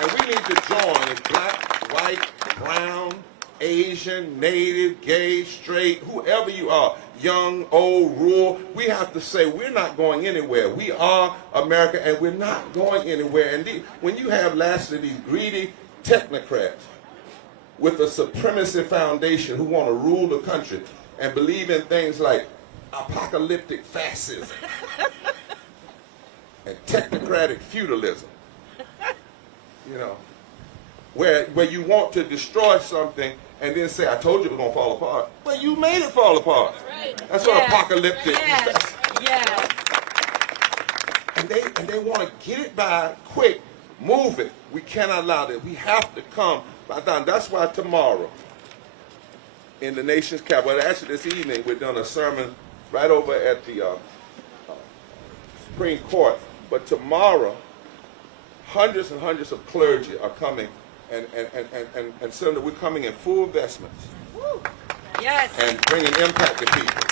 And we need to join as black, white, brown, Asian, native, gay, straight, whoever you are, young, old, rural. We have to say we're not going anywhere. We are America, and we're not going anywhere. And when you have lastly these greedy technocrats with a supremacy foundation who want to rule the country and believe in things like apocalyptic fascism and technocratic feudalism, you know, where you want to destroy something and then say, I told you it was going to fall apart. Well, you made it fall apart. That's what apocalyptic is. And they want to get it by quick, move it. We cannot allow that. We have to come by time. That's why tomorrow, in the nation's capital, actually this evening, we're doing a sermon right over at the Supreme Court. But tomorrow, hundreds and hundreds of clergy are coming, and Senator, we're coming in full vestments. And bringing impact to people.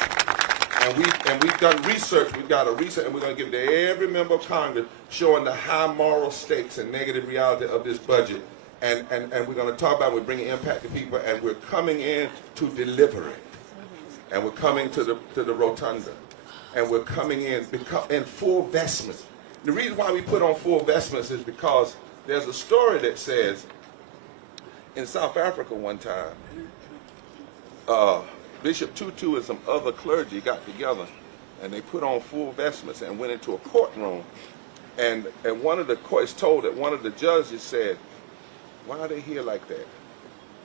And we've done research. We've got a research, and we're going to give it to every member of Congress, showing the high moral stakes and negative reality of this budget. And we're going to talk about we're bringing impact to people, and we're coming in to deliver it. And we're coming to the rotunda, and we're coming in full vestments. The reason why we put on full vestments is because there's a story that says in South Africa one time, Bishop Tutu and some other clergy got together and they put on full vestments and went into a courtroom. And one of the courts told that one of the judges said, why are they here like that?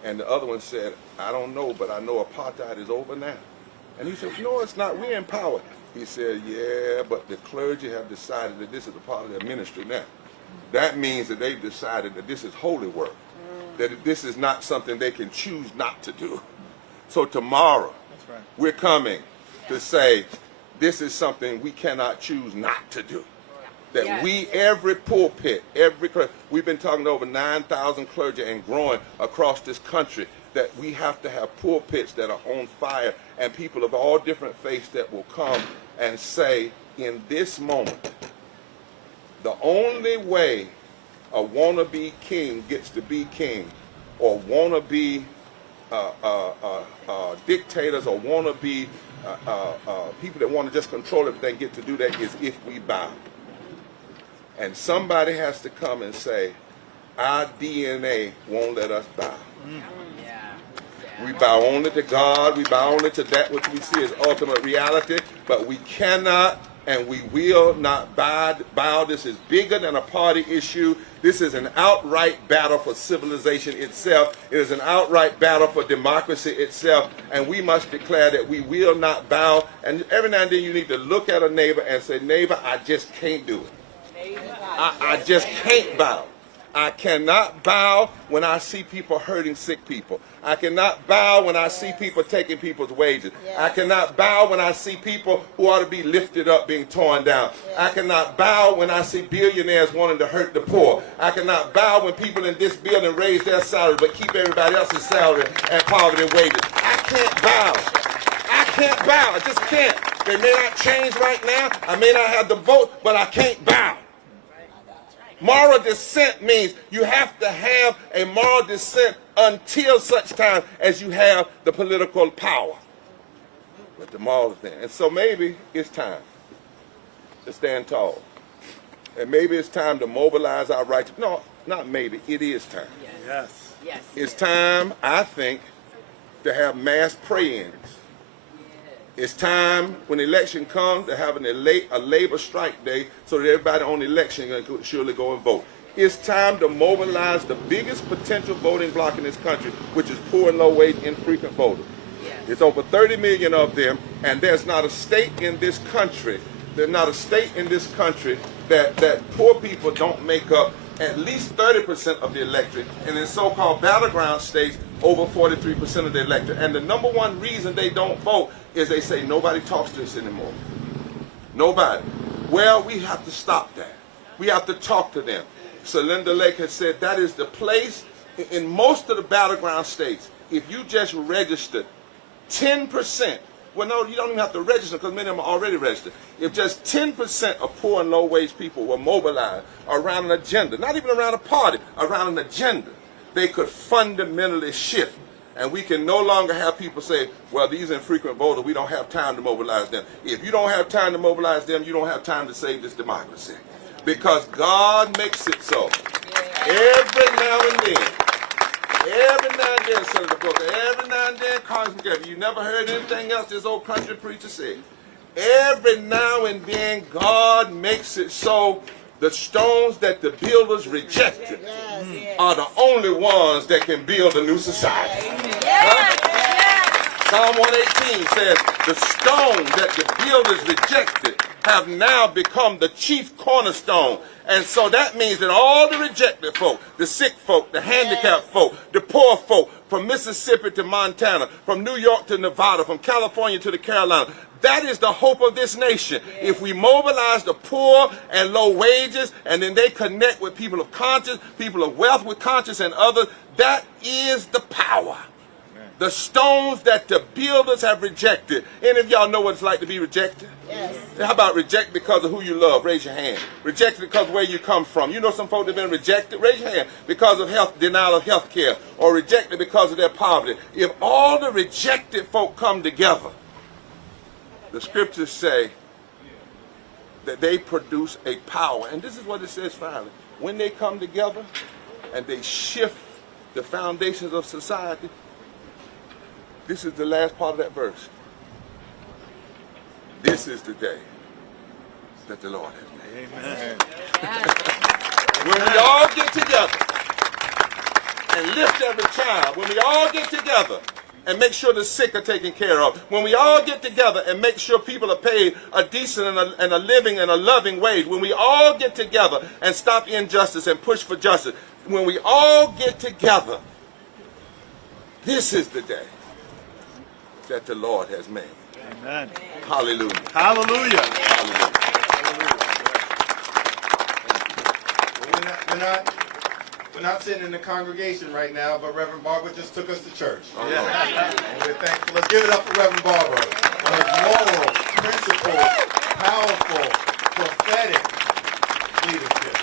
And the other one said, I don't know, but I know apartheid is over now. And he said, no, it's not. We're in power. He said, yeah, but the clergy have decided that this is a part of their ministry now. That means that they've decided that this is holy work, that this is not something they can choose not to do. So tomorrow, we're coming to say this is something we cannot choose not to do. That we, every pulpit, we've been talking to over 9,000 clergy and growing across this country, that we have to have pulpits that are on fire and people of all different faiths that will come and say, in this moment, the only way a wannabe king gets to be king, or wannabe dictators, or wannabe people that want to just control everything get to do that, is if we bow. And somebody has to come and say, our DNA won't let us bow. We bow only to God, we bow only to that which we see as ultimate reality, but we cannot and we will not bow. This is bigger than a party issue. This is an outright battle for civilization itself. It is an outright battle for democracy itself, and we must declare that we will not bow. And every now and then you need to look at a neighbor and say, neighbor, I just can't do it. I just can't bow. I cannot bow when I see people hurting sick people. I cannot bow when I see people taking people's wages. I cannot bow when I see people who ought to be lifted up being torn down. I cannot bow when I see billionaires wanting to hurt the poor. I cannot bow when people in this building raise their salary but keep everybody else's salary and poverty and wages. I can't bow. I can't bow. I just can't. They may not change right now. I may not have the vote, but I can't bow. Moral dissent means you have to have a moral dissent until such time as you have the political power. But the moral thing. And so maybe it's time to stand tall. And maybe it's time to mobilize our rights. No, not maybe. It is time. Yes. Yes. It's time, I think, to have mass pray-ins. It's time, when election comes, to have a labor strike day so that everybody on the election can surely go and vote. It's time to mobilize the biggest potential voting bloc in this country, which is poor and low-wage infrequent voters. It's over 30 million of them, and there's not a state in this country, that poor people don't make up at least 30% of the electorate, and in so-called battleground states, over 43% of the electorate. And the number one reason they don't vote is they say, nobody talks to us anymore. Nobody. Well, we have to stop that. We have to talk to them. So Linda Lake has said that is the place in most of the battleground states. If you just registered 10%, well, no, you don't even have to register because many of them are already registered. If just 10% of poor and low-wage people were mobilized around an agenda, not even around a party, around an agenda, they could fundamentally shift. And we can no longer have people say, well, these infrequent voters, we don't have time to mobilize them. If you don't have time to mobilize them, you don't have time to save this democracy. Because God makes it so. Every now and then, Senator Booker, every now and then, Congressman Jeffries, you never heard anything else this old country preacher said. Every now and then, God makes it so the stones that the builders rejected are the only ones that can build a new society. Psalm 118 says, the stones that the builders rejected have now become the chief cornerstone. And so that means that all the rejected folk, the sick folk, the handicapped folk, the poor folk, from Mississippi to Montana, from New York to Nevada, from California to the Carolinas, that is the hope of this nation. If we mobilize the poor and low wages, and then they connect with people of conscience, people of wealth with conscience and others, that is the power. The stones that the builders have rejected. Any of y'all know what it's like to be rejected? Yes. How about rejected because of who you love? Raise your hand. Rejected because of where you come from. You know some folks that have been rejected? Raise your hand. Because of denial of health care. Or rejected because of their poverty. If all the rejected folk come together, the scriptures say that they produce a power. And this is what it says finally. When they come together and they shift the foundations of society, this is the last part of that verse. This is the day that the Lord has made. Amen. When we all get together and lift every child, when we all get together and make sure the sick are taken care of, when we all get together and make sure people are paid a decent and a living and a loving wage, when we all get together and stop injustice and push for justice, when we all get together, this is the day that the Lord has made. Amen. Hallelujah. Hallelujah. Well, we're not sitting in the congregation right now, but Reverend Barber just took us to church. And we're thankful. Let's give it up for Reverend Barber. Moral, principled, powerful, prophetic leadership.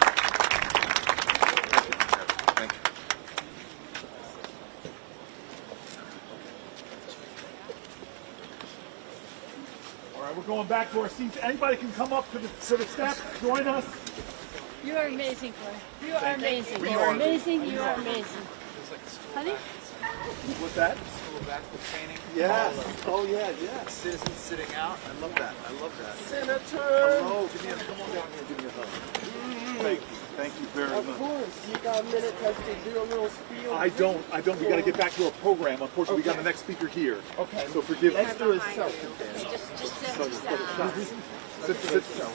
We're going back to our seats. Anybody can come up to the steps, join us. You are amazing, Claire. You are amazing. You are amazing. You are amazing. Honey? What's that? School basketball training. Yes. Oh, yeah, yes. Citizens sitting out. I love that. I love that. Senator. Hello. Come on down here and give me a hug. Thank you. Thank you very much. Of course. You got a minute to do a little spiel. I don't. We got to get back to our program. Unfortunately, we got the next speaker here. Okay. So forgive me. Let's do a self-contained. Sit down.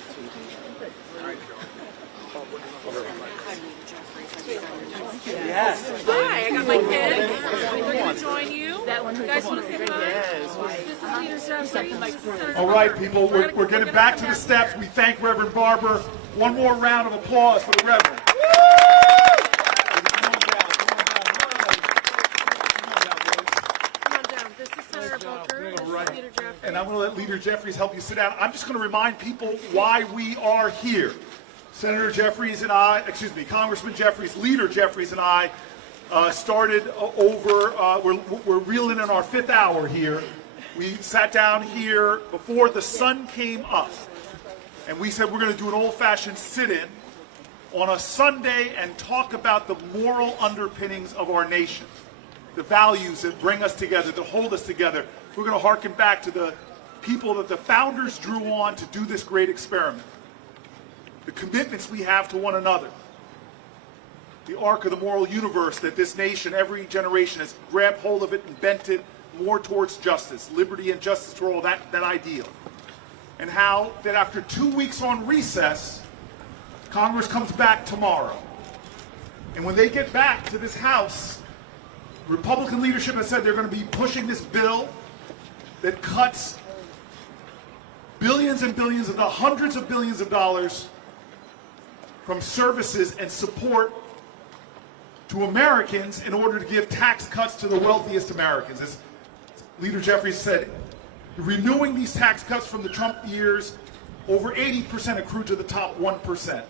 Yes. Hi, I got my kids. We're going to join you. That one. You guys want to say hi? This is Leader Jeffries. All right, people, we're getting back to the steps. We thank Reverend Barber. One more round of applause for the Reverend. Come on down. This is Senator Booker. This is Leader Jeffries. And I'm going to let Leader Jeffries help you sit down. I'm just going to remind people why we are here. Senator Jeffries and I, Congressman Jeffries, Leader Jeffries and I started we're reeling in our 5th hour here. We sat down here before the sun came up. And we said we're going to do an old-fashioned sit-in on a Sunday and talk about the moral underpinnings of our nation, the values that bring us together, that hold us together. We're going to harken back to the people that the founders drew on to do this great experiment, the commitments we have to one another, the arc of the moral universe that this nation, every generation, has grabbed hold of it and bent it more towards justice, liberty and justice for all, that ideal. And how that after 2 weeks on recess, Congress comes back tomorrow. And when they get back to this House, Republican leadership has said they're going to be pushing this bill that cuts billions and billions of dollars, hundreds of billions of dollars from services and support to Americans in order to give tax cuts to the wealthiest Americans. As Leader Jeffries said, renewing these tax cuts from the Trump years, over 80% accrue to the top 1%.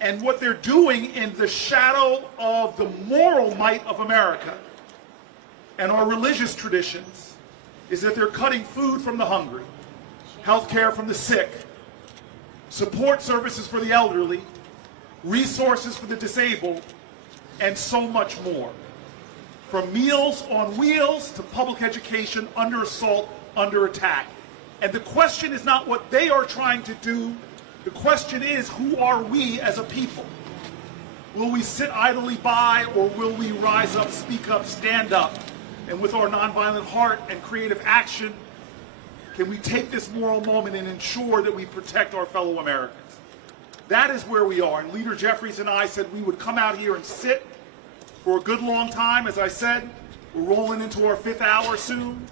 And what they're doing in the shadow of the moral might of America and our religious traditions is that they're cutting food from the hungry, health care from the sick, support services for the elderly, resources for the disabled, and so much more. From Meals on Wheels to public education under assault, under attack. And the question is not what they are trying to do. The question is, who are we as a people? Will we sit idly by, or will we rise up, speak up, stand up, and with our nonviolent heart and creative action, can we take this moral moment and ensure that we protect our fellow Americans? That is where we are. And Leader Jeffries and I said we would come out here and sit for a good long time. As I said, we're rolling into our 5th hour soon.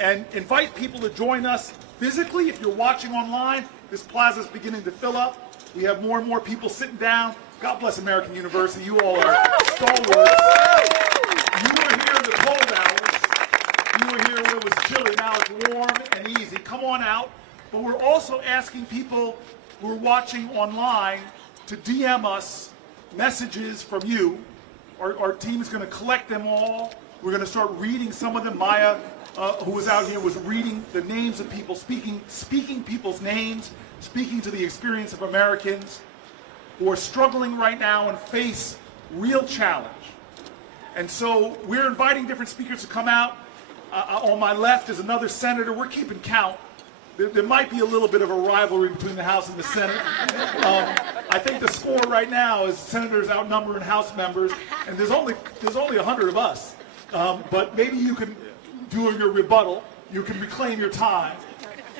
And invite people to join us physically. If you're watching online, this plaza is beginning to fill up. We have more and more people sitting down. God bless American University. You all are stalwarts. You were here in the cold hours. You were here when it was chilly. Now it's warm and easy. Come on out. But we're also asking people who are watching online to DM us messages from you. Our team is going to collect them all. We're going to start reading some of them. Maya, who was out here, was reading the names of people, speaking people's names, speaking to the experience of Americans who are struggling right now and face real challenge. And so we're inviting different speakers to come out. On my left is another senator. We're keeping count. There might be a little bit of a rivalry between the House and the Senate. I think the score right now is senators outnumbering House members, and there's only 100 of us. But maybe you can do your rebuttal. You can reclaim your time,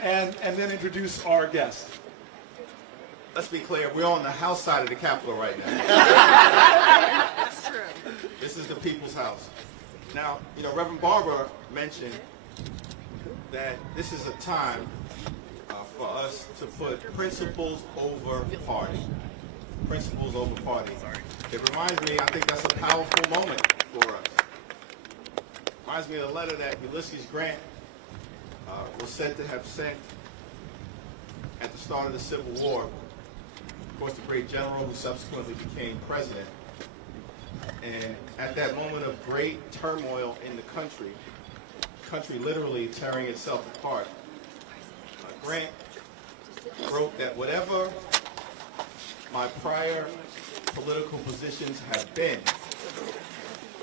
and then introduce our guest. Let's be clear, we're on the House side of the Capitol right now. That's true. This is the people's house. Now, Reverend Barber mentioned that this is a time for us to put principles over party. Principles over party. It reminds me, I think that's a powerful moment for us. Reminds me of the letter that Ulysses Grant was said to have sent at the start of the Civil War. Of course, the great general who subsequently became president. And at that moment of great turmoil in the country literally tearing itself apart, Grant wrote that whatever my prior political positions have been,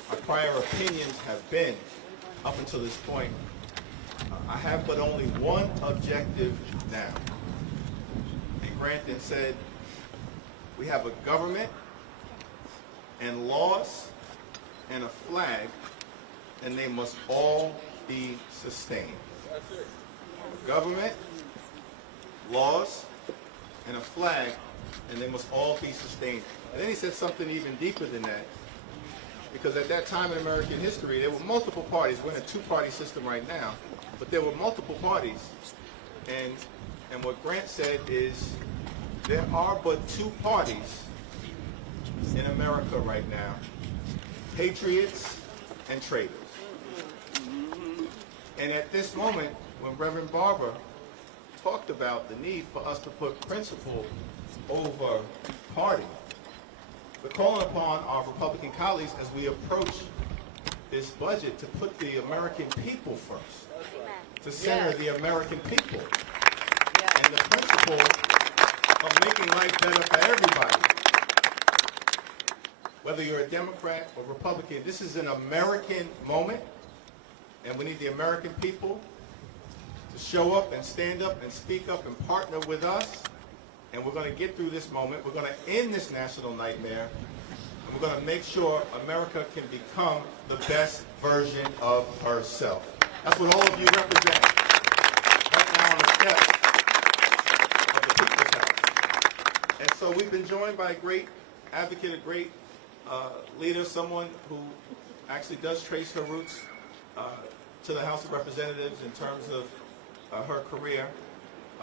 my prior opinions have been up until this point, I have but only one objective now. And Grant then said, we have a government and laws and a flag, and they must all be sustained. Government, laws, and a flag, and they must all be sustained. And then he said something even deeper than that, because at that time in American history, there were multiple parties. We're in a two-party system right now, but there were multiple parties. And what Grant said is, there are but two parties in America right now, patriots and traitors. And at this moment, when Reverend Barber talked about the need for us to put principle over party, we're calling upon our Republican colleagues as we approach this budget to put the American people first, to center the American people, and the principle of making life better for everybody. Whether you're a Democrat or Republican, this is an American moment, and we need the American people to show up and stand up and speak up and partner with us and we're going to get through this moment. We're going to end this national nightmare, and we're going to make sure America can become the best version of herself. That's what all of you represent right now on the steps of the People's House. And so we've been joined by a great advocate, a great leader, someone who actually does trace her roots to the House of Representatives in terms of her career.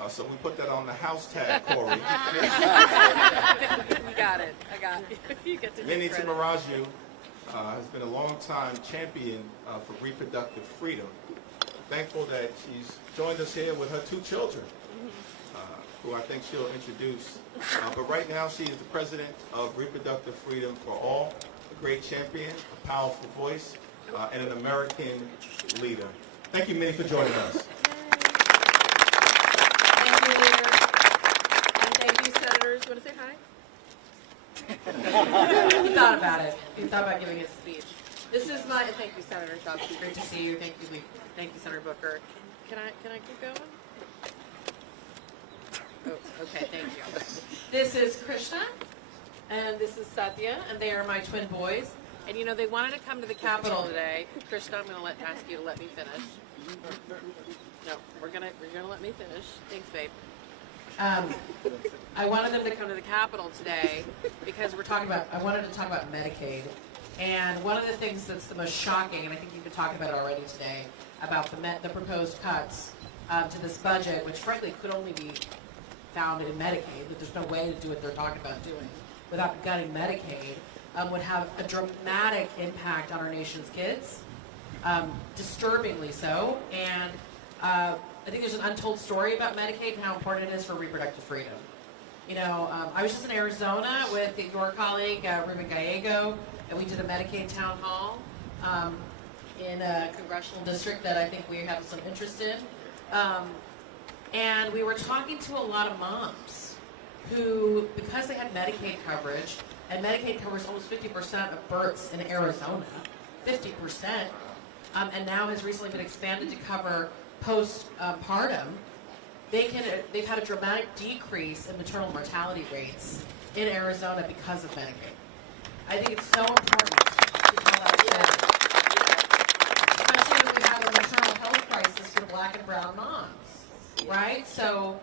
So we put that on the house tag, Corey. You got it. I got it. You get to Minnie take credit. Timaraju has been a long-time champion for reproductive freedom. Thankful that she's joined us here with her 2 children, who I think she'll introduce. But right now she is the president of Reproductive Freedom for All, a great champion, a powerful voice, and an American leader. Thank you, Minnie, for joining us. Thank you, Leader. And thank you, Senators. You want to say hi? He thought about it. He thought about giving his speech. This is my, thank you, Senator Shopsky. Great to see you. Thank you, thank you, Senator Booker. Can I keep going? Oh, okay, thank you. This is Krishna, and this is Satya, and they are my twin boys. And you know, they wanted to come to the Capitol today. Krishna, I'm going to ask you to let me finish. No, you're gonna let me finish. Thanks, babe. I wanted them to come to the Capitol today because I wanted to talk about Medicaid. And one of the things that's the most shocking, and I think you've been talking about it already today, about the proposed cuts to this budget, which frankly could only be found in Medicaid, that there's no way to do what they're talking about doing without gutting Medicaid, would have a dramatic impact on our nation's kids, disturbingly so. And I think there's an untold story about Medicaid and how important it is for reproductive freedom. You know, I was just in Arizona with your colleague, Ruben Gallego, and we did a Medicaid town hall in a congressional district that I think we have some interest in. And we were talking to a lot of moms who, because they had Medicaid coverage, and Medicaid covers almost 50% of births in Arizona, 50%, and now has recently been expanded to cover postpartum, they've had a dramatic decrease in maternal mortality rates in Arizona because of Medicaid. I think it's so important to tell that story, especially as we have a maternal health crisis for Black and brown moms, right? So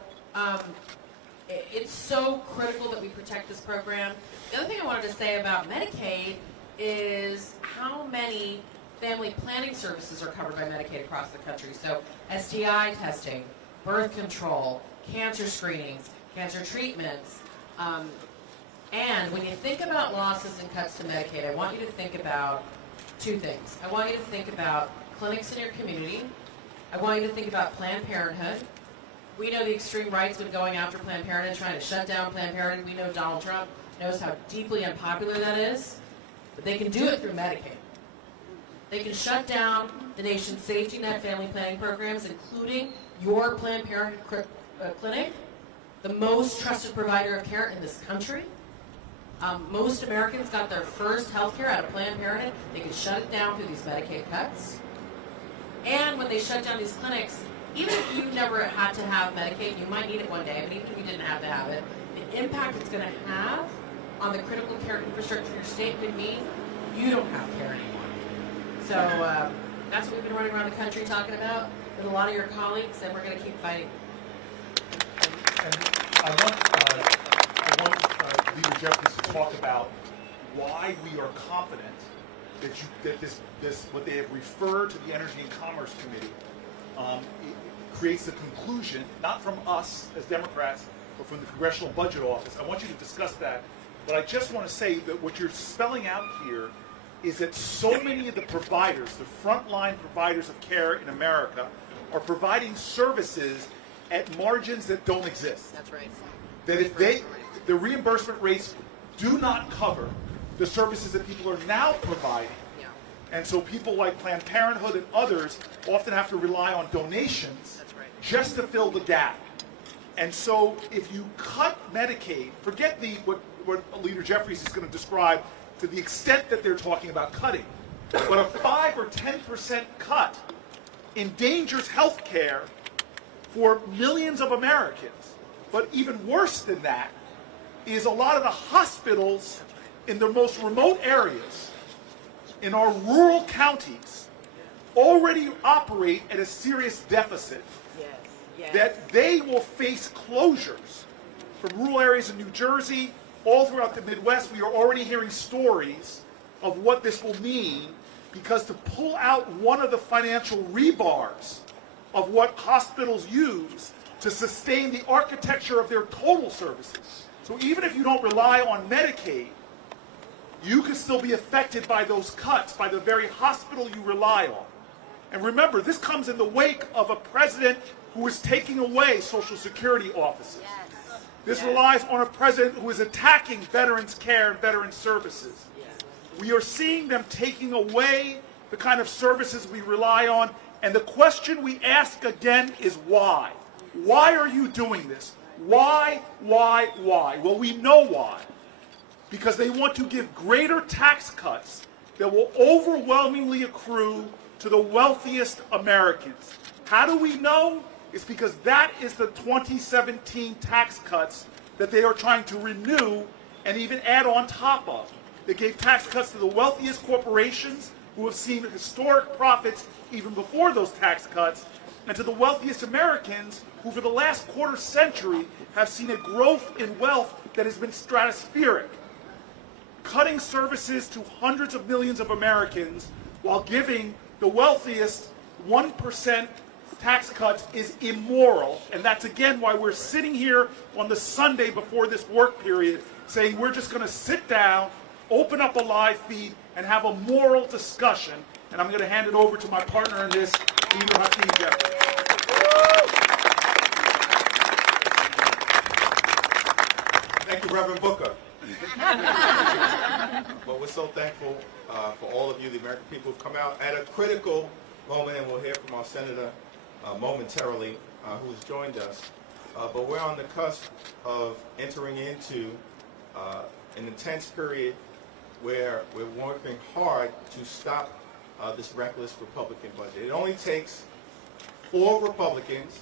it's so critical that we protect this program. The other thing I wanted to say about Medicaid is how many family planning services are covered by Medicaid across the country. So STI testing, birth control, cancer screenings, cancer treatments. And when you think about losses and cuts to Medicaid, I want you to think about 2 things. I want you to think about clinics in your community. I want you to think about Planned Parenthood. We know the extreme right's been going after Planned Parenthood, trying to shut down Planned Parenthood. We know Donald Trump knows how deeply unpopular that is. But they can do it through Medicaid. They can shut down the nation's safety net family planning programs, including your Planned Parenthood clinic, the most trusted provider of care in this country. Most Americans got their first health care out of Planned Parenthood. They can shut it down through these Medicaid cuts. And when they shut down these clinics, even if you never had to have Medicaid, you might need it one day, but even if you didn't have to have it, the impact it's going to have on the critical care infrastructure of your state would mean you don't have care anymore. So that's what we've been running around the country talking about with a lot of your colleagues, and we're going to keep fighting. And I want Leader Jeffries to talk about why we are confident that this what they have referred to the Energy and Commerce Committee creates the conclusion, not from us as Democrats, but from the Congressional Budget Office. I want you to discuss that. But I just want to say that what you're spelling out here is that so many of the providers, the frontline providers of care in America, are providing services at margins that don't exist. That's right. That if the reimbursement rates do not cover the services that people are now providing, and so people like Planned Parenthood and others often have to rely on donations just to fill the gap. And so if you cut Medicaid, forget what Leader Jeffries is going to describe to the extent that they're talking about cutting, but a 5 or 10% cut endangers health care for millions of Americans. But even worse than that is a lot of the hospitals in the most remote areas, in our rural counties, already operate at a serious deficit. That they will face closures. From rural areas in New Jersey, all throughout the Midwest, we are already hearing stories of what this will mean, because to pull out one of the financial rebars of what hospitals use to sustain the architecture of their total services. So even if you don't rely on Medicaid, you can still be affected by those cuts, by the very hospital you rely on. And remember, this comes in the wake of a president who is taking away Social Security offices. This relies on a president who is attacking veterans' care and veterans' services. We are seeing them taking away the kind of services we rely on, and the question we ask again is why? Why are you doing this? Why? Well, we know why. Because they want to give greater tax cuts that will overwhelmingly accrue to the wealthiest Americans. How do we know? It's because that is the 2017 tax cuts that they are trying to renew and even add on top of. They gave tax cuts to the wealthiest corporations, who have seen historic profits even before those tax cuts, and to the wealthiest Americans, who for the last quarter century have seen a growth in wealth that has been stratospheric. Cutting services to hundreds of millions of Americans while giving the wealthiest 1% tax cuts is immoral, and that's again why we're sitting here on the Sunday before this work period saying we're just going to sit down, open up a live feed, and have a moral discussion. And I'm going to hand it over to my partner in this, Leader Hakeem Jeffrey. Thank you, Reverend Booker. But we're so thankful for all of you, the American people, who've come out at a critical moment, and we'll hear from our senator momentarily, who has joined us. But we're on the cusp of entering into an intense period where we're working hard to stop this reckless Republican budget. It only takes 4 Republicans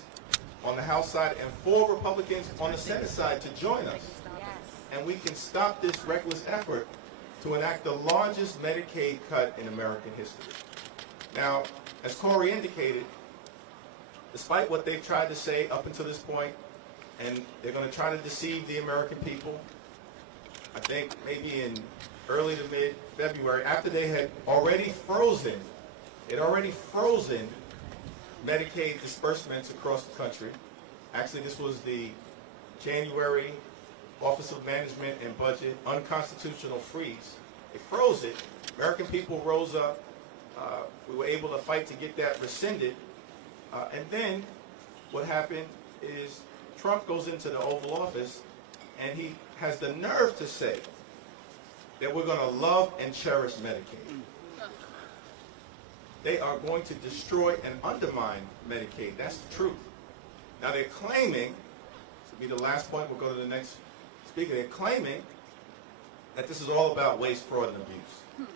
on the House side and 4 Republicans on the Senate side to join us. And we can stop this reckless effort to enact the largest Medicaid cut in American history. Now, as Corey indicated, despite what they've tried to say up until this point, and they're going to try to deceive the American people, I think maybe in early to mid-February, after they had already frozen Medicaid disbursements across the country. Actually, this was the January Office of Management and Budget unconstitutional freeze. They froze it. American people rose up. We were able to fight to get that rescinded. And then what happened is Trump goes into the Oval Office and he has the nerve to say that we're going to love and cherish Medicaid. They are going to destroy and undermine Medicaid. That's the truth. Now they're claiming, this will be the last point, we'll go to the next speaker, they're claiming that this is all about waste, fraud, and abuse.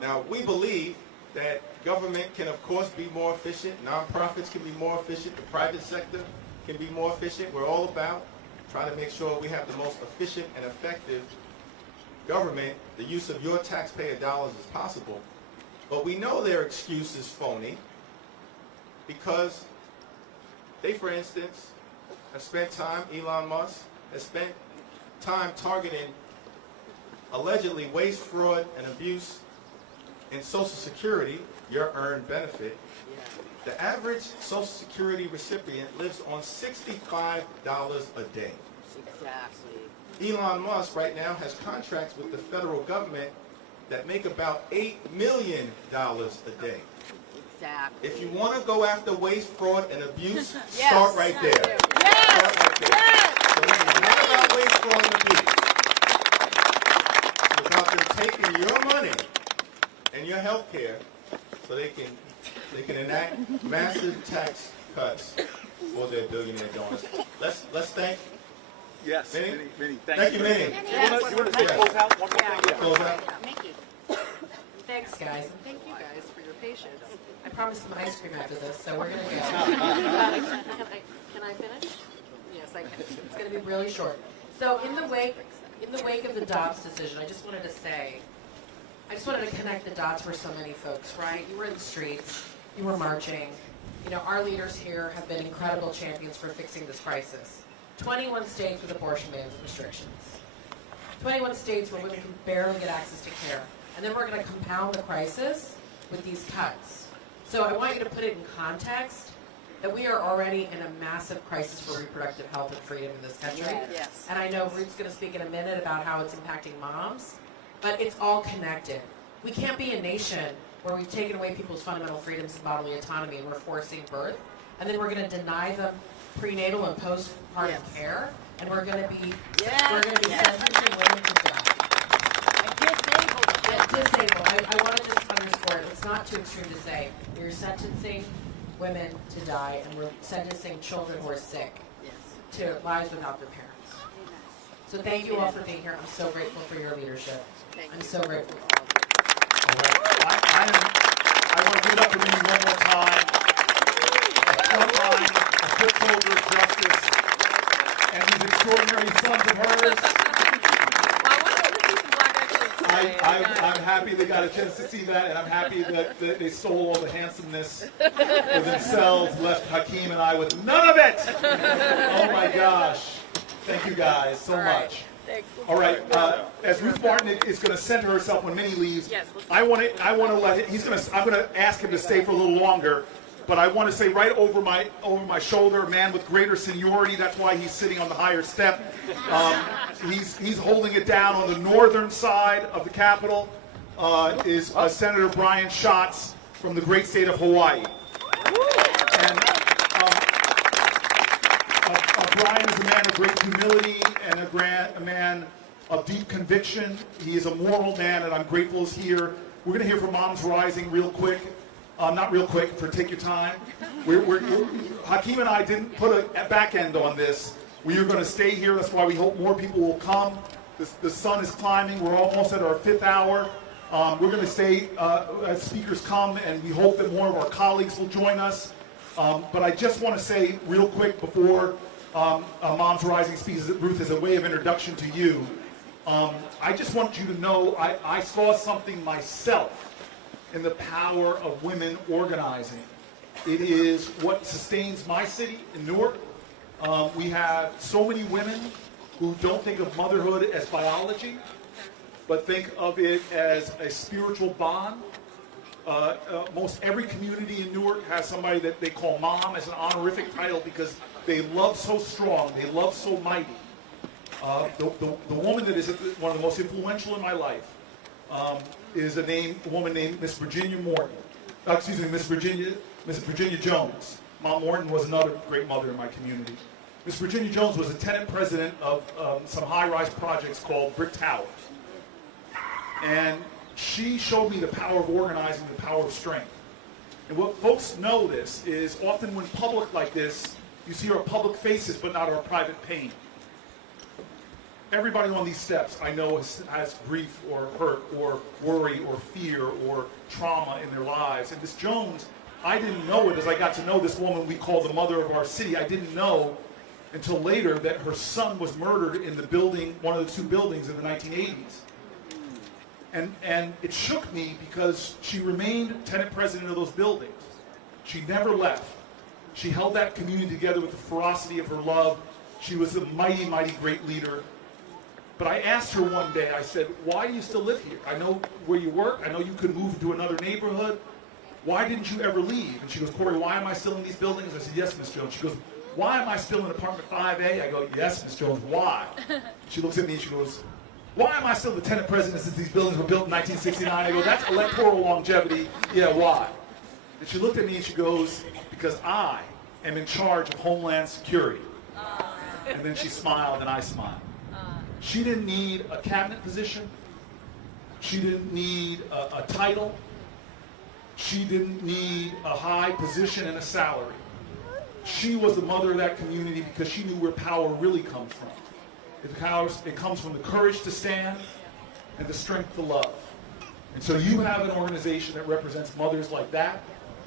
Now we believe that government can of course be more efficient, nonprofits can be more efficient, the private sector can be more efficient. We're all about trying to make sure we have the most efficient and effective government, the use of your taxpayer dollars as possible. But we know their excuse is phony because they, for instance, have spent time, Elon Musk has spent time targeting allegedly waste, fraud, and abuse in Social Security, your earned benefit. The average Social Security recipient lives on $65 a day. Exactly. Elon Musk right now has contracts with the federal government that make about $8 million a day. Exactly. If you want to go after waste, fraud, and abuse, start right there. Yes. Start right there. So this is not about waste, fraud, and abuse. It's about them taking your money and your health care so they can enact massive tax cuts for their billionaire donors. Let's thank Minnie. Thank you, Minnie. You want to close out one more thing? Close out. Mickey. Thanks, guys, and thank you guys for your patience. I promised some ice cream after this, so we're going to go. Can I finish? Yes. best I can. It's going to be really short. So in the wake of the Dobbs decision, I just wanted to connect the dots for so many folks, right? You were in the streets, you were marching. You know, our leaders here have been incredible champions for fixing this crisis. 21 states with abortion bans and restrictions. 21 states where women can barely get access to care. And then we're going to compound the crisis with these cuts. So I want you to put it in context that we are already in a massive crisis for reproductive health and freedom in this country. Yes. And I know Ruth's going to speak in a minute about how it's impacting moms, but it's all connected. We can't be a nation where we've taken away people's fundamental freedoms and bodily autonomy and we're forcing birth, and then we're going to deny them prenatal and postpartum care, and we're going to be sentencing women to death. Disabled. I want to just underscore it. It's not too extreme to say we're sentencing women to die, and we're sentencing children who are sick to lives without their parents. So thank you all for being here. I'm so grateful for your leadership. I'm so grateful. I want to give it up for me one more time. A frontline, a foot soldier of justice, and these extraordinary sons of hers. I'm happy they got a chance to see that, and I'm happy that they stole all the handsomeness for themselves, left Hakeem and I with none of it. Oh my gosh. Thank you guys so much. All right, as Ruth Martin is going to center herself when Minnie leaves, I want to let him, I'm going to ask him to stay for a little longer, but I want to say right over my shoulder, a man with greater seniority. That's why he's sitting on the higher step. He's holding it down on the northern side of the Capitol. Is Senator Brian Schatz from the great state of Hawaii. And Brian is a man of great humility and a man of deep conviction. He is a moral man, and I'm grateful he's here. We're going to hear from Moms Rising real quick. Not real quick, take your time. Hakeem and I didn't put a back end on this. We are going to stay here. That's why we hope more people will come. The sun is climbing. We're almost at our 5th hour. We're going to stay as speakers come, and we hope that more of our colleagues will join us. But I just want to say real quick before Moms Rising speaks, Ruth, as a way of introduction to you, I just want you to know I saw something myself in the power of women organizing. It is what sustains my city in Newark. We have so many women who don't think of motherhood as biology, but think of it as a spiritual bond. Most every community in Newark has somebody that they call mom as an honorific title because they love so strong, they love so mighty. The woman that is one of the most influential in my life is a woman named Miss Virginia Morton. Miss Virginia Jones. Mom Morton was another great mother in my community. Miss Virginia Jones was a tenant president of some high-rise projects called Brick Towers. And she showed me the power of organizing, the power of strength. And what folks know this is often when public like this, you see our public faces but not our private pain. Everybody on these steps I know has grief or hurt or worry or fear or trauma in their lives. And Miss Jones, I didn't know it as I got to know this woman we call the mother of our city. I didn't know until later that her son was murdered in the building, one of the 2 buildings in the 1980s. And it shook me because she remained tenant president of those buildings. She never left. She held that community together with the ferocity of her love. She was a mighty, mighty great leader. But I asked her one day, I said, why do you still live here? I know where you work. I know you could move to another neighborhood. Why didn't you ever leave? And she goes, Corey, why am I still in these buildings? I said, yes, Miss Jones. She goes, why am I still in apartment 5A? I go, yes, Miss Jones, why? She looks at me and she goes, why am I still the tenant president since these buildings were built in 1969? I go, that's electoral longevity. Yeah, why? And she looked at me and she goes, because I am in charge of Homeland Security. And then she smiled and I smiled. She didn't need a cabinet position. She didn't need a title. She didn't need a high position and a salary. She was the mother of that community because she knew where power really comes from. It comes from the courage to stand and the strength to love. And so you have an organization that represents mothers like that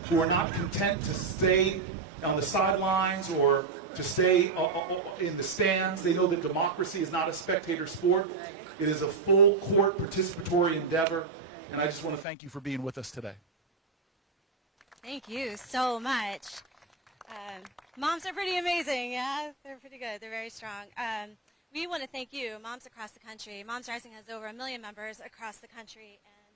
who are not content to stay on the sidelines or to stay in the stands. They know that democracy is not a spectator sport. It is a full court participatory endeavor. And I just want to thank you for being with us today. Thank you so much. Moms are pretty amazing, yeah? They're pretty good. They're very strong. We want to thank you, moms across the country. Moms Rising has over 1 million members across the country, and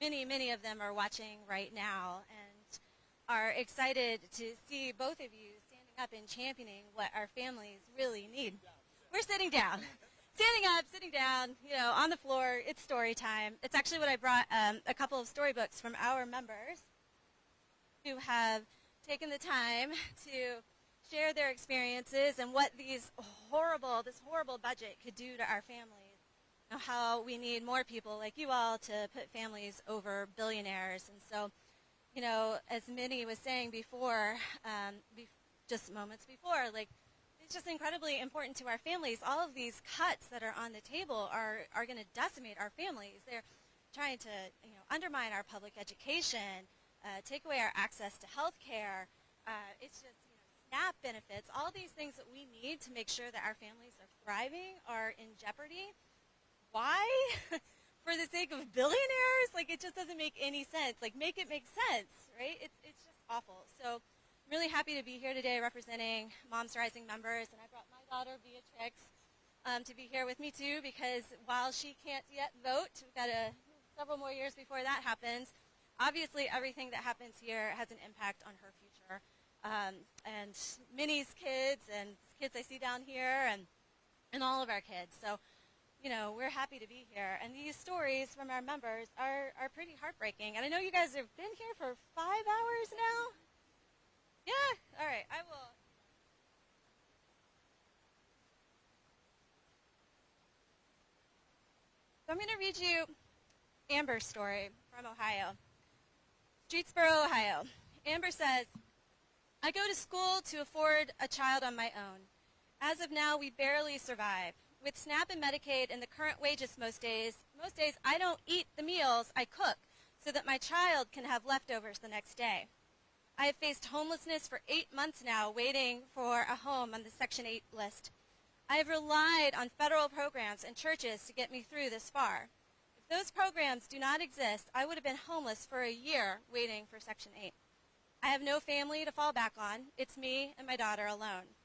many, many of them are watching right now and are excited to see both of you standing up and championing what our families really need. We're sitting down. Standing up, sitting down, you know, on the floor. It's story time. It's actually what I brought a couple of storybooks from our members who have taken the time to share their experiences and what this horrible budget could do to our families. You know, how we need more people like you all to put families over billionaires. And so, you know, as Minnie was saying before, just moments before, like, it's just incredibly important to our families. All of these cuts that are on the table are going to decimate our families. They're trying to, you know, undermine our public education, take away our access to health care. It's just, you know, SNAP benefits, all these things that we need to make sure that our families are thriving are in jeopardy. Why? For the sake of billionaires? Like, it just doesn't make any sense. Like, make it make sense, right? It's just awful. So I'm really happy to be here today representing Moms Rising members, and I brought my daughter Beatrix to be here with me too, because while she can't yet vote, we've got several more years before that happens. Obviously, everything that happens here has an impact on her future. And Minnie's kids and kids I see down here and all of our kids. So, you know, we're happy to be here. And these stories from our members are pretty heartbreaking. And I know you guys have been here for 5 hours now. Yeah? All right. I will. So I'm going to read you Amber's story from Ohio. Streetsboro, Ohio. Amber says, I go to school to afford a child on my own. As of now, we barely survive. With SNAP and Medicaid and the current wages most days I don't eat the meals I cook so that my child can have leftovers the next day. I have faced homelessness for 8 months now, waiting for a home on the Section 8 list. I have relied on federal programs and churches to get me through this far. If those programs do not exist, I would have been homeless for a year waiting for Section 8. I have no family to fall back on. It's me and my daughter alone.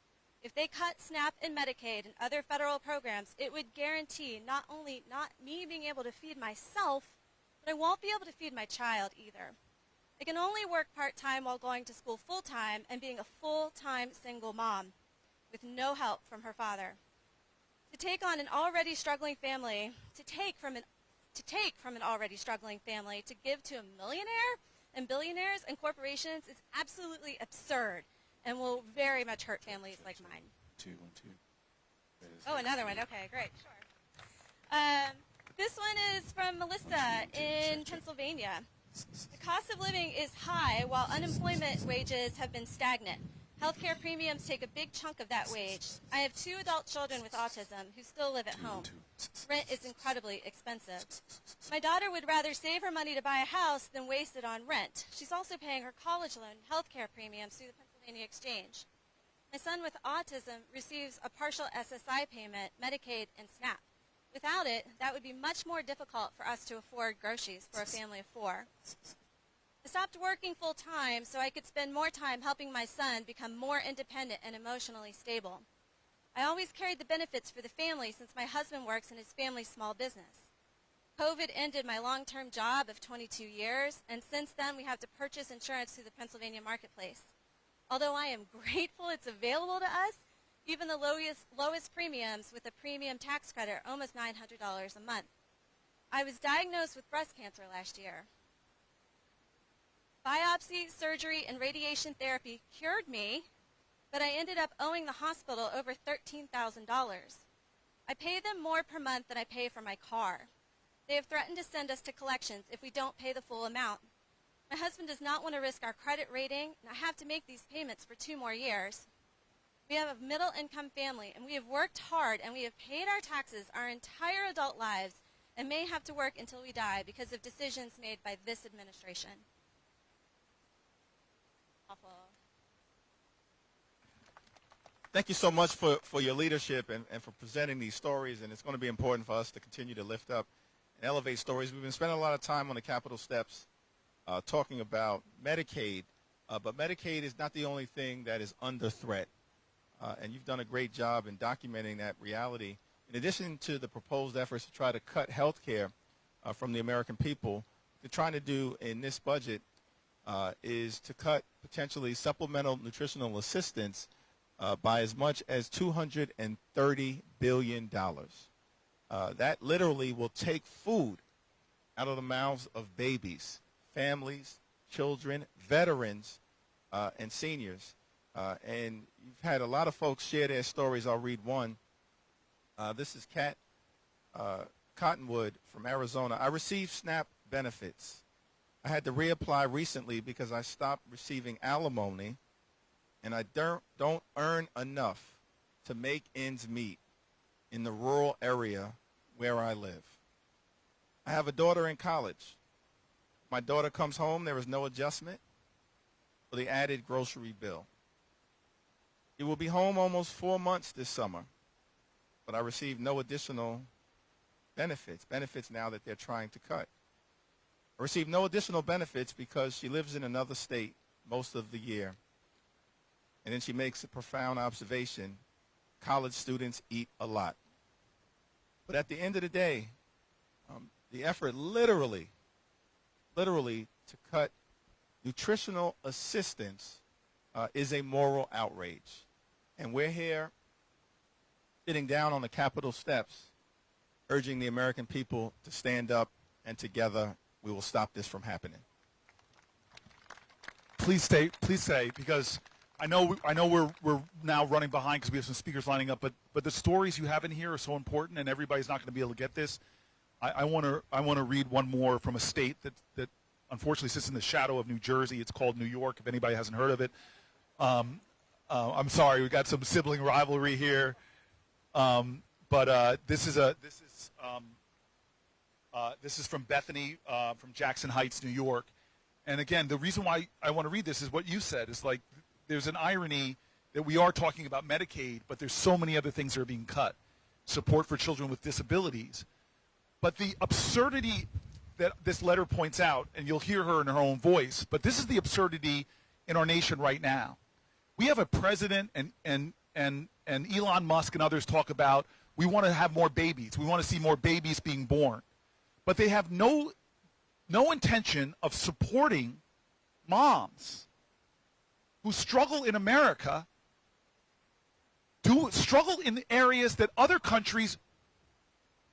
If they cut SNAP and Medicaid and other federal programs, it would guarantee not only not me being able to feed myself, but I won't be able to feed my child either. I can only work part-time while going to school full-time and being a full-time single mom with no help from her father. To take on an already struggling family, to take from an already struggling family to give to a millionaire and billionaires and corporations is absolutely absurd and will very much hurt families like mine. Two. Oh, another one. Okay, great. Sure. This one is from Melissa in Pennsylvania. The cost of living is high while unemployment wages have been stagnant. Healthcare premiums take a big chunk of that wage. I have 2 adult children with autism who still live at home. Rent is incredibly expensive. My daughter would rather save her money to buy a house than waste it on rent. She's also paying her college loan and healthcare premiums through the Pennsylvania Exchange. My son with autism receives a partial SSI payment, Medicaid, and SNAP. Without it, that would be much more difficult for us to afford groceries for a family of 4. I stopped working full-time so I could spend more time helping my son become more independent and emotionally stable. I always carried the benefits for the family since my husband works in his family's small business. COVID ended my long-term job of 22 years, and since then we have to purchase insurance through the Pennsylvania marketplace. Although I am grateful it's available to us, even the lowest premiums with a premium tax credit are almost $900 a month. I was diagnosed with breast cancer last year. Biopsy, surgery, and radiation therapy cured me, but I ended up owing the hospital over $13,000. I pay them more per month than I pay for my car. They have threatened to send us to collections if we don't pay the full amount. My husband does not want to risk our credit rating, and I have to make these payments for 2 more years. We have a middle-income family, and we have worked hard, and we have paid our taxes our entire adult lives and may have to work until we die because of decisions made by this administration. Awful. Thank you so much for your leadership and for presenting these stories, and it's going to be important for us to continue to lift up and elevate stories. We've been spending a lot of time on the Capitol steps talking about Medicaid, but Medicaid is not the only thing that is under threat, and you've done a great job in documenting that reality. In addition to the proposed efforts to try to cut health care from the American people, what they're trying to do in this budget is to cut potentially supplemental nutritional assistance by as much as $230 billion. That literally will take food out of the mouths of babies, families, children, veterans, and seniors. And you've had a lot of folks share their stories. I'll read one. This is Kat Cottonwood from Arizona. I received SNAP benefits. I had to reapply recently because I stopped receiving alimony, and I don't earn enough to make ends meet in the rural area where I live. I have a daughter in college. My daughter comes home, there is no adjustment for the added grocery bill. She will be home almost 4 months this summer, but I receive no additional benefits now that they're trying to cut. I receive no additional benefits because she lives in another state most of the year. And then she makes a profound observation: college students eat a lot. But at the end of the day, the effort literally to cut nutritional assistance is a moral outrage. And we're here sitting down on the Capitol steps urging the American people to stand up, and together we will stop this from happening. Please stay, because I know we're now running behind because we have some speakers lining up, but the stories you have in here are so important, and everybody's not going to be able to get this. I want to read one more from a state that unfortunately sits in the shadow of New Jersey. It's called New York, if anybody hasn't heard of it. I'm sorry, we got some sibling rivalry here, but this is from Bethany, from Jackson Heights, New York. And again, the reason why I want to read this is what you said. It's like there's an irony that we are talking about Medicaid, but there's so many other things that are being cut. Support for children with disabilities. But the absurdity that this letter points out, and you'll hear her in her own voice, but this is the absurdity in our nation right now. We have a president and Elon Musk and others talk about, we want to have more babies. We want to see more babies being born. But they have no intention of supporting moms who struggle in America, struggle in areas that other countries,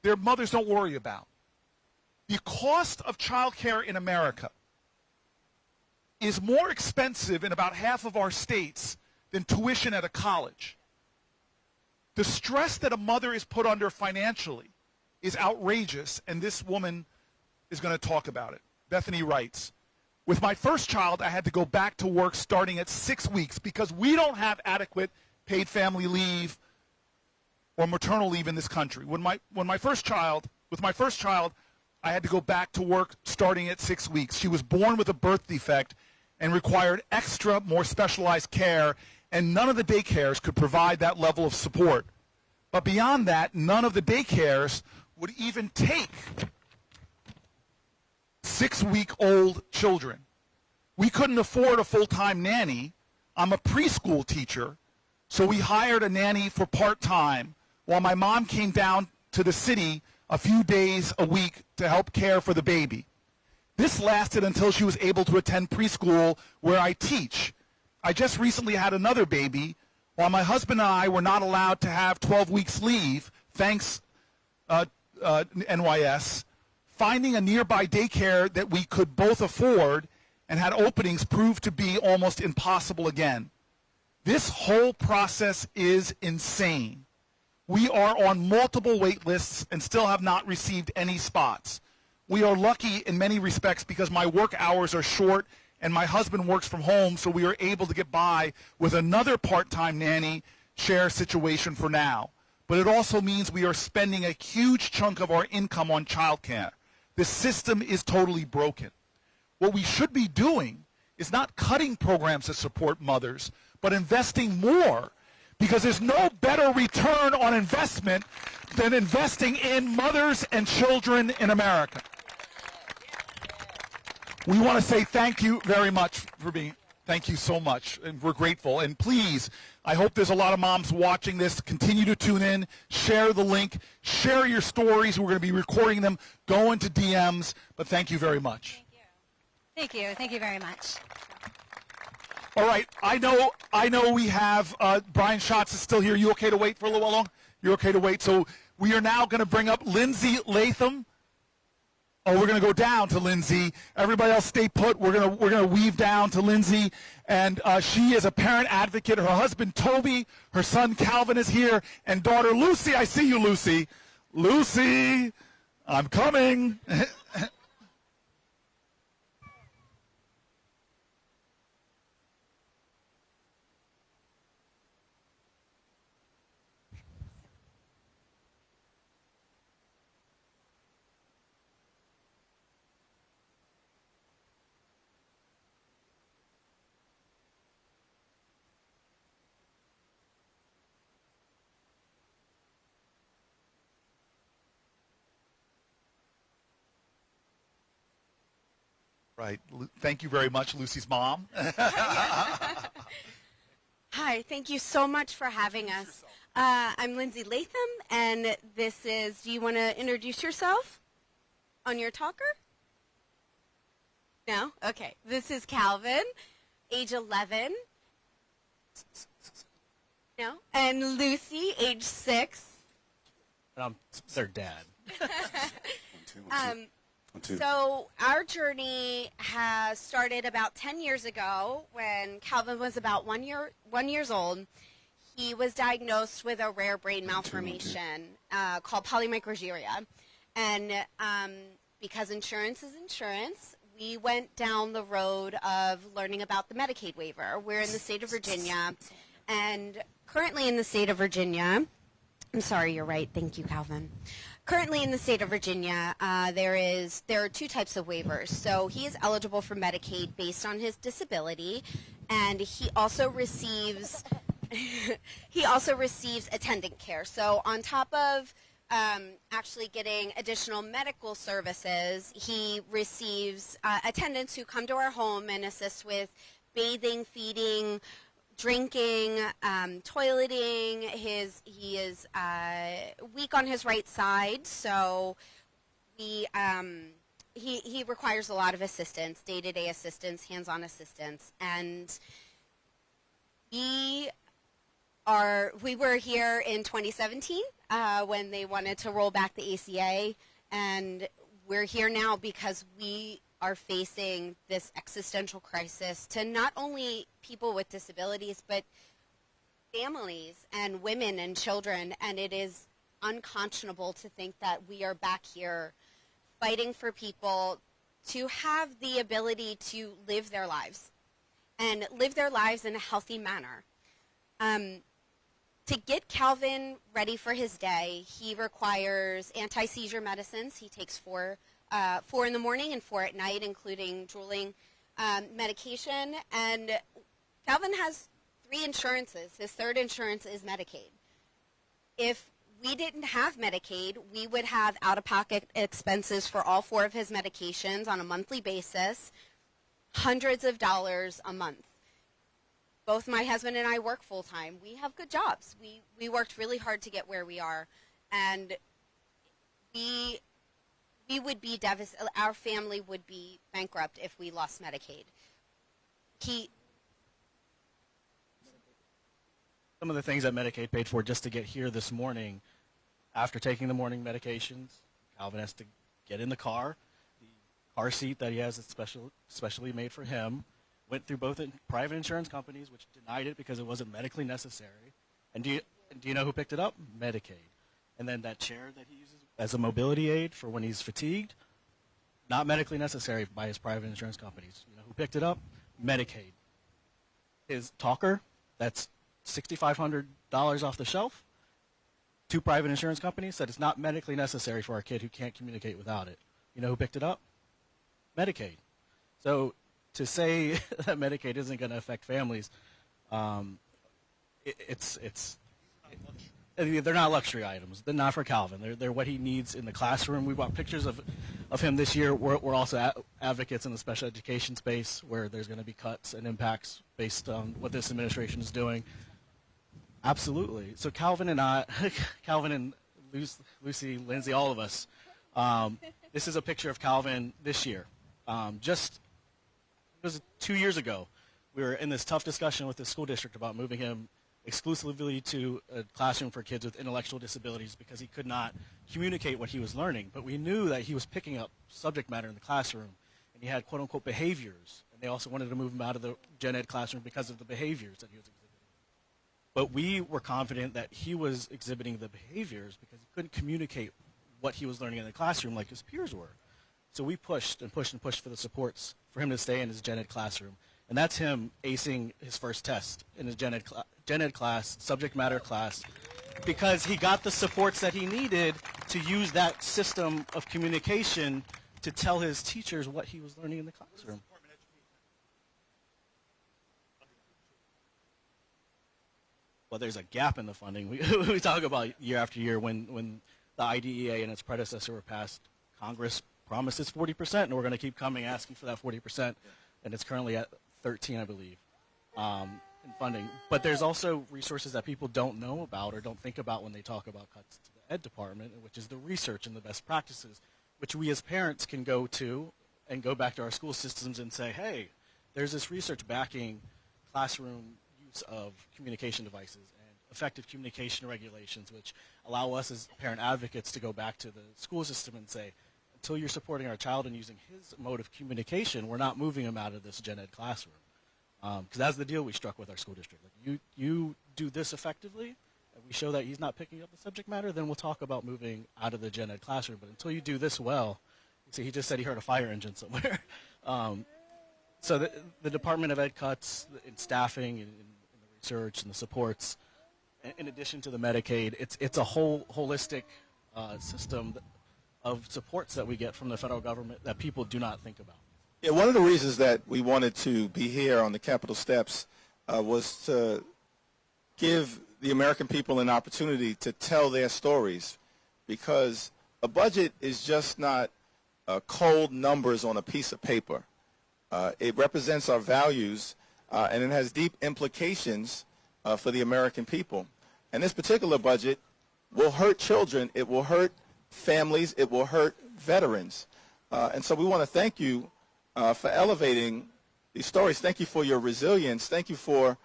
their mothers don't worry about. The cost of child care in America is more expensive in about half of our states than tuition at a college. The stress that a mother is put under financially is outrageous, and this woman is going to talk about it. Bethany writes, with my first child, I had to go back to work starting at 6 weeks because we don't have adequate paid family leave or maternal leave in this country. With my first child, I had to go back to work starting at 6 weeks. She was born with a birth defect and required extra, more specialized care, and none of the daycares could provide that level of support. But beyond that, none of the daycares would even take 6-week-old children. We couldn't afford a full-time nanny. I'm a preschool teacher, so we hired a nanny for part-time while my mom came down to the city a few days a week to help care for the baby. This lasted until she was able to attend preschool where I teach. I just recently had another baby while my husband and I were not allowed to have 12 weeks leave, thanks NYS. Finding a nearby daycare that we could both afford and had openings proved to be almost impossible again. This whole process is insane. We are on multiple wait lists and still have not received any spots. We are lucky in many respects because my work hours are short and my husband works from home, so we are able to get by with another part-time nanny share situation for now. But it also means we are spending a huge chunk of our income on childcare. The system is totally broken. What we should be doing is not cutting programs to support mothers, but investing more, because there's no better return on investment than investing in mothers and children in America. We want to say thank you very much for being, thank you so much, and we're grateful. And please, I hope there's a lot of moms watching this. Continue to tune in, share the link, share your stories. We're going to be recording them, go into DMs, but thank you very much. Thank you. Thank you very much. All right, I know we have, Brian Schatz is still here. You okay to wait for a little while long? You're okay to wait. So we are now going to bring up Lindsay Latham. Oh, we're going to go down to Lindsay. Everybody else stay put. We're going to weave down to Lindsay. And she is a parent advocate. Her husband, Toby, her son, Calvin, is here. And daughter, Lucy. I see you, Lucy. Lucy, I'm coming. Right. Thank you very much, Lucy's mom. Hi, thank you so much for having us. I'm Lindsay Latham, and this is, do you want to introduce yourself on your talker? No? Okay. This is Calvin, age 11. No? And Lucy, age 6. I'm their dad. So our journey has started about 10 years ago when Calvin was about 1 years old. He was diagnosed with a rare brain malformation called polymicrogyria. And because insurance is insurance, we went down the road of learning about the Medicaid waiver. We're in the state of Virginia. And currently in the state of Virginia, I'm sorry, you're right. Thank you, Calvin. Currently in the state of Virginia, there are two types of waivers. So he is eligible for Medicaid based on his disability, and he also receives attendant care. So on top of actually getting additional medical services, he receives attendants who come to our home and assist with bathing, feeding, drinking, toileting. He is weak on his right side, so he requires a lot of assistance, day-to-day assistance, hands-on assistance, and we were here in 2017 when they wanted to roll back the ACA, and we're here now because we are facing this existential crisis to not only people with disabilities, but families and women and children. And it is unconscionable to think that we are back here fighting for people to have the ability to live their lives and live their lives in a healthy manner. To get Calvin ready for his day, he requires anti-seizure medicines. He takes 4 in the morning and 4 at night, including drooling medication. And Calvin has 3 insurances. His third insurance is Medicaid. If we didn't have Medicaid, we would have out-of-pocket expenses for all 4 of his medications on a monthly basis, hundreds of dollars a month. Both my husband and I work full-time. We have good jobs. We worked really hard to get where we are, and we would be devastated. Our family would be bankrupt if we lost Medicaid. Some of the things that Medicaid paid for just to get here this morning, after taking the morning medications, Calvin has to get in the car. The car seat that he has is specially made for him. Went through both private insurance companies, which denied it because it wasn't medically necessary. And do you know who picked it up? Medicaid. And then that chair that he uses as a mobility aid for when he's fatigued, not medically necessary by his private insurance companies. You know who picked it up? Medicaid. His talker, that's $6,500 off the shelf. 2 private insurance companies said it's not medically necessary for our kid who can't communicate without it. You know who picked it up? Medicaid. So to say that Medicaid isn't going to affect families they're not luxury items. They're not for Calvin. They're what he needs in the classroom. We brought pictures of him this year. We're also advocates in the special education space where there's going to be cuts and impacts based on what this administration is doing. Absolutely. So Calvin and Lucy, Lindsay, all of us. This is a picture of Calvin this year. It was 2 years ago. We were in this tough discussion with the school district about moving him exclusively to a classroom for kids with intellectual disabilities because he could not communicate what he was learning. But we knew that he was picking up subject matter in the classroom, and he had quote-unquote behaviors. And they also wanted to move him out of the gen ed classroom because of the behaviors that he was exhibiting. But we were confident that he was exhibiting the behaviors because he couldn't communicate what he was learning in the classroom like his peers were. So we pushed and pushed and pushed for the supports for him to stay in his gen ed classroom. And that's him acing his first test in his gen ed class, subject matter class, because he got the supports that he needed to use that system of communication to tell his teachers what he was learning in the classroom. Well, there's a gap in the funding. We talk about year after year when the IDEA and its predecessor were passed. Congress promises 40%, and we're going to keep coming asking for that 40%, and it's currently at 13, I believe, in funding. But there's also resources that people don't know about or don't think about when they talk about cuts to the ed department, which is the research and the best practices, which we as parents can go to and go back to our school systems and say, hey, there's this research backing classroom use of communication devices and effective communication regulations, which allow us as parent advocates to go back to the school system and say, until you're supporting our child and using his mode of communication, we're not moving him out of this gen ed classroom. Because that's the deal we struck with our school district. Like, you do this effectively, and we show that he's not picking up the subject matter, then we'll talk about moving out of the gen ed classroom. But until you do this well, see, he just said he heard a fire engine somewhere. So the Department of Ed cuts in staffing and in the research and the supports, in addition to the Medicaid, it's a whole holistic system of supports that we get from the federal government that people do not think about. Yeah, one of the reasons that we wanted to be here on the Capitol steps was to give the American people an opportunity to tell their stories, because a budget is just not cold numbers on a piece of paper. It represents our values, and it has deep implications for the American people. And this particular budget will hurt children, it will hurt families, it will hurt veterans. And so we want to thank you for elevating these stories. Thank you for your resilience. Thank you for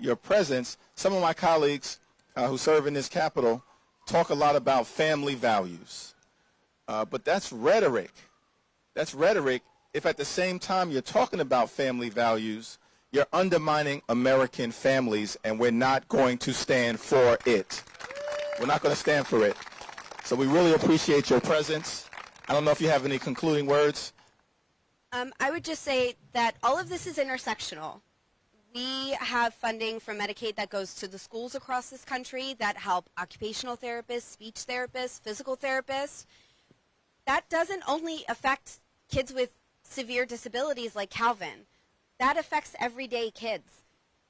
your presence. Some of my colleagues who serve in this Capitol talk a lot about family values. But that's rhetoric. That's rhetoric if at the same time you're talking about family values, you're undermining American families, and we're not going to stand for it. We're not going to stand for it. So we really appreciate your presence. I don't know if you have any concluding words. I would just say that all of this is intersectional. We have funding from Medicaid that goes to the schools across this country that help occupational therapists, speech therapists, physical therapists. That doesn't only affect kids with severe disabilities like Calvin. That affects everyday kids.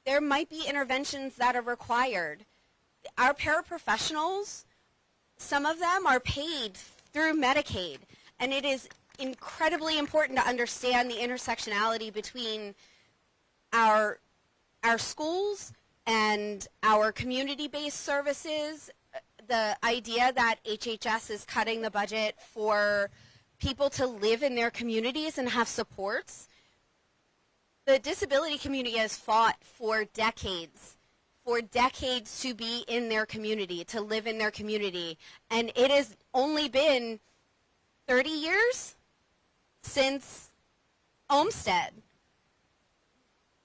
There might be interventions that are required. Our paraprofessionals, some of them are paid through Medicaid, and it is incredibly important to understand the intersectionality between our schools and our community-based services. The idea that HHS is cutting the budget for people to live in their communities and have supports. The disability community has fought for decades to be in their community, to live in their community. And it has only been 30 years since Olmsted.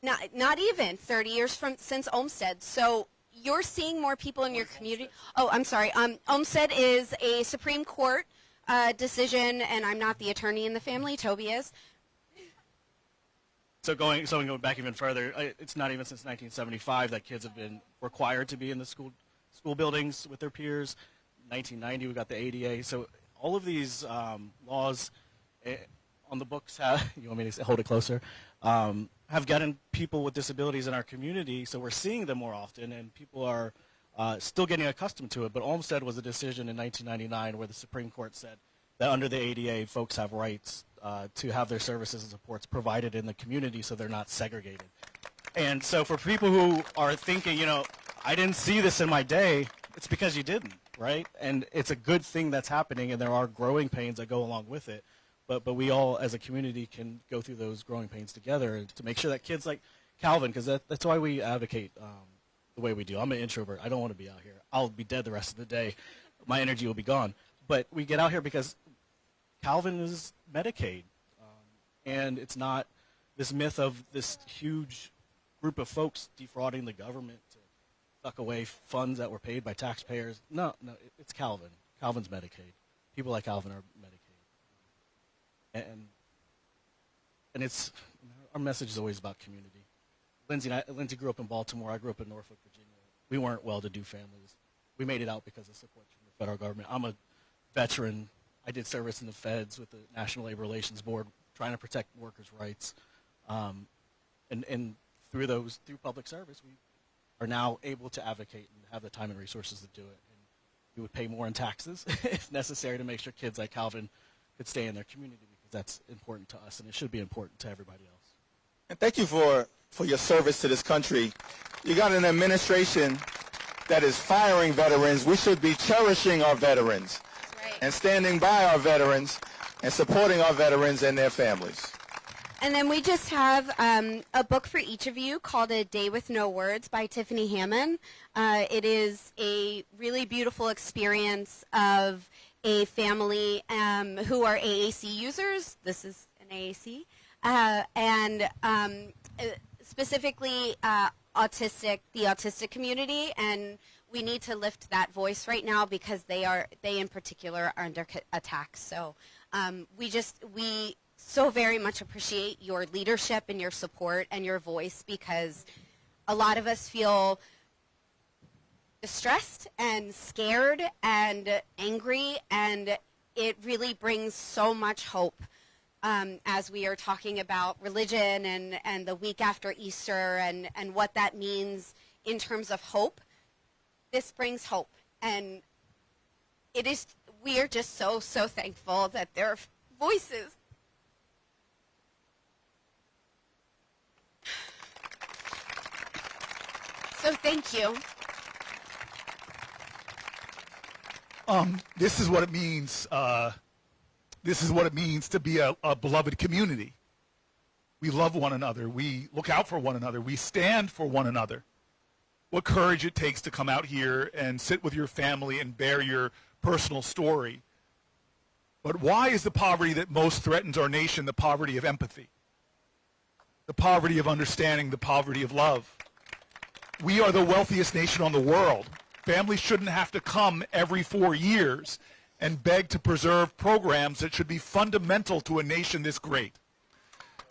Not even 30 years since Olmsted. So you're seeing more people in your community. Oh, I'm sorry. Olmsted is a Supreme Court decision, and I'm not the attorney in the family. Toby is. So going back even further, it's not even since 1975 that kids have been required to be in the school buildings with their peers. 1990 we got the ADA. So all of these laws on the books have, you want me to hold it closer, have gotten people with disabilities in our community, so we're seeing them more often, and people are still getting accustomed to it. But Olmstead was a decision in 1999 where the Supreme Court said that under the ADA, folks have rights to have their services and supports provided in the community so they're not segregated. And so for people who are thinking, you know, I didn't see this in my day, it's because you didn't, right? And it's a good thing that's happening, and there are growing pains that go along with it. But we all, as a community, can go through those growing pains together to make sure that kids like Calvin, because that's why we advocate the way we do. I'm an introvert. I don't want to be out here. I'll be dead the rest of the day. My energy will be gone. But we get out here because Calvin is Medicaid. And it's not this myth of this huge group of folks defrauding the government to suck away funds that were paid by taxpayers. No, it's Calvin. Calvin's Medicaid. People like Calvin are Medicaid. And it's, our message is always about community. Lindsay grew up in Baltimore. I grew up in Norfolk, Virginia. We weren't well-to-do families. We made it out because of support from the federal government. I'm a veteran. I did service in the feds with the National Labor Relations Board, trying to protect workers' rights. And through public service, we are now able to advocate and have the time and resources to do it. And we would pay more in taxes if necessary to make sure kids like Calvin could stay in their community, because that's important to us, and it should be important to everybody else. And thank you for your service to this country. You got an administration that is firing veterans. We should be cherishing our veterans and standing by our veterans and supporting our veterans and their families. And then we just have a book for each of you called A Day with No Words by Tiffany Hammond. It is a really beautiful experience of a family who are AAC users. This is an AAC. And specifically the autistic community. And we need to lift that voice right now because they in particular are under attack. So we so very much appreciate your leadership and your support and your voice, because a lot of us feel distressed and scared and angry, and it really brings so much hope as we are talking about religion and the week after Easter and what that means in terms of hope. This brings hope, and we are just so thankful that there are voices. So thank you. This is what it means. This is what it means to be a beloved community. We love one another. We look out for one another. We stand for one another. What courage it takes to come out here and sit with your family and bear your personal story. But why is the poverty that most threatens our nation the poverty of empathy? The poverty of understanding, the poverty of love. We are the wealthiest nation on the world. Families shouldn't have to come every 4 years and beg to preserve programs that should be fundamental to a nation this great.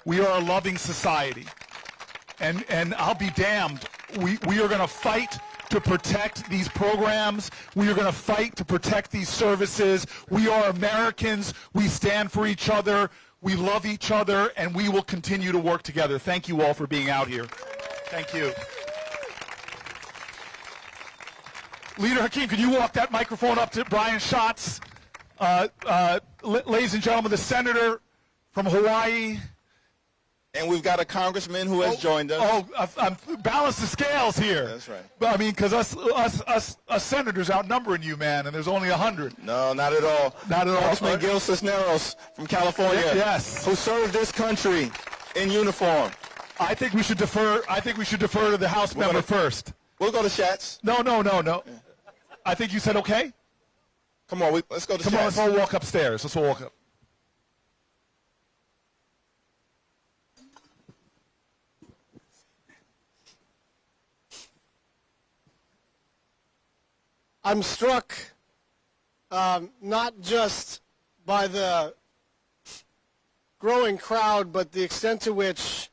We are a loving society. And I'll be damned, we are going to fight to protect these programs. We are going to fight to protect these services. We are Americans. We stand for each other. We love each other, and we will continue to work together. Thank you all for being out here. Thank you. Leader Hakeem, could you walk that microphone up to Brian Schatz? Ladies and gentlemen, the senator from Hawaii. And we've got a congressman who has joined us. Balance the scales here. That's right. I mean, because us senators outnumbering you, man, and there's only 100. No, not at all. Not at all. Congressman Gil Cisneros from California. Yes. Who served this country in uniform. I think we should defer. I think we should defer to the House member first. We'll go to Schatz. No. Yeah. I think you said okay. Come on, let's go to Schatz. Come on, let's all walk upstairs. Let's all walk up. I'm struck not just by the growing crowd, but the extent to which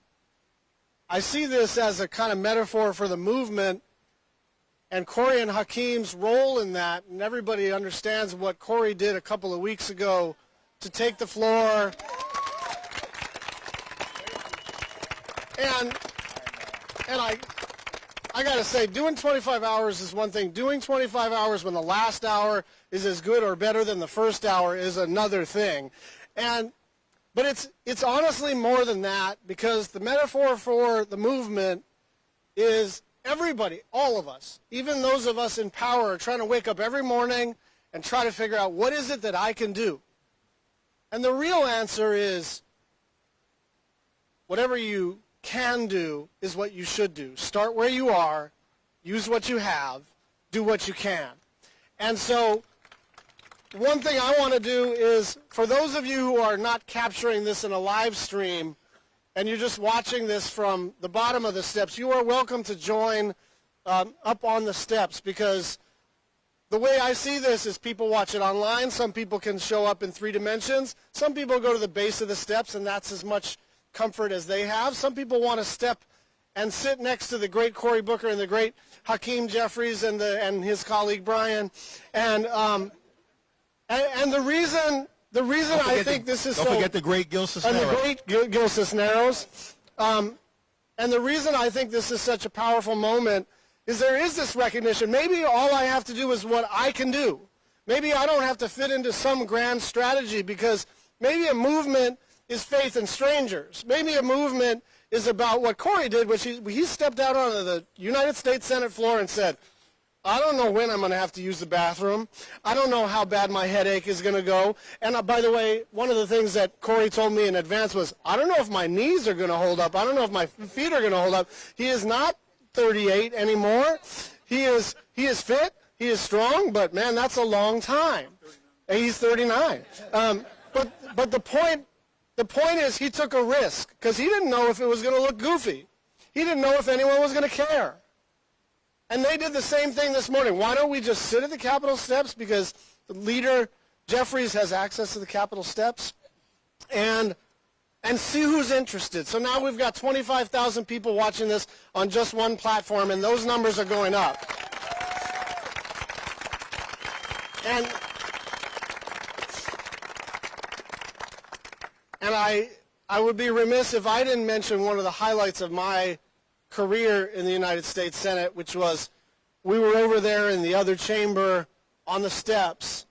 I see this as a kind of metaphor for the movement and Corey and Hakeem's role in that. And everybody understands what Corey did a couple of weeks ago to take the floor And I got to say, doing 25 hours is one thing. Doing 25 hours when the last hour is as good or better than the first hour is another thing. But it's honestly more than that, because the metaphor for the movement is everybody, all of us, even those of us in power, are trying to wake up every morning and try to figure out, what is it that I can do? And the real answer is, whatever you can do is what you should do. Start where you are, use what you have, do what you can. And so one thing I want to do is, for those of you who are not capturing this in a live stream and you're just watching this from the bottom of the steps, you are welcome to join up on the steps, because the way I see this is people watch it online. Some people can show up in 3 dimensions. Some people go to the base of the steps, and that's as much comfort as they have. Some people want to step and sit next to the great Cory Booker and the great Hakeem Jeffries and his colleague Brian. And the reason I think this is don't forget the great Gil Cisneros. And the great Gil Cisneros. And the reason I think this is such a powerful moment is there is this recognition. Maybe all I have to do is what I can do. Maybe I don't have to fit into some grand strategy, because maybe a movement is faith in strangers. Maybe a movement is about what Cory did, which he stepped out onto the United States Senate floor and said, I don't know when I'm going to have to use the bathroom. I don't know how bad my headache is going to go. And by the way, one of the things that Cory told me in advance was, I don't know if my knees are going to hold up. I don't know if my feet are going to hold up. He is not 38 anymore. He is fit. He is strong. But, man, that's a long time. And he's 39. But the point is, he took a risk, because he didn't know if it was going to look goofy. He didn't know if anyone was going to care. And they did the same thing this morning. Why don't we just sit at the Capitol steps, because the leader, Jeffries, has access to the Capitol steps, and see who's interested. So now we've got 25,000 people watching this on just one platform, and those numbers are going up. And I would be remiss if I didn't mention one of the highlights of my career in the United States Senate, which was, we were over there in the other chamber on the steps,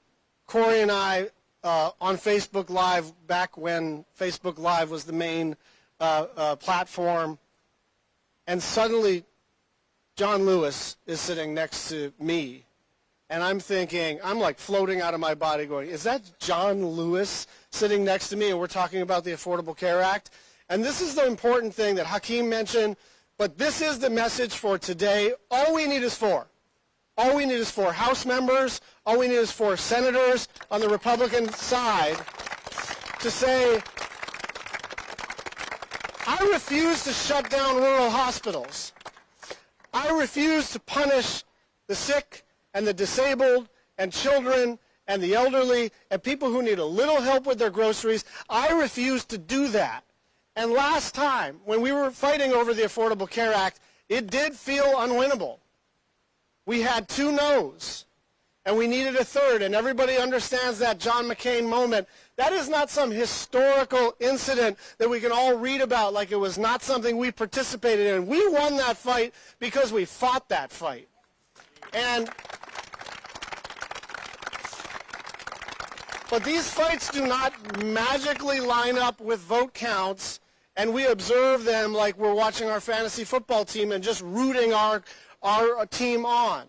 Cory and I, on Facebook Live, back when Facebook Live was the main platform, and suddenly John Lewis is sitting next to me, and I'm thinking, I'm like floating out of my body going, is that John Lewis sitting next to me, and we're talking about the Affordable Care Act? And this is the important thing that Hakeem mentioned, but this is the message for today. All we need is 4. All we need is 4 House members. All we need is 4 senators on the Republican side to say, I refuse to shut down rural hospitals. I refuse to punish the sick and the disabled and children and the elderly and people who need a little help with their groceries. I refuse to do that. And last time, when we were fighting over the Affordable Care Act, it did feel unwinnable. We had 2 no's, and we needed a 3rd, and everybody understands that John McCain moment. That is not some historical incident that we can all read about like it was not something we participated in. We won that fight because we fought that fight. But these fights do not magically line up with vote counts, and we observe them like we're watching our fantasy football team and just rooting our team on.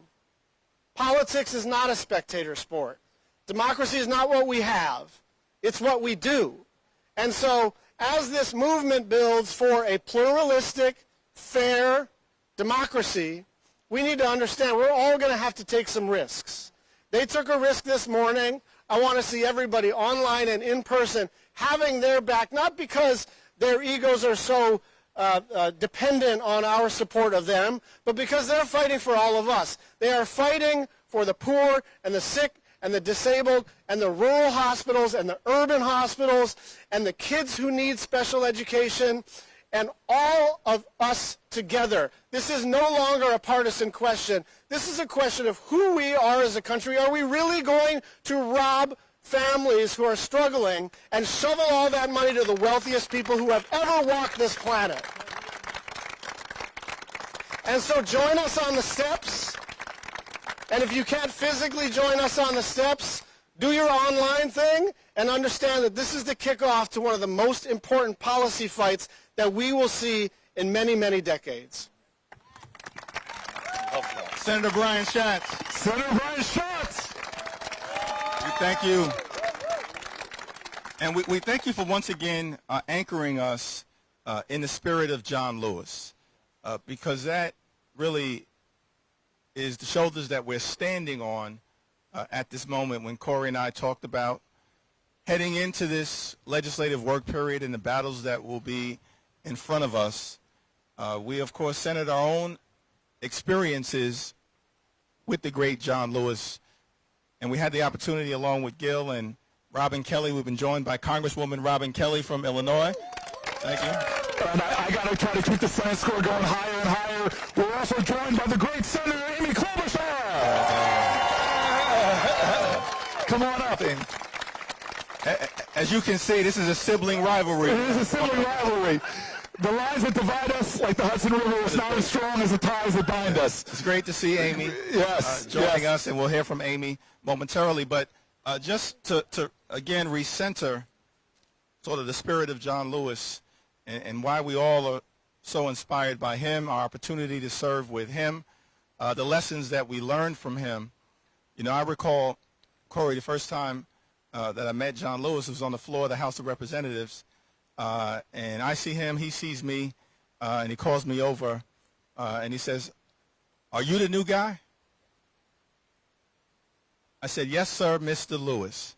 Politics is not a spectator sport. Democracy is not what we have. It's what we do. And so as this movement builds for a pluralistic, fair democracy, we need to understand we're all going to have to take some risks. They took a risk this morning. I want to see everybody online and in person having their back, not because their egos are so dependent on our support of them, but because they're fighting for all of us. They are fighting for the poor and the sick and the disabled and the rural hospitals and the urban hospitals and the kids who need special education and all of us together. This is no longer a partisan question. This is a question of who we are as a country. Are we really going to rob families who are struggling and shovel all that money to the wealthiest people who have ever walked this planet? And so join us on the steps. And if you can't physically join us on the steps, do your online thing and understand that this is the kickoff to one of the most important policy fights that we will see in many, many decades. Senator Brian Schatz. Senator Brian Schatz. Thank you. And we thank you for once again anchoring us in the spirit of John Lewis, because that really is the shoulders that we're standing on at this moment when Corey and I talked about heading into this legislative work period and the battles that will be in front of us. We, of course, centered our own experiences with the great John Lewis, and we had the opportunity, along with Gil and Robin Kelly, we've been joined by Congresswoman Robin Kelly from Illinois. Thank you. And I got to try to keep the Senate score going higher and higher. We're also joined by the great Senator Amy Klobuchar. Come on up. And as you can see, this is a sibling rivalry. It is a sibling rivalry. The lines that divide us, like the Hudson River, is not as strong as the ties that bind us. It's great to see Amy joining us, and we'll hear from Amy momentarily. But just to again recenter sort of the spirit of John Lewis and why we all are so inspired by him, our opportunity to serve with him, the lessons that we learned from him. You know, I recall, Corey, the first time that I met John Lewis was on the floor of the House of Representatives. And I see him, he sees me, and he calls me over, and he says, "Are you the new guy?" I said, "Yes, sir, Mr. Lewis."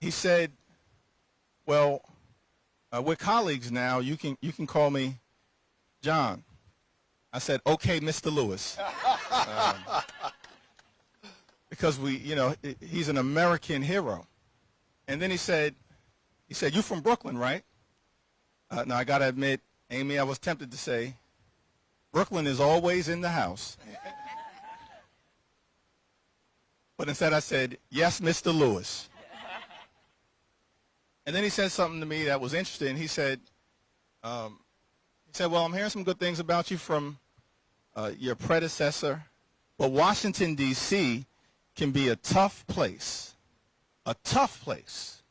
He said, "Well, we're colleagues now. You can call me John." I said, "Okay, Mr. Lewis." Because he's an American hero. And then he said, "You from Brooklyn, right?" Now, I got to admit, Amy, I was tempted to say, Brooklyn is always in the house. But instead I said, "Yes, Mr. Lewis." And then he said something to me that was interesting. He said, "Well, I'm hearing some good things about you from your predecessor, but Washington, D.C. can be a tough place, a tough place.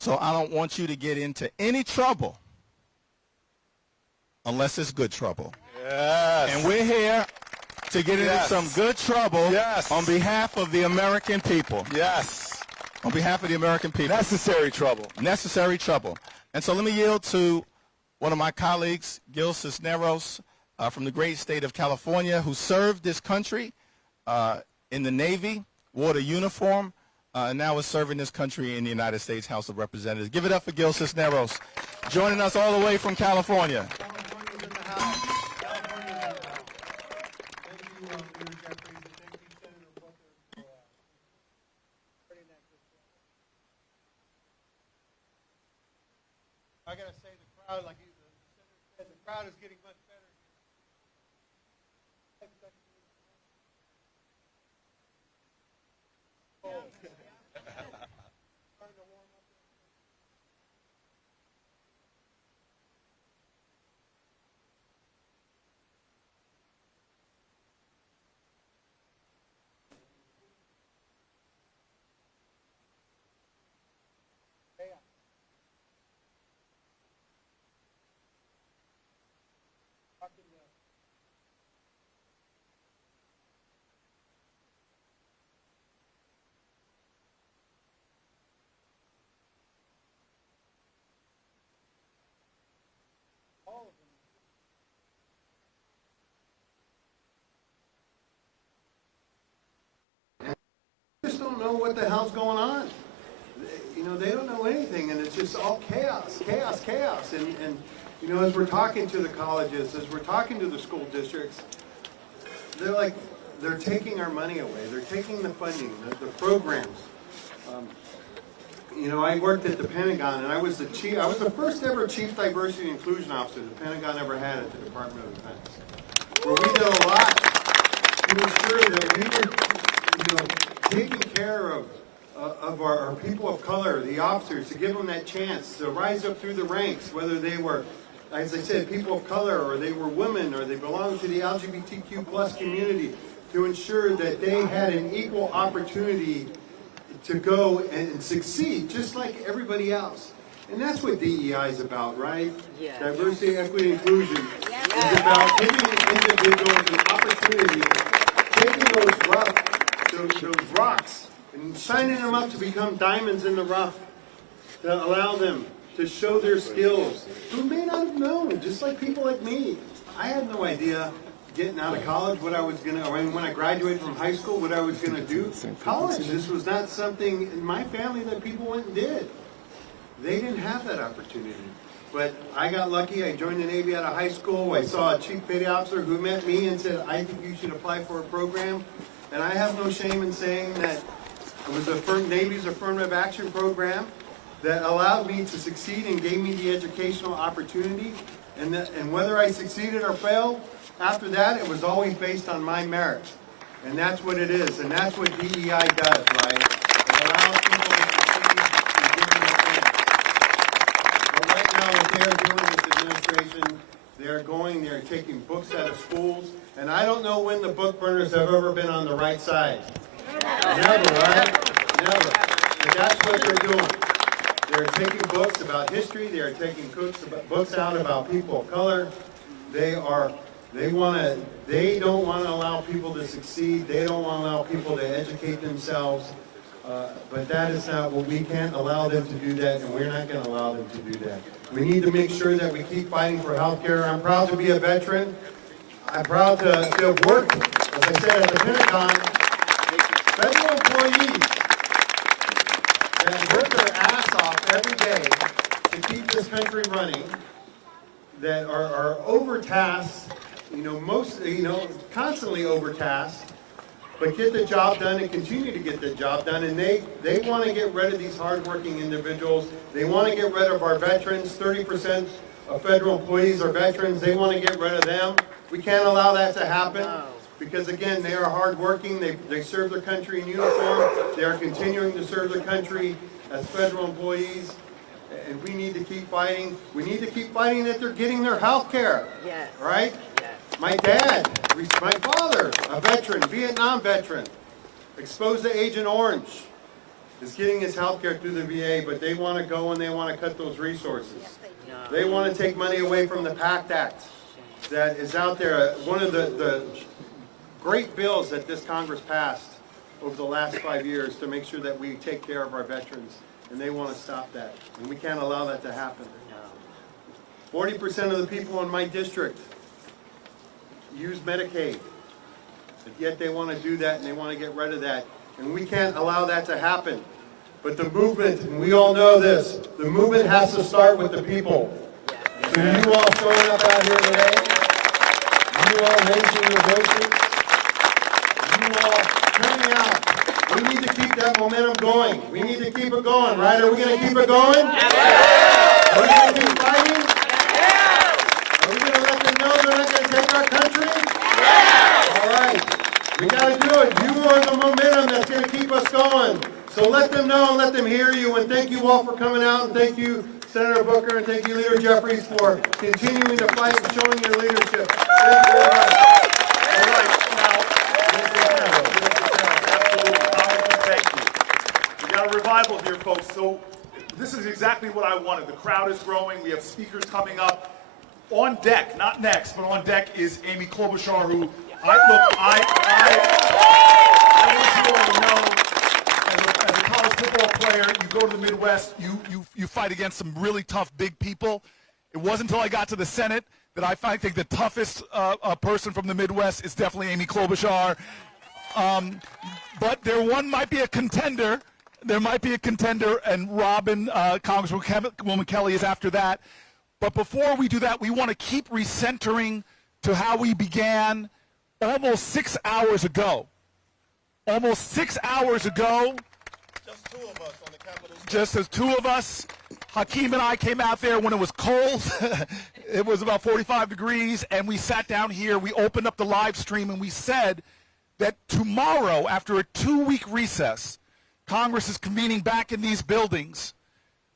So I don't want you to get into any trouble unless it's good trouble." Yes. And we're here to get into some good trouble on behalf of the American people. Yes. On behalf of the American people. Necessary trouble. Necessary trouble. And so let me yield to one of my colleagues, Gil Cisneros, from the great state of California, who served this country in the Navy, wore the uniform, and now is serving this country in the United States House of Representatives. Give it up for Gil Cisneros, joining us all the way from California. I gotta say, the crowd, like the senator said, the crowd is getting much better. Just don't know what the hell's going on. They don't know anything, and it's just all chaos. And as we're talking to the colleges, as we're talking to the school districts, they're taking our money away. They're taking the funding, the programs. I worked at the Pentagon, and I was the first ever Chief Diversity and Inclusion Officer the Pentagon ever had at the Department of Defense, where we did a lot to ensure that we were, taking care of our people of color, the officers, to give them that chance to rise up through the ranks, whether they were as I said, people of color, or they were women, or they belonged to the LGBTQ plus community, to ensure that they had an equal opportunity to go and succeed, just like everybody else. And that's what DEI is about, right? Yeah. Diversity, equity, inclusion. It's about giving individuals an opportunity, taking those rocks, and shining them up to become diamonds in the rough, to allow them to show their skills, who may not have known, just like people like me. I had no idea getting out of college what I was going to, when I graduated from high school, what I was going to do. College, this was not something in my family that people went and did. They didn't have that opportunity. But I got lucky. I joined the Navy out of high school. I saw a chief petty officer who met me and said, I think you should apply for a program. And I have no shame in saying that it was Navy's affirmative action program that allowed me to succeed and gave me the educational opportunity. And whether I succeeded or failed, after that, it was always based on my merit. And that's what it is. And that's what DEI does, right? It allows people to succeed and give them a chance. But right now, what they're doing with administration, they're taking books out of schools. And I don't know when the book burners have ever been on the right side. Never, right? Never. But that's what they're doing. They're taking books about history. They're taking books out about people of color. They don't want to allow people to succeed. They don't want to allow people to educate themselves. But that is not what we can't allow them to do that, and we're not going to allow them to do that. We need to make sure that we keep fighting for health care. I'm proud to be a veteran. I'm proud to have worked, as I said, at the Pentagon. Federal employees that work their ass off every day to keep this country running, that are overtasked, constantly overtasked, but get the job done and continue to get the job done. And they want to get rid of these hardworking individuals. They want to get rid of our veterans. 30% of federal employees are veterans. They want to get rid of them. We can't allow that to happen because, again, they are hardworking. They serve their country in uniform. They are continuing to serve their country as federal employees. And we need to keep fighting. We need to keep fighting that they're getting their health care. Yes. Right? Yes. My dad, my father, a veteran, Vietnam veteran, exposed to Agent Orange, is getting his health care through the VA, but they want to go and they want to cut those resources. They want to take money away from the PACT Act that is out there. One of the great bills that this Congress passed over the last 5 years to make sure that we take care of our veterans. And they want to stop that. And we can't allow that to happen. 40% of the people in my district use Medicaid. But yet they want to do that and they want to get rid of that. And we can't allow that to happen. But the movement, and we all know this, the movement has to start with the people. So you all showing up out here today, you all raising your voices, you all turning out. We need to keep that momentum going. We need to keep it going, right? Are we going to keep it going? Yeah. Are we going to keep fighting? Yeah. Are we going to let them know they're not going to take our country? Yeah. All right. We got to do it. You are the momentum that's going to keep us going. So let them know and let them hear you. And thank you all for coming out. And thank you, Senator Booker, and thank you, Leader Jeffries, for continuing to fight and showing your leadership. Thank you very much. All right. A revival here, folks. So this is exactly what I wanted. The crowd is growing. We have speakers coming up. On deck, not next, but on deck is Amy Klobuchar, who I want you all to know, as a college football player, you go to the Midwest, you fight against some really tough, big people. It wasn't until I got to the Senate that I think the toughest person from the Midwest is definitely Amy Klobuchar. But one might be a contender. There might be a contender, and Congresswoman Kelly is after that. But before we do that, we want to keep recentering to how we began almost 6 hours ago. Almost 6 hours ago. Just two of us on the Capitol. Just as two of us. Hakeem and I came out there when it was cold. It was about 45 degrees, and we sat down here. We opened up the live stream, and we said that tomorrow, after a 2-week recess, Congress is convening back in these buildings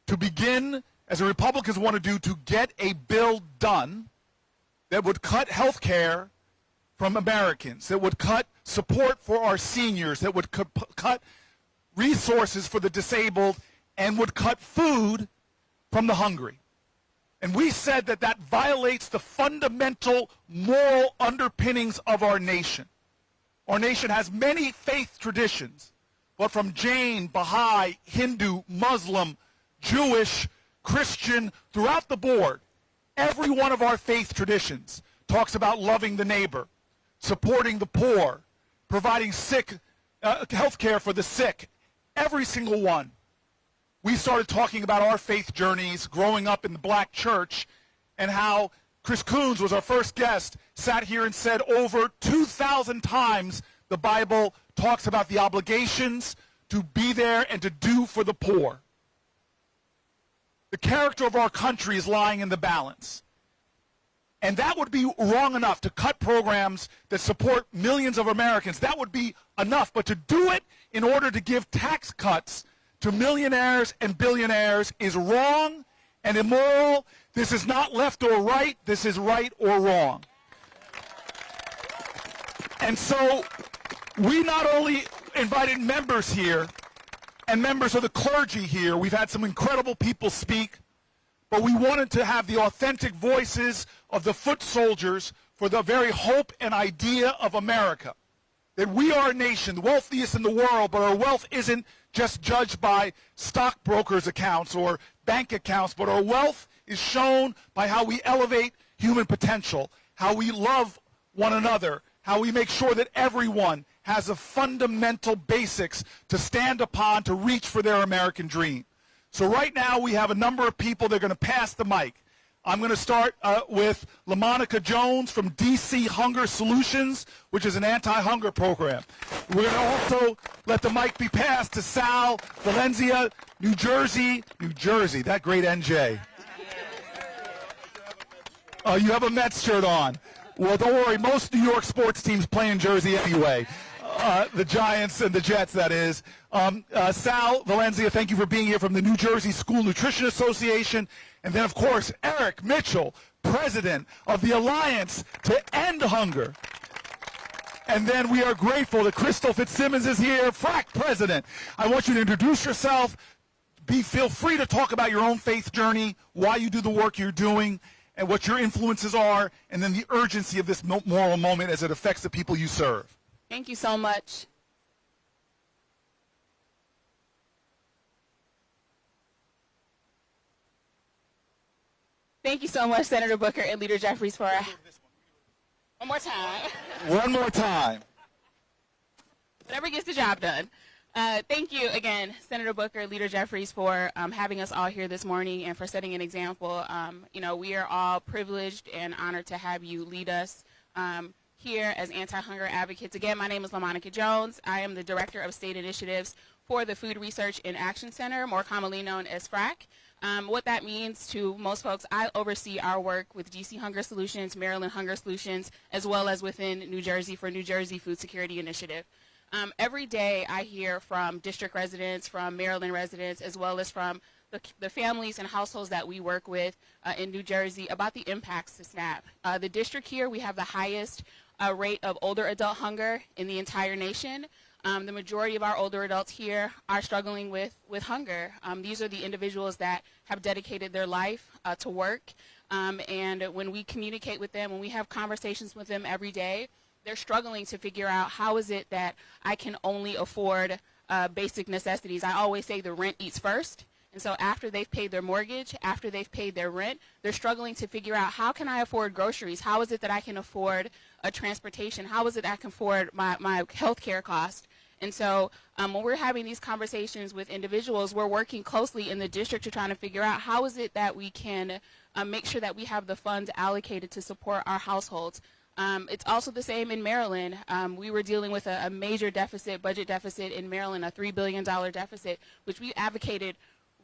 to begin as the Republicans want to do to get a bill done that would cut health care from Americans, that would cut support for our seniors, that would cut resources for the disabled, and would cut food from the hungry. And we said that that violates the fundamental moral underpinnings of our nation. Our nation has many faith traditions, but from Jain, Baha'i, Hindu, Muslim, Jewish, Christian, throughout the board, every one of our faith traditions talks about loving the neighbor, supporting the poor, providing health care for the sick, every single one. We started talking about our faith journeys growing up in the black church and how Chris Coons was our first guest, sat here and said over 2,000 times the Bible talks about the obligations to be there and to do for the poor. The character of our country is lying in the balance. And that would be wrong enough to cut programs that support millions of Americans. That would be enough. But to do it in order to give tax cuts to millionaires and billionaires is wrong and immoral. This is not left or right. This is right or wrong. And so we not only invited members here and members of the clergy here. We've had some incredible people speak. But we wanted to have the authentic voices of the foot soldiers for the very hope and idea of America. That we are a nation, the wealthiest in the world, but our wealth isn't just judged by stockbrokers' accounts or bank accounts, but our wealth is shown by how we elevate human potential, how we love one another, how we make sure that everyone has the fundamental basics to stand upon to reach for their American dream. So right now we have a number of people that are going to pass the mic. I'm going to start with LaMonica Jones from DC Hunger Solutions, which is an anti-hunger program. We're going to also let the mic be passed to Sal Valencia, New Jersey, that great NJ. You have a Mets shirt on. Well, don't worry, most New York sports teams play in Jersey anyway. The Giants and the Jets, that is. Sal Valencia, thank you for being here from the New Jersey School Nutrition Association. And then, of course, Eric Mitchell, president of the Alliance to End Hunger. And then we are grateful that Crystal Fitzsimmons is here, FRAC president. I want you to introduce yourself. Feel free to talk about your own faith journey, why you do the work you're doing, and what your influences are, and then the urgency of this moral moment as it affects the people you serve. Thank you so much. Thank you so much, Senator Booker and Leader Jeffries, for one more time. One more time. Whatever gets the job done. Thank you again, Senator Booker, Leader Jeffries, for having us all here this morning and for setting an example. We are all privileged and honored to have you lead us here as anti-hunger advocates. Again, my name is LaMonica Jones. I am the Director of State Initiatives for the Food Research and Action Center, more commonly known as FRAC. What that means to most folks, I oversee our work with DC Hunger Solutions, Maryland Hunger Solutions, as well as within New Jersey for New Jersey Food Security Initiative. Every day I hear from district residents, from Maryland residents, as well as from the families and households that we work with in New Jersey about the impacts to SNAP. The district here, we have the highest rate of older adult hunger in the entire nation. The majority of our older adults here are struggling with hunger. These are the individuals that have dedicated their life to work. And when we communicate with them, when we have conversations with them every day, they're struggling to figure out how is it that I can only afford basic necessities. I always say the rent eats first. And so after they've paid their mortgage, after they've paid their rent, they're struggling to figure out how can I afford groceries? How is it that I can afford transportation? How is it I can afford my health care cost? And so when we're having these conversations with individuals, we're working closely in the district to try to figure out how is it that we can make sure that we have the funds allocated to support our households. It's also the same in Maryland. We were dealing with a major deficit, budget deficit in Maryland, a $3 billion deficit, which we advocated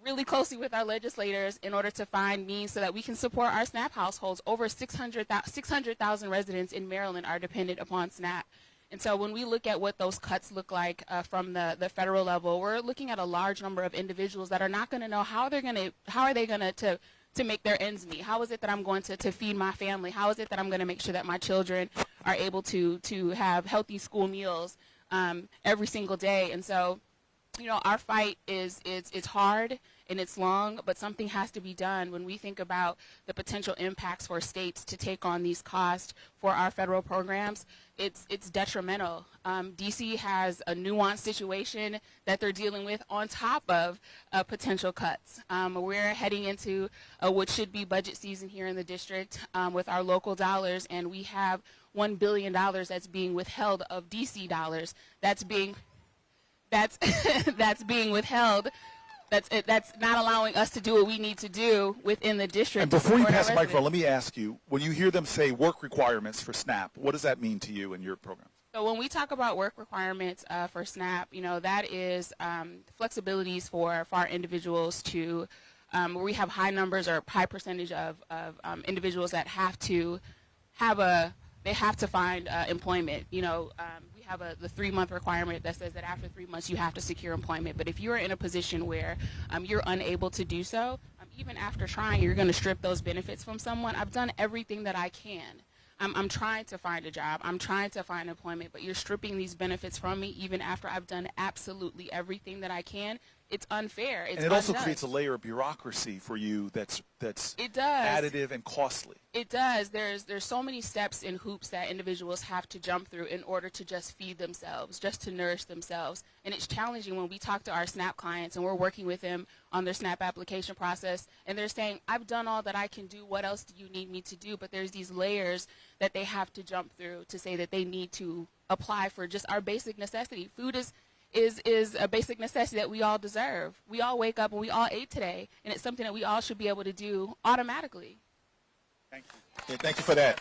really closely with our legislators in order to find means so that we can support our SNAP households. Over 600,000 residents in Maryland are dependent upon SNAP. And so when we look at what those cuts look like from the federal level, we're looking at a large number of individuals that are not going to know how are they going to make their ends meet. How is it that I'm going to feed my family? How is it that I'm going to make sure that my children are able to have healthy school meals every single day? And so, you know, our fight is hard and it's long, but something has to be done. When we think about the potential impacts for states to take on these costs for our federal programs, it's detrimental. DC has a nuanced situation that they're dealing with on top of potential cuts. We're heading into what should be budget season here in the district with our local dollars, and we have $1 billion that's being withheld of DC dollars. That's being withheld. That's not allowing us to do what we need to do within the district. And before you pass the microphone, let me ask you, when you hear them say work requirements for SNAP, what does that mean to you in your program? So when we talk about work requirements for SNAP, you know, that is flexibilities for our individuals to, where we have high numbers or high percentage of individuals that have to find employment. You know, we have the 3-month requirement that says that after 3 months you have to secure employment. But if you're in a position where you're unable to do so, even after trying, you're going to strip those benefits from someone. I've done everything that I can. I'm trying to find a job. I'm trying to find employment, but you're stripping these benefits from me even after I've done absolutely everything that I can. It's unfair. It's and it also unjust. creates a layer of bureaucracy for you that's it does. additive and costly. It does. There's so many steps and hoops that individuals have to jump through in order to just feed themselves, just to nourish themselves. And it's challenging when we talk to our SNAP clients and we're working with them on their SNAP application process, and they're saying, I've done all that I can do. What else do you need me to do? But there's these layers that they have to jump through to say that they need to apply for just our basic necessity. Food is a basic necessity that we all deserve. We all wake up and we all ate today, and it's something that we all should be able to do automatically. Thank you. Yeah, thank you for that.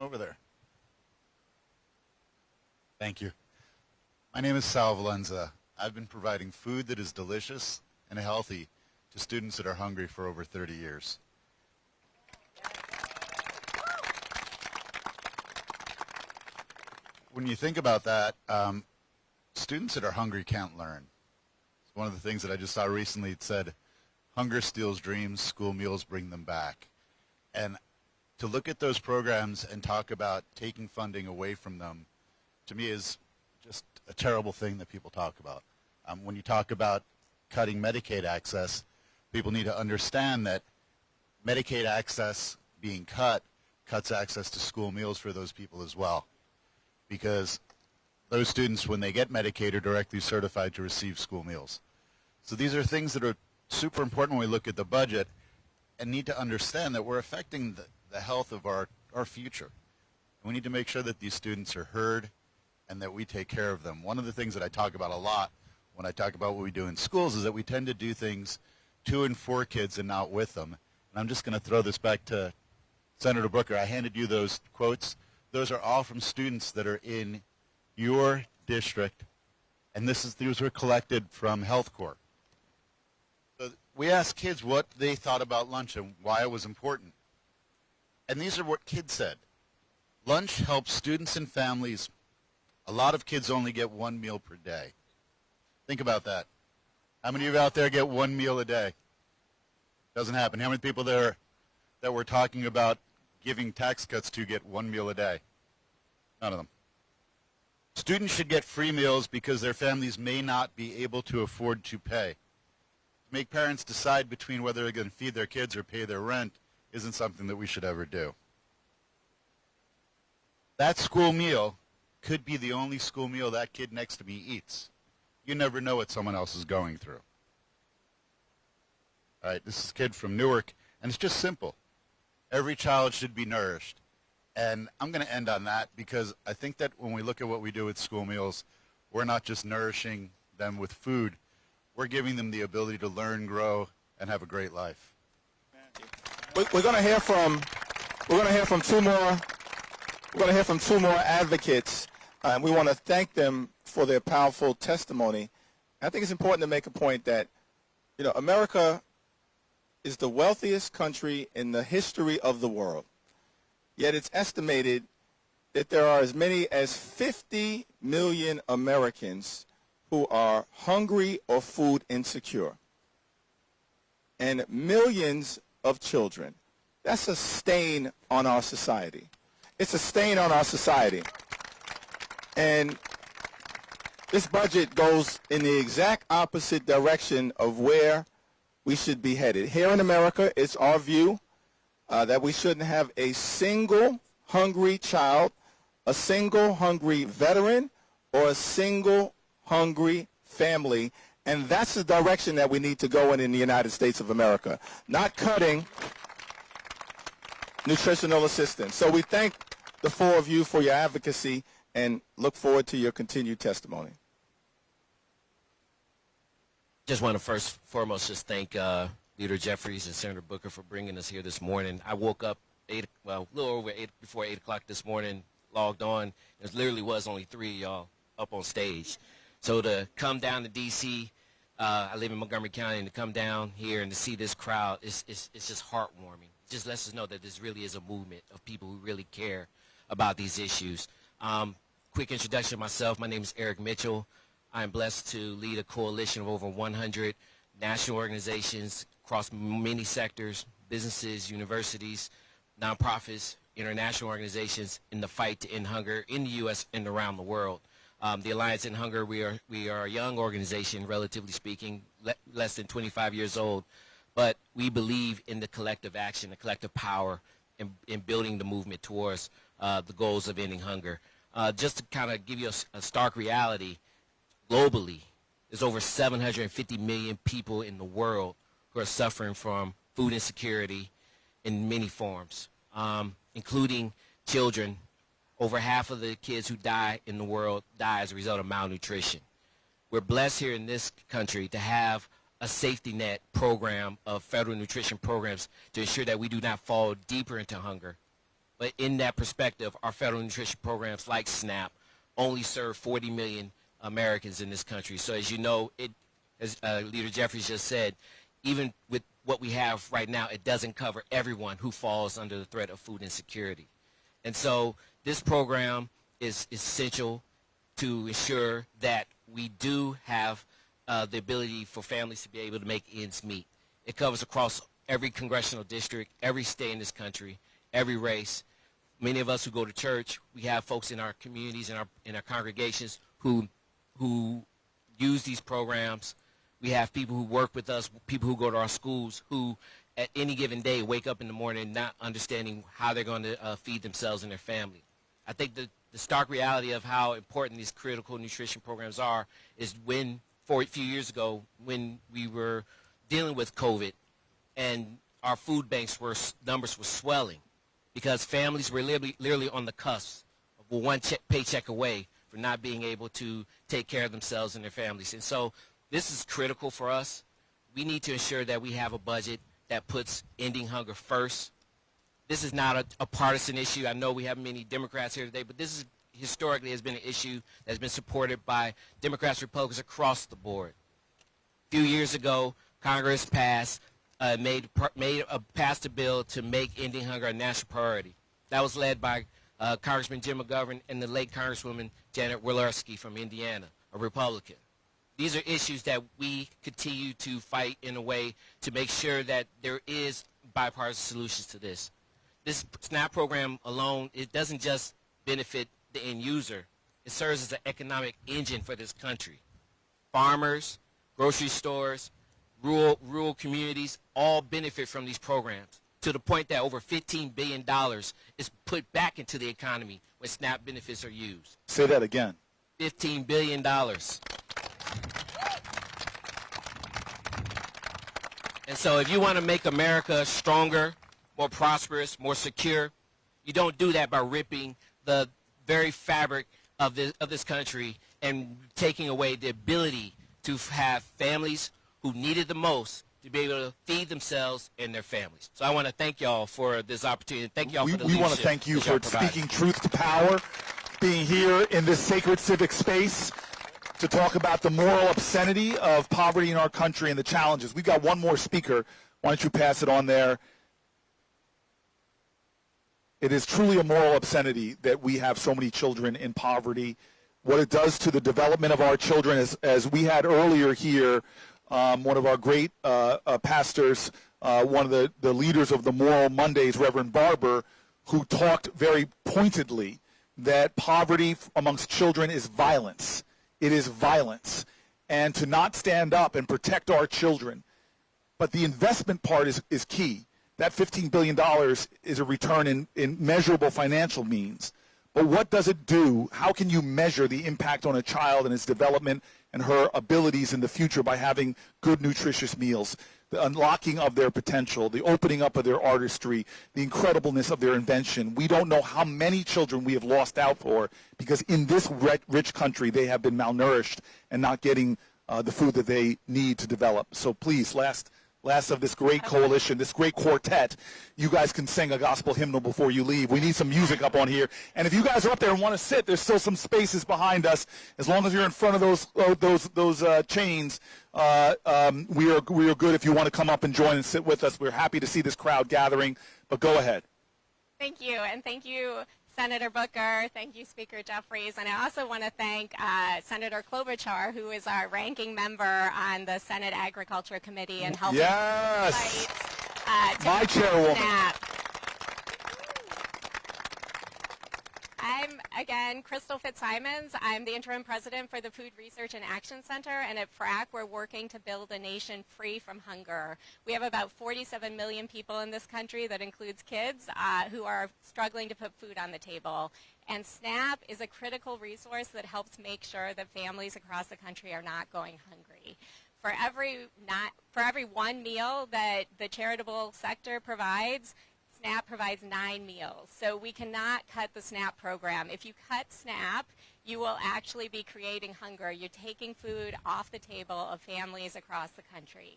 Over there. Thank you. My name is Sal Valenza. I've been providing food that is delicious and healthy to students that are hungry for over 30 years. When you think about that, students that are hungry can't learn. It's one of the things that I just saw recently. It said, hunger steals dreams, school meals bring them back. And to look at those programs and talk about taking funding away from them, to me, is just a terrible thing that people talk about. When you talk about cutting Medicaid access, people need to understand that Medicaid access being cuts access to school meals for those people as well. Because those students, when they get Medicaid, are directly certified to receive school meals. So these are things that are super important when we look at the budget and need to understand that we're affecting the health of our future. And we need to make sure that these students are heard and that we take care of them. One of the things that I talk about a lot when I talk about what we do in schools is that we tend to do things to and for kids and not with them. And I'm just going to throw this back to Senator Booker. I handed you those quotes. Those are all from students that are in your district, and these were collected from Health Corps. So we asked kids what they thought about lunch and why it was important. And these are what kids said. Lunch helps students and families. A lot of kids only get one meal per day. Think about that. How many of you out there get one meal a day? Doesn't happen. How many people there that we're talking about giving tax cuts to get one meal a day? None of them. Students should get free meals because their families may not be able to afford to pay. To make parents decide between whether they're going to feed their kids or pay their rent isn't something that we should ever do. That school meal could be the only school meal that kid next to me eats. You never know what someone else is going through. All right, this is a kid from Newark, and it's just simple. Every child should be nourished. And I'm going to end on that because I think that when we look at what we do with school meals, we're not just nourishing them with food. We're giving them the ability to learn, grow, and have a great life. We're going to hear from two more. We're going to hear from two more advocates, and we want to thank them for their powerful testimony. I think it's important to make a point that, America is the wealthiest country in the history of the world. Yet it's estimated that there are as many as 50 million Americans who are hungry or food insecure, and millions of children. That's a stain on our society. It's a stain on our society. And this budget goes in the exact opposite direction of where we should be headed. Here in America, it's our view that we shouldn't have a single hungry child, a single hungry veteran, or a single hungry family. And that's the direction that we need to go in the United States of America, not cutting nutritional assistance. So we thank the four of you for your advocacy and look forward to your continued testimony. Just want to foremost just thank Leader Jeffries and Senator Booker for bringing us here this morning. I woke up a little over before 8 o'clock this morning, logged on. It literally was only 3 of y'all up on stage. So to come down to D.C., I live in Montgomery County, and to come down here and to see this crowd, it's just heartwarming. It just lets us know that this really is a movement of people who really care about these issues. Quick introduction of myself. My name is Eric Mitchell. I'm blessed to lead a coalition of over 100 national organizations across many sectors, businesses, universities, nonprofits, international organizations in the fight to end hunger in the U.S. and around the world. The Alliance End Hunger, we are a young organization, relatively speaking, less than 25 years old, but we believe in the collective action, the collective power in building the movement towards the goals of ending hunger. Just to kind of give you a stark reality, globally, there's over 750 million people in the world who are suffering from food insecurity in many forms, including children. Over half of the kids who die in the world die as a result of malnutrition. We're blessed here in this country to have a safety net program of federal nutrition programs to ensure that we do not fall deeper into hunger. But in that perspective, our federal nutrition programs like SNAP only serve 40 million Americans in this country. So as you know, as Leader Jeffries just said, even with what we have right now, it doesn't cover everyone who falls under the threat of food insecurity. And so this program is essential to ensure that we do have the ability for families to be able to make ends meet. It covers across every congressional district, every state in this country, every race. Many of us who go to church, we have folks in our communities and in our congregations who use these programs. We have people who work with us, people who go to our schools, who at any given day wake up in the morning not understanding how they're going to feed themselves and their family. I think the stark reality of how important these critical nutrition programs are is when, a few years ago, when we were dealing with COVID and our food banks numbers were swelling because families were literally on the cusp of one paycheck away for not being able to take care of themselves and their families. And so this is critical for us. We need to ensure that we have a budget that puts ending hunger first. This is not a partisan issue. I know we have many Democrats here today, but this is historically has been an issue that's been supported by Democrats, Republicans across the board. A few years ago, Congress passed a bill to make ending hunger a national priority. That was led by Congressman Jim McGovern and the late Congresswoman Janet Walorski from Indiana, a Republican. These are issues that we continue to fight in a way to make sure that there is bipartisan solutions to this. This SNAP program alone, it doesn't just benefit the end user. It serves as an economic engine for this country. Farmers, grocery stores, rural communities all benefit from these programs to the point that over $15 billion is put back into the economy when SNAP benefits are used. Say that again. $15 billion. And so if you want to make America stronger, more prosperous, more secure, you don't do that by ripping the very fabric of this country and taking away the ability to have families who need it the most to be able to feed themselves and their families. So I want to thank y'all for this opportunity. Thank y'all for the leadership. We want to thank you for speaking truth to power, being here in this sacred civic space to talk about the moral obscenity of poverty in our country and the challenges. We've got one more speaker Why don't you pass it on there? It is truly a moral obscenity that we have so many children in poverty. What it does to the development of our children, as we had earlier here, one of our great pastors, one of the leaders of the Moral Mondays, Reverend Barber, who talked very pointedly that poverty amongst children is violence. It is violence. And to not stand up and protect our children. But the investment part is key. That $15 billion is a return in measurable financial means. But what does it do? How can you measure the impact on a child and its development and her abilities in the future by having good, nutritious meals? The unlocking of their potential, the opening up of their artistry, the incredibleness of their invention. We don't know how many children we have lost out for because in this rich country they have been malnourished and not getting the food that they need to develop. So please, last of this great coalition, this great quartet, you guys can sing a gospel hymnal before you leave. We need some music up on here. And if you guys are up there and want to sit, there's still some spaces behind us. As long as you're in front of those chains, we are good if you want to come up and join and sit with us. We're happy to see this crowd gathering, but go ahead. Thank you, and thank you, Senator Booker. Thank you, Speaker Jeffries. And I also want to thank Senator Klobuchar, who is our ranking member on the Senate Agriculture Committee and helping fight my chairwoman. SNAP. I'm, again, Crystal Fitzsimons. I'm the interim president for the Food Research and Action Center, and at FRAC, we're working to build a nation free from hunger. We have about 47 million people in this country, that includes kids, who are struggling to put food on the table. And SNAP is a critical resource that helps make sure that families across the country are not going hungry. For every one meal that the charitable sector provides, SNAP provides 9 meals. So we cannot cut the SNAP program. If you cut SNAP, you will actually be creating hunger. You're taking food off the table of families across the country.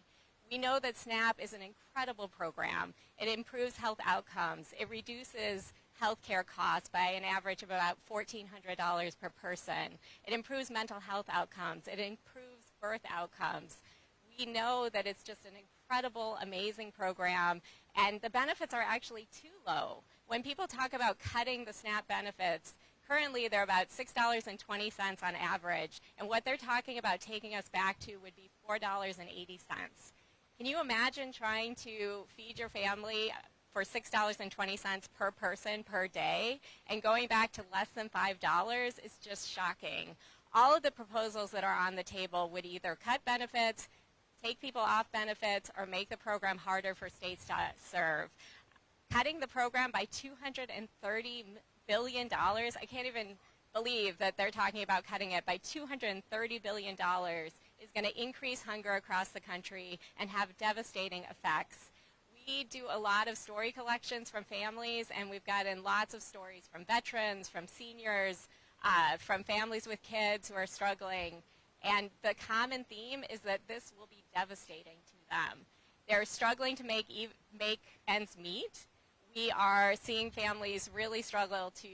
We know that SNAP is an incredible program. It improves health outcomes. It reduces health care costs by an average of about $1,400 per person. It improves mental health outcomes. It improves birth outcomes. We know that it's just an incredible, amazing program, and the benefits are actually too low. When people talk about cutting the SNAP benefits, currently they're about $6.20 on average, and what they're talking about taking us back to would be $4.80. Can you imagine trying to feed your family for $6.20 per person per day, and going back to less than $5 is just shocking. All of the proposals that are on the table would either cut benefits, take people off benefits, or make the program harder for states to serve. Cutting the program by $230 billion, I can't even believe that they're talking about cutting it by $230 billion, is going to increase hunger across the country and have devastating effects. We do a lot of story collections from families, and we've gotten lots of stories from veterans, from seniors, from families with kids who are struggling. And the common theme is that this will be devastating to them. They're struggling to make ends meet. We are seeing families really struggle to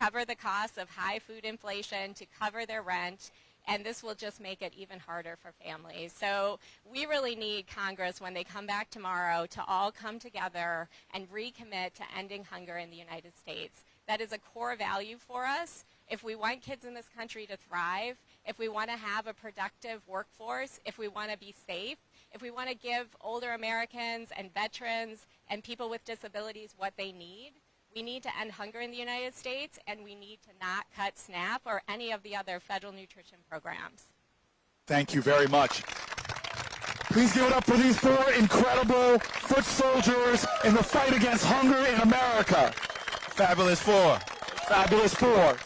cover the costs of high food inflation, to cover their rent, and this will just make it even harder for families. So we really need Congress, when they come back tomorrow, to all come together and recommit to ending hunger in the United States. That is a core value for us. If we want kids in this country to thrive, if we want to have a productive workforce, if we want to be safe, if we want to give older Americans and veterans and people with disabilities what they need, we need to end hunger in the United States, and we need to not cut SNAP or any of the other federal nutrition programs. Thank you very much. Please give it up for these 4 incredible foot soldiers in the fight against hunger in America. Fabulous 4. Fabulous 4.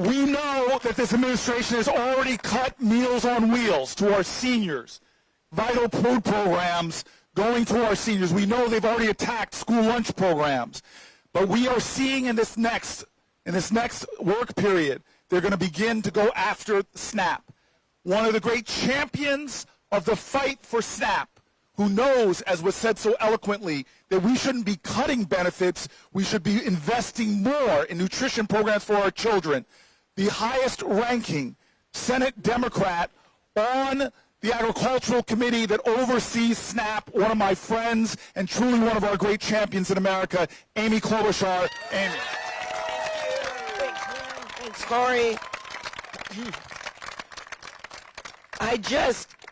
We know that this administration has already cut Meals on Wheels to our seniors, vital food programs going to our seniors. We know they've already attacked school lunch programs. But we are seeing in this next work period, they're going to begin to go after SNAP. One of the great champions of the fight for SNAP, who knows, as was said so eloquently, that we shouldn't be cutting benefits, we should be investing more in nutrition programs for our children. The highest ranking Senate Democrat on the Agricultural Committee that oversees SNAP, one of my friends and truly one of our great champions in America, Amy Klobuchar. Amy. Thanks, Corey.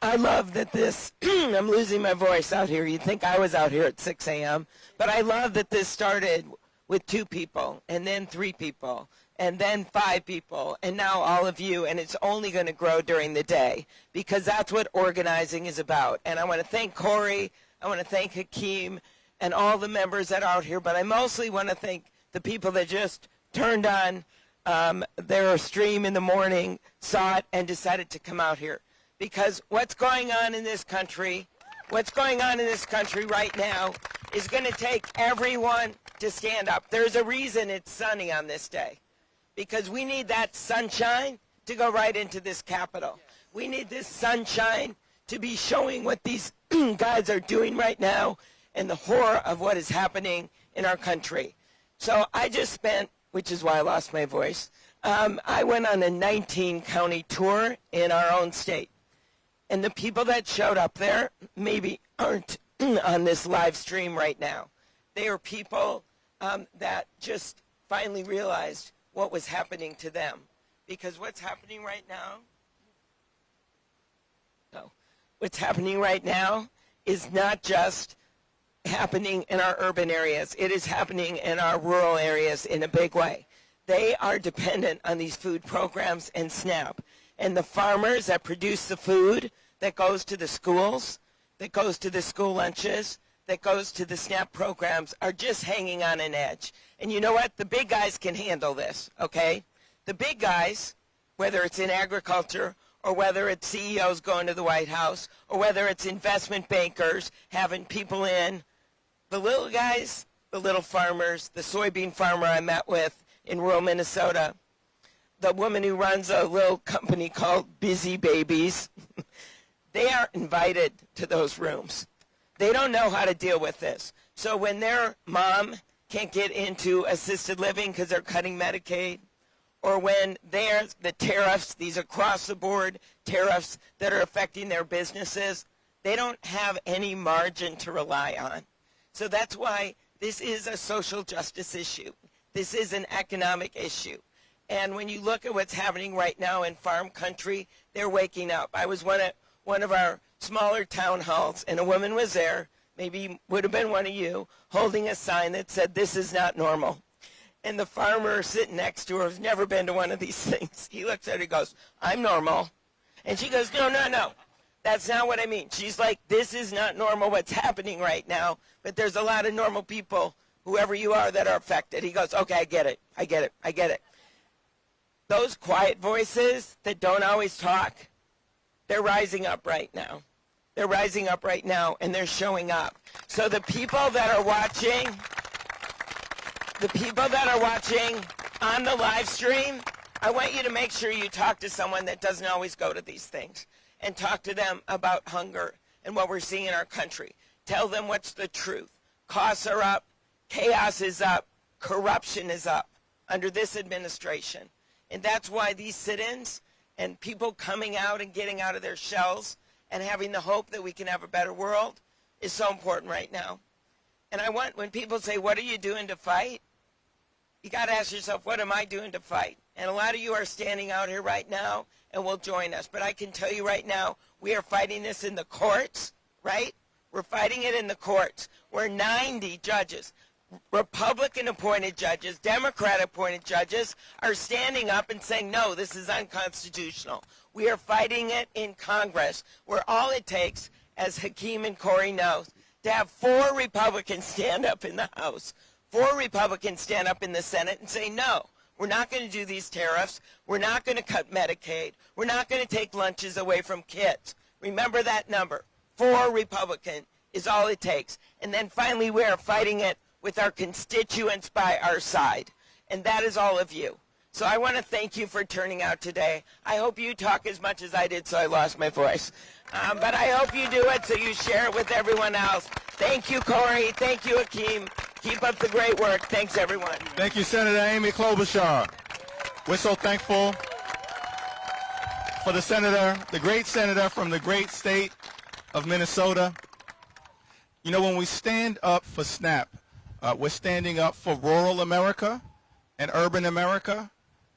I love that this, I'm losing my voice out here. You'd think I was out here at 6 a.m., but I love that this started with 2 people, and then 3 people, and then 5 people, and now all of you, and it's only going to grow during the day, because that's what organizing is about. And I want to thank Corey, I want to thank Hakeem, and all the members that are out here, but I mostly want to thank the people that just turned on their stream in the morning, saw it, and decided to come out here. Because what's going on in this country right now is going to take everyone to stand up. There's a reason it's sunny on this day, because we need that sunshine to go right into this Capitol. We need this sunshine to be showing what these guys are doing right now and the horror of what is happening in our country. So I just spent, which is why I lost my voice, I went on a 19-county tour in our own state. And the people that showed up there maybe aren't on this live stream right now. They are people that just finally realized what was happening to them. Because what's happening right now is not just happening in our urban areas. It is happening in our rural areas in a big way. They are dependent on these food programs and SNAP. And the farmers that produce the food that goes to the schools, that goes to the school lunches, that goes to the SNAP programs are just hanging on an edge. And you know what? The big guys can handle this, okay? The big guys, whether it's in agriculture or whether it's CEOs going to the White House or whether it's investment bankers having people in, the little guys, the little farmers, the soybean farmer I met with in rural Minnesota, the woman who runs a little company called Busy Babies, they aren't invited to those rooms. They don't know how to deal with this. So when their mom can't get into assisted living because they're cutting Medicaid, or when there's the tariffs, these across-the-board tariffs that are affecting their businesses, they don't have any margin to rely on. So that's why this is a social justice issue. This is an economic issue. And when you look at what's happening right now in farm country, they're waking up. I was one of our smaller town halls, and a woman was there, maybe would have been one of you, holding a sign that said, "This is not normal." And the farmer sitting next to her has never been to one of these things. He looks at her and goes, "I'm normal." And she goes, no, that's not what I mean. She's like, "This is not normal what's happening right now, but there's a lot of normal people, whoever you are, that are affected." He goes, "Okay, I get it. Those quiet voices that don't always talk, they're rising up right now. They're rising up right now, and they're showing up. So the people that are watching on the live stream, I want you to make sure you talk to someone that doesn't always go to these things and talk to them about hunger and what we're seeing in our country. Tell them what's the truth. Costs are up. Chaos is up. Corruption is up under this administration. And that's why these sit-ins and people coming out and getting out of their shells and having the hope that we can have a better world is so important right now. And I want, when people say, "What are you doing to fight?" you got to ask yourself, what am I doing to fight? And a lot of you are standing out here right now and will join us. But I can tell you right now, we are fighting this in the courts, right? We're fighting it in the courts, where 90 judges, Republican-appointed judges, Democrat-appointed judges, are standing up and saying, "No, this is unconstitutional." We are fighting it in Congress, where all it takes, as Hakeem and Corey know, to have 4 Republicans stand up in the House, 4 Republicans stand up in the Senate and say, "No, we're not going to do these tariffs. We're not going to cut Medicaid. We're not going to take lunches away from kids." Remember that number. 4 Republicans is all it takes. And then finally, we are fighting it with our constituents by our side. And that is all of you. So I want to thank you for turning out today. I hope you talk as much as I did, so I lost my voice. But I hope you do it so you share it with everyone else. Thank you, Corey. Thank you, Hakeem. Keep up the great work. Thanks, everyone. Thank you, Senator Amy Klobuchar. We're so thankful for the senator, the great senator from the great state of Minnesota. You know, when we stand up for SNAP, we're standing up for rural America and urban America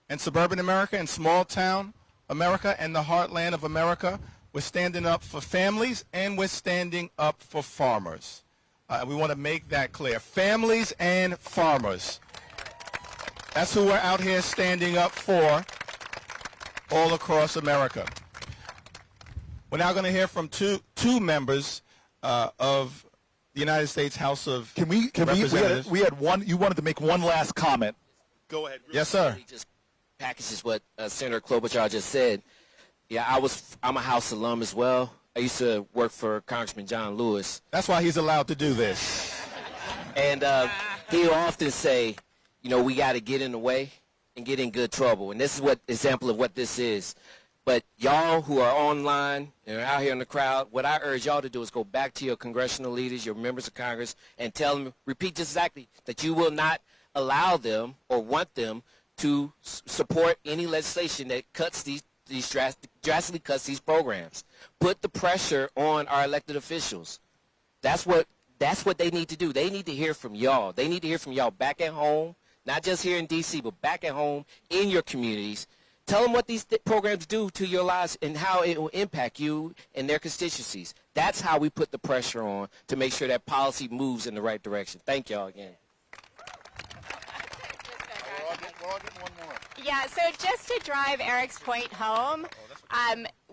and suburban America and small town America and the heartland of America. We're standing up for families and we're standing up for farmers. We want to make that clear. Families and farmers. That's who we're out here standing up for all across America. We're now going to hear from two members of the United States House of Representatives. We had one. You wanted to make one last comment. Go ahead. Yes, sir. Just packages what Senator Klobuchar just said. Yeah, I'm a House alum as well. I used to work for Congressman John Lewis. That's why he's allowed to do this. And he'll often say, you know, we got to get in the way and get in good trouble. And this is what example of what this is. But y'all who are online and are out here in the crowd, what I urge y'all to do is go back to your congressional leaders, your members of Congress, and tell them, repeat just exactly, that you will not allow them or want them to support any legislation that cuts these drastically cuts these programs. Put the pressure on our elected officials. That's what they need to do. They need to hear from y'all. They need to hear from y'all back at home, not just here in D.C., but back at home in your communities. Tell them what these programs do to your lives and how it will impact you and their constituencies. That's how we put the pressure on to make sure that policy moves in the right direction. Thank y'all again. Yeah, so just to drive Eric's point home,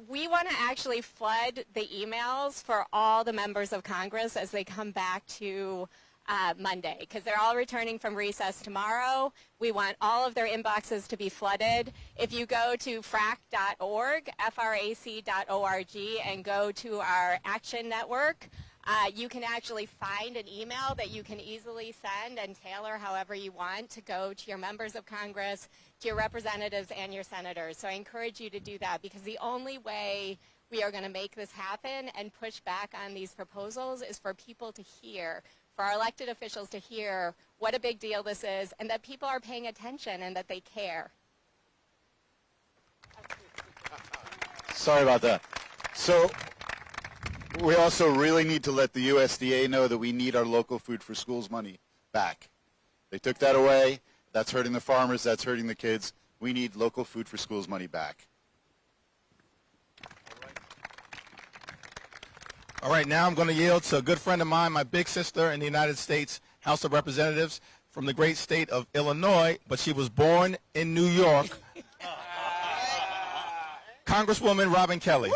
we want to actually flood the emails for all the members of Congress as they come back to Monday, because they're all returning from recess tomorrow. We want all of their inboxes to be flooded. If you go to frac.org, frac.org, and go to our Action Network, you can actually find an email that you can easily send and tailor however you want to go to your members of Congress, to your representatives, and your senators. So I encourage you to do that, because the only way we are going to make this happen and push back on these proposals is for people to hear, for our elected officials to hear what a big deal this is, and that people are paying attention and that they care. Sorry about that. So we also really need to let the USDA know that we need our local food for schools money back. They took that away. That's hurting the farmers. That's hurting the kids. We need local food for schools money back. All right, now I'm going to yield to a good friend of mine, my big sister in the United States House of Representatives from the great state of Illinois, but she was born in New York, Congresswoman Robin Kelly.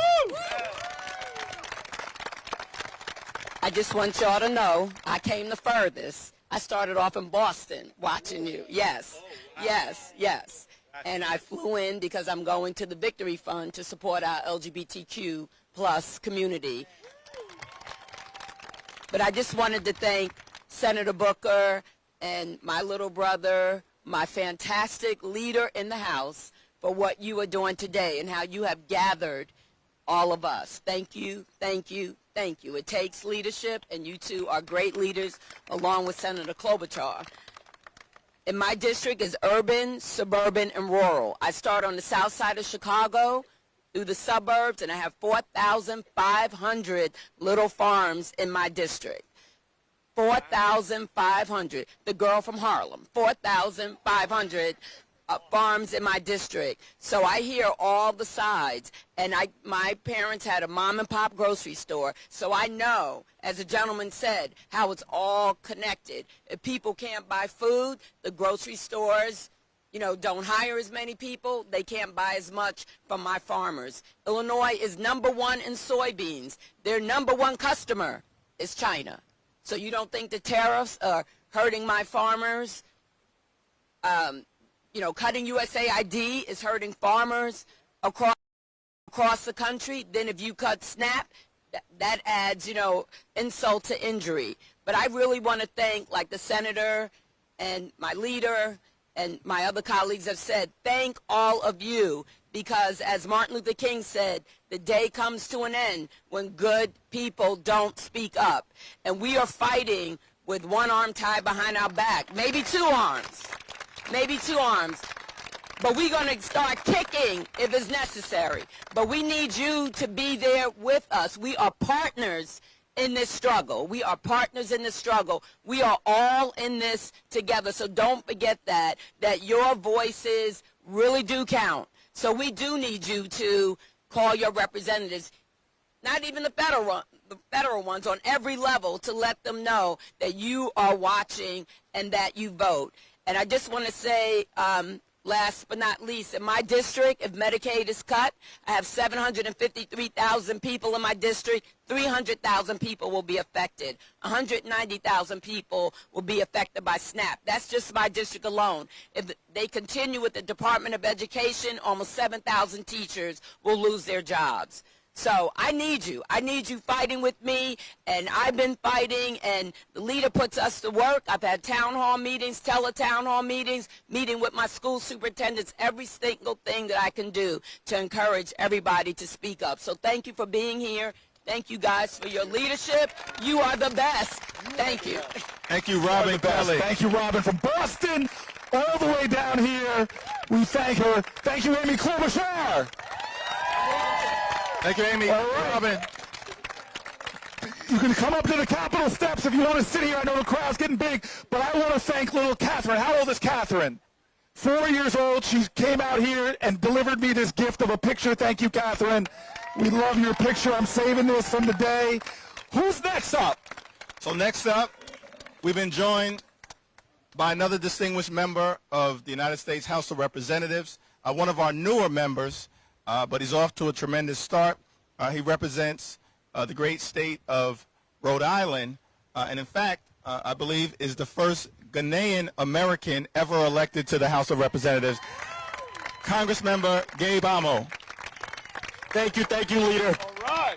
I just want y'all to know I came the furthest. I started off in Boston watching you. Yes, yes, yes. And I flew in because I'm going to the Victory Fund to support our LGBTQ plus community. But I just wanted to thank Senator Booker and my little brother, my fantastic leader in the House, for what you are doing today and how you have gathered all of us. Thank you, thank you, thank you. It takes leadership, and you two are great leaders, along with Senator Klobuchar. In my district is urban, suburban, and rural. I start on the south side of Chicago, through the suburbs, and I have 4,500 little farms in my district. 4,500. The girl from Harlem. 4,500 farms in my district. So I hear all the sides. And my parents had a mom and pop grocery store. So I know, as a gentleman said, how it's all connected. If people can't buy food, the grocery stores, don't hire as many people. They can't buy as much from my farmers. Illinois is #1 in soybeans. Their #1 customer is China. So you don't think the tariffs are hurting my farmers? Cutting USAID is hurting farmers across the country. Then if you cut SNAP, that adds, insult to injury. But I really want to thank, like the senator and my leader and my other colleagues have said, thank all of you, because as Martin Luther King said, the day comes to an end when good people don't speak up. And we are fighting with one arm tied behind our back, maybe two arms, but we're going to start kicking if it's necessary. But we need you to be there with us. We are partners in this struggle. We are partners in this struggle. We are all in this together. So don't forget that your voices really do count. So we do need you to call your representatives, not even the federal ones, on every level, to let them know that you are watching and that you vote. And I just want to say, last but not least, in my district, if Medicaid is cut, I have 753,000 people in my district. 300,000 people will be affected. 190,000 people will be affected by SNAP. That's just my district alone. If they continue with the Department of Education, almost 7,000 teachers will lose their jobs. So I need you. I need you fighting with me, and I've been fighting, and the leader puts us to work. I've had town hall meetings, tele-town hall meetings, meeting with my school superintendents, every single thing that I can do to encourage everybody to speak up. So thank you for being here. Thank you guys for your leadership. You are the best. Thank you. Thank you, Robin Kelly. Thank you, Robin, from Boston all the way down here. We thank her. Thank you, Amy Klobuchar. Thank you, Amy. Right. Robin. You can come up to the Capitol steps if you want to sit here. I know the crowd's getting big, but I want to thank little Catherine. How old is Catherine? 4 years old. She came out here and delivered me this gift of a picture. Thank you, Catherine. We love your picture. I'm saving this from the day. Who's next up? So next up, we've been joined by another distinguished member of the United States House of Representatives, one of our newer members, but he's off to a tremendous start. He represents the great state of Rhode Island, and in fact, I believe is the first Ghanaian American ever elected to the House of Representatives. Congressmember Gabe Amo. Thank you, Leader. All right.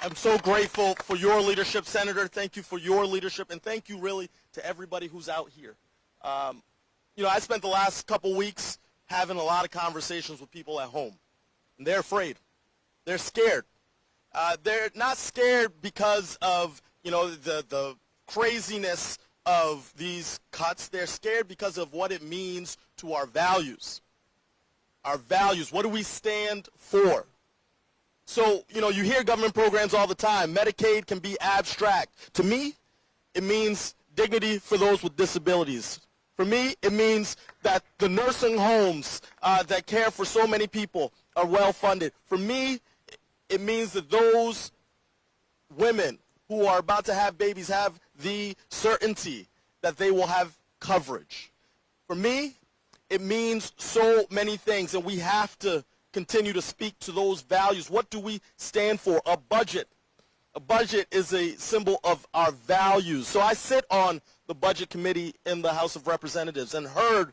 I'm so grateful for your leadership, Senator. Thank you for your leadership, and thank you really to everybody who's out here. You know, I spent the last couple weeks having a lot of conversations with people at home, and they're afraid. They're scared. They're not scared because of, you know, the craziness of these cuts. They're scared because of what it means to our values. Our values. What do we stand for? So, you know, you hear government programs all the time. Medicaid can be abstract. To me, it means dignity for those with disabilities. For me, it means that the nursing homes that care for so many people are well funded. For me, it means that those women who are about to have babies have the certainty that they will have coverage. For me, it means so many things, and we have to continue to speak to those values. What do we stand for? A budget. A budget is a symbol of our values. So I sit on the Budget Committee in the House of Representatives and heard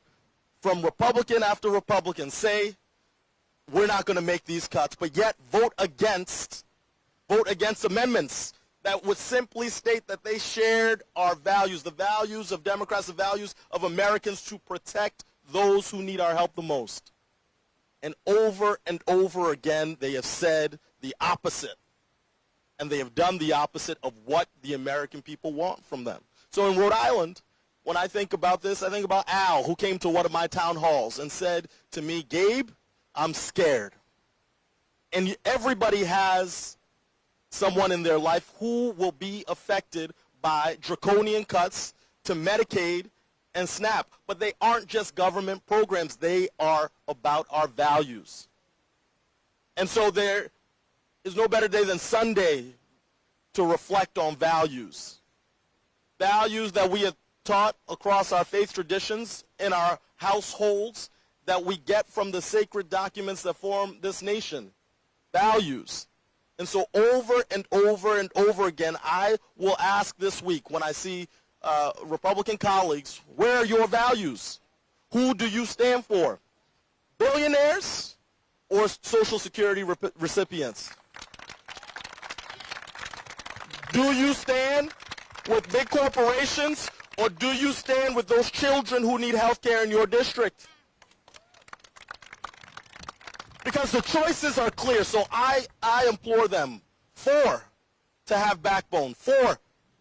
from Republican after Republican say, we're not going to make these cuts, but yet vote against amendments that would simply state that they shared our values, the values of Democrats, the values of Americans to protect those who need our help the most. And over again, they have said the opposite. And they have done the opposite of what the American people want from them. So in Rhode Island, when I think about this, I think about Al, who came to one of my town halls and said to me, Gabe, I'm scared. And everybody has someone in their life who will be affected by draconian cuts to Medicaid and SNAP. But they aren't just government programs. They are about our values. And so there is no better day than Sunday to reflect on values. Values that we have taught across our faith traditions in our households, that we get from the sacred documents that form this nation. Values. And so over and over and over again, I will ask this week when I see Republican colleagues, where are your values? Who do you stand for? Billionaires or Social Security recipients? Do you stand with big corporations, or do you stand with those children who need health care in your district? Because the choices are clear, so I implore them, to have backbone,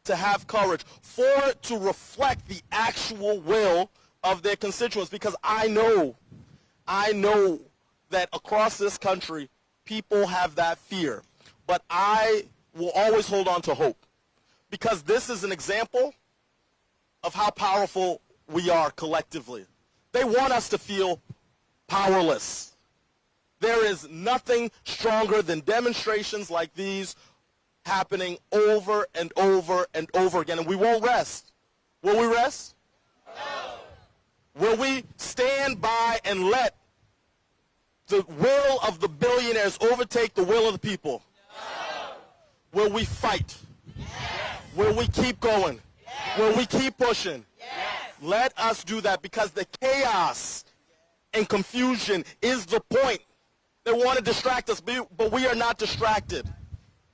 to have courage, to reflect the actual will of their constituents, because I know I know that across this country, people have that fear. But I will always hold on to hope, because this is an example of how powerful we are collectively. They want us to feel powerless. There is nothing stronger than demonstrations like these happening over and over and over again, and we won't rest. Will we rest? No. Will we stand by and let the will of the billionaires overtake the will of the people? No. Will we fight? Yes. Will we keep going? Yes. Will we keep pushing? Yes. Let us do that, because the chaos and confusion is the point. They want to distract us, but we are not distracted.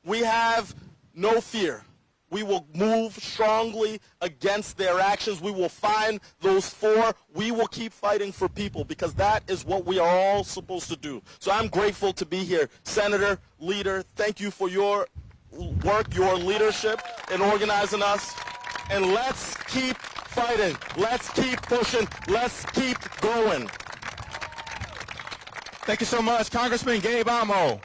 We have no fear. We will move strongly against their actions. We will find those four. We will keep fighting for people, because that is what we are all supposed to do. So I'm grateful to be here. Senator, leader, thank you for your work, your leadership in organizing us. And let's keep fighting. Let's keep pushing. Let's keep going. Thank you so much, Congressman Gabe Amo.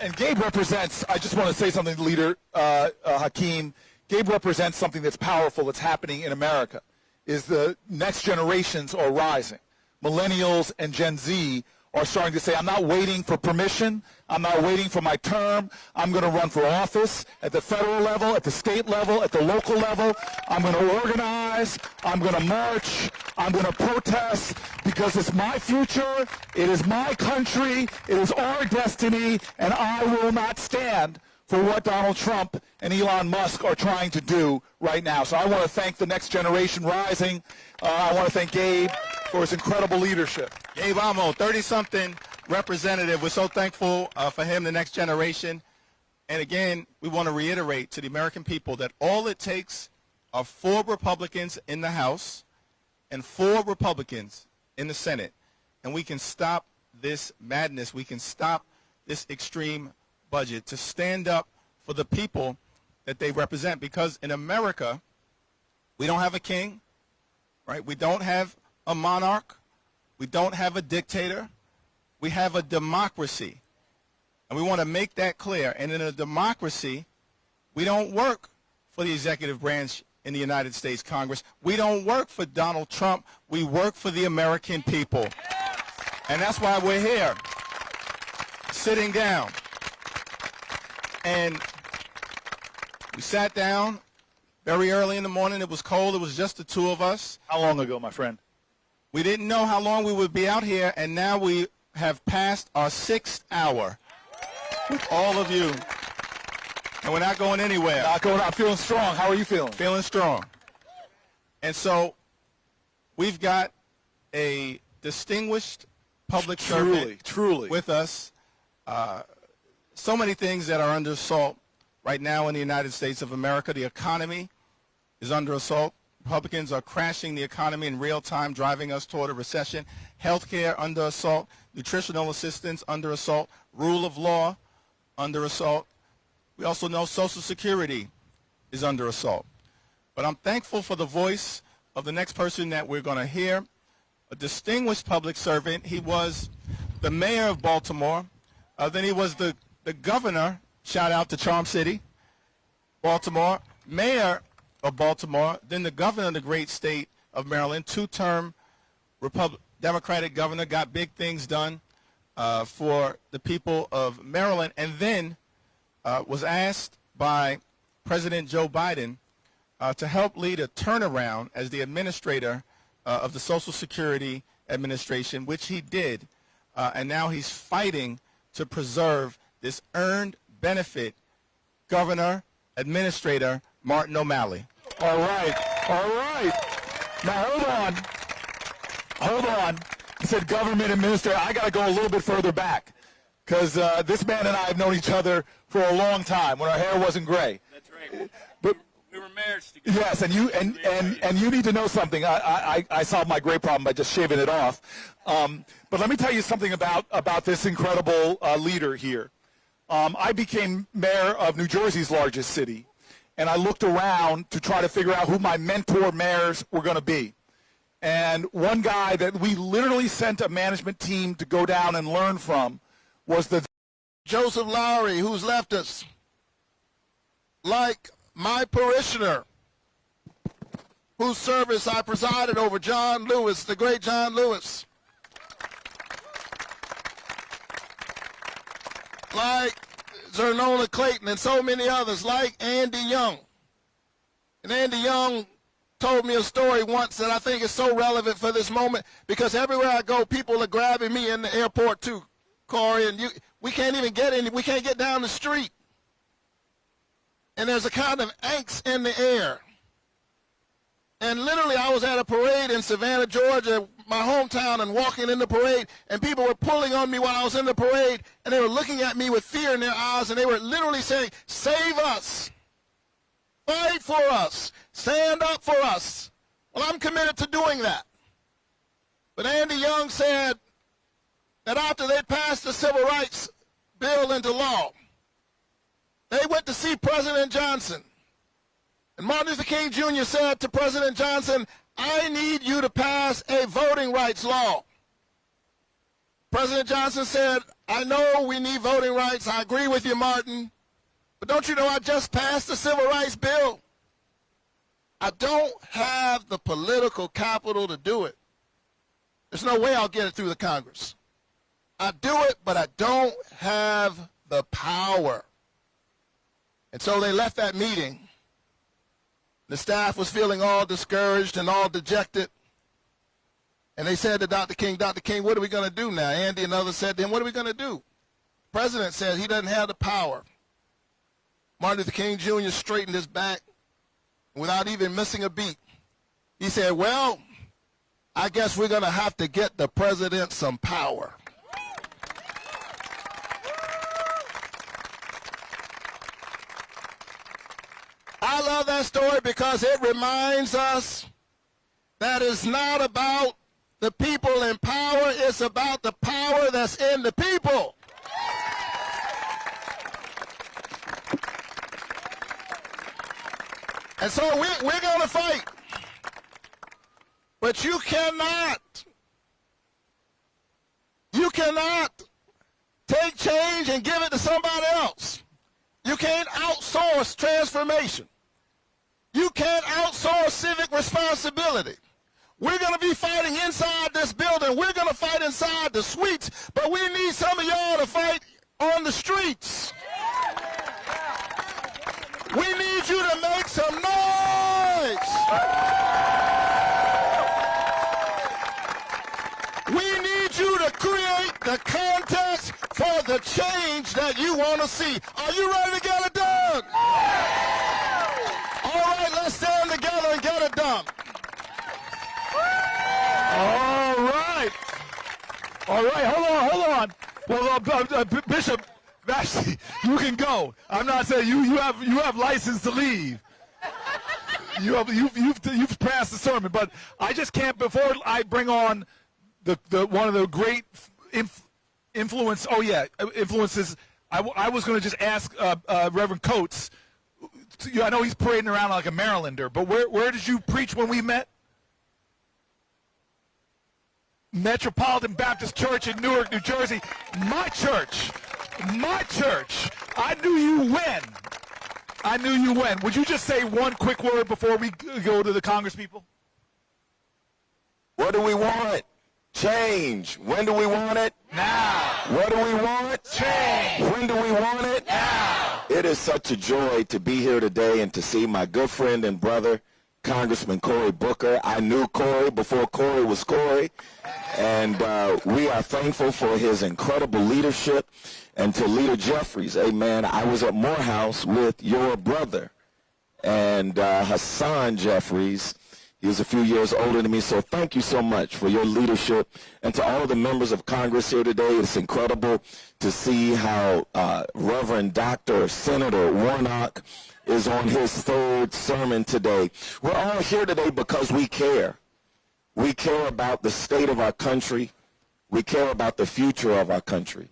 And Gabe represents, I just want to say something, Leader Hakeem. Gabe represents something that's powerful that's happening in America, is the next generations are rising. Millennials and Gen Z are starting to say, I'm not waiting for permission. I'm not waiting for my term. I'm going to run for office at the federal level, at the state level, at the local level. I'm going to organize. I'm going to march. I'm going to protest, because it's my future. It is my country. It is our destiny, and I will not stand for what Donald Trump and Elon Musk are trying to do right now. So I want to thank the next generation rising. I want to thank Gabe for his incredible leadership. Gabe Amo, 30-something representative. We're so thankful for him, the next generation. And again, we want to reiterate to the American people that all it takes are 4 Republicans in the House and 4 Republicans in the Senate, and we can stop this madness. We can stop this extreme budget, to stand up for the people that they represent. Because in America, we don't have a king, right? We don't have a monarch. We don't have a dictator. We have a democracy. And we want to make that clear. And in a democracy, we don't work for the executive branch in the United States Congress. We don't work for Donald Trump. We work for the American people. And that's why we're here, sitting down. And we sat down very early in the morning. It was cold. It was just the 2 of us. How long ago, my friend? We didn't know how long we would be out here, and now we have passed our 6th hour with all of you. And we're not going anywhere. Not going. I'm feeling strong. How are you feeling? Feeling strong. And so we've got a distinguished public servant with us. So many things that are under assault right now in the United States of America. The economy is under assault. Republicans are crashing the economy in real time, driving us toward a recession. Healthcare under assault. Nutritional assistance under assault. Rule of law under assault. We also know Social Security is under assault. But I'm thankful for the voice of the next person that we're going to hear, a distinguished public servant. He was the mayor of Baltimore. Then he was the governor, shout out to Charm City, Baltimore, mayor of Baltimore, then the governor of the great state of Maryland, 2-term Democratic governor, got big things done for the people of Maryland, and then was asked by President Joe Biden to help lead a turnaround as the administrator of the Social Security Administration, which he did, and now he's fighting to preserve this earned benefit, Governor, Administrator Martin O'Malley. All right. Now, hold on. He said government administrator. I got to go a little bit further back, because this man and I have known each other for a long time when our hair wasn't gray. That's right. But we were married together. yes, and you need to know something. I solved my gray problem by just shaving it off. But let me tell you something about this incredible leader here. I became mayor of New Jersey's largest city, and I looked around to try to figure out who my mentor mayors were going to be. And one guy that we literally sent a management team to go down and learn from was the Joseph Lowry, who's left us. Like my parishioner, whose service I presided over, John Lewis, the great John Lewis. Like Zernola Clayton and so many others, like Andy Young. And Andy Young told me a story once that I think is so relevant for this moment, because everywhere I go, people are grabbing me in the airport too, Corey, and we can't even we can't get down the street. And there's a kind of angst in the air. And literally, I was at a parade in Savannah, Georgia, my hometown, and walking in the parade, and people were pulling on me while I was in the parade, and they were looking at me with fear in their eyes, and they were literally saying, "Save us. Fight for us. Stand up for us." Well, I'm committed to doing that. But Andy Young said that after they passed the Civil Rights Bill into law, they went to see President Johnson. And Martin Luther King Jr. said to President Johnson, "I need you to pass a voting rights law." President Johnson said, "I know we need voting rights. I agree with you, Martin. But don't you know I just passed the Civil Rights Bill? I don't have the political capital to do it. There's no way I'll get it through the Congress. I do it, but I don't have the power." And so they left that meeting. The staff was feeling all discouraged and all dejected. And they said to Dr. King, "Dr. King, what are we going to do now?" Andy and others said to him, "What are we going to do?" The president said he doesn't have the power. Martin Luther King Jr. straightened his back without even missing a beat. He said, "Well, I guess we're going to have to get the president some power." I love that story because it reminds us that it's not about the people in power, it's about the power that's in the people. And so we're going to fight. But you cannot take change and give it to somebody else. You can't outsource transformation. You can't outsource civic responsibility. We're going to be fighting inside this building. We're going to fight inside the suites, but we need some of y'all to fight on the streets. We need you to make some noise. We need you to create the context for the change that you want to see. Are you ready to get it done? All right, let's stand together and get it done. All right, hold on. Well, Bishop, actually, you can go. I'm not saying you have license to leave. You've passed the sermon, but I just can't, before I bring on the one of the great influences. I was going to just ask Reverend Coates. I know he's parading around like a Marylander, but where did you preach when we met? Metropolitan Baptist Church in Newark, New Jersey. My church. I knew you when. Would you just say one quick word before we go to the Congress people? What do we want? Change. When do we want it? Now. What do we want? Change. When do we want it? Now. It is such a joy to be here today and to see my good friend and brother, Congressman Cory Booker. I knew Cory before Cory was Cory, and we are thankful for his incredible leadership. And to Leader Jeffries, amen, I was at Morehouse with your brother and Hassan Jeffries. He was a few years older than me, so thank you so much for your leadership. And to all of the members of Congress here today, it's incredible to see how Reverend Dr. Senator Warnock is on his third sermon today. We're all here today because we care. We care about the state of our country. We care about the future of our country.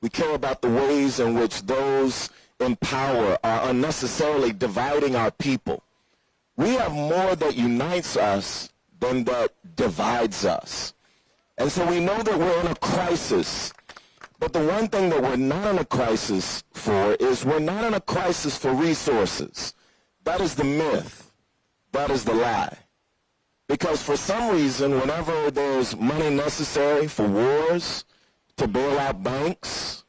We care about the ways in which those in power are unnecessarily dividing our people. We have more that unites us than that divides us. And so we know that we're in a crisis. But the one thing that we're not in a crisis for is we're not in a crisis for resources. That is the myth. That is the lie. Because for some reason, whenever there's money necessary for wars, to bail out banks,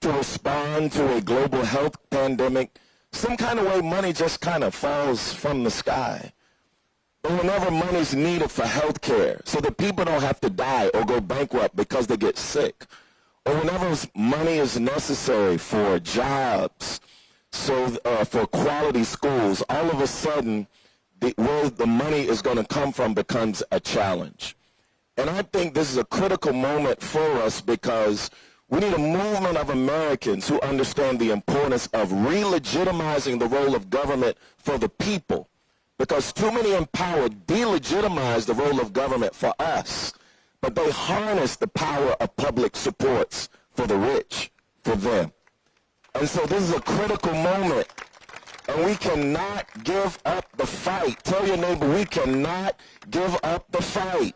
to respond to a global health pandemic, some kind of way money just kind of falls from the sky. But whenever money's needed for health care, so that people don't have to die or go bankrupt because they get sick, or whenever money is necessary for jobs, so for quality schools, all of a sudden, where the money is going to come from becomes a challenge. And I think this is a critical moment for us because we need a movement of Americans who understand the importance of re-legitimizing the role of government for the people. Because too many in power delegitimize the role of government for us, but they harness the power of public supports for the rich, for them. And so this is a critical moment, and we cannot give up the fight. Tell your neighbor, we cannot give up the fight.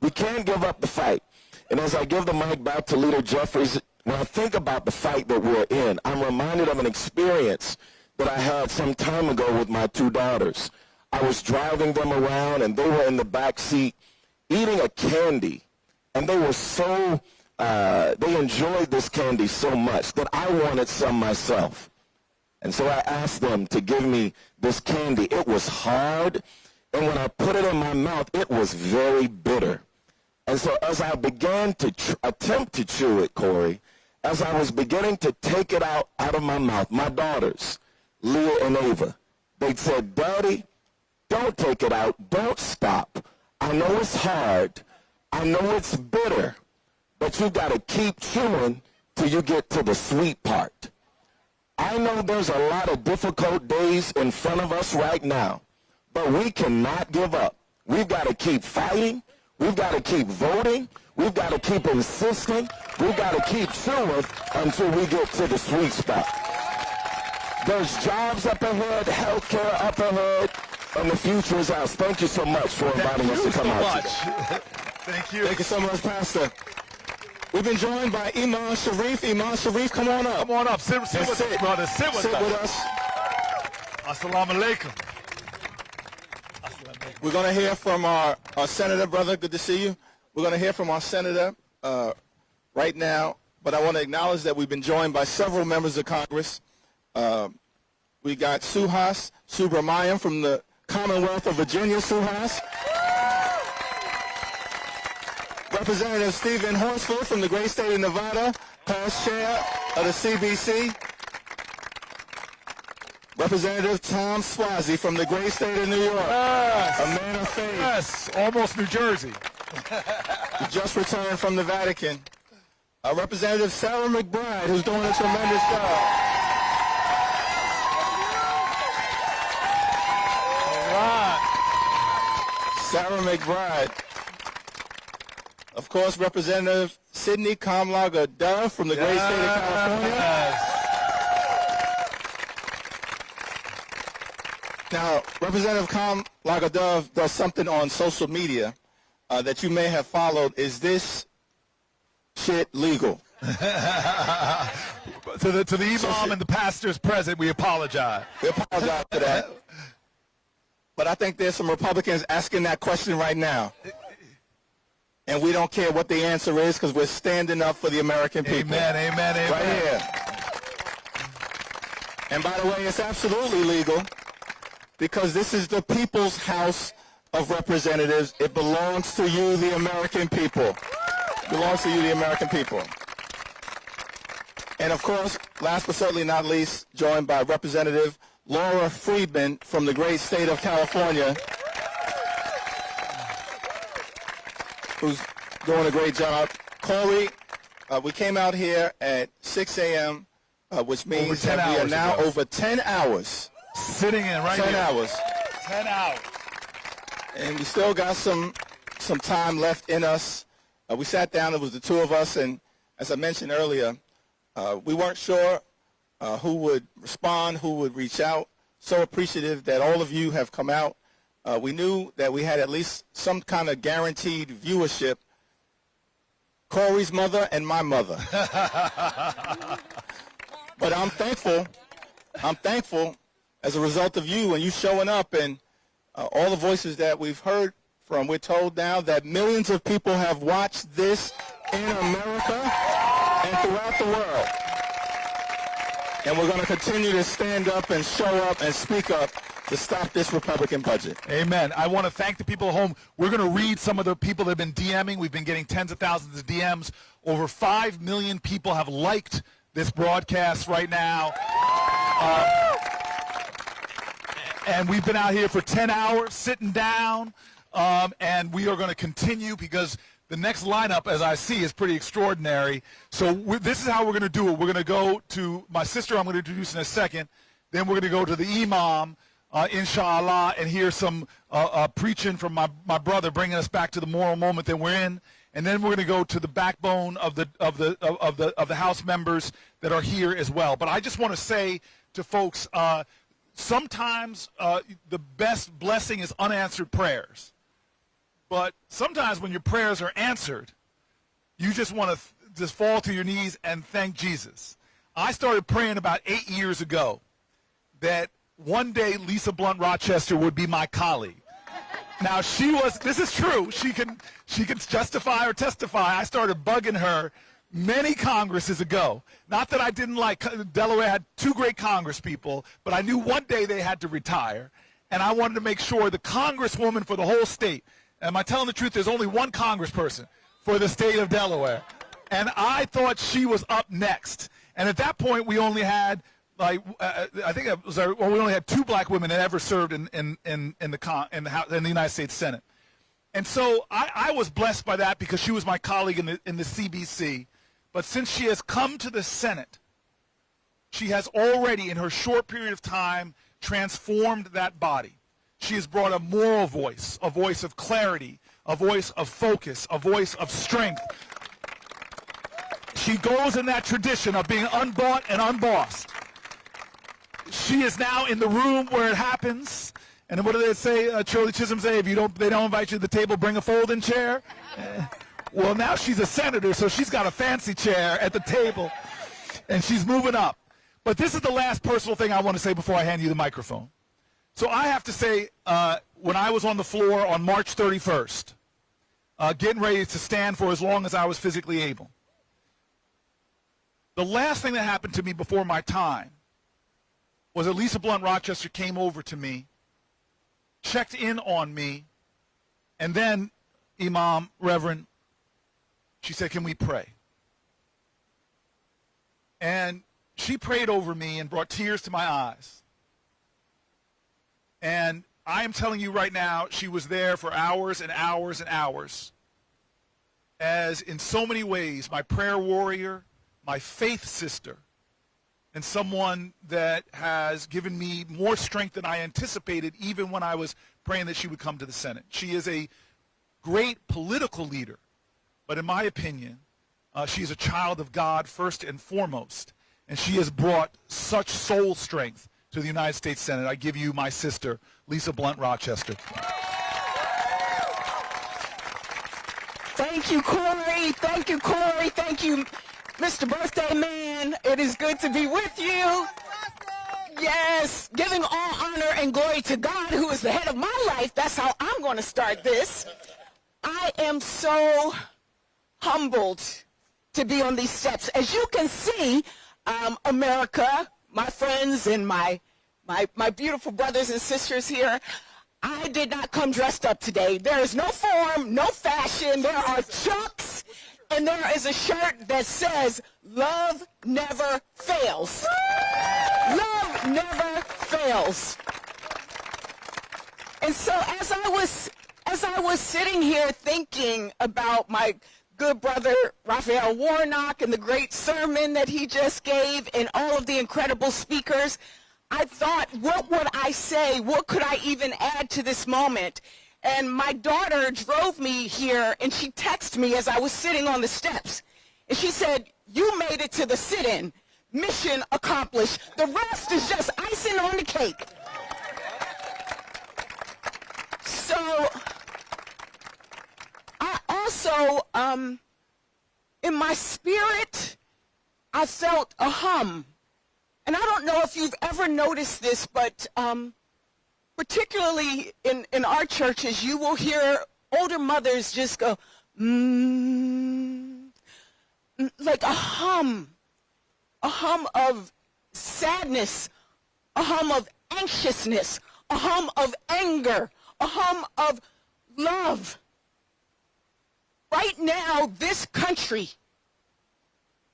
We can't give up the fight. And as I give the mic back to Leader Jeffries, when I think about the fight that we're in, I'm reminded of an experience that I had some time ago with my two daughters. I was driving them around, and they were in the back seat eating a candy, and they were so, they enjoyed this candy so much that I wanted some myself. And so I asked them to give me this candy. It was hard, and when I put it in my mouth, it was very bitter. And so as I began to attempt to chew it, Corey, as I was beginning to take it out of my mouth, my daughters, Leah and Ava, they said, "Daddy, don't take it out. Don't stop. I know it's hard. I know it's bitter, but you got to keep chewing till you get to the sweet part." I know there's a lot of difficult days in front of us right now, but we cannot give up. We've got to keep fighting. We've got to keep voting. We've got to keep insisting. We've got to keep chewing until we get to the sweet spot. There's jobs up ahead, health care up ahead, and the future is ours. Thank you so much for inviting us to come out today. Thank you. Thank you so much, Pastor. We've been joined by Imam Sharif. Imam Sharif, come on up. Come on up. Sit with us, brother. Sit with us. Assalamu alaikum. We're going to hear from our senator, brother. Good to see you. We're going to hear from our senator right now, but I want to acknowledge that we've been joined by several members of Congress. We got Suhas Subramaniam from the Commonwealth of Virginia. Suhas. Representative Stephen Horsford from the great state of Nevada, past chair of the CBC. Representative Tom Swazi from the great state of New York, a man of faith. Yes, almost New Jersey. He just returned from the Vatican. Representative Sarah McBride, who's doing a tremendous job. All right. Sarah McBride. Of course, Representative Sidney Kamlaga Dove from the great state of California. Yes. Now, Representative Kamlaga Dove does something on social media that you may have followed. Is this shit legal? To the imam and the pastors present, we apologize. We apologize for that. But I think there's some Republicans asking that question right now. And we don't care what the answer is because we're standing up for the American people. Amen, amen, amen. Right here. And by the way, it's absolutely legal because this is the People's House of Representatives. It belongs to you, the American people. It belongs to you, the American people. And of course, last but certainly not least, joined by Representative Laura Friedman from the great state of California, who's doing a great job. Corey, we came out here at 6 a.m., which means that we are now over 10 hours. Sitting in right 10 here. hours. 10 hours. And we still got some time left in us. We sat down, it was the two of us, and as I mentioned earlier, we weren't sure who would respond, who would reach out. So appreciative that all of you have come out we knew that we had at least some kind of guaranteed viewership. Corey's mother and my mother. But I'm thankful as a result of you and you showing up and all the voices that we've heard from. We're told now that millions of people have watched this in America and throughout the world. And we're going to continue to stand up and show up and speak up to stop this Republican budget. Amen. I want to thank the people at home. We're going to read some of the people that have been DMing. We've been getting tens of thousands of DMs. Over 5 million people have liked this broadcast right now. And we've been out here for 10 hours sitting down. And we are going to continue because the next lineup, as I see, is pretty extraordinary. So this is how we're going to do it. We're going to go to my sister, I'm going to introduce in a second. Then we're going to go to the imam, inshallah, and hear some preaching from my brother, bringing us back to the moral moment that we're in. And then we're going to go to the backbone of the House members that are here as well. But I just want to say to folks, sometimes the best blessing is unanswered prayers. But sometimes when your prayers are answered, you just want to just fall to your knees and thank Jesus. I started praying about 8 years ago that one day Lisa Blunt Rochester would be my colleague. Now this is true, she can justify or testify. I started bugging her many Congresses ago. Not that I didn't like, Delaware had 2 great Congress people, but I knew one day they had to retire. And I wanted to make sure the Congresswoman for the whole state, am I telling the truth? There's only one Congressperson for the state of Delaware. And I thought she was up next. And at that point, we only had, we only had 2 black women that ever served in the United States Senate. And so I was blessed by that because she was my colleague in the CBC. But since she has come to the Senate, she has already, in her short period of time, transformed that body. She has brought a moral voice, a voice of clarity, a voice of focus, a voice of strength. She goes in that tradition of being unbought and unbossed. She is now in the room where it happens. And what do they say, Shirley Chisholm say, if they don't invite you to the table, bring a folding chair? Well, now she's a senator, so she's got a fancy chair at the table, and she's moving up. But this is the last personal thing I want to say before I hand you the microphone. So I have to say, when I was on the floor on March 31st, getting ready to stand for as long as I was physically able, the last thing that happened to me before my time was that Lisa Blunt Rochester came over to me, checked in on me, and then, Imam, Reverend, she said, can we pray? And she prayed over me and brought tears to my eyes. And I am telling you right now, she was there for hours and hours and hours. As in so many ways, my prayer warrior, my faith sister, and someone that has given me more strength than I anticipated even when I was praying that she would come to the Senate. She is a great political leader, but in my opinion, she is a child of God first and foremost, and she has brought such soul strength to the United States Senate. I give you my sister, Lisa Blunt Rochester. Thank you, Corey. Thank you, Corey. Thank you, Mr. Birthday Man. It is good to be with you. Yes, giving all honor and glory to God, who is the head of my life. That's how I'm going to start this. I am so humbled to be on these steps. As you can see, America, my friends and my beautiful brothers and sisters here, I did not come dressed up today. There is no form, no fashion. There are chucks, and there is a shirt that says, "Love never fails." Love never fails. And so as I was sitting here thinking about my good brother Raphael Warnock and the great sermon that he just gave and all of the incredible speakers, I thought, what would I say? What could I even add to this moment? And my daughter drove me here, and she texted me as I was sitting on the steps. And she said, "You made it to the sit-in. Mission accomplished. The rest is just icing on the cake." in my spirit, I felt a hum. And I don't know if you've ever noticed this, but particularly in our churches, you will hear older mothers just go, like a hum of sadness, a hum of anxiousness, a hum of anger, a hum of love. Right now, this country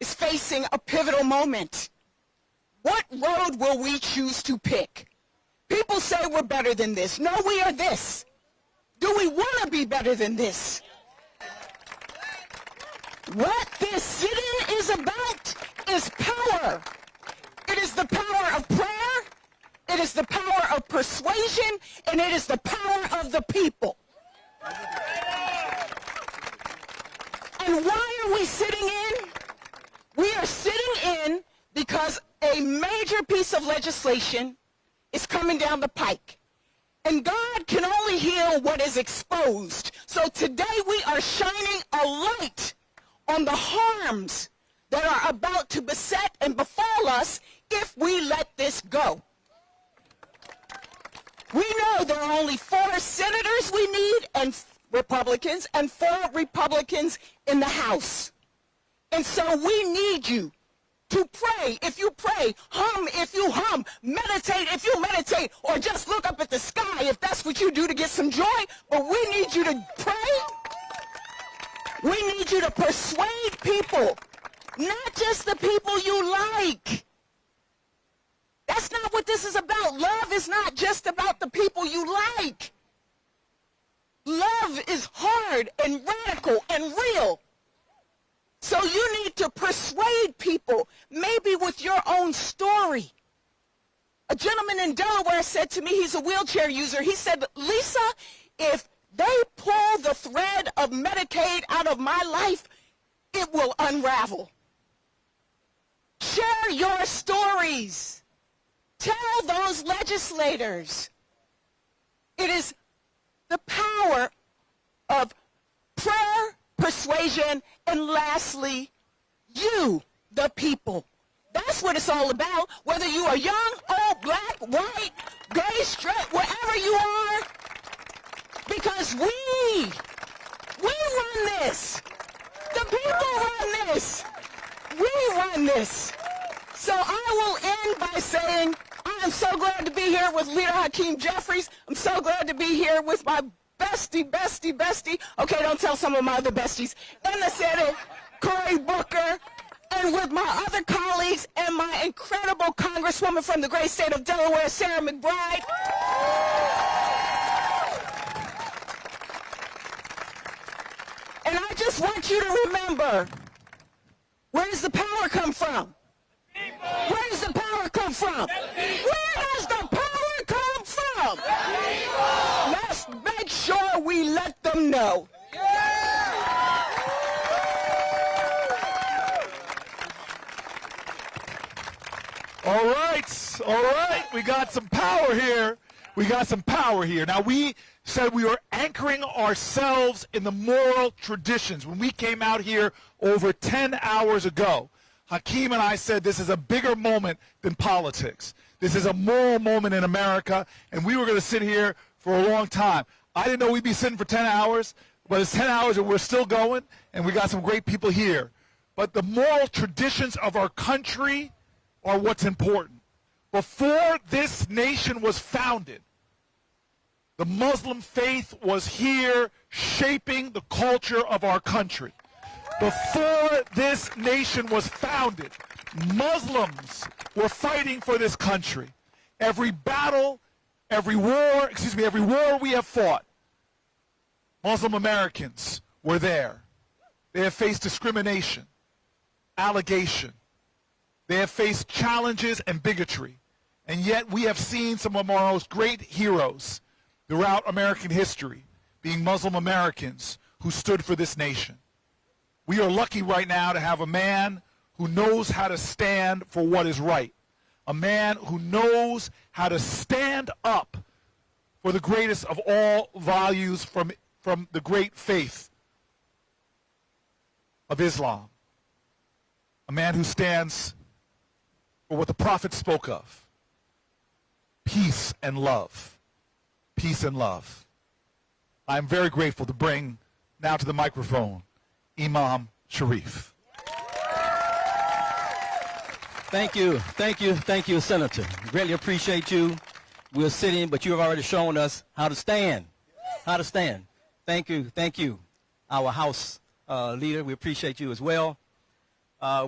is facing a pivotal moment. What road will we choose to pick? People say we're better than this. No, we are this. Do we want to be better than this? What this sit-in is about is power. It is the power of prayer, it is the power of persuasion, and it is the power of the people. And why are we sitting in? We are sitting in because a major piece of legislation is coming down the pike. And God can only heal what is exposed. So today we are shining a light on the harms that are about to beset and befall us if we let this go. We know there are only 4 senators we need, and Republicans, and 4 Republicans in the House. And so we need you to pray if you pray, hum if you hum, meditate if you meditate, or just look up at the sky if that's what you do to get some joy. But we need you to pray. We need you to persuade people, not just the people you like. That's not what this is about. Love is not just about the people you like. Love is hard and radical and real. So you need to persuade people, maybe with your own story. A gentleman in Delaware said to me, he's a wheelchair user, he said, Lisa, if they pull the thread of Medicaid out of my life, it will unravel. Share your stories. Tell those legislators. It is the power of prayer, persuasion, and lastly, you, the people. That's what it's all about. Whether you are young, old, black, white, gay, straight, wherever you are. Because we run this. The people run this. We run this. So I will end by saying, I am so glad to be here with Leader Hakeem Jeffries. I'm so glad to be here with my bestie. Okay, don't tell some of my other besties. In the Senate, Cory Booker, and with my other colleagues and my incredible Congresswoman from the great state of Delaware, Sarah McBride. And I just want you to remember, where does the power come from? Where does the power come from? Where does the power come from? Let's make sure we let them know. All right. We got some power here. Now, we said we were anchoring ourselves in the moral traditions. When we came out here over 10 hours ago, Hakeem and I said this is a bigger moment than politics. This is a moral moment in America, and we were going to sit here for a long time. I didn't know we'd be sitting for 10 hours, but it's 10 hours and we're still going, and we got some great people here. But the moral traditions of our country are what's important. Before this nation was founded, the Muslim faith was here shaping the culture of our country. Before this nation was founded, Muslims were fighting for this country. Every battle, every war we have fought, Muslim Americans were there. They have faced discrimination, allegation. They have faced challenges and bigotry. And yet we have seen some of our most great heroes throughout American history being Muslim Americans who stood for this nation. We are lucky right now to have a man who knows how to stand for what is right. A man who knows how to stand up for the greatest of all values from the great faith of Islam. A man who stands for what the prophet spoke of. Peace and love. Peace and love. I'm very grateful to bring now to the microphone Imam Sharif. Thank you, Senator. Greatly appreciate you. We're sitting, but you have already shown us how to stand. How to stand. Thank you, our House leader. We appreciate you as well.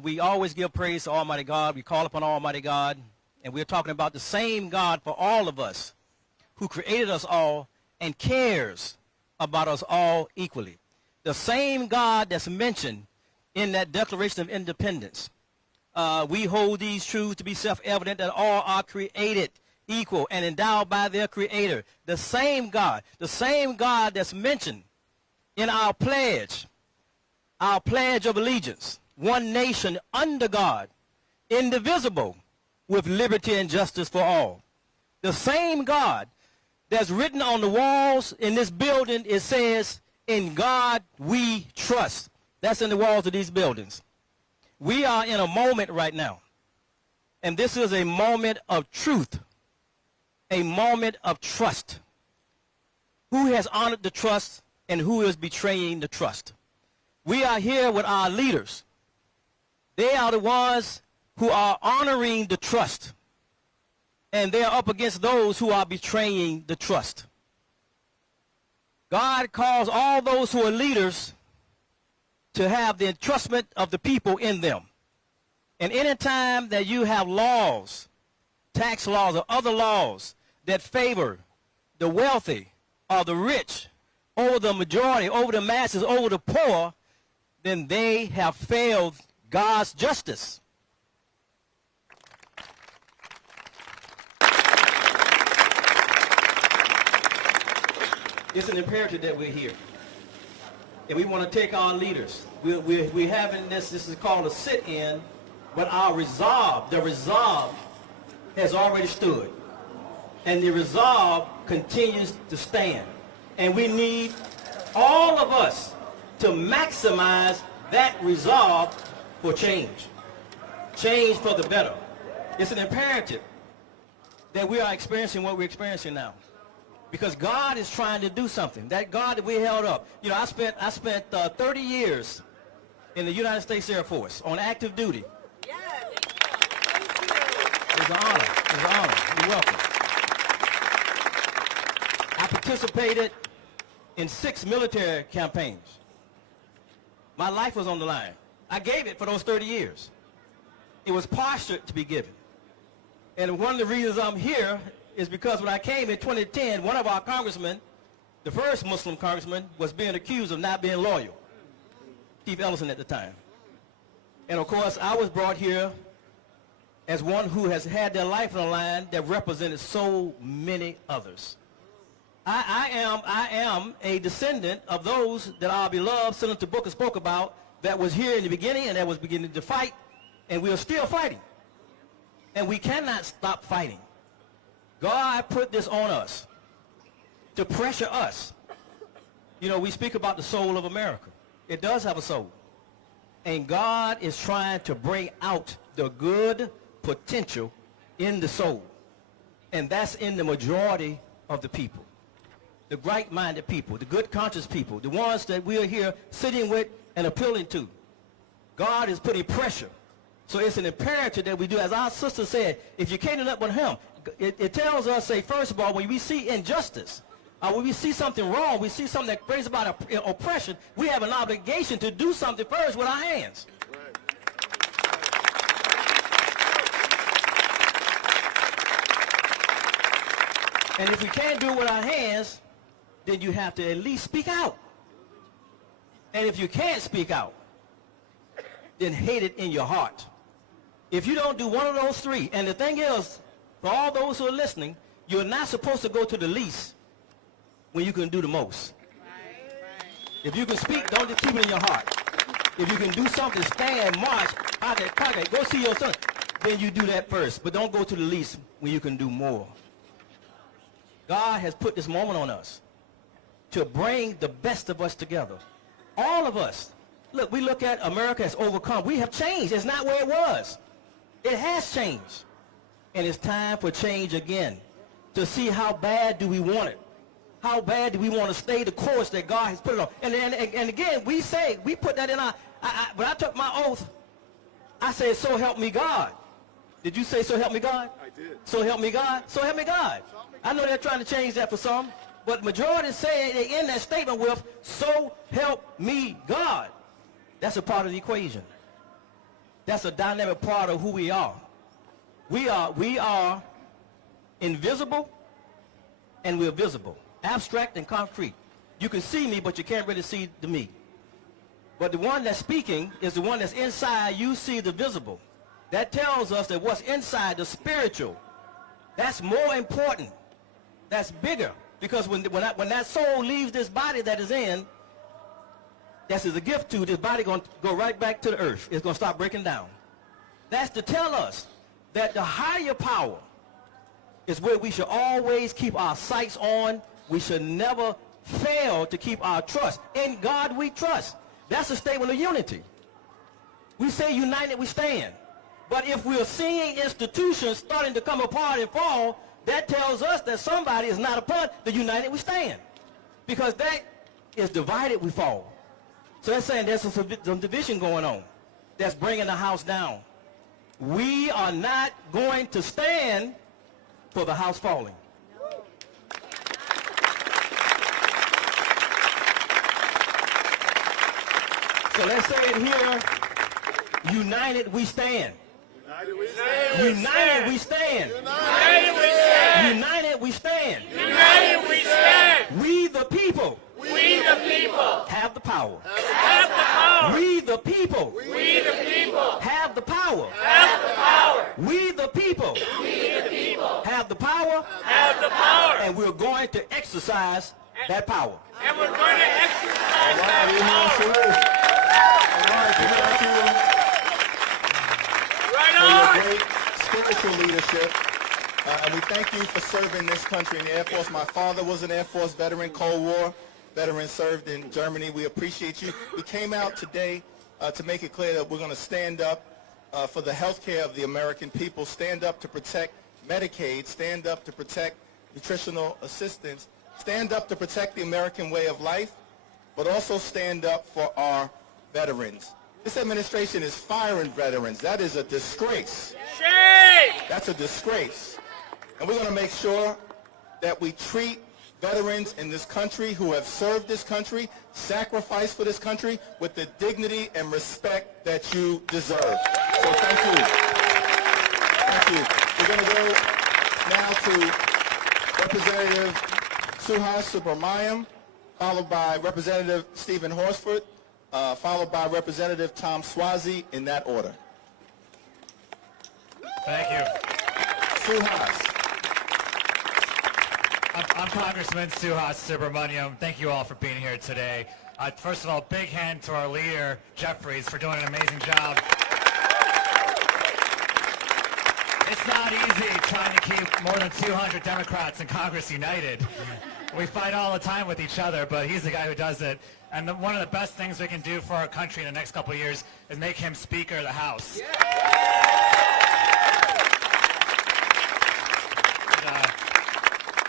We always give praise to Almighty God. We call upon Almighty God, and we're talking about the same God for all of us, who created us all and cares about us all equally. The same God that's mentioned in that Declaration of Independence. We hold these truths to be self-evident that all are created equal and endowed by their Creator. The same God that's mentioned in our pledge of allegiance, one nation under God, indivisible, with liberty and justice for all. The same God that's written on the walls in this building, it says, "In God we trust." That's in the walls of these buildings. We are in a moment right now, and this is a moment of truth, a moment of trust. Who has honored the trust and who is betraying the trust? We are here with our leaders. They are the ones who are honoring the trust, and they are up against those who are betraying the trust. God calls all those who are leaders to have the entrustment of the people in them. And any time that you have laws, tax laws or other laws that favor the wealthy or the rich over the majority, over the masses, over the poor, then they have failed God's justice. It's an imperative that we're here. And we want to take our leaders. We're having this is called a sit-in, but our resolve, the resolve has already stood. And the resolve continues to stand. And we need all of us to maximize that resolve for change. Change for the better. It's an imperative that we are experiencing what we're experiencing now. Because God is trying to do something. That God that we held up. You know, I spent 30 years in the United States Air Force on active duty. Yes. It's an honor. It's an honor. You're welcome. I participated in 6 military campaigns. My life was on the line. I gave it for those 30 years. It was postured to be given. And one of the reasons I'm here is because when I came in 2010, one of our congressmen, the first Muslim congressman, was being accused of not being loyal. Steve Ellison at the time. And of course, I was brought here as one who has had their life on the line that represented so many others. I am a descendant of those that our beloved Senator Booker spoke about that was here in the beginning and that was beginning to fight, and we are still fighting. And we cannot stop fighting. God put this on us to pressure us. You know, we speak about the soul of America. It does have a soul. And God is trying to bring out the good potential in the soul. And that's in the majority of the people. The right-minded people, the good conscious people, the ones that we are here sitting with and appealing to. God is putting pressure. So it's an imperative that we do. As our sister said, if you can't end up with him, it tells us, say, first of all, when we see injustice, when we see something wrong, we see something that brings about oppression, we have an obligation to do something first with our hands. And if we can't do it with our hands, then you have to at least speak out. And if you can't speak out, then hate it in your heart. If you don't do one of those three, and the thing is, for all those who are listening, you're not supposed to go to the least when you can do the most. If you can speak, don't just keep it in your heart. If you can do something, stand, march, pocket, go see your son, then you do that first. But don't go to the least when you can do more. God has put this moment on us to bring the best of us together. All of us. Look, we look at America as overcome. We have changed. It's not where it was. It has changed. And it's time for change again, to see how bad do we want it. How bad do we want to stay the course that God has put it on? And again, we put that in our, when I took my oath, I said, so help me God. Did you say, so help me God? I did. So help me God? So help me God. I know they're trying to change that for some, but majority say they end that statement with, so help me God. That's a part of the equation. That's a dynamic part of who we are. We are invisible and we're visible. Abstract and concrete. You can see me, but you can't really see the me. But the one that's speaking is the one that's inside. You see the visible. That tells us that what's inside, the spiritual, that's more important. That's bigger. Because when that soul leaves this body that is in, that's as a gift to, this body going to go right back to the earth. It's going to start breaking down. That's to tell us that the higher power is where we should always keep our sights on. We should never fail to keep our trust. In God we trust. That's a statement of unity. We say united we stand. But if we're seeing institutions starting to come apart and fall, that tells us that somebody is not upon the united we stand. Because that is divided we fall. So that's saying there's some division going on that's bringing the house down. We are not going to stand for the house falling. So let's say it here, united we stand. United we stand. United we stand. United we stand. We the people. We the people have the power. Have the power. We the people. We the people have the power. Have the power. We the people. We the people have the power. Have the power. And we're going to exercise that power. And we're going to exercise that power. For your great spiritual leadership. And we thank you for serving this country in the Air Force. My father was an Air Force veteran, Cold War veteran, served in Germany. We appreciate you. We came out today to make it clear that we're going to stand up for the health care of the American people, stand up to protect Medicaid, stand up to protect nutritional assistance, stand up to protect the American way of life, but also stand up for our veterans. This administration is firing veterans. That is a disgrace. Shame! That's a disgrace. And we're going to make sure that we treat veterans in this country who have served this country, sacrificed for this country, with the dignity and respect that you deserve. So thank you. Thank you. We're going to go now to Representative Suhas Subramaniam, followed by Representative Stephen Horsford, followed by Representative Tom Swazi, in that order. Thank you. Suhas. I'm Congressman Suhas Subramaniam. Thank you all for being here today. First of all, big hand to our leader, Jeffries, for doing an amazing job. It's not easy trying to keep more than 200 Democrats in Congress united. We fight all the time with each other, but he's the guy who does it. And one of the best things we can do for our country in the next couple of years is make him Speaker of the House.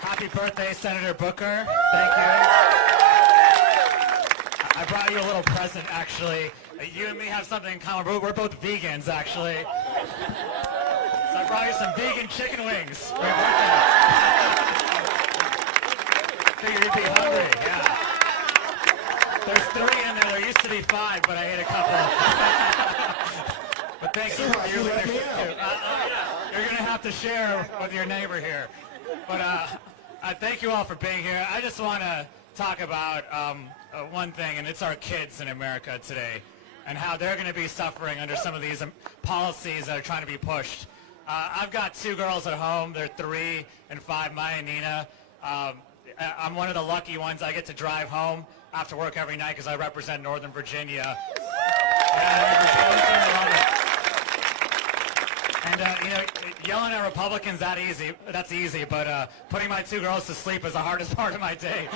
Happy birthday, Senator Booker. Thank you. I brought you a little present, actually. You and me have something in common. We're both vegans, actually. So I brought you some vegan chicken wings for your birthday. Figured you'd be hungry, yeah. There's 3 in there. There used to be 5, but I ate a couple. But thank you for your leadership, too. You're going to have to share with your neighbor here. But thank you all for being here. I just want to talk about one thing, and it's our kids in America today and how they're going to be suffering under some of these policies that are trying to be pushed. I've got 2 girls at home. They're 3 and 5, Maya and Nina. I'm one of the lucky ones. I get to drive home after work every night because I represent Northern Virginia. And, yelling at Republicans, that's easy, but putting my 2 girls to sleep is the hardest part of my day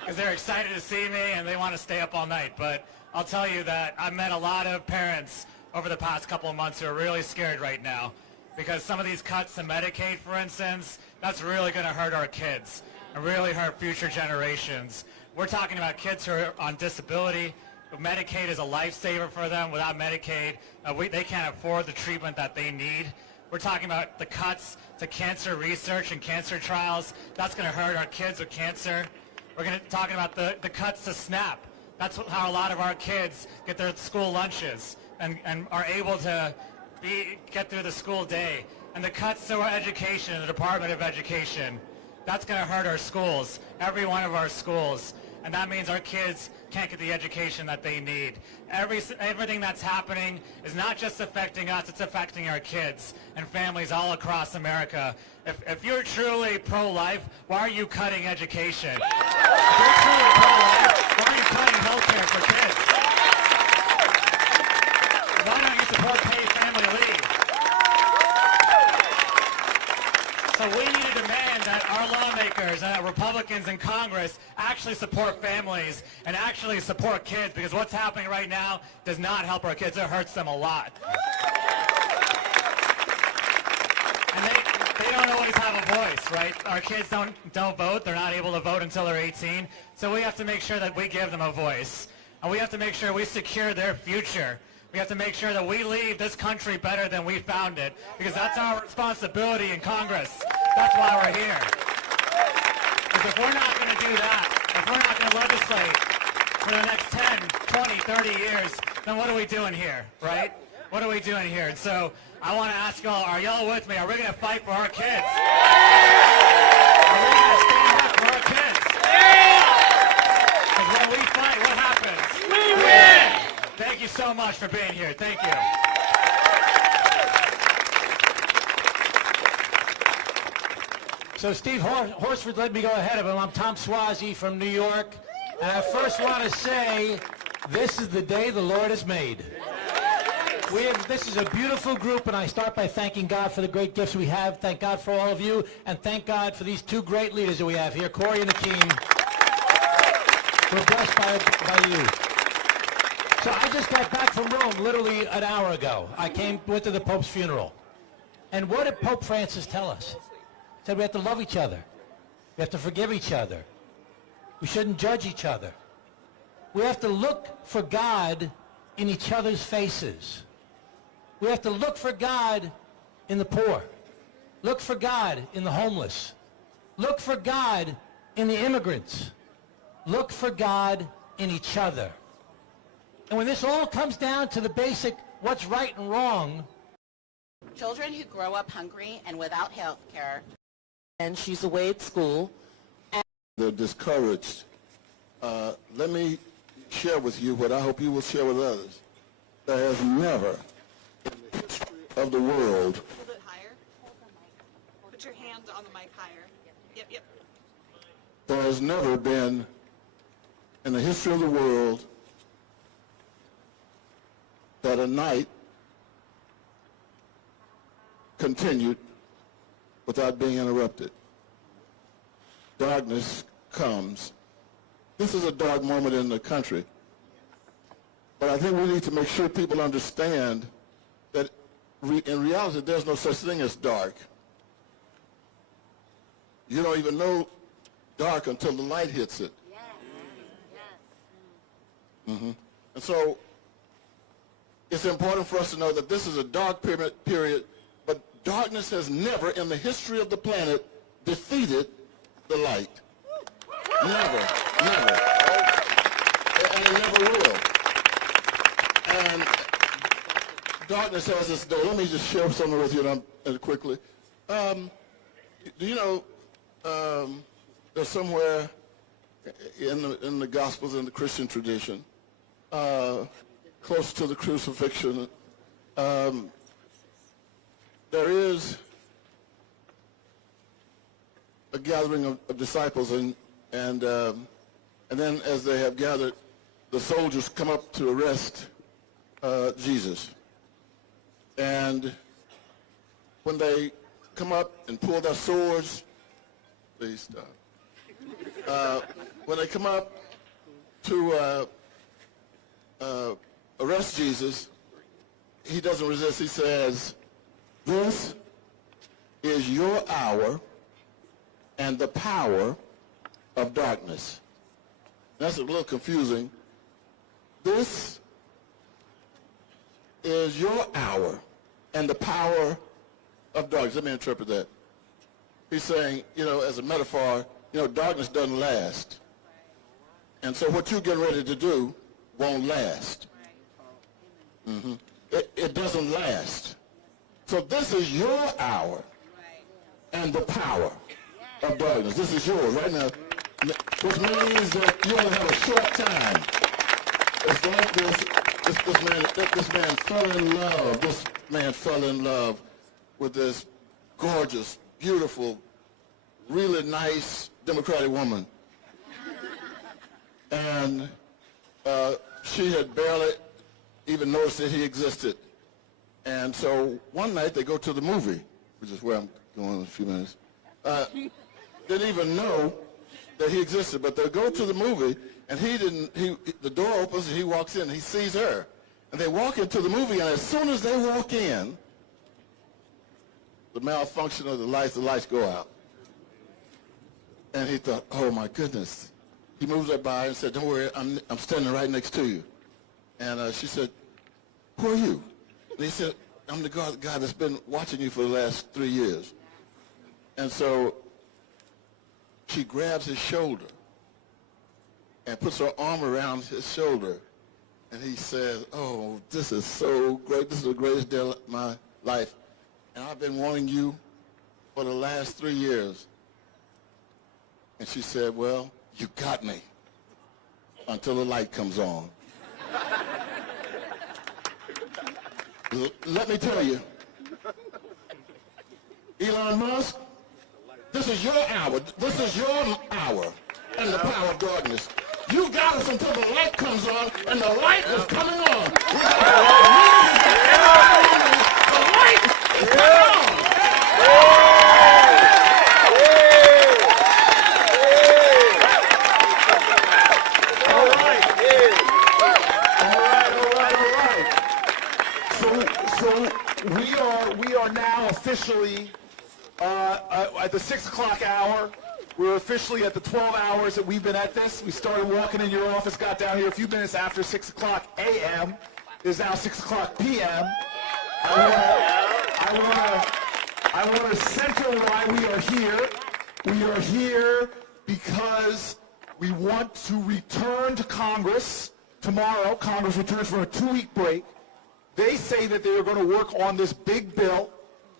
because they're excited to see me and they want to stay up all night. But I'll tell you that I've met a lot of parents over the past couple of months who are really scared right now because some of these cuts to Medicaid, for instance, that's really going to hurt our kids and really hurt future generations. We're talking about kids who are on disability. Medicaid is a lifesaver for them. Without Medicaid, they can't afford the treatment that they need. We're talking about the cuts to cancer research and cancer trials. That's going to hurt our kids with cancer. We're going to talking about the cuts to SNAP. That's how a lot of our kids get their school lunches and are able to get through the school day. And the cuts to our education, the Department of Education, that's going to hurt our schools, every one of our schools. And that means our kids can't get the education that they need. Everything that's happening is not just affecting us, it's affecting our kids and families all across America. If you're truly pro-life, why are you cutting education? If you're truly pro-life, why are you cutting health care for kids? Why don't you support paid family leave? So we need to demand that our lawmakers and Republicans in Congress actually support families and actually support kids, because what's happening right now does not help our kids. It hurts them a lot. And they don't always have a voice, right? Our kids don't vote. They're not able to vote until they're 18. So we have to make sure that we give them a voice. And we have to make sure we secure their future. We have to make sure that we leave this country better than we found it, because that's our responsibility in Congress. That's why we're here. Because if we're not going to do that, if we're not going to legislate for the next 10, 20, 30 years, then what are we doing here, right? What are we doing here? And so I want to ask y'all, are y'all with me? Are we going to fight for our kids? Are we going to stand up for our kids? Because when we fight, what happens? We win! Thank you so much for being here. Thank you. So Steve Horsford let me go ahead of him. I'm Tom Swazi from New York. And I first want to say, this is the day the Lord has made. This is a beautiful group, and I start by thanking God for the great gifts we have. Thank God for all of you, and thank God for these 2 great leaders that we have here, Corey and Akeem. We're blessed by you. So I just got back from Rome literally an hour ago. Went to the Pope's funeral. And what did Pope Francis tell us? He said we have to love each other. We have to forgive each other. We shouldn't judge each other. We have to look for God in each other's faces. We have to look for God in the poor. Look for God in the homeless. Look for God in the immigrants. Look for God in each other. And when this all comes down to the basic what's right and wrong. Children who grow up hungry and without health care. And she's away at school. They're discouraged. Let me share with you what I hope you will share with others. There has never in the history of the world. Hold it higher. Hold the mic. Put your hand on the mic higher. Yep. There has never been in the history of the world that a night continued without being interrupted. Darkness comes. This is a dark moment in the country. But I think we need to make sure people understand that in reality there's no such thing as dark. You don't even know dark until the light hits it. And so it's important for us to know that this is a dark period, but darkness has never in the history of the planet defeated the light. Never. And it never will. And darkness has its day. Let me just share something with you quickly. Do you know there's somewhere in the Gospels, in the Christian tradition, close to the crucifixion, there is a gathering of disciples, and then as they have gathered, the soldiers come up to arrest Jesus. And when they come up and pull their swords, please stop. When they come up to arrest Jesus, he doesn't resist. He says, "This is your hour and the power of darkness." That's a little confusing. This is your hour and the power of darkness. Let me interpret that. He's saying, as a metaphor, darkness doesn't last. And so what you're getting ready to do won't last. It doesn't last. So this is your hour and the power of darkness. This is yours right now, which means that you only have a short time. It's like this man fell in love. This man fell in love with this gorgeous, beautiful, really nice Democratic woman. And she had barely even noticed that he existed. And so one night they go to the movie, which is where I'm going in a few minutes. Didn't even know that he existed, but they go to the movie, and the door opens and he walks in, and he sees her. And they walk into the movie, and as soon as they walk in, the malfunction of the lights go out. And he thought, oh my goodness. He moves her by and said, "Don't worry, I'm standing right next to you." And she said, "Who are you?" And he said, "I'm the guy that's been watching you for the last 3 years." And so she grabs his shoulder and puts her arm around his shoulder. And he says, "Oh, this is so great. This is the greatest day of my life. And I've been wanting you for the last 3 years." And she said, "Well, you got me until the light comes on." Let me tell you, Elon Musk, this is your hour. This is your hour and the power of darkness. You got us until the light comes on, and the light is coming on. The light is coming on. We are now officially at the 6 o'clock hour. We're officially at the 12 hours that we've been at this. We started walking in your office, got down here a few minutes after 6 o'clock a.m. It is now 6 o'clock p.m. I want to center why we are here. We are here because we want to return to Congress tomorrow. Congress returns from a 2-week break. They say that they are going to work on this big bill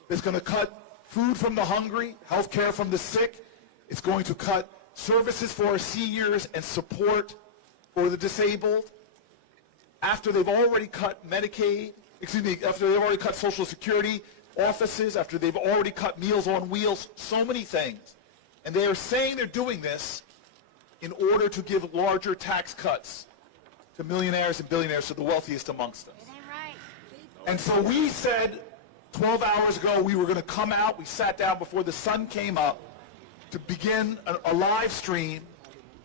that's going to cut food from the hungry, health care from the sick. It's going to cut services for our seniors and support for the disabled. After they've already cut Medicaid, after they've already cut Social Security offices, after they've already cut Meals on Wheels, so many things. And they are saying they're doing this in order to give larger tax cuts to millionaires and billionaires, to the wealthiest amongst us. And so we said 12 hours ago we were going to come out. We sat down before the sun came up to begin a live stream,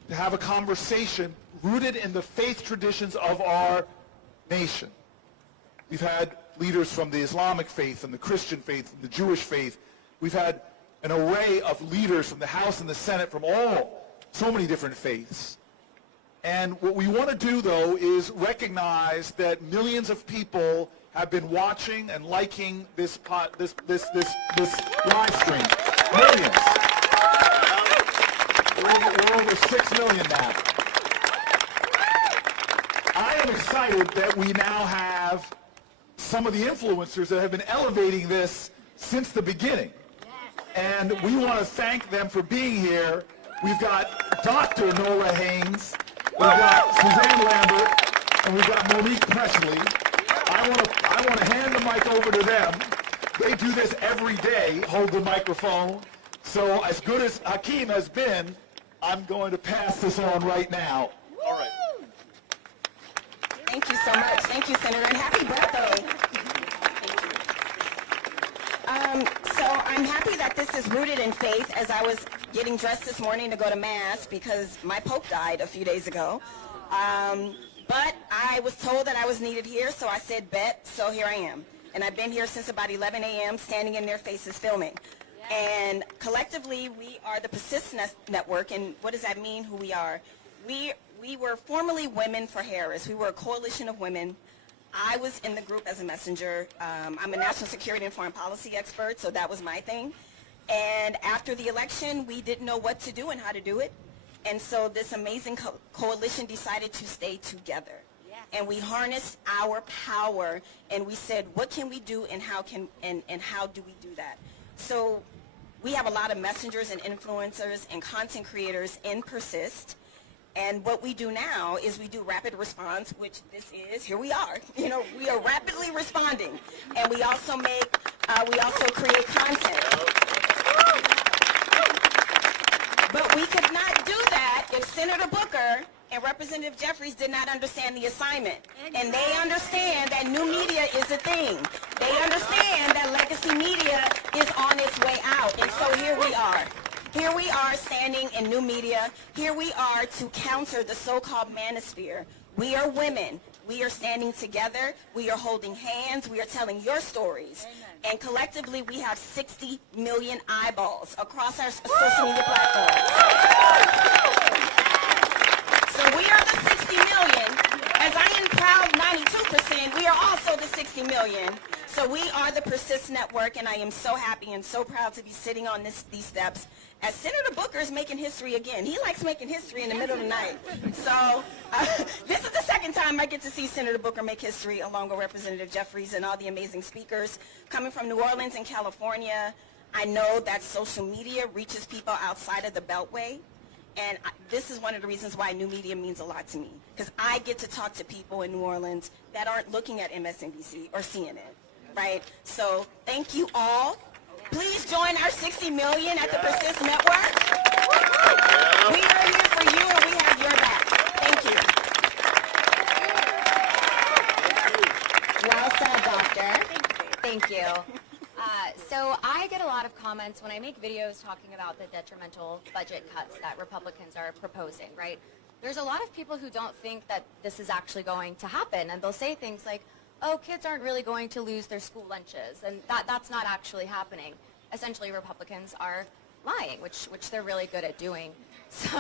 to have a conversation rooted in the faith traditions of our nation. We've had leaders from the Islamic faith and the Christian faith and the Jewish faith. We've had an array of leaders from the House and the Senate from so many different faiths. And what we want to do, though, is recognize that millions of people have been watching and liking this live stream. Millions. We're over 6 million now. I am excited that we now have some of the influencers that have been elevating this since the beginning. And we want to thank them for being here. We've got Dr. Nola Haynes, we've got Suzanne Lambert, and we've got Monique Presley. I want to hand the mic over to them. They do this every day, hold the microphone. So as good as Hakeem has been, I'm going to pass this on right now. All right. Thank you so much. Thank you, Senator, and happy birthday. So I'm happy that this is rooted in faith, as I was getting dressed this morning to go to Mass because my Pope died a few days ago. But I was told that I was needed here, so I said bet, so here I am. And I've been here since about 11 a.m. standing in their faces filming. And collectively, we are the Persist Network, and what does that mean, who we are? We were formerly Women for Harris. We were a coalition of women. I was in the group as a messenger. I'm a national security and foreign policy expert, so that was my thing. And after the election, we didn't know what to do and how to do it. And so this amazing coalition decided to stay together. Yes. And we harnessed our power, and we said, what can we do, and how do we do that? So we have a lot of messengers and influencers and content creators in Persist. And what we do now is we do rapid response, which this is, here we are. You know, we are rapidly responding. And we also create content. But we could not do that if Senator Booker and Representative Jeffries did not understand the assignment. And they understand that new media is a thing. They understand that legacy media is on its way out. And so here we are. Here we are standing in new media. Here we are to counter the so-called manosphere. We are women. We are standing together. We are holding hands. We are telling your stories. Amen. And collectively, we have 60 million eyeballs across our social media platforms. So we are the 60 million. As I am proud 92%, we are also the 60 million. So we are the Persist Network, and I am so happy and so proud to be sitting on these steps as Senator Booker is making history again. He likes making history in the middle of the night. So this is the second time I get to see Senator Booker make history along with Representative Jeffries and all the amazing speakers coming from New Orleans and California. I know that social media reaches people outside of the Beltway. And this is one of the reasons why new media means a lot to me, because I get to talk to people in New Orleans that aren't looking at MSNBC or CNN, right? So thank you all. Please join our 60 million at the Persist Network. We are here for you, and we have your back. Thank you. Well said, Doctor. Thank you. So I get a lot of comments when I make videos talking about the detrimental budget cuts that Republicans are proposing, right? There's a lot of people who don't think that this is actually going to happen, and they'll say things like, oh, kids aren't really going to lose their school lunches, and that's not actually happening. Essentially, Republicans are lying, which they're really good at doing. So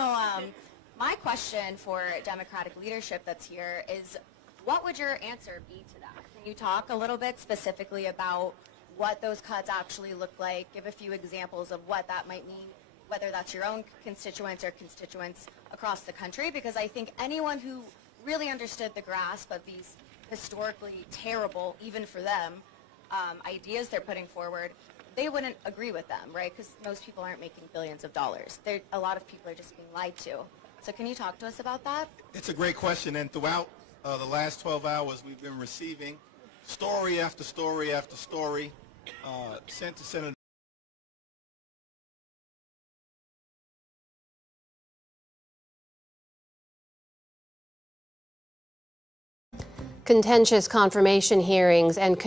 my question for Democratic leadership that's here is, what would your answer be to that? Can you talk a little bit specifically about what those cuts actually look like, give a few examples of what that might mean, whether that's your own constituents or constituents across the country, because I think anyone who really understood the grasp of these historically terrible, even for them, ideas they're putting forward, they wouldn't agree with them, right? Because most people aren't making billions of dollars. A lot of people are just being lied to. So can you talk to us about that? It's a great question, and throughout the last 12 hours, we've been receiving story after story after story sent to Senator. Contentious confirmation hearings and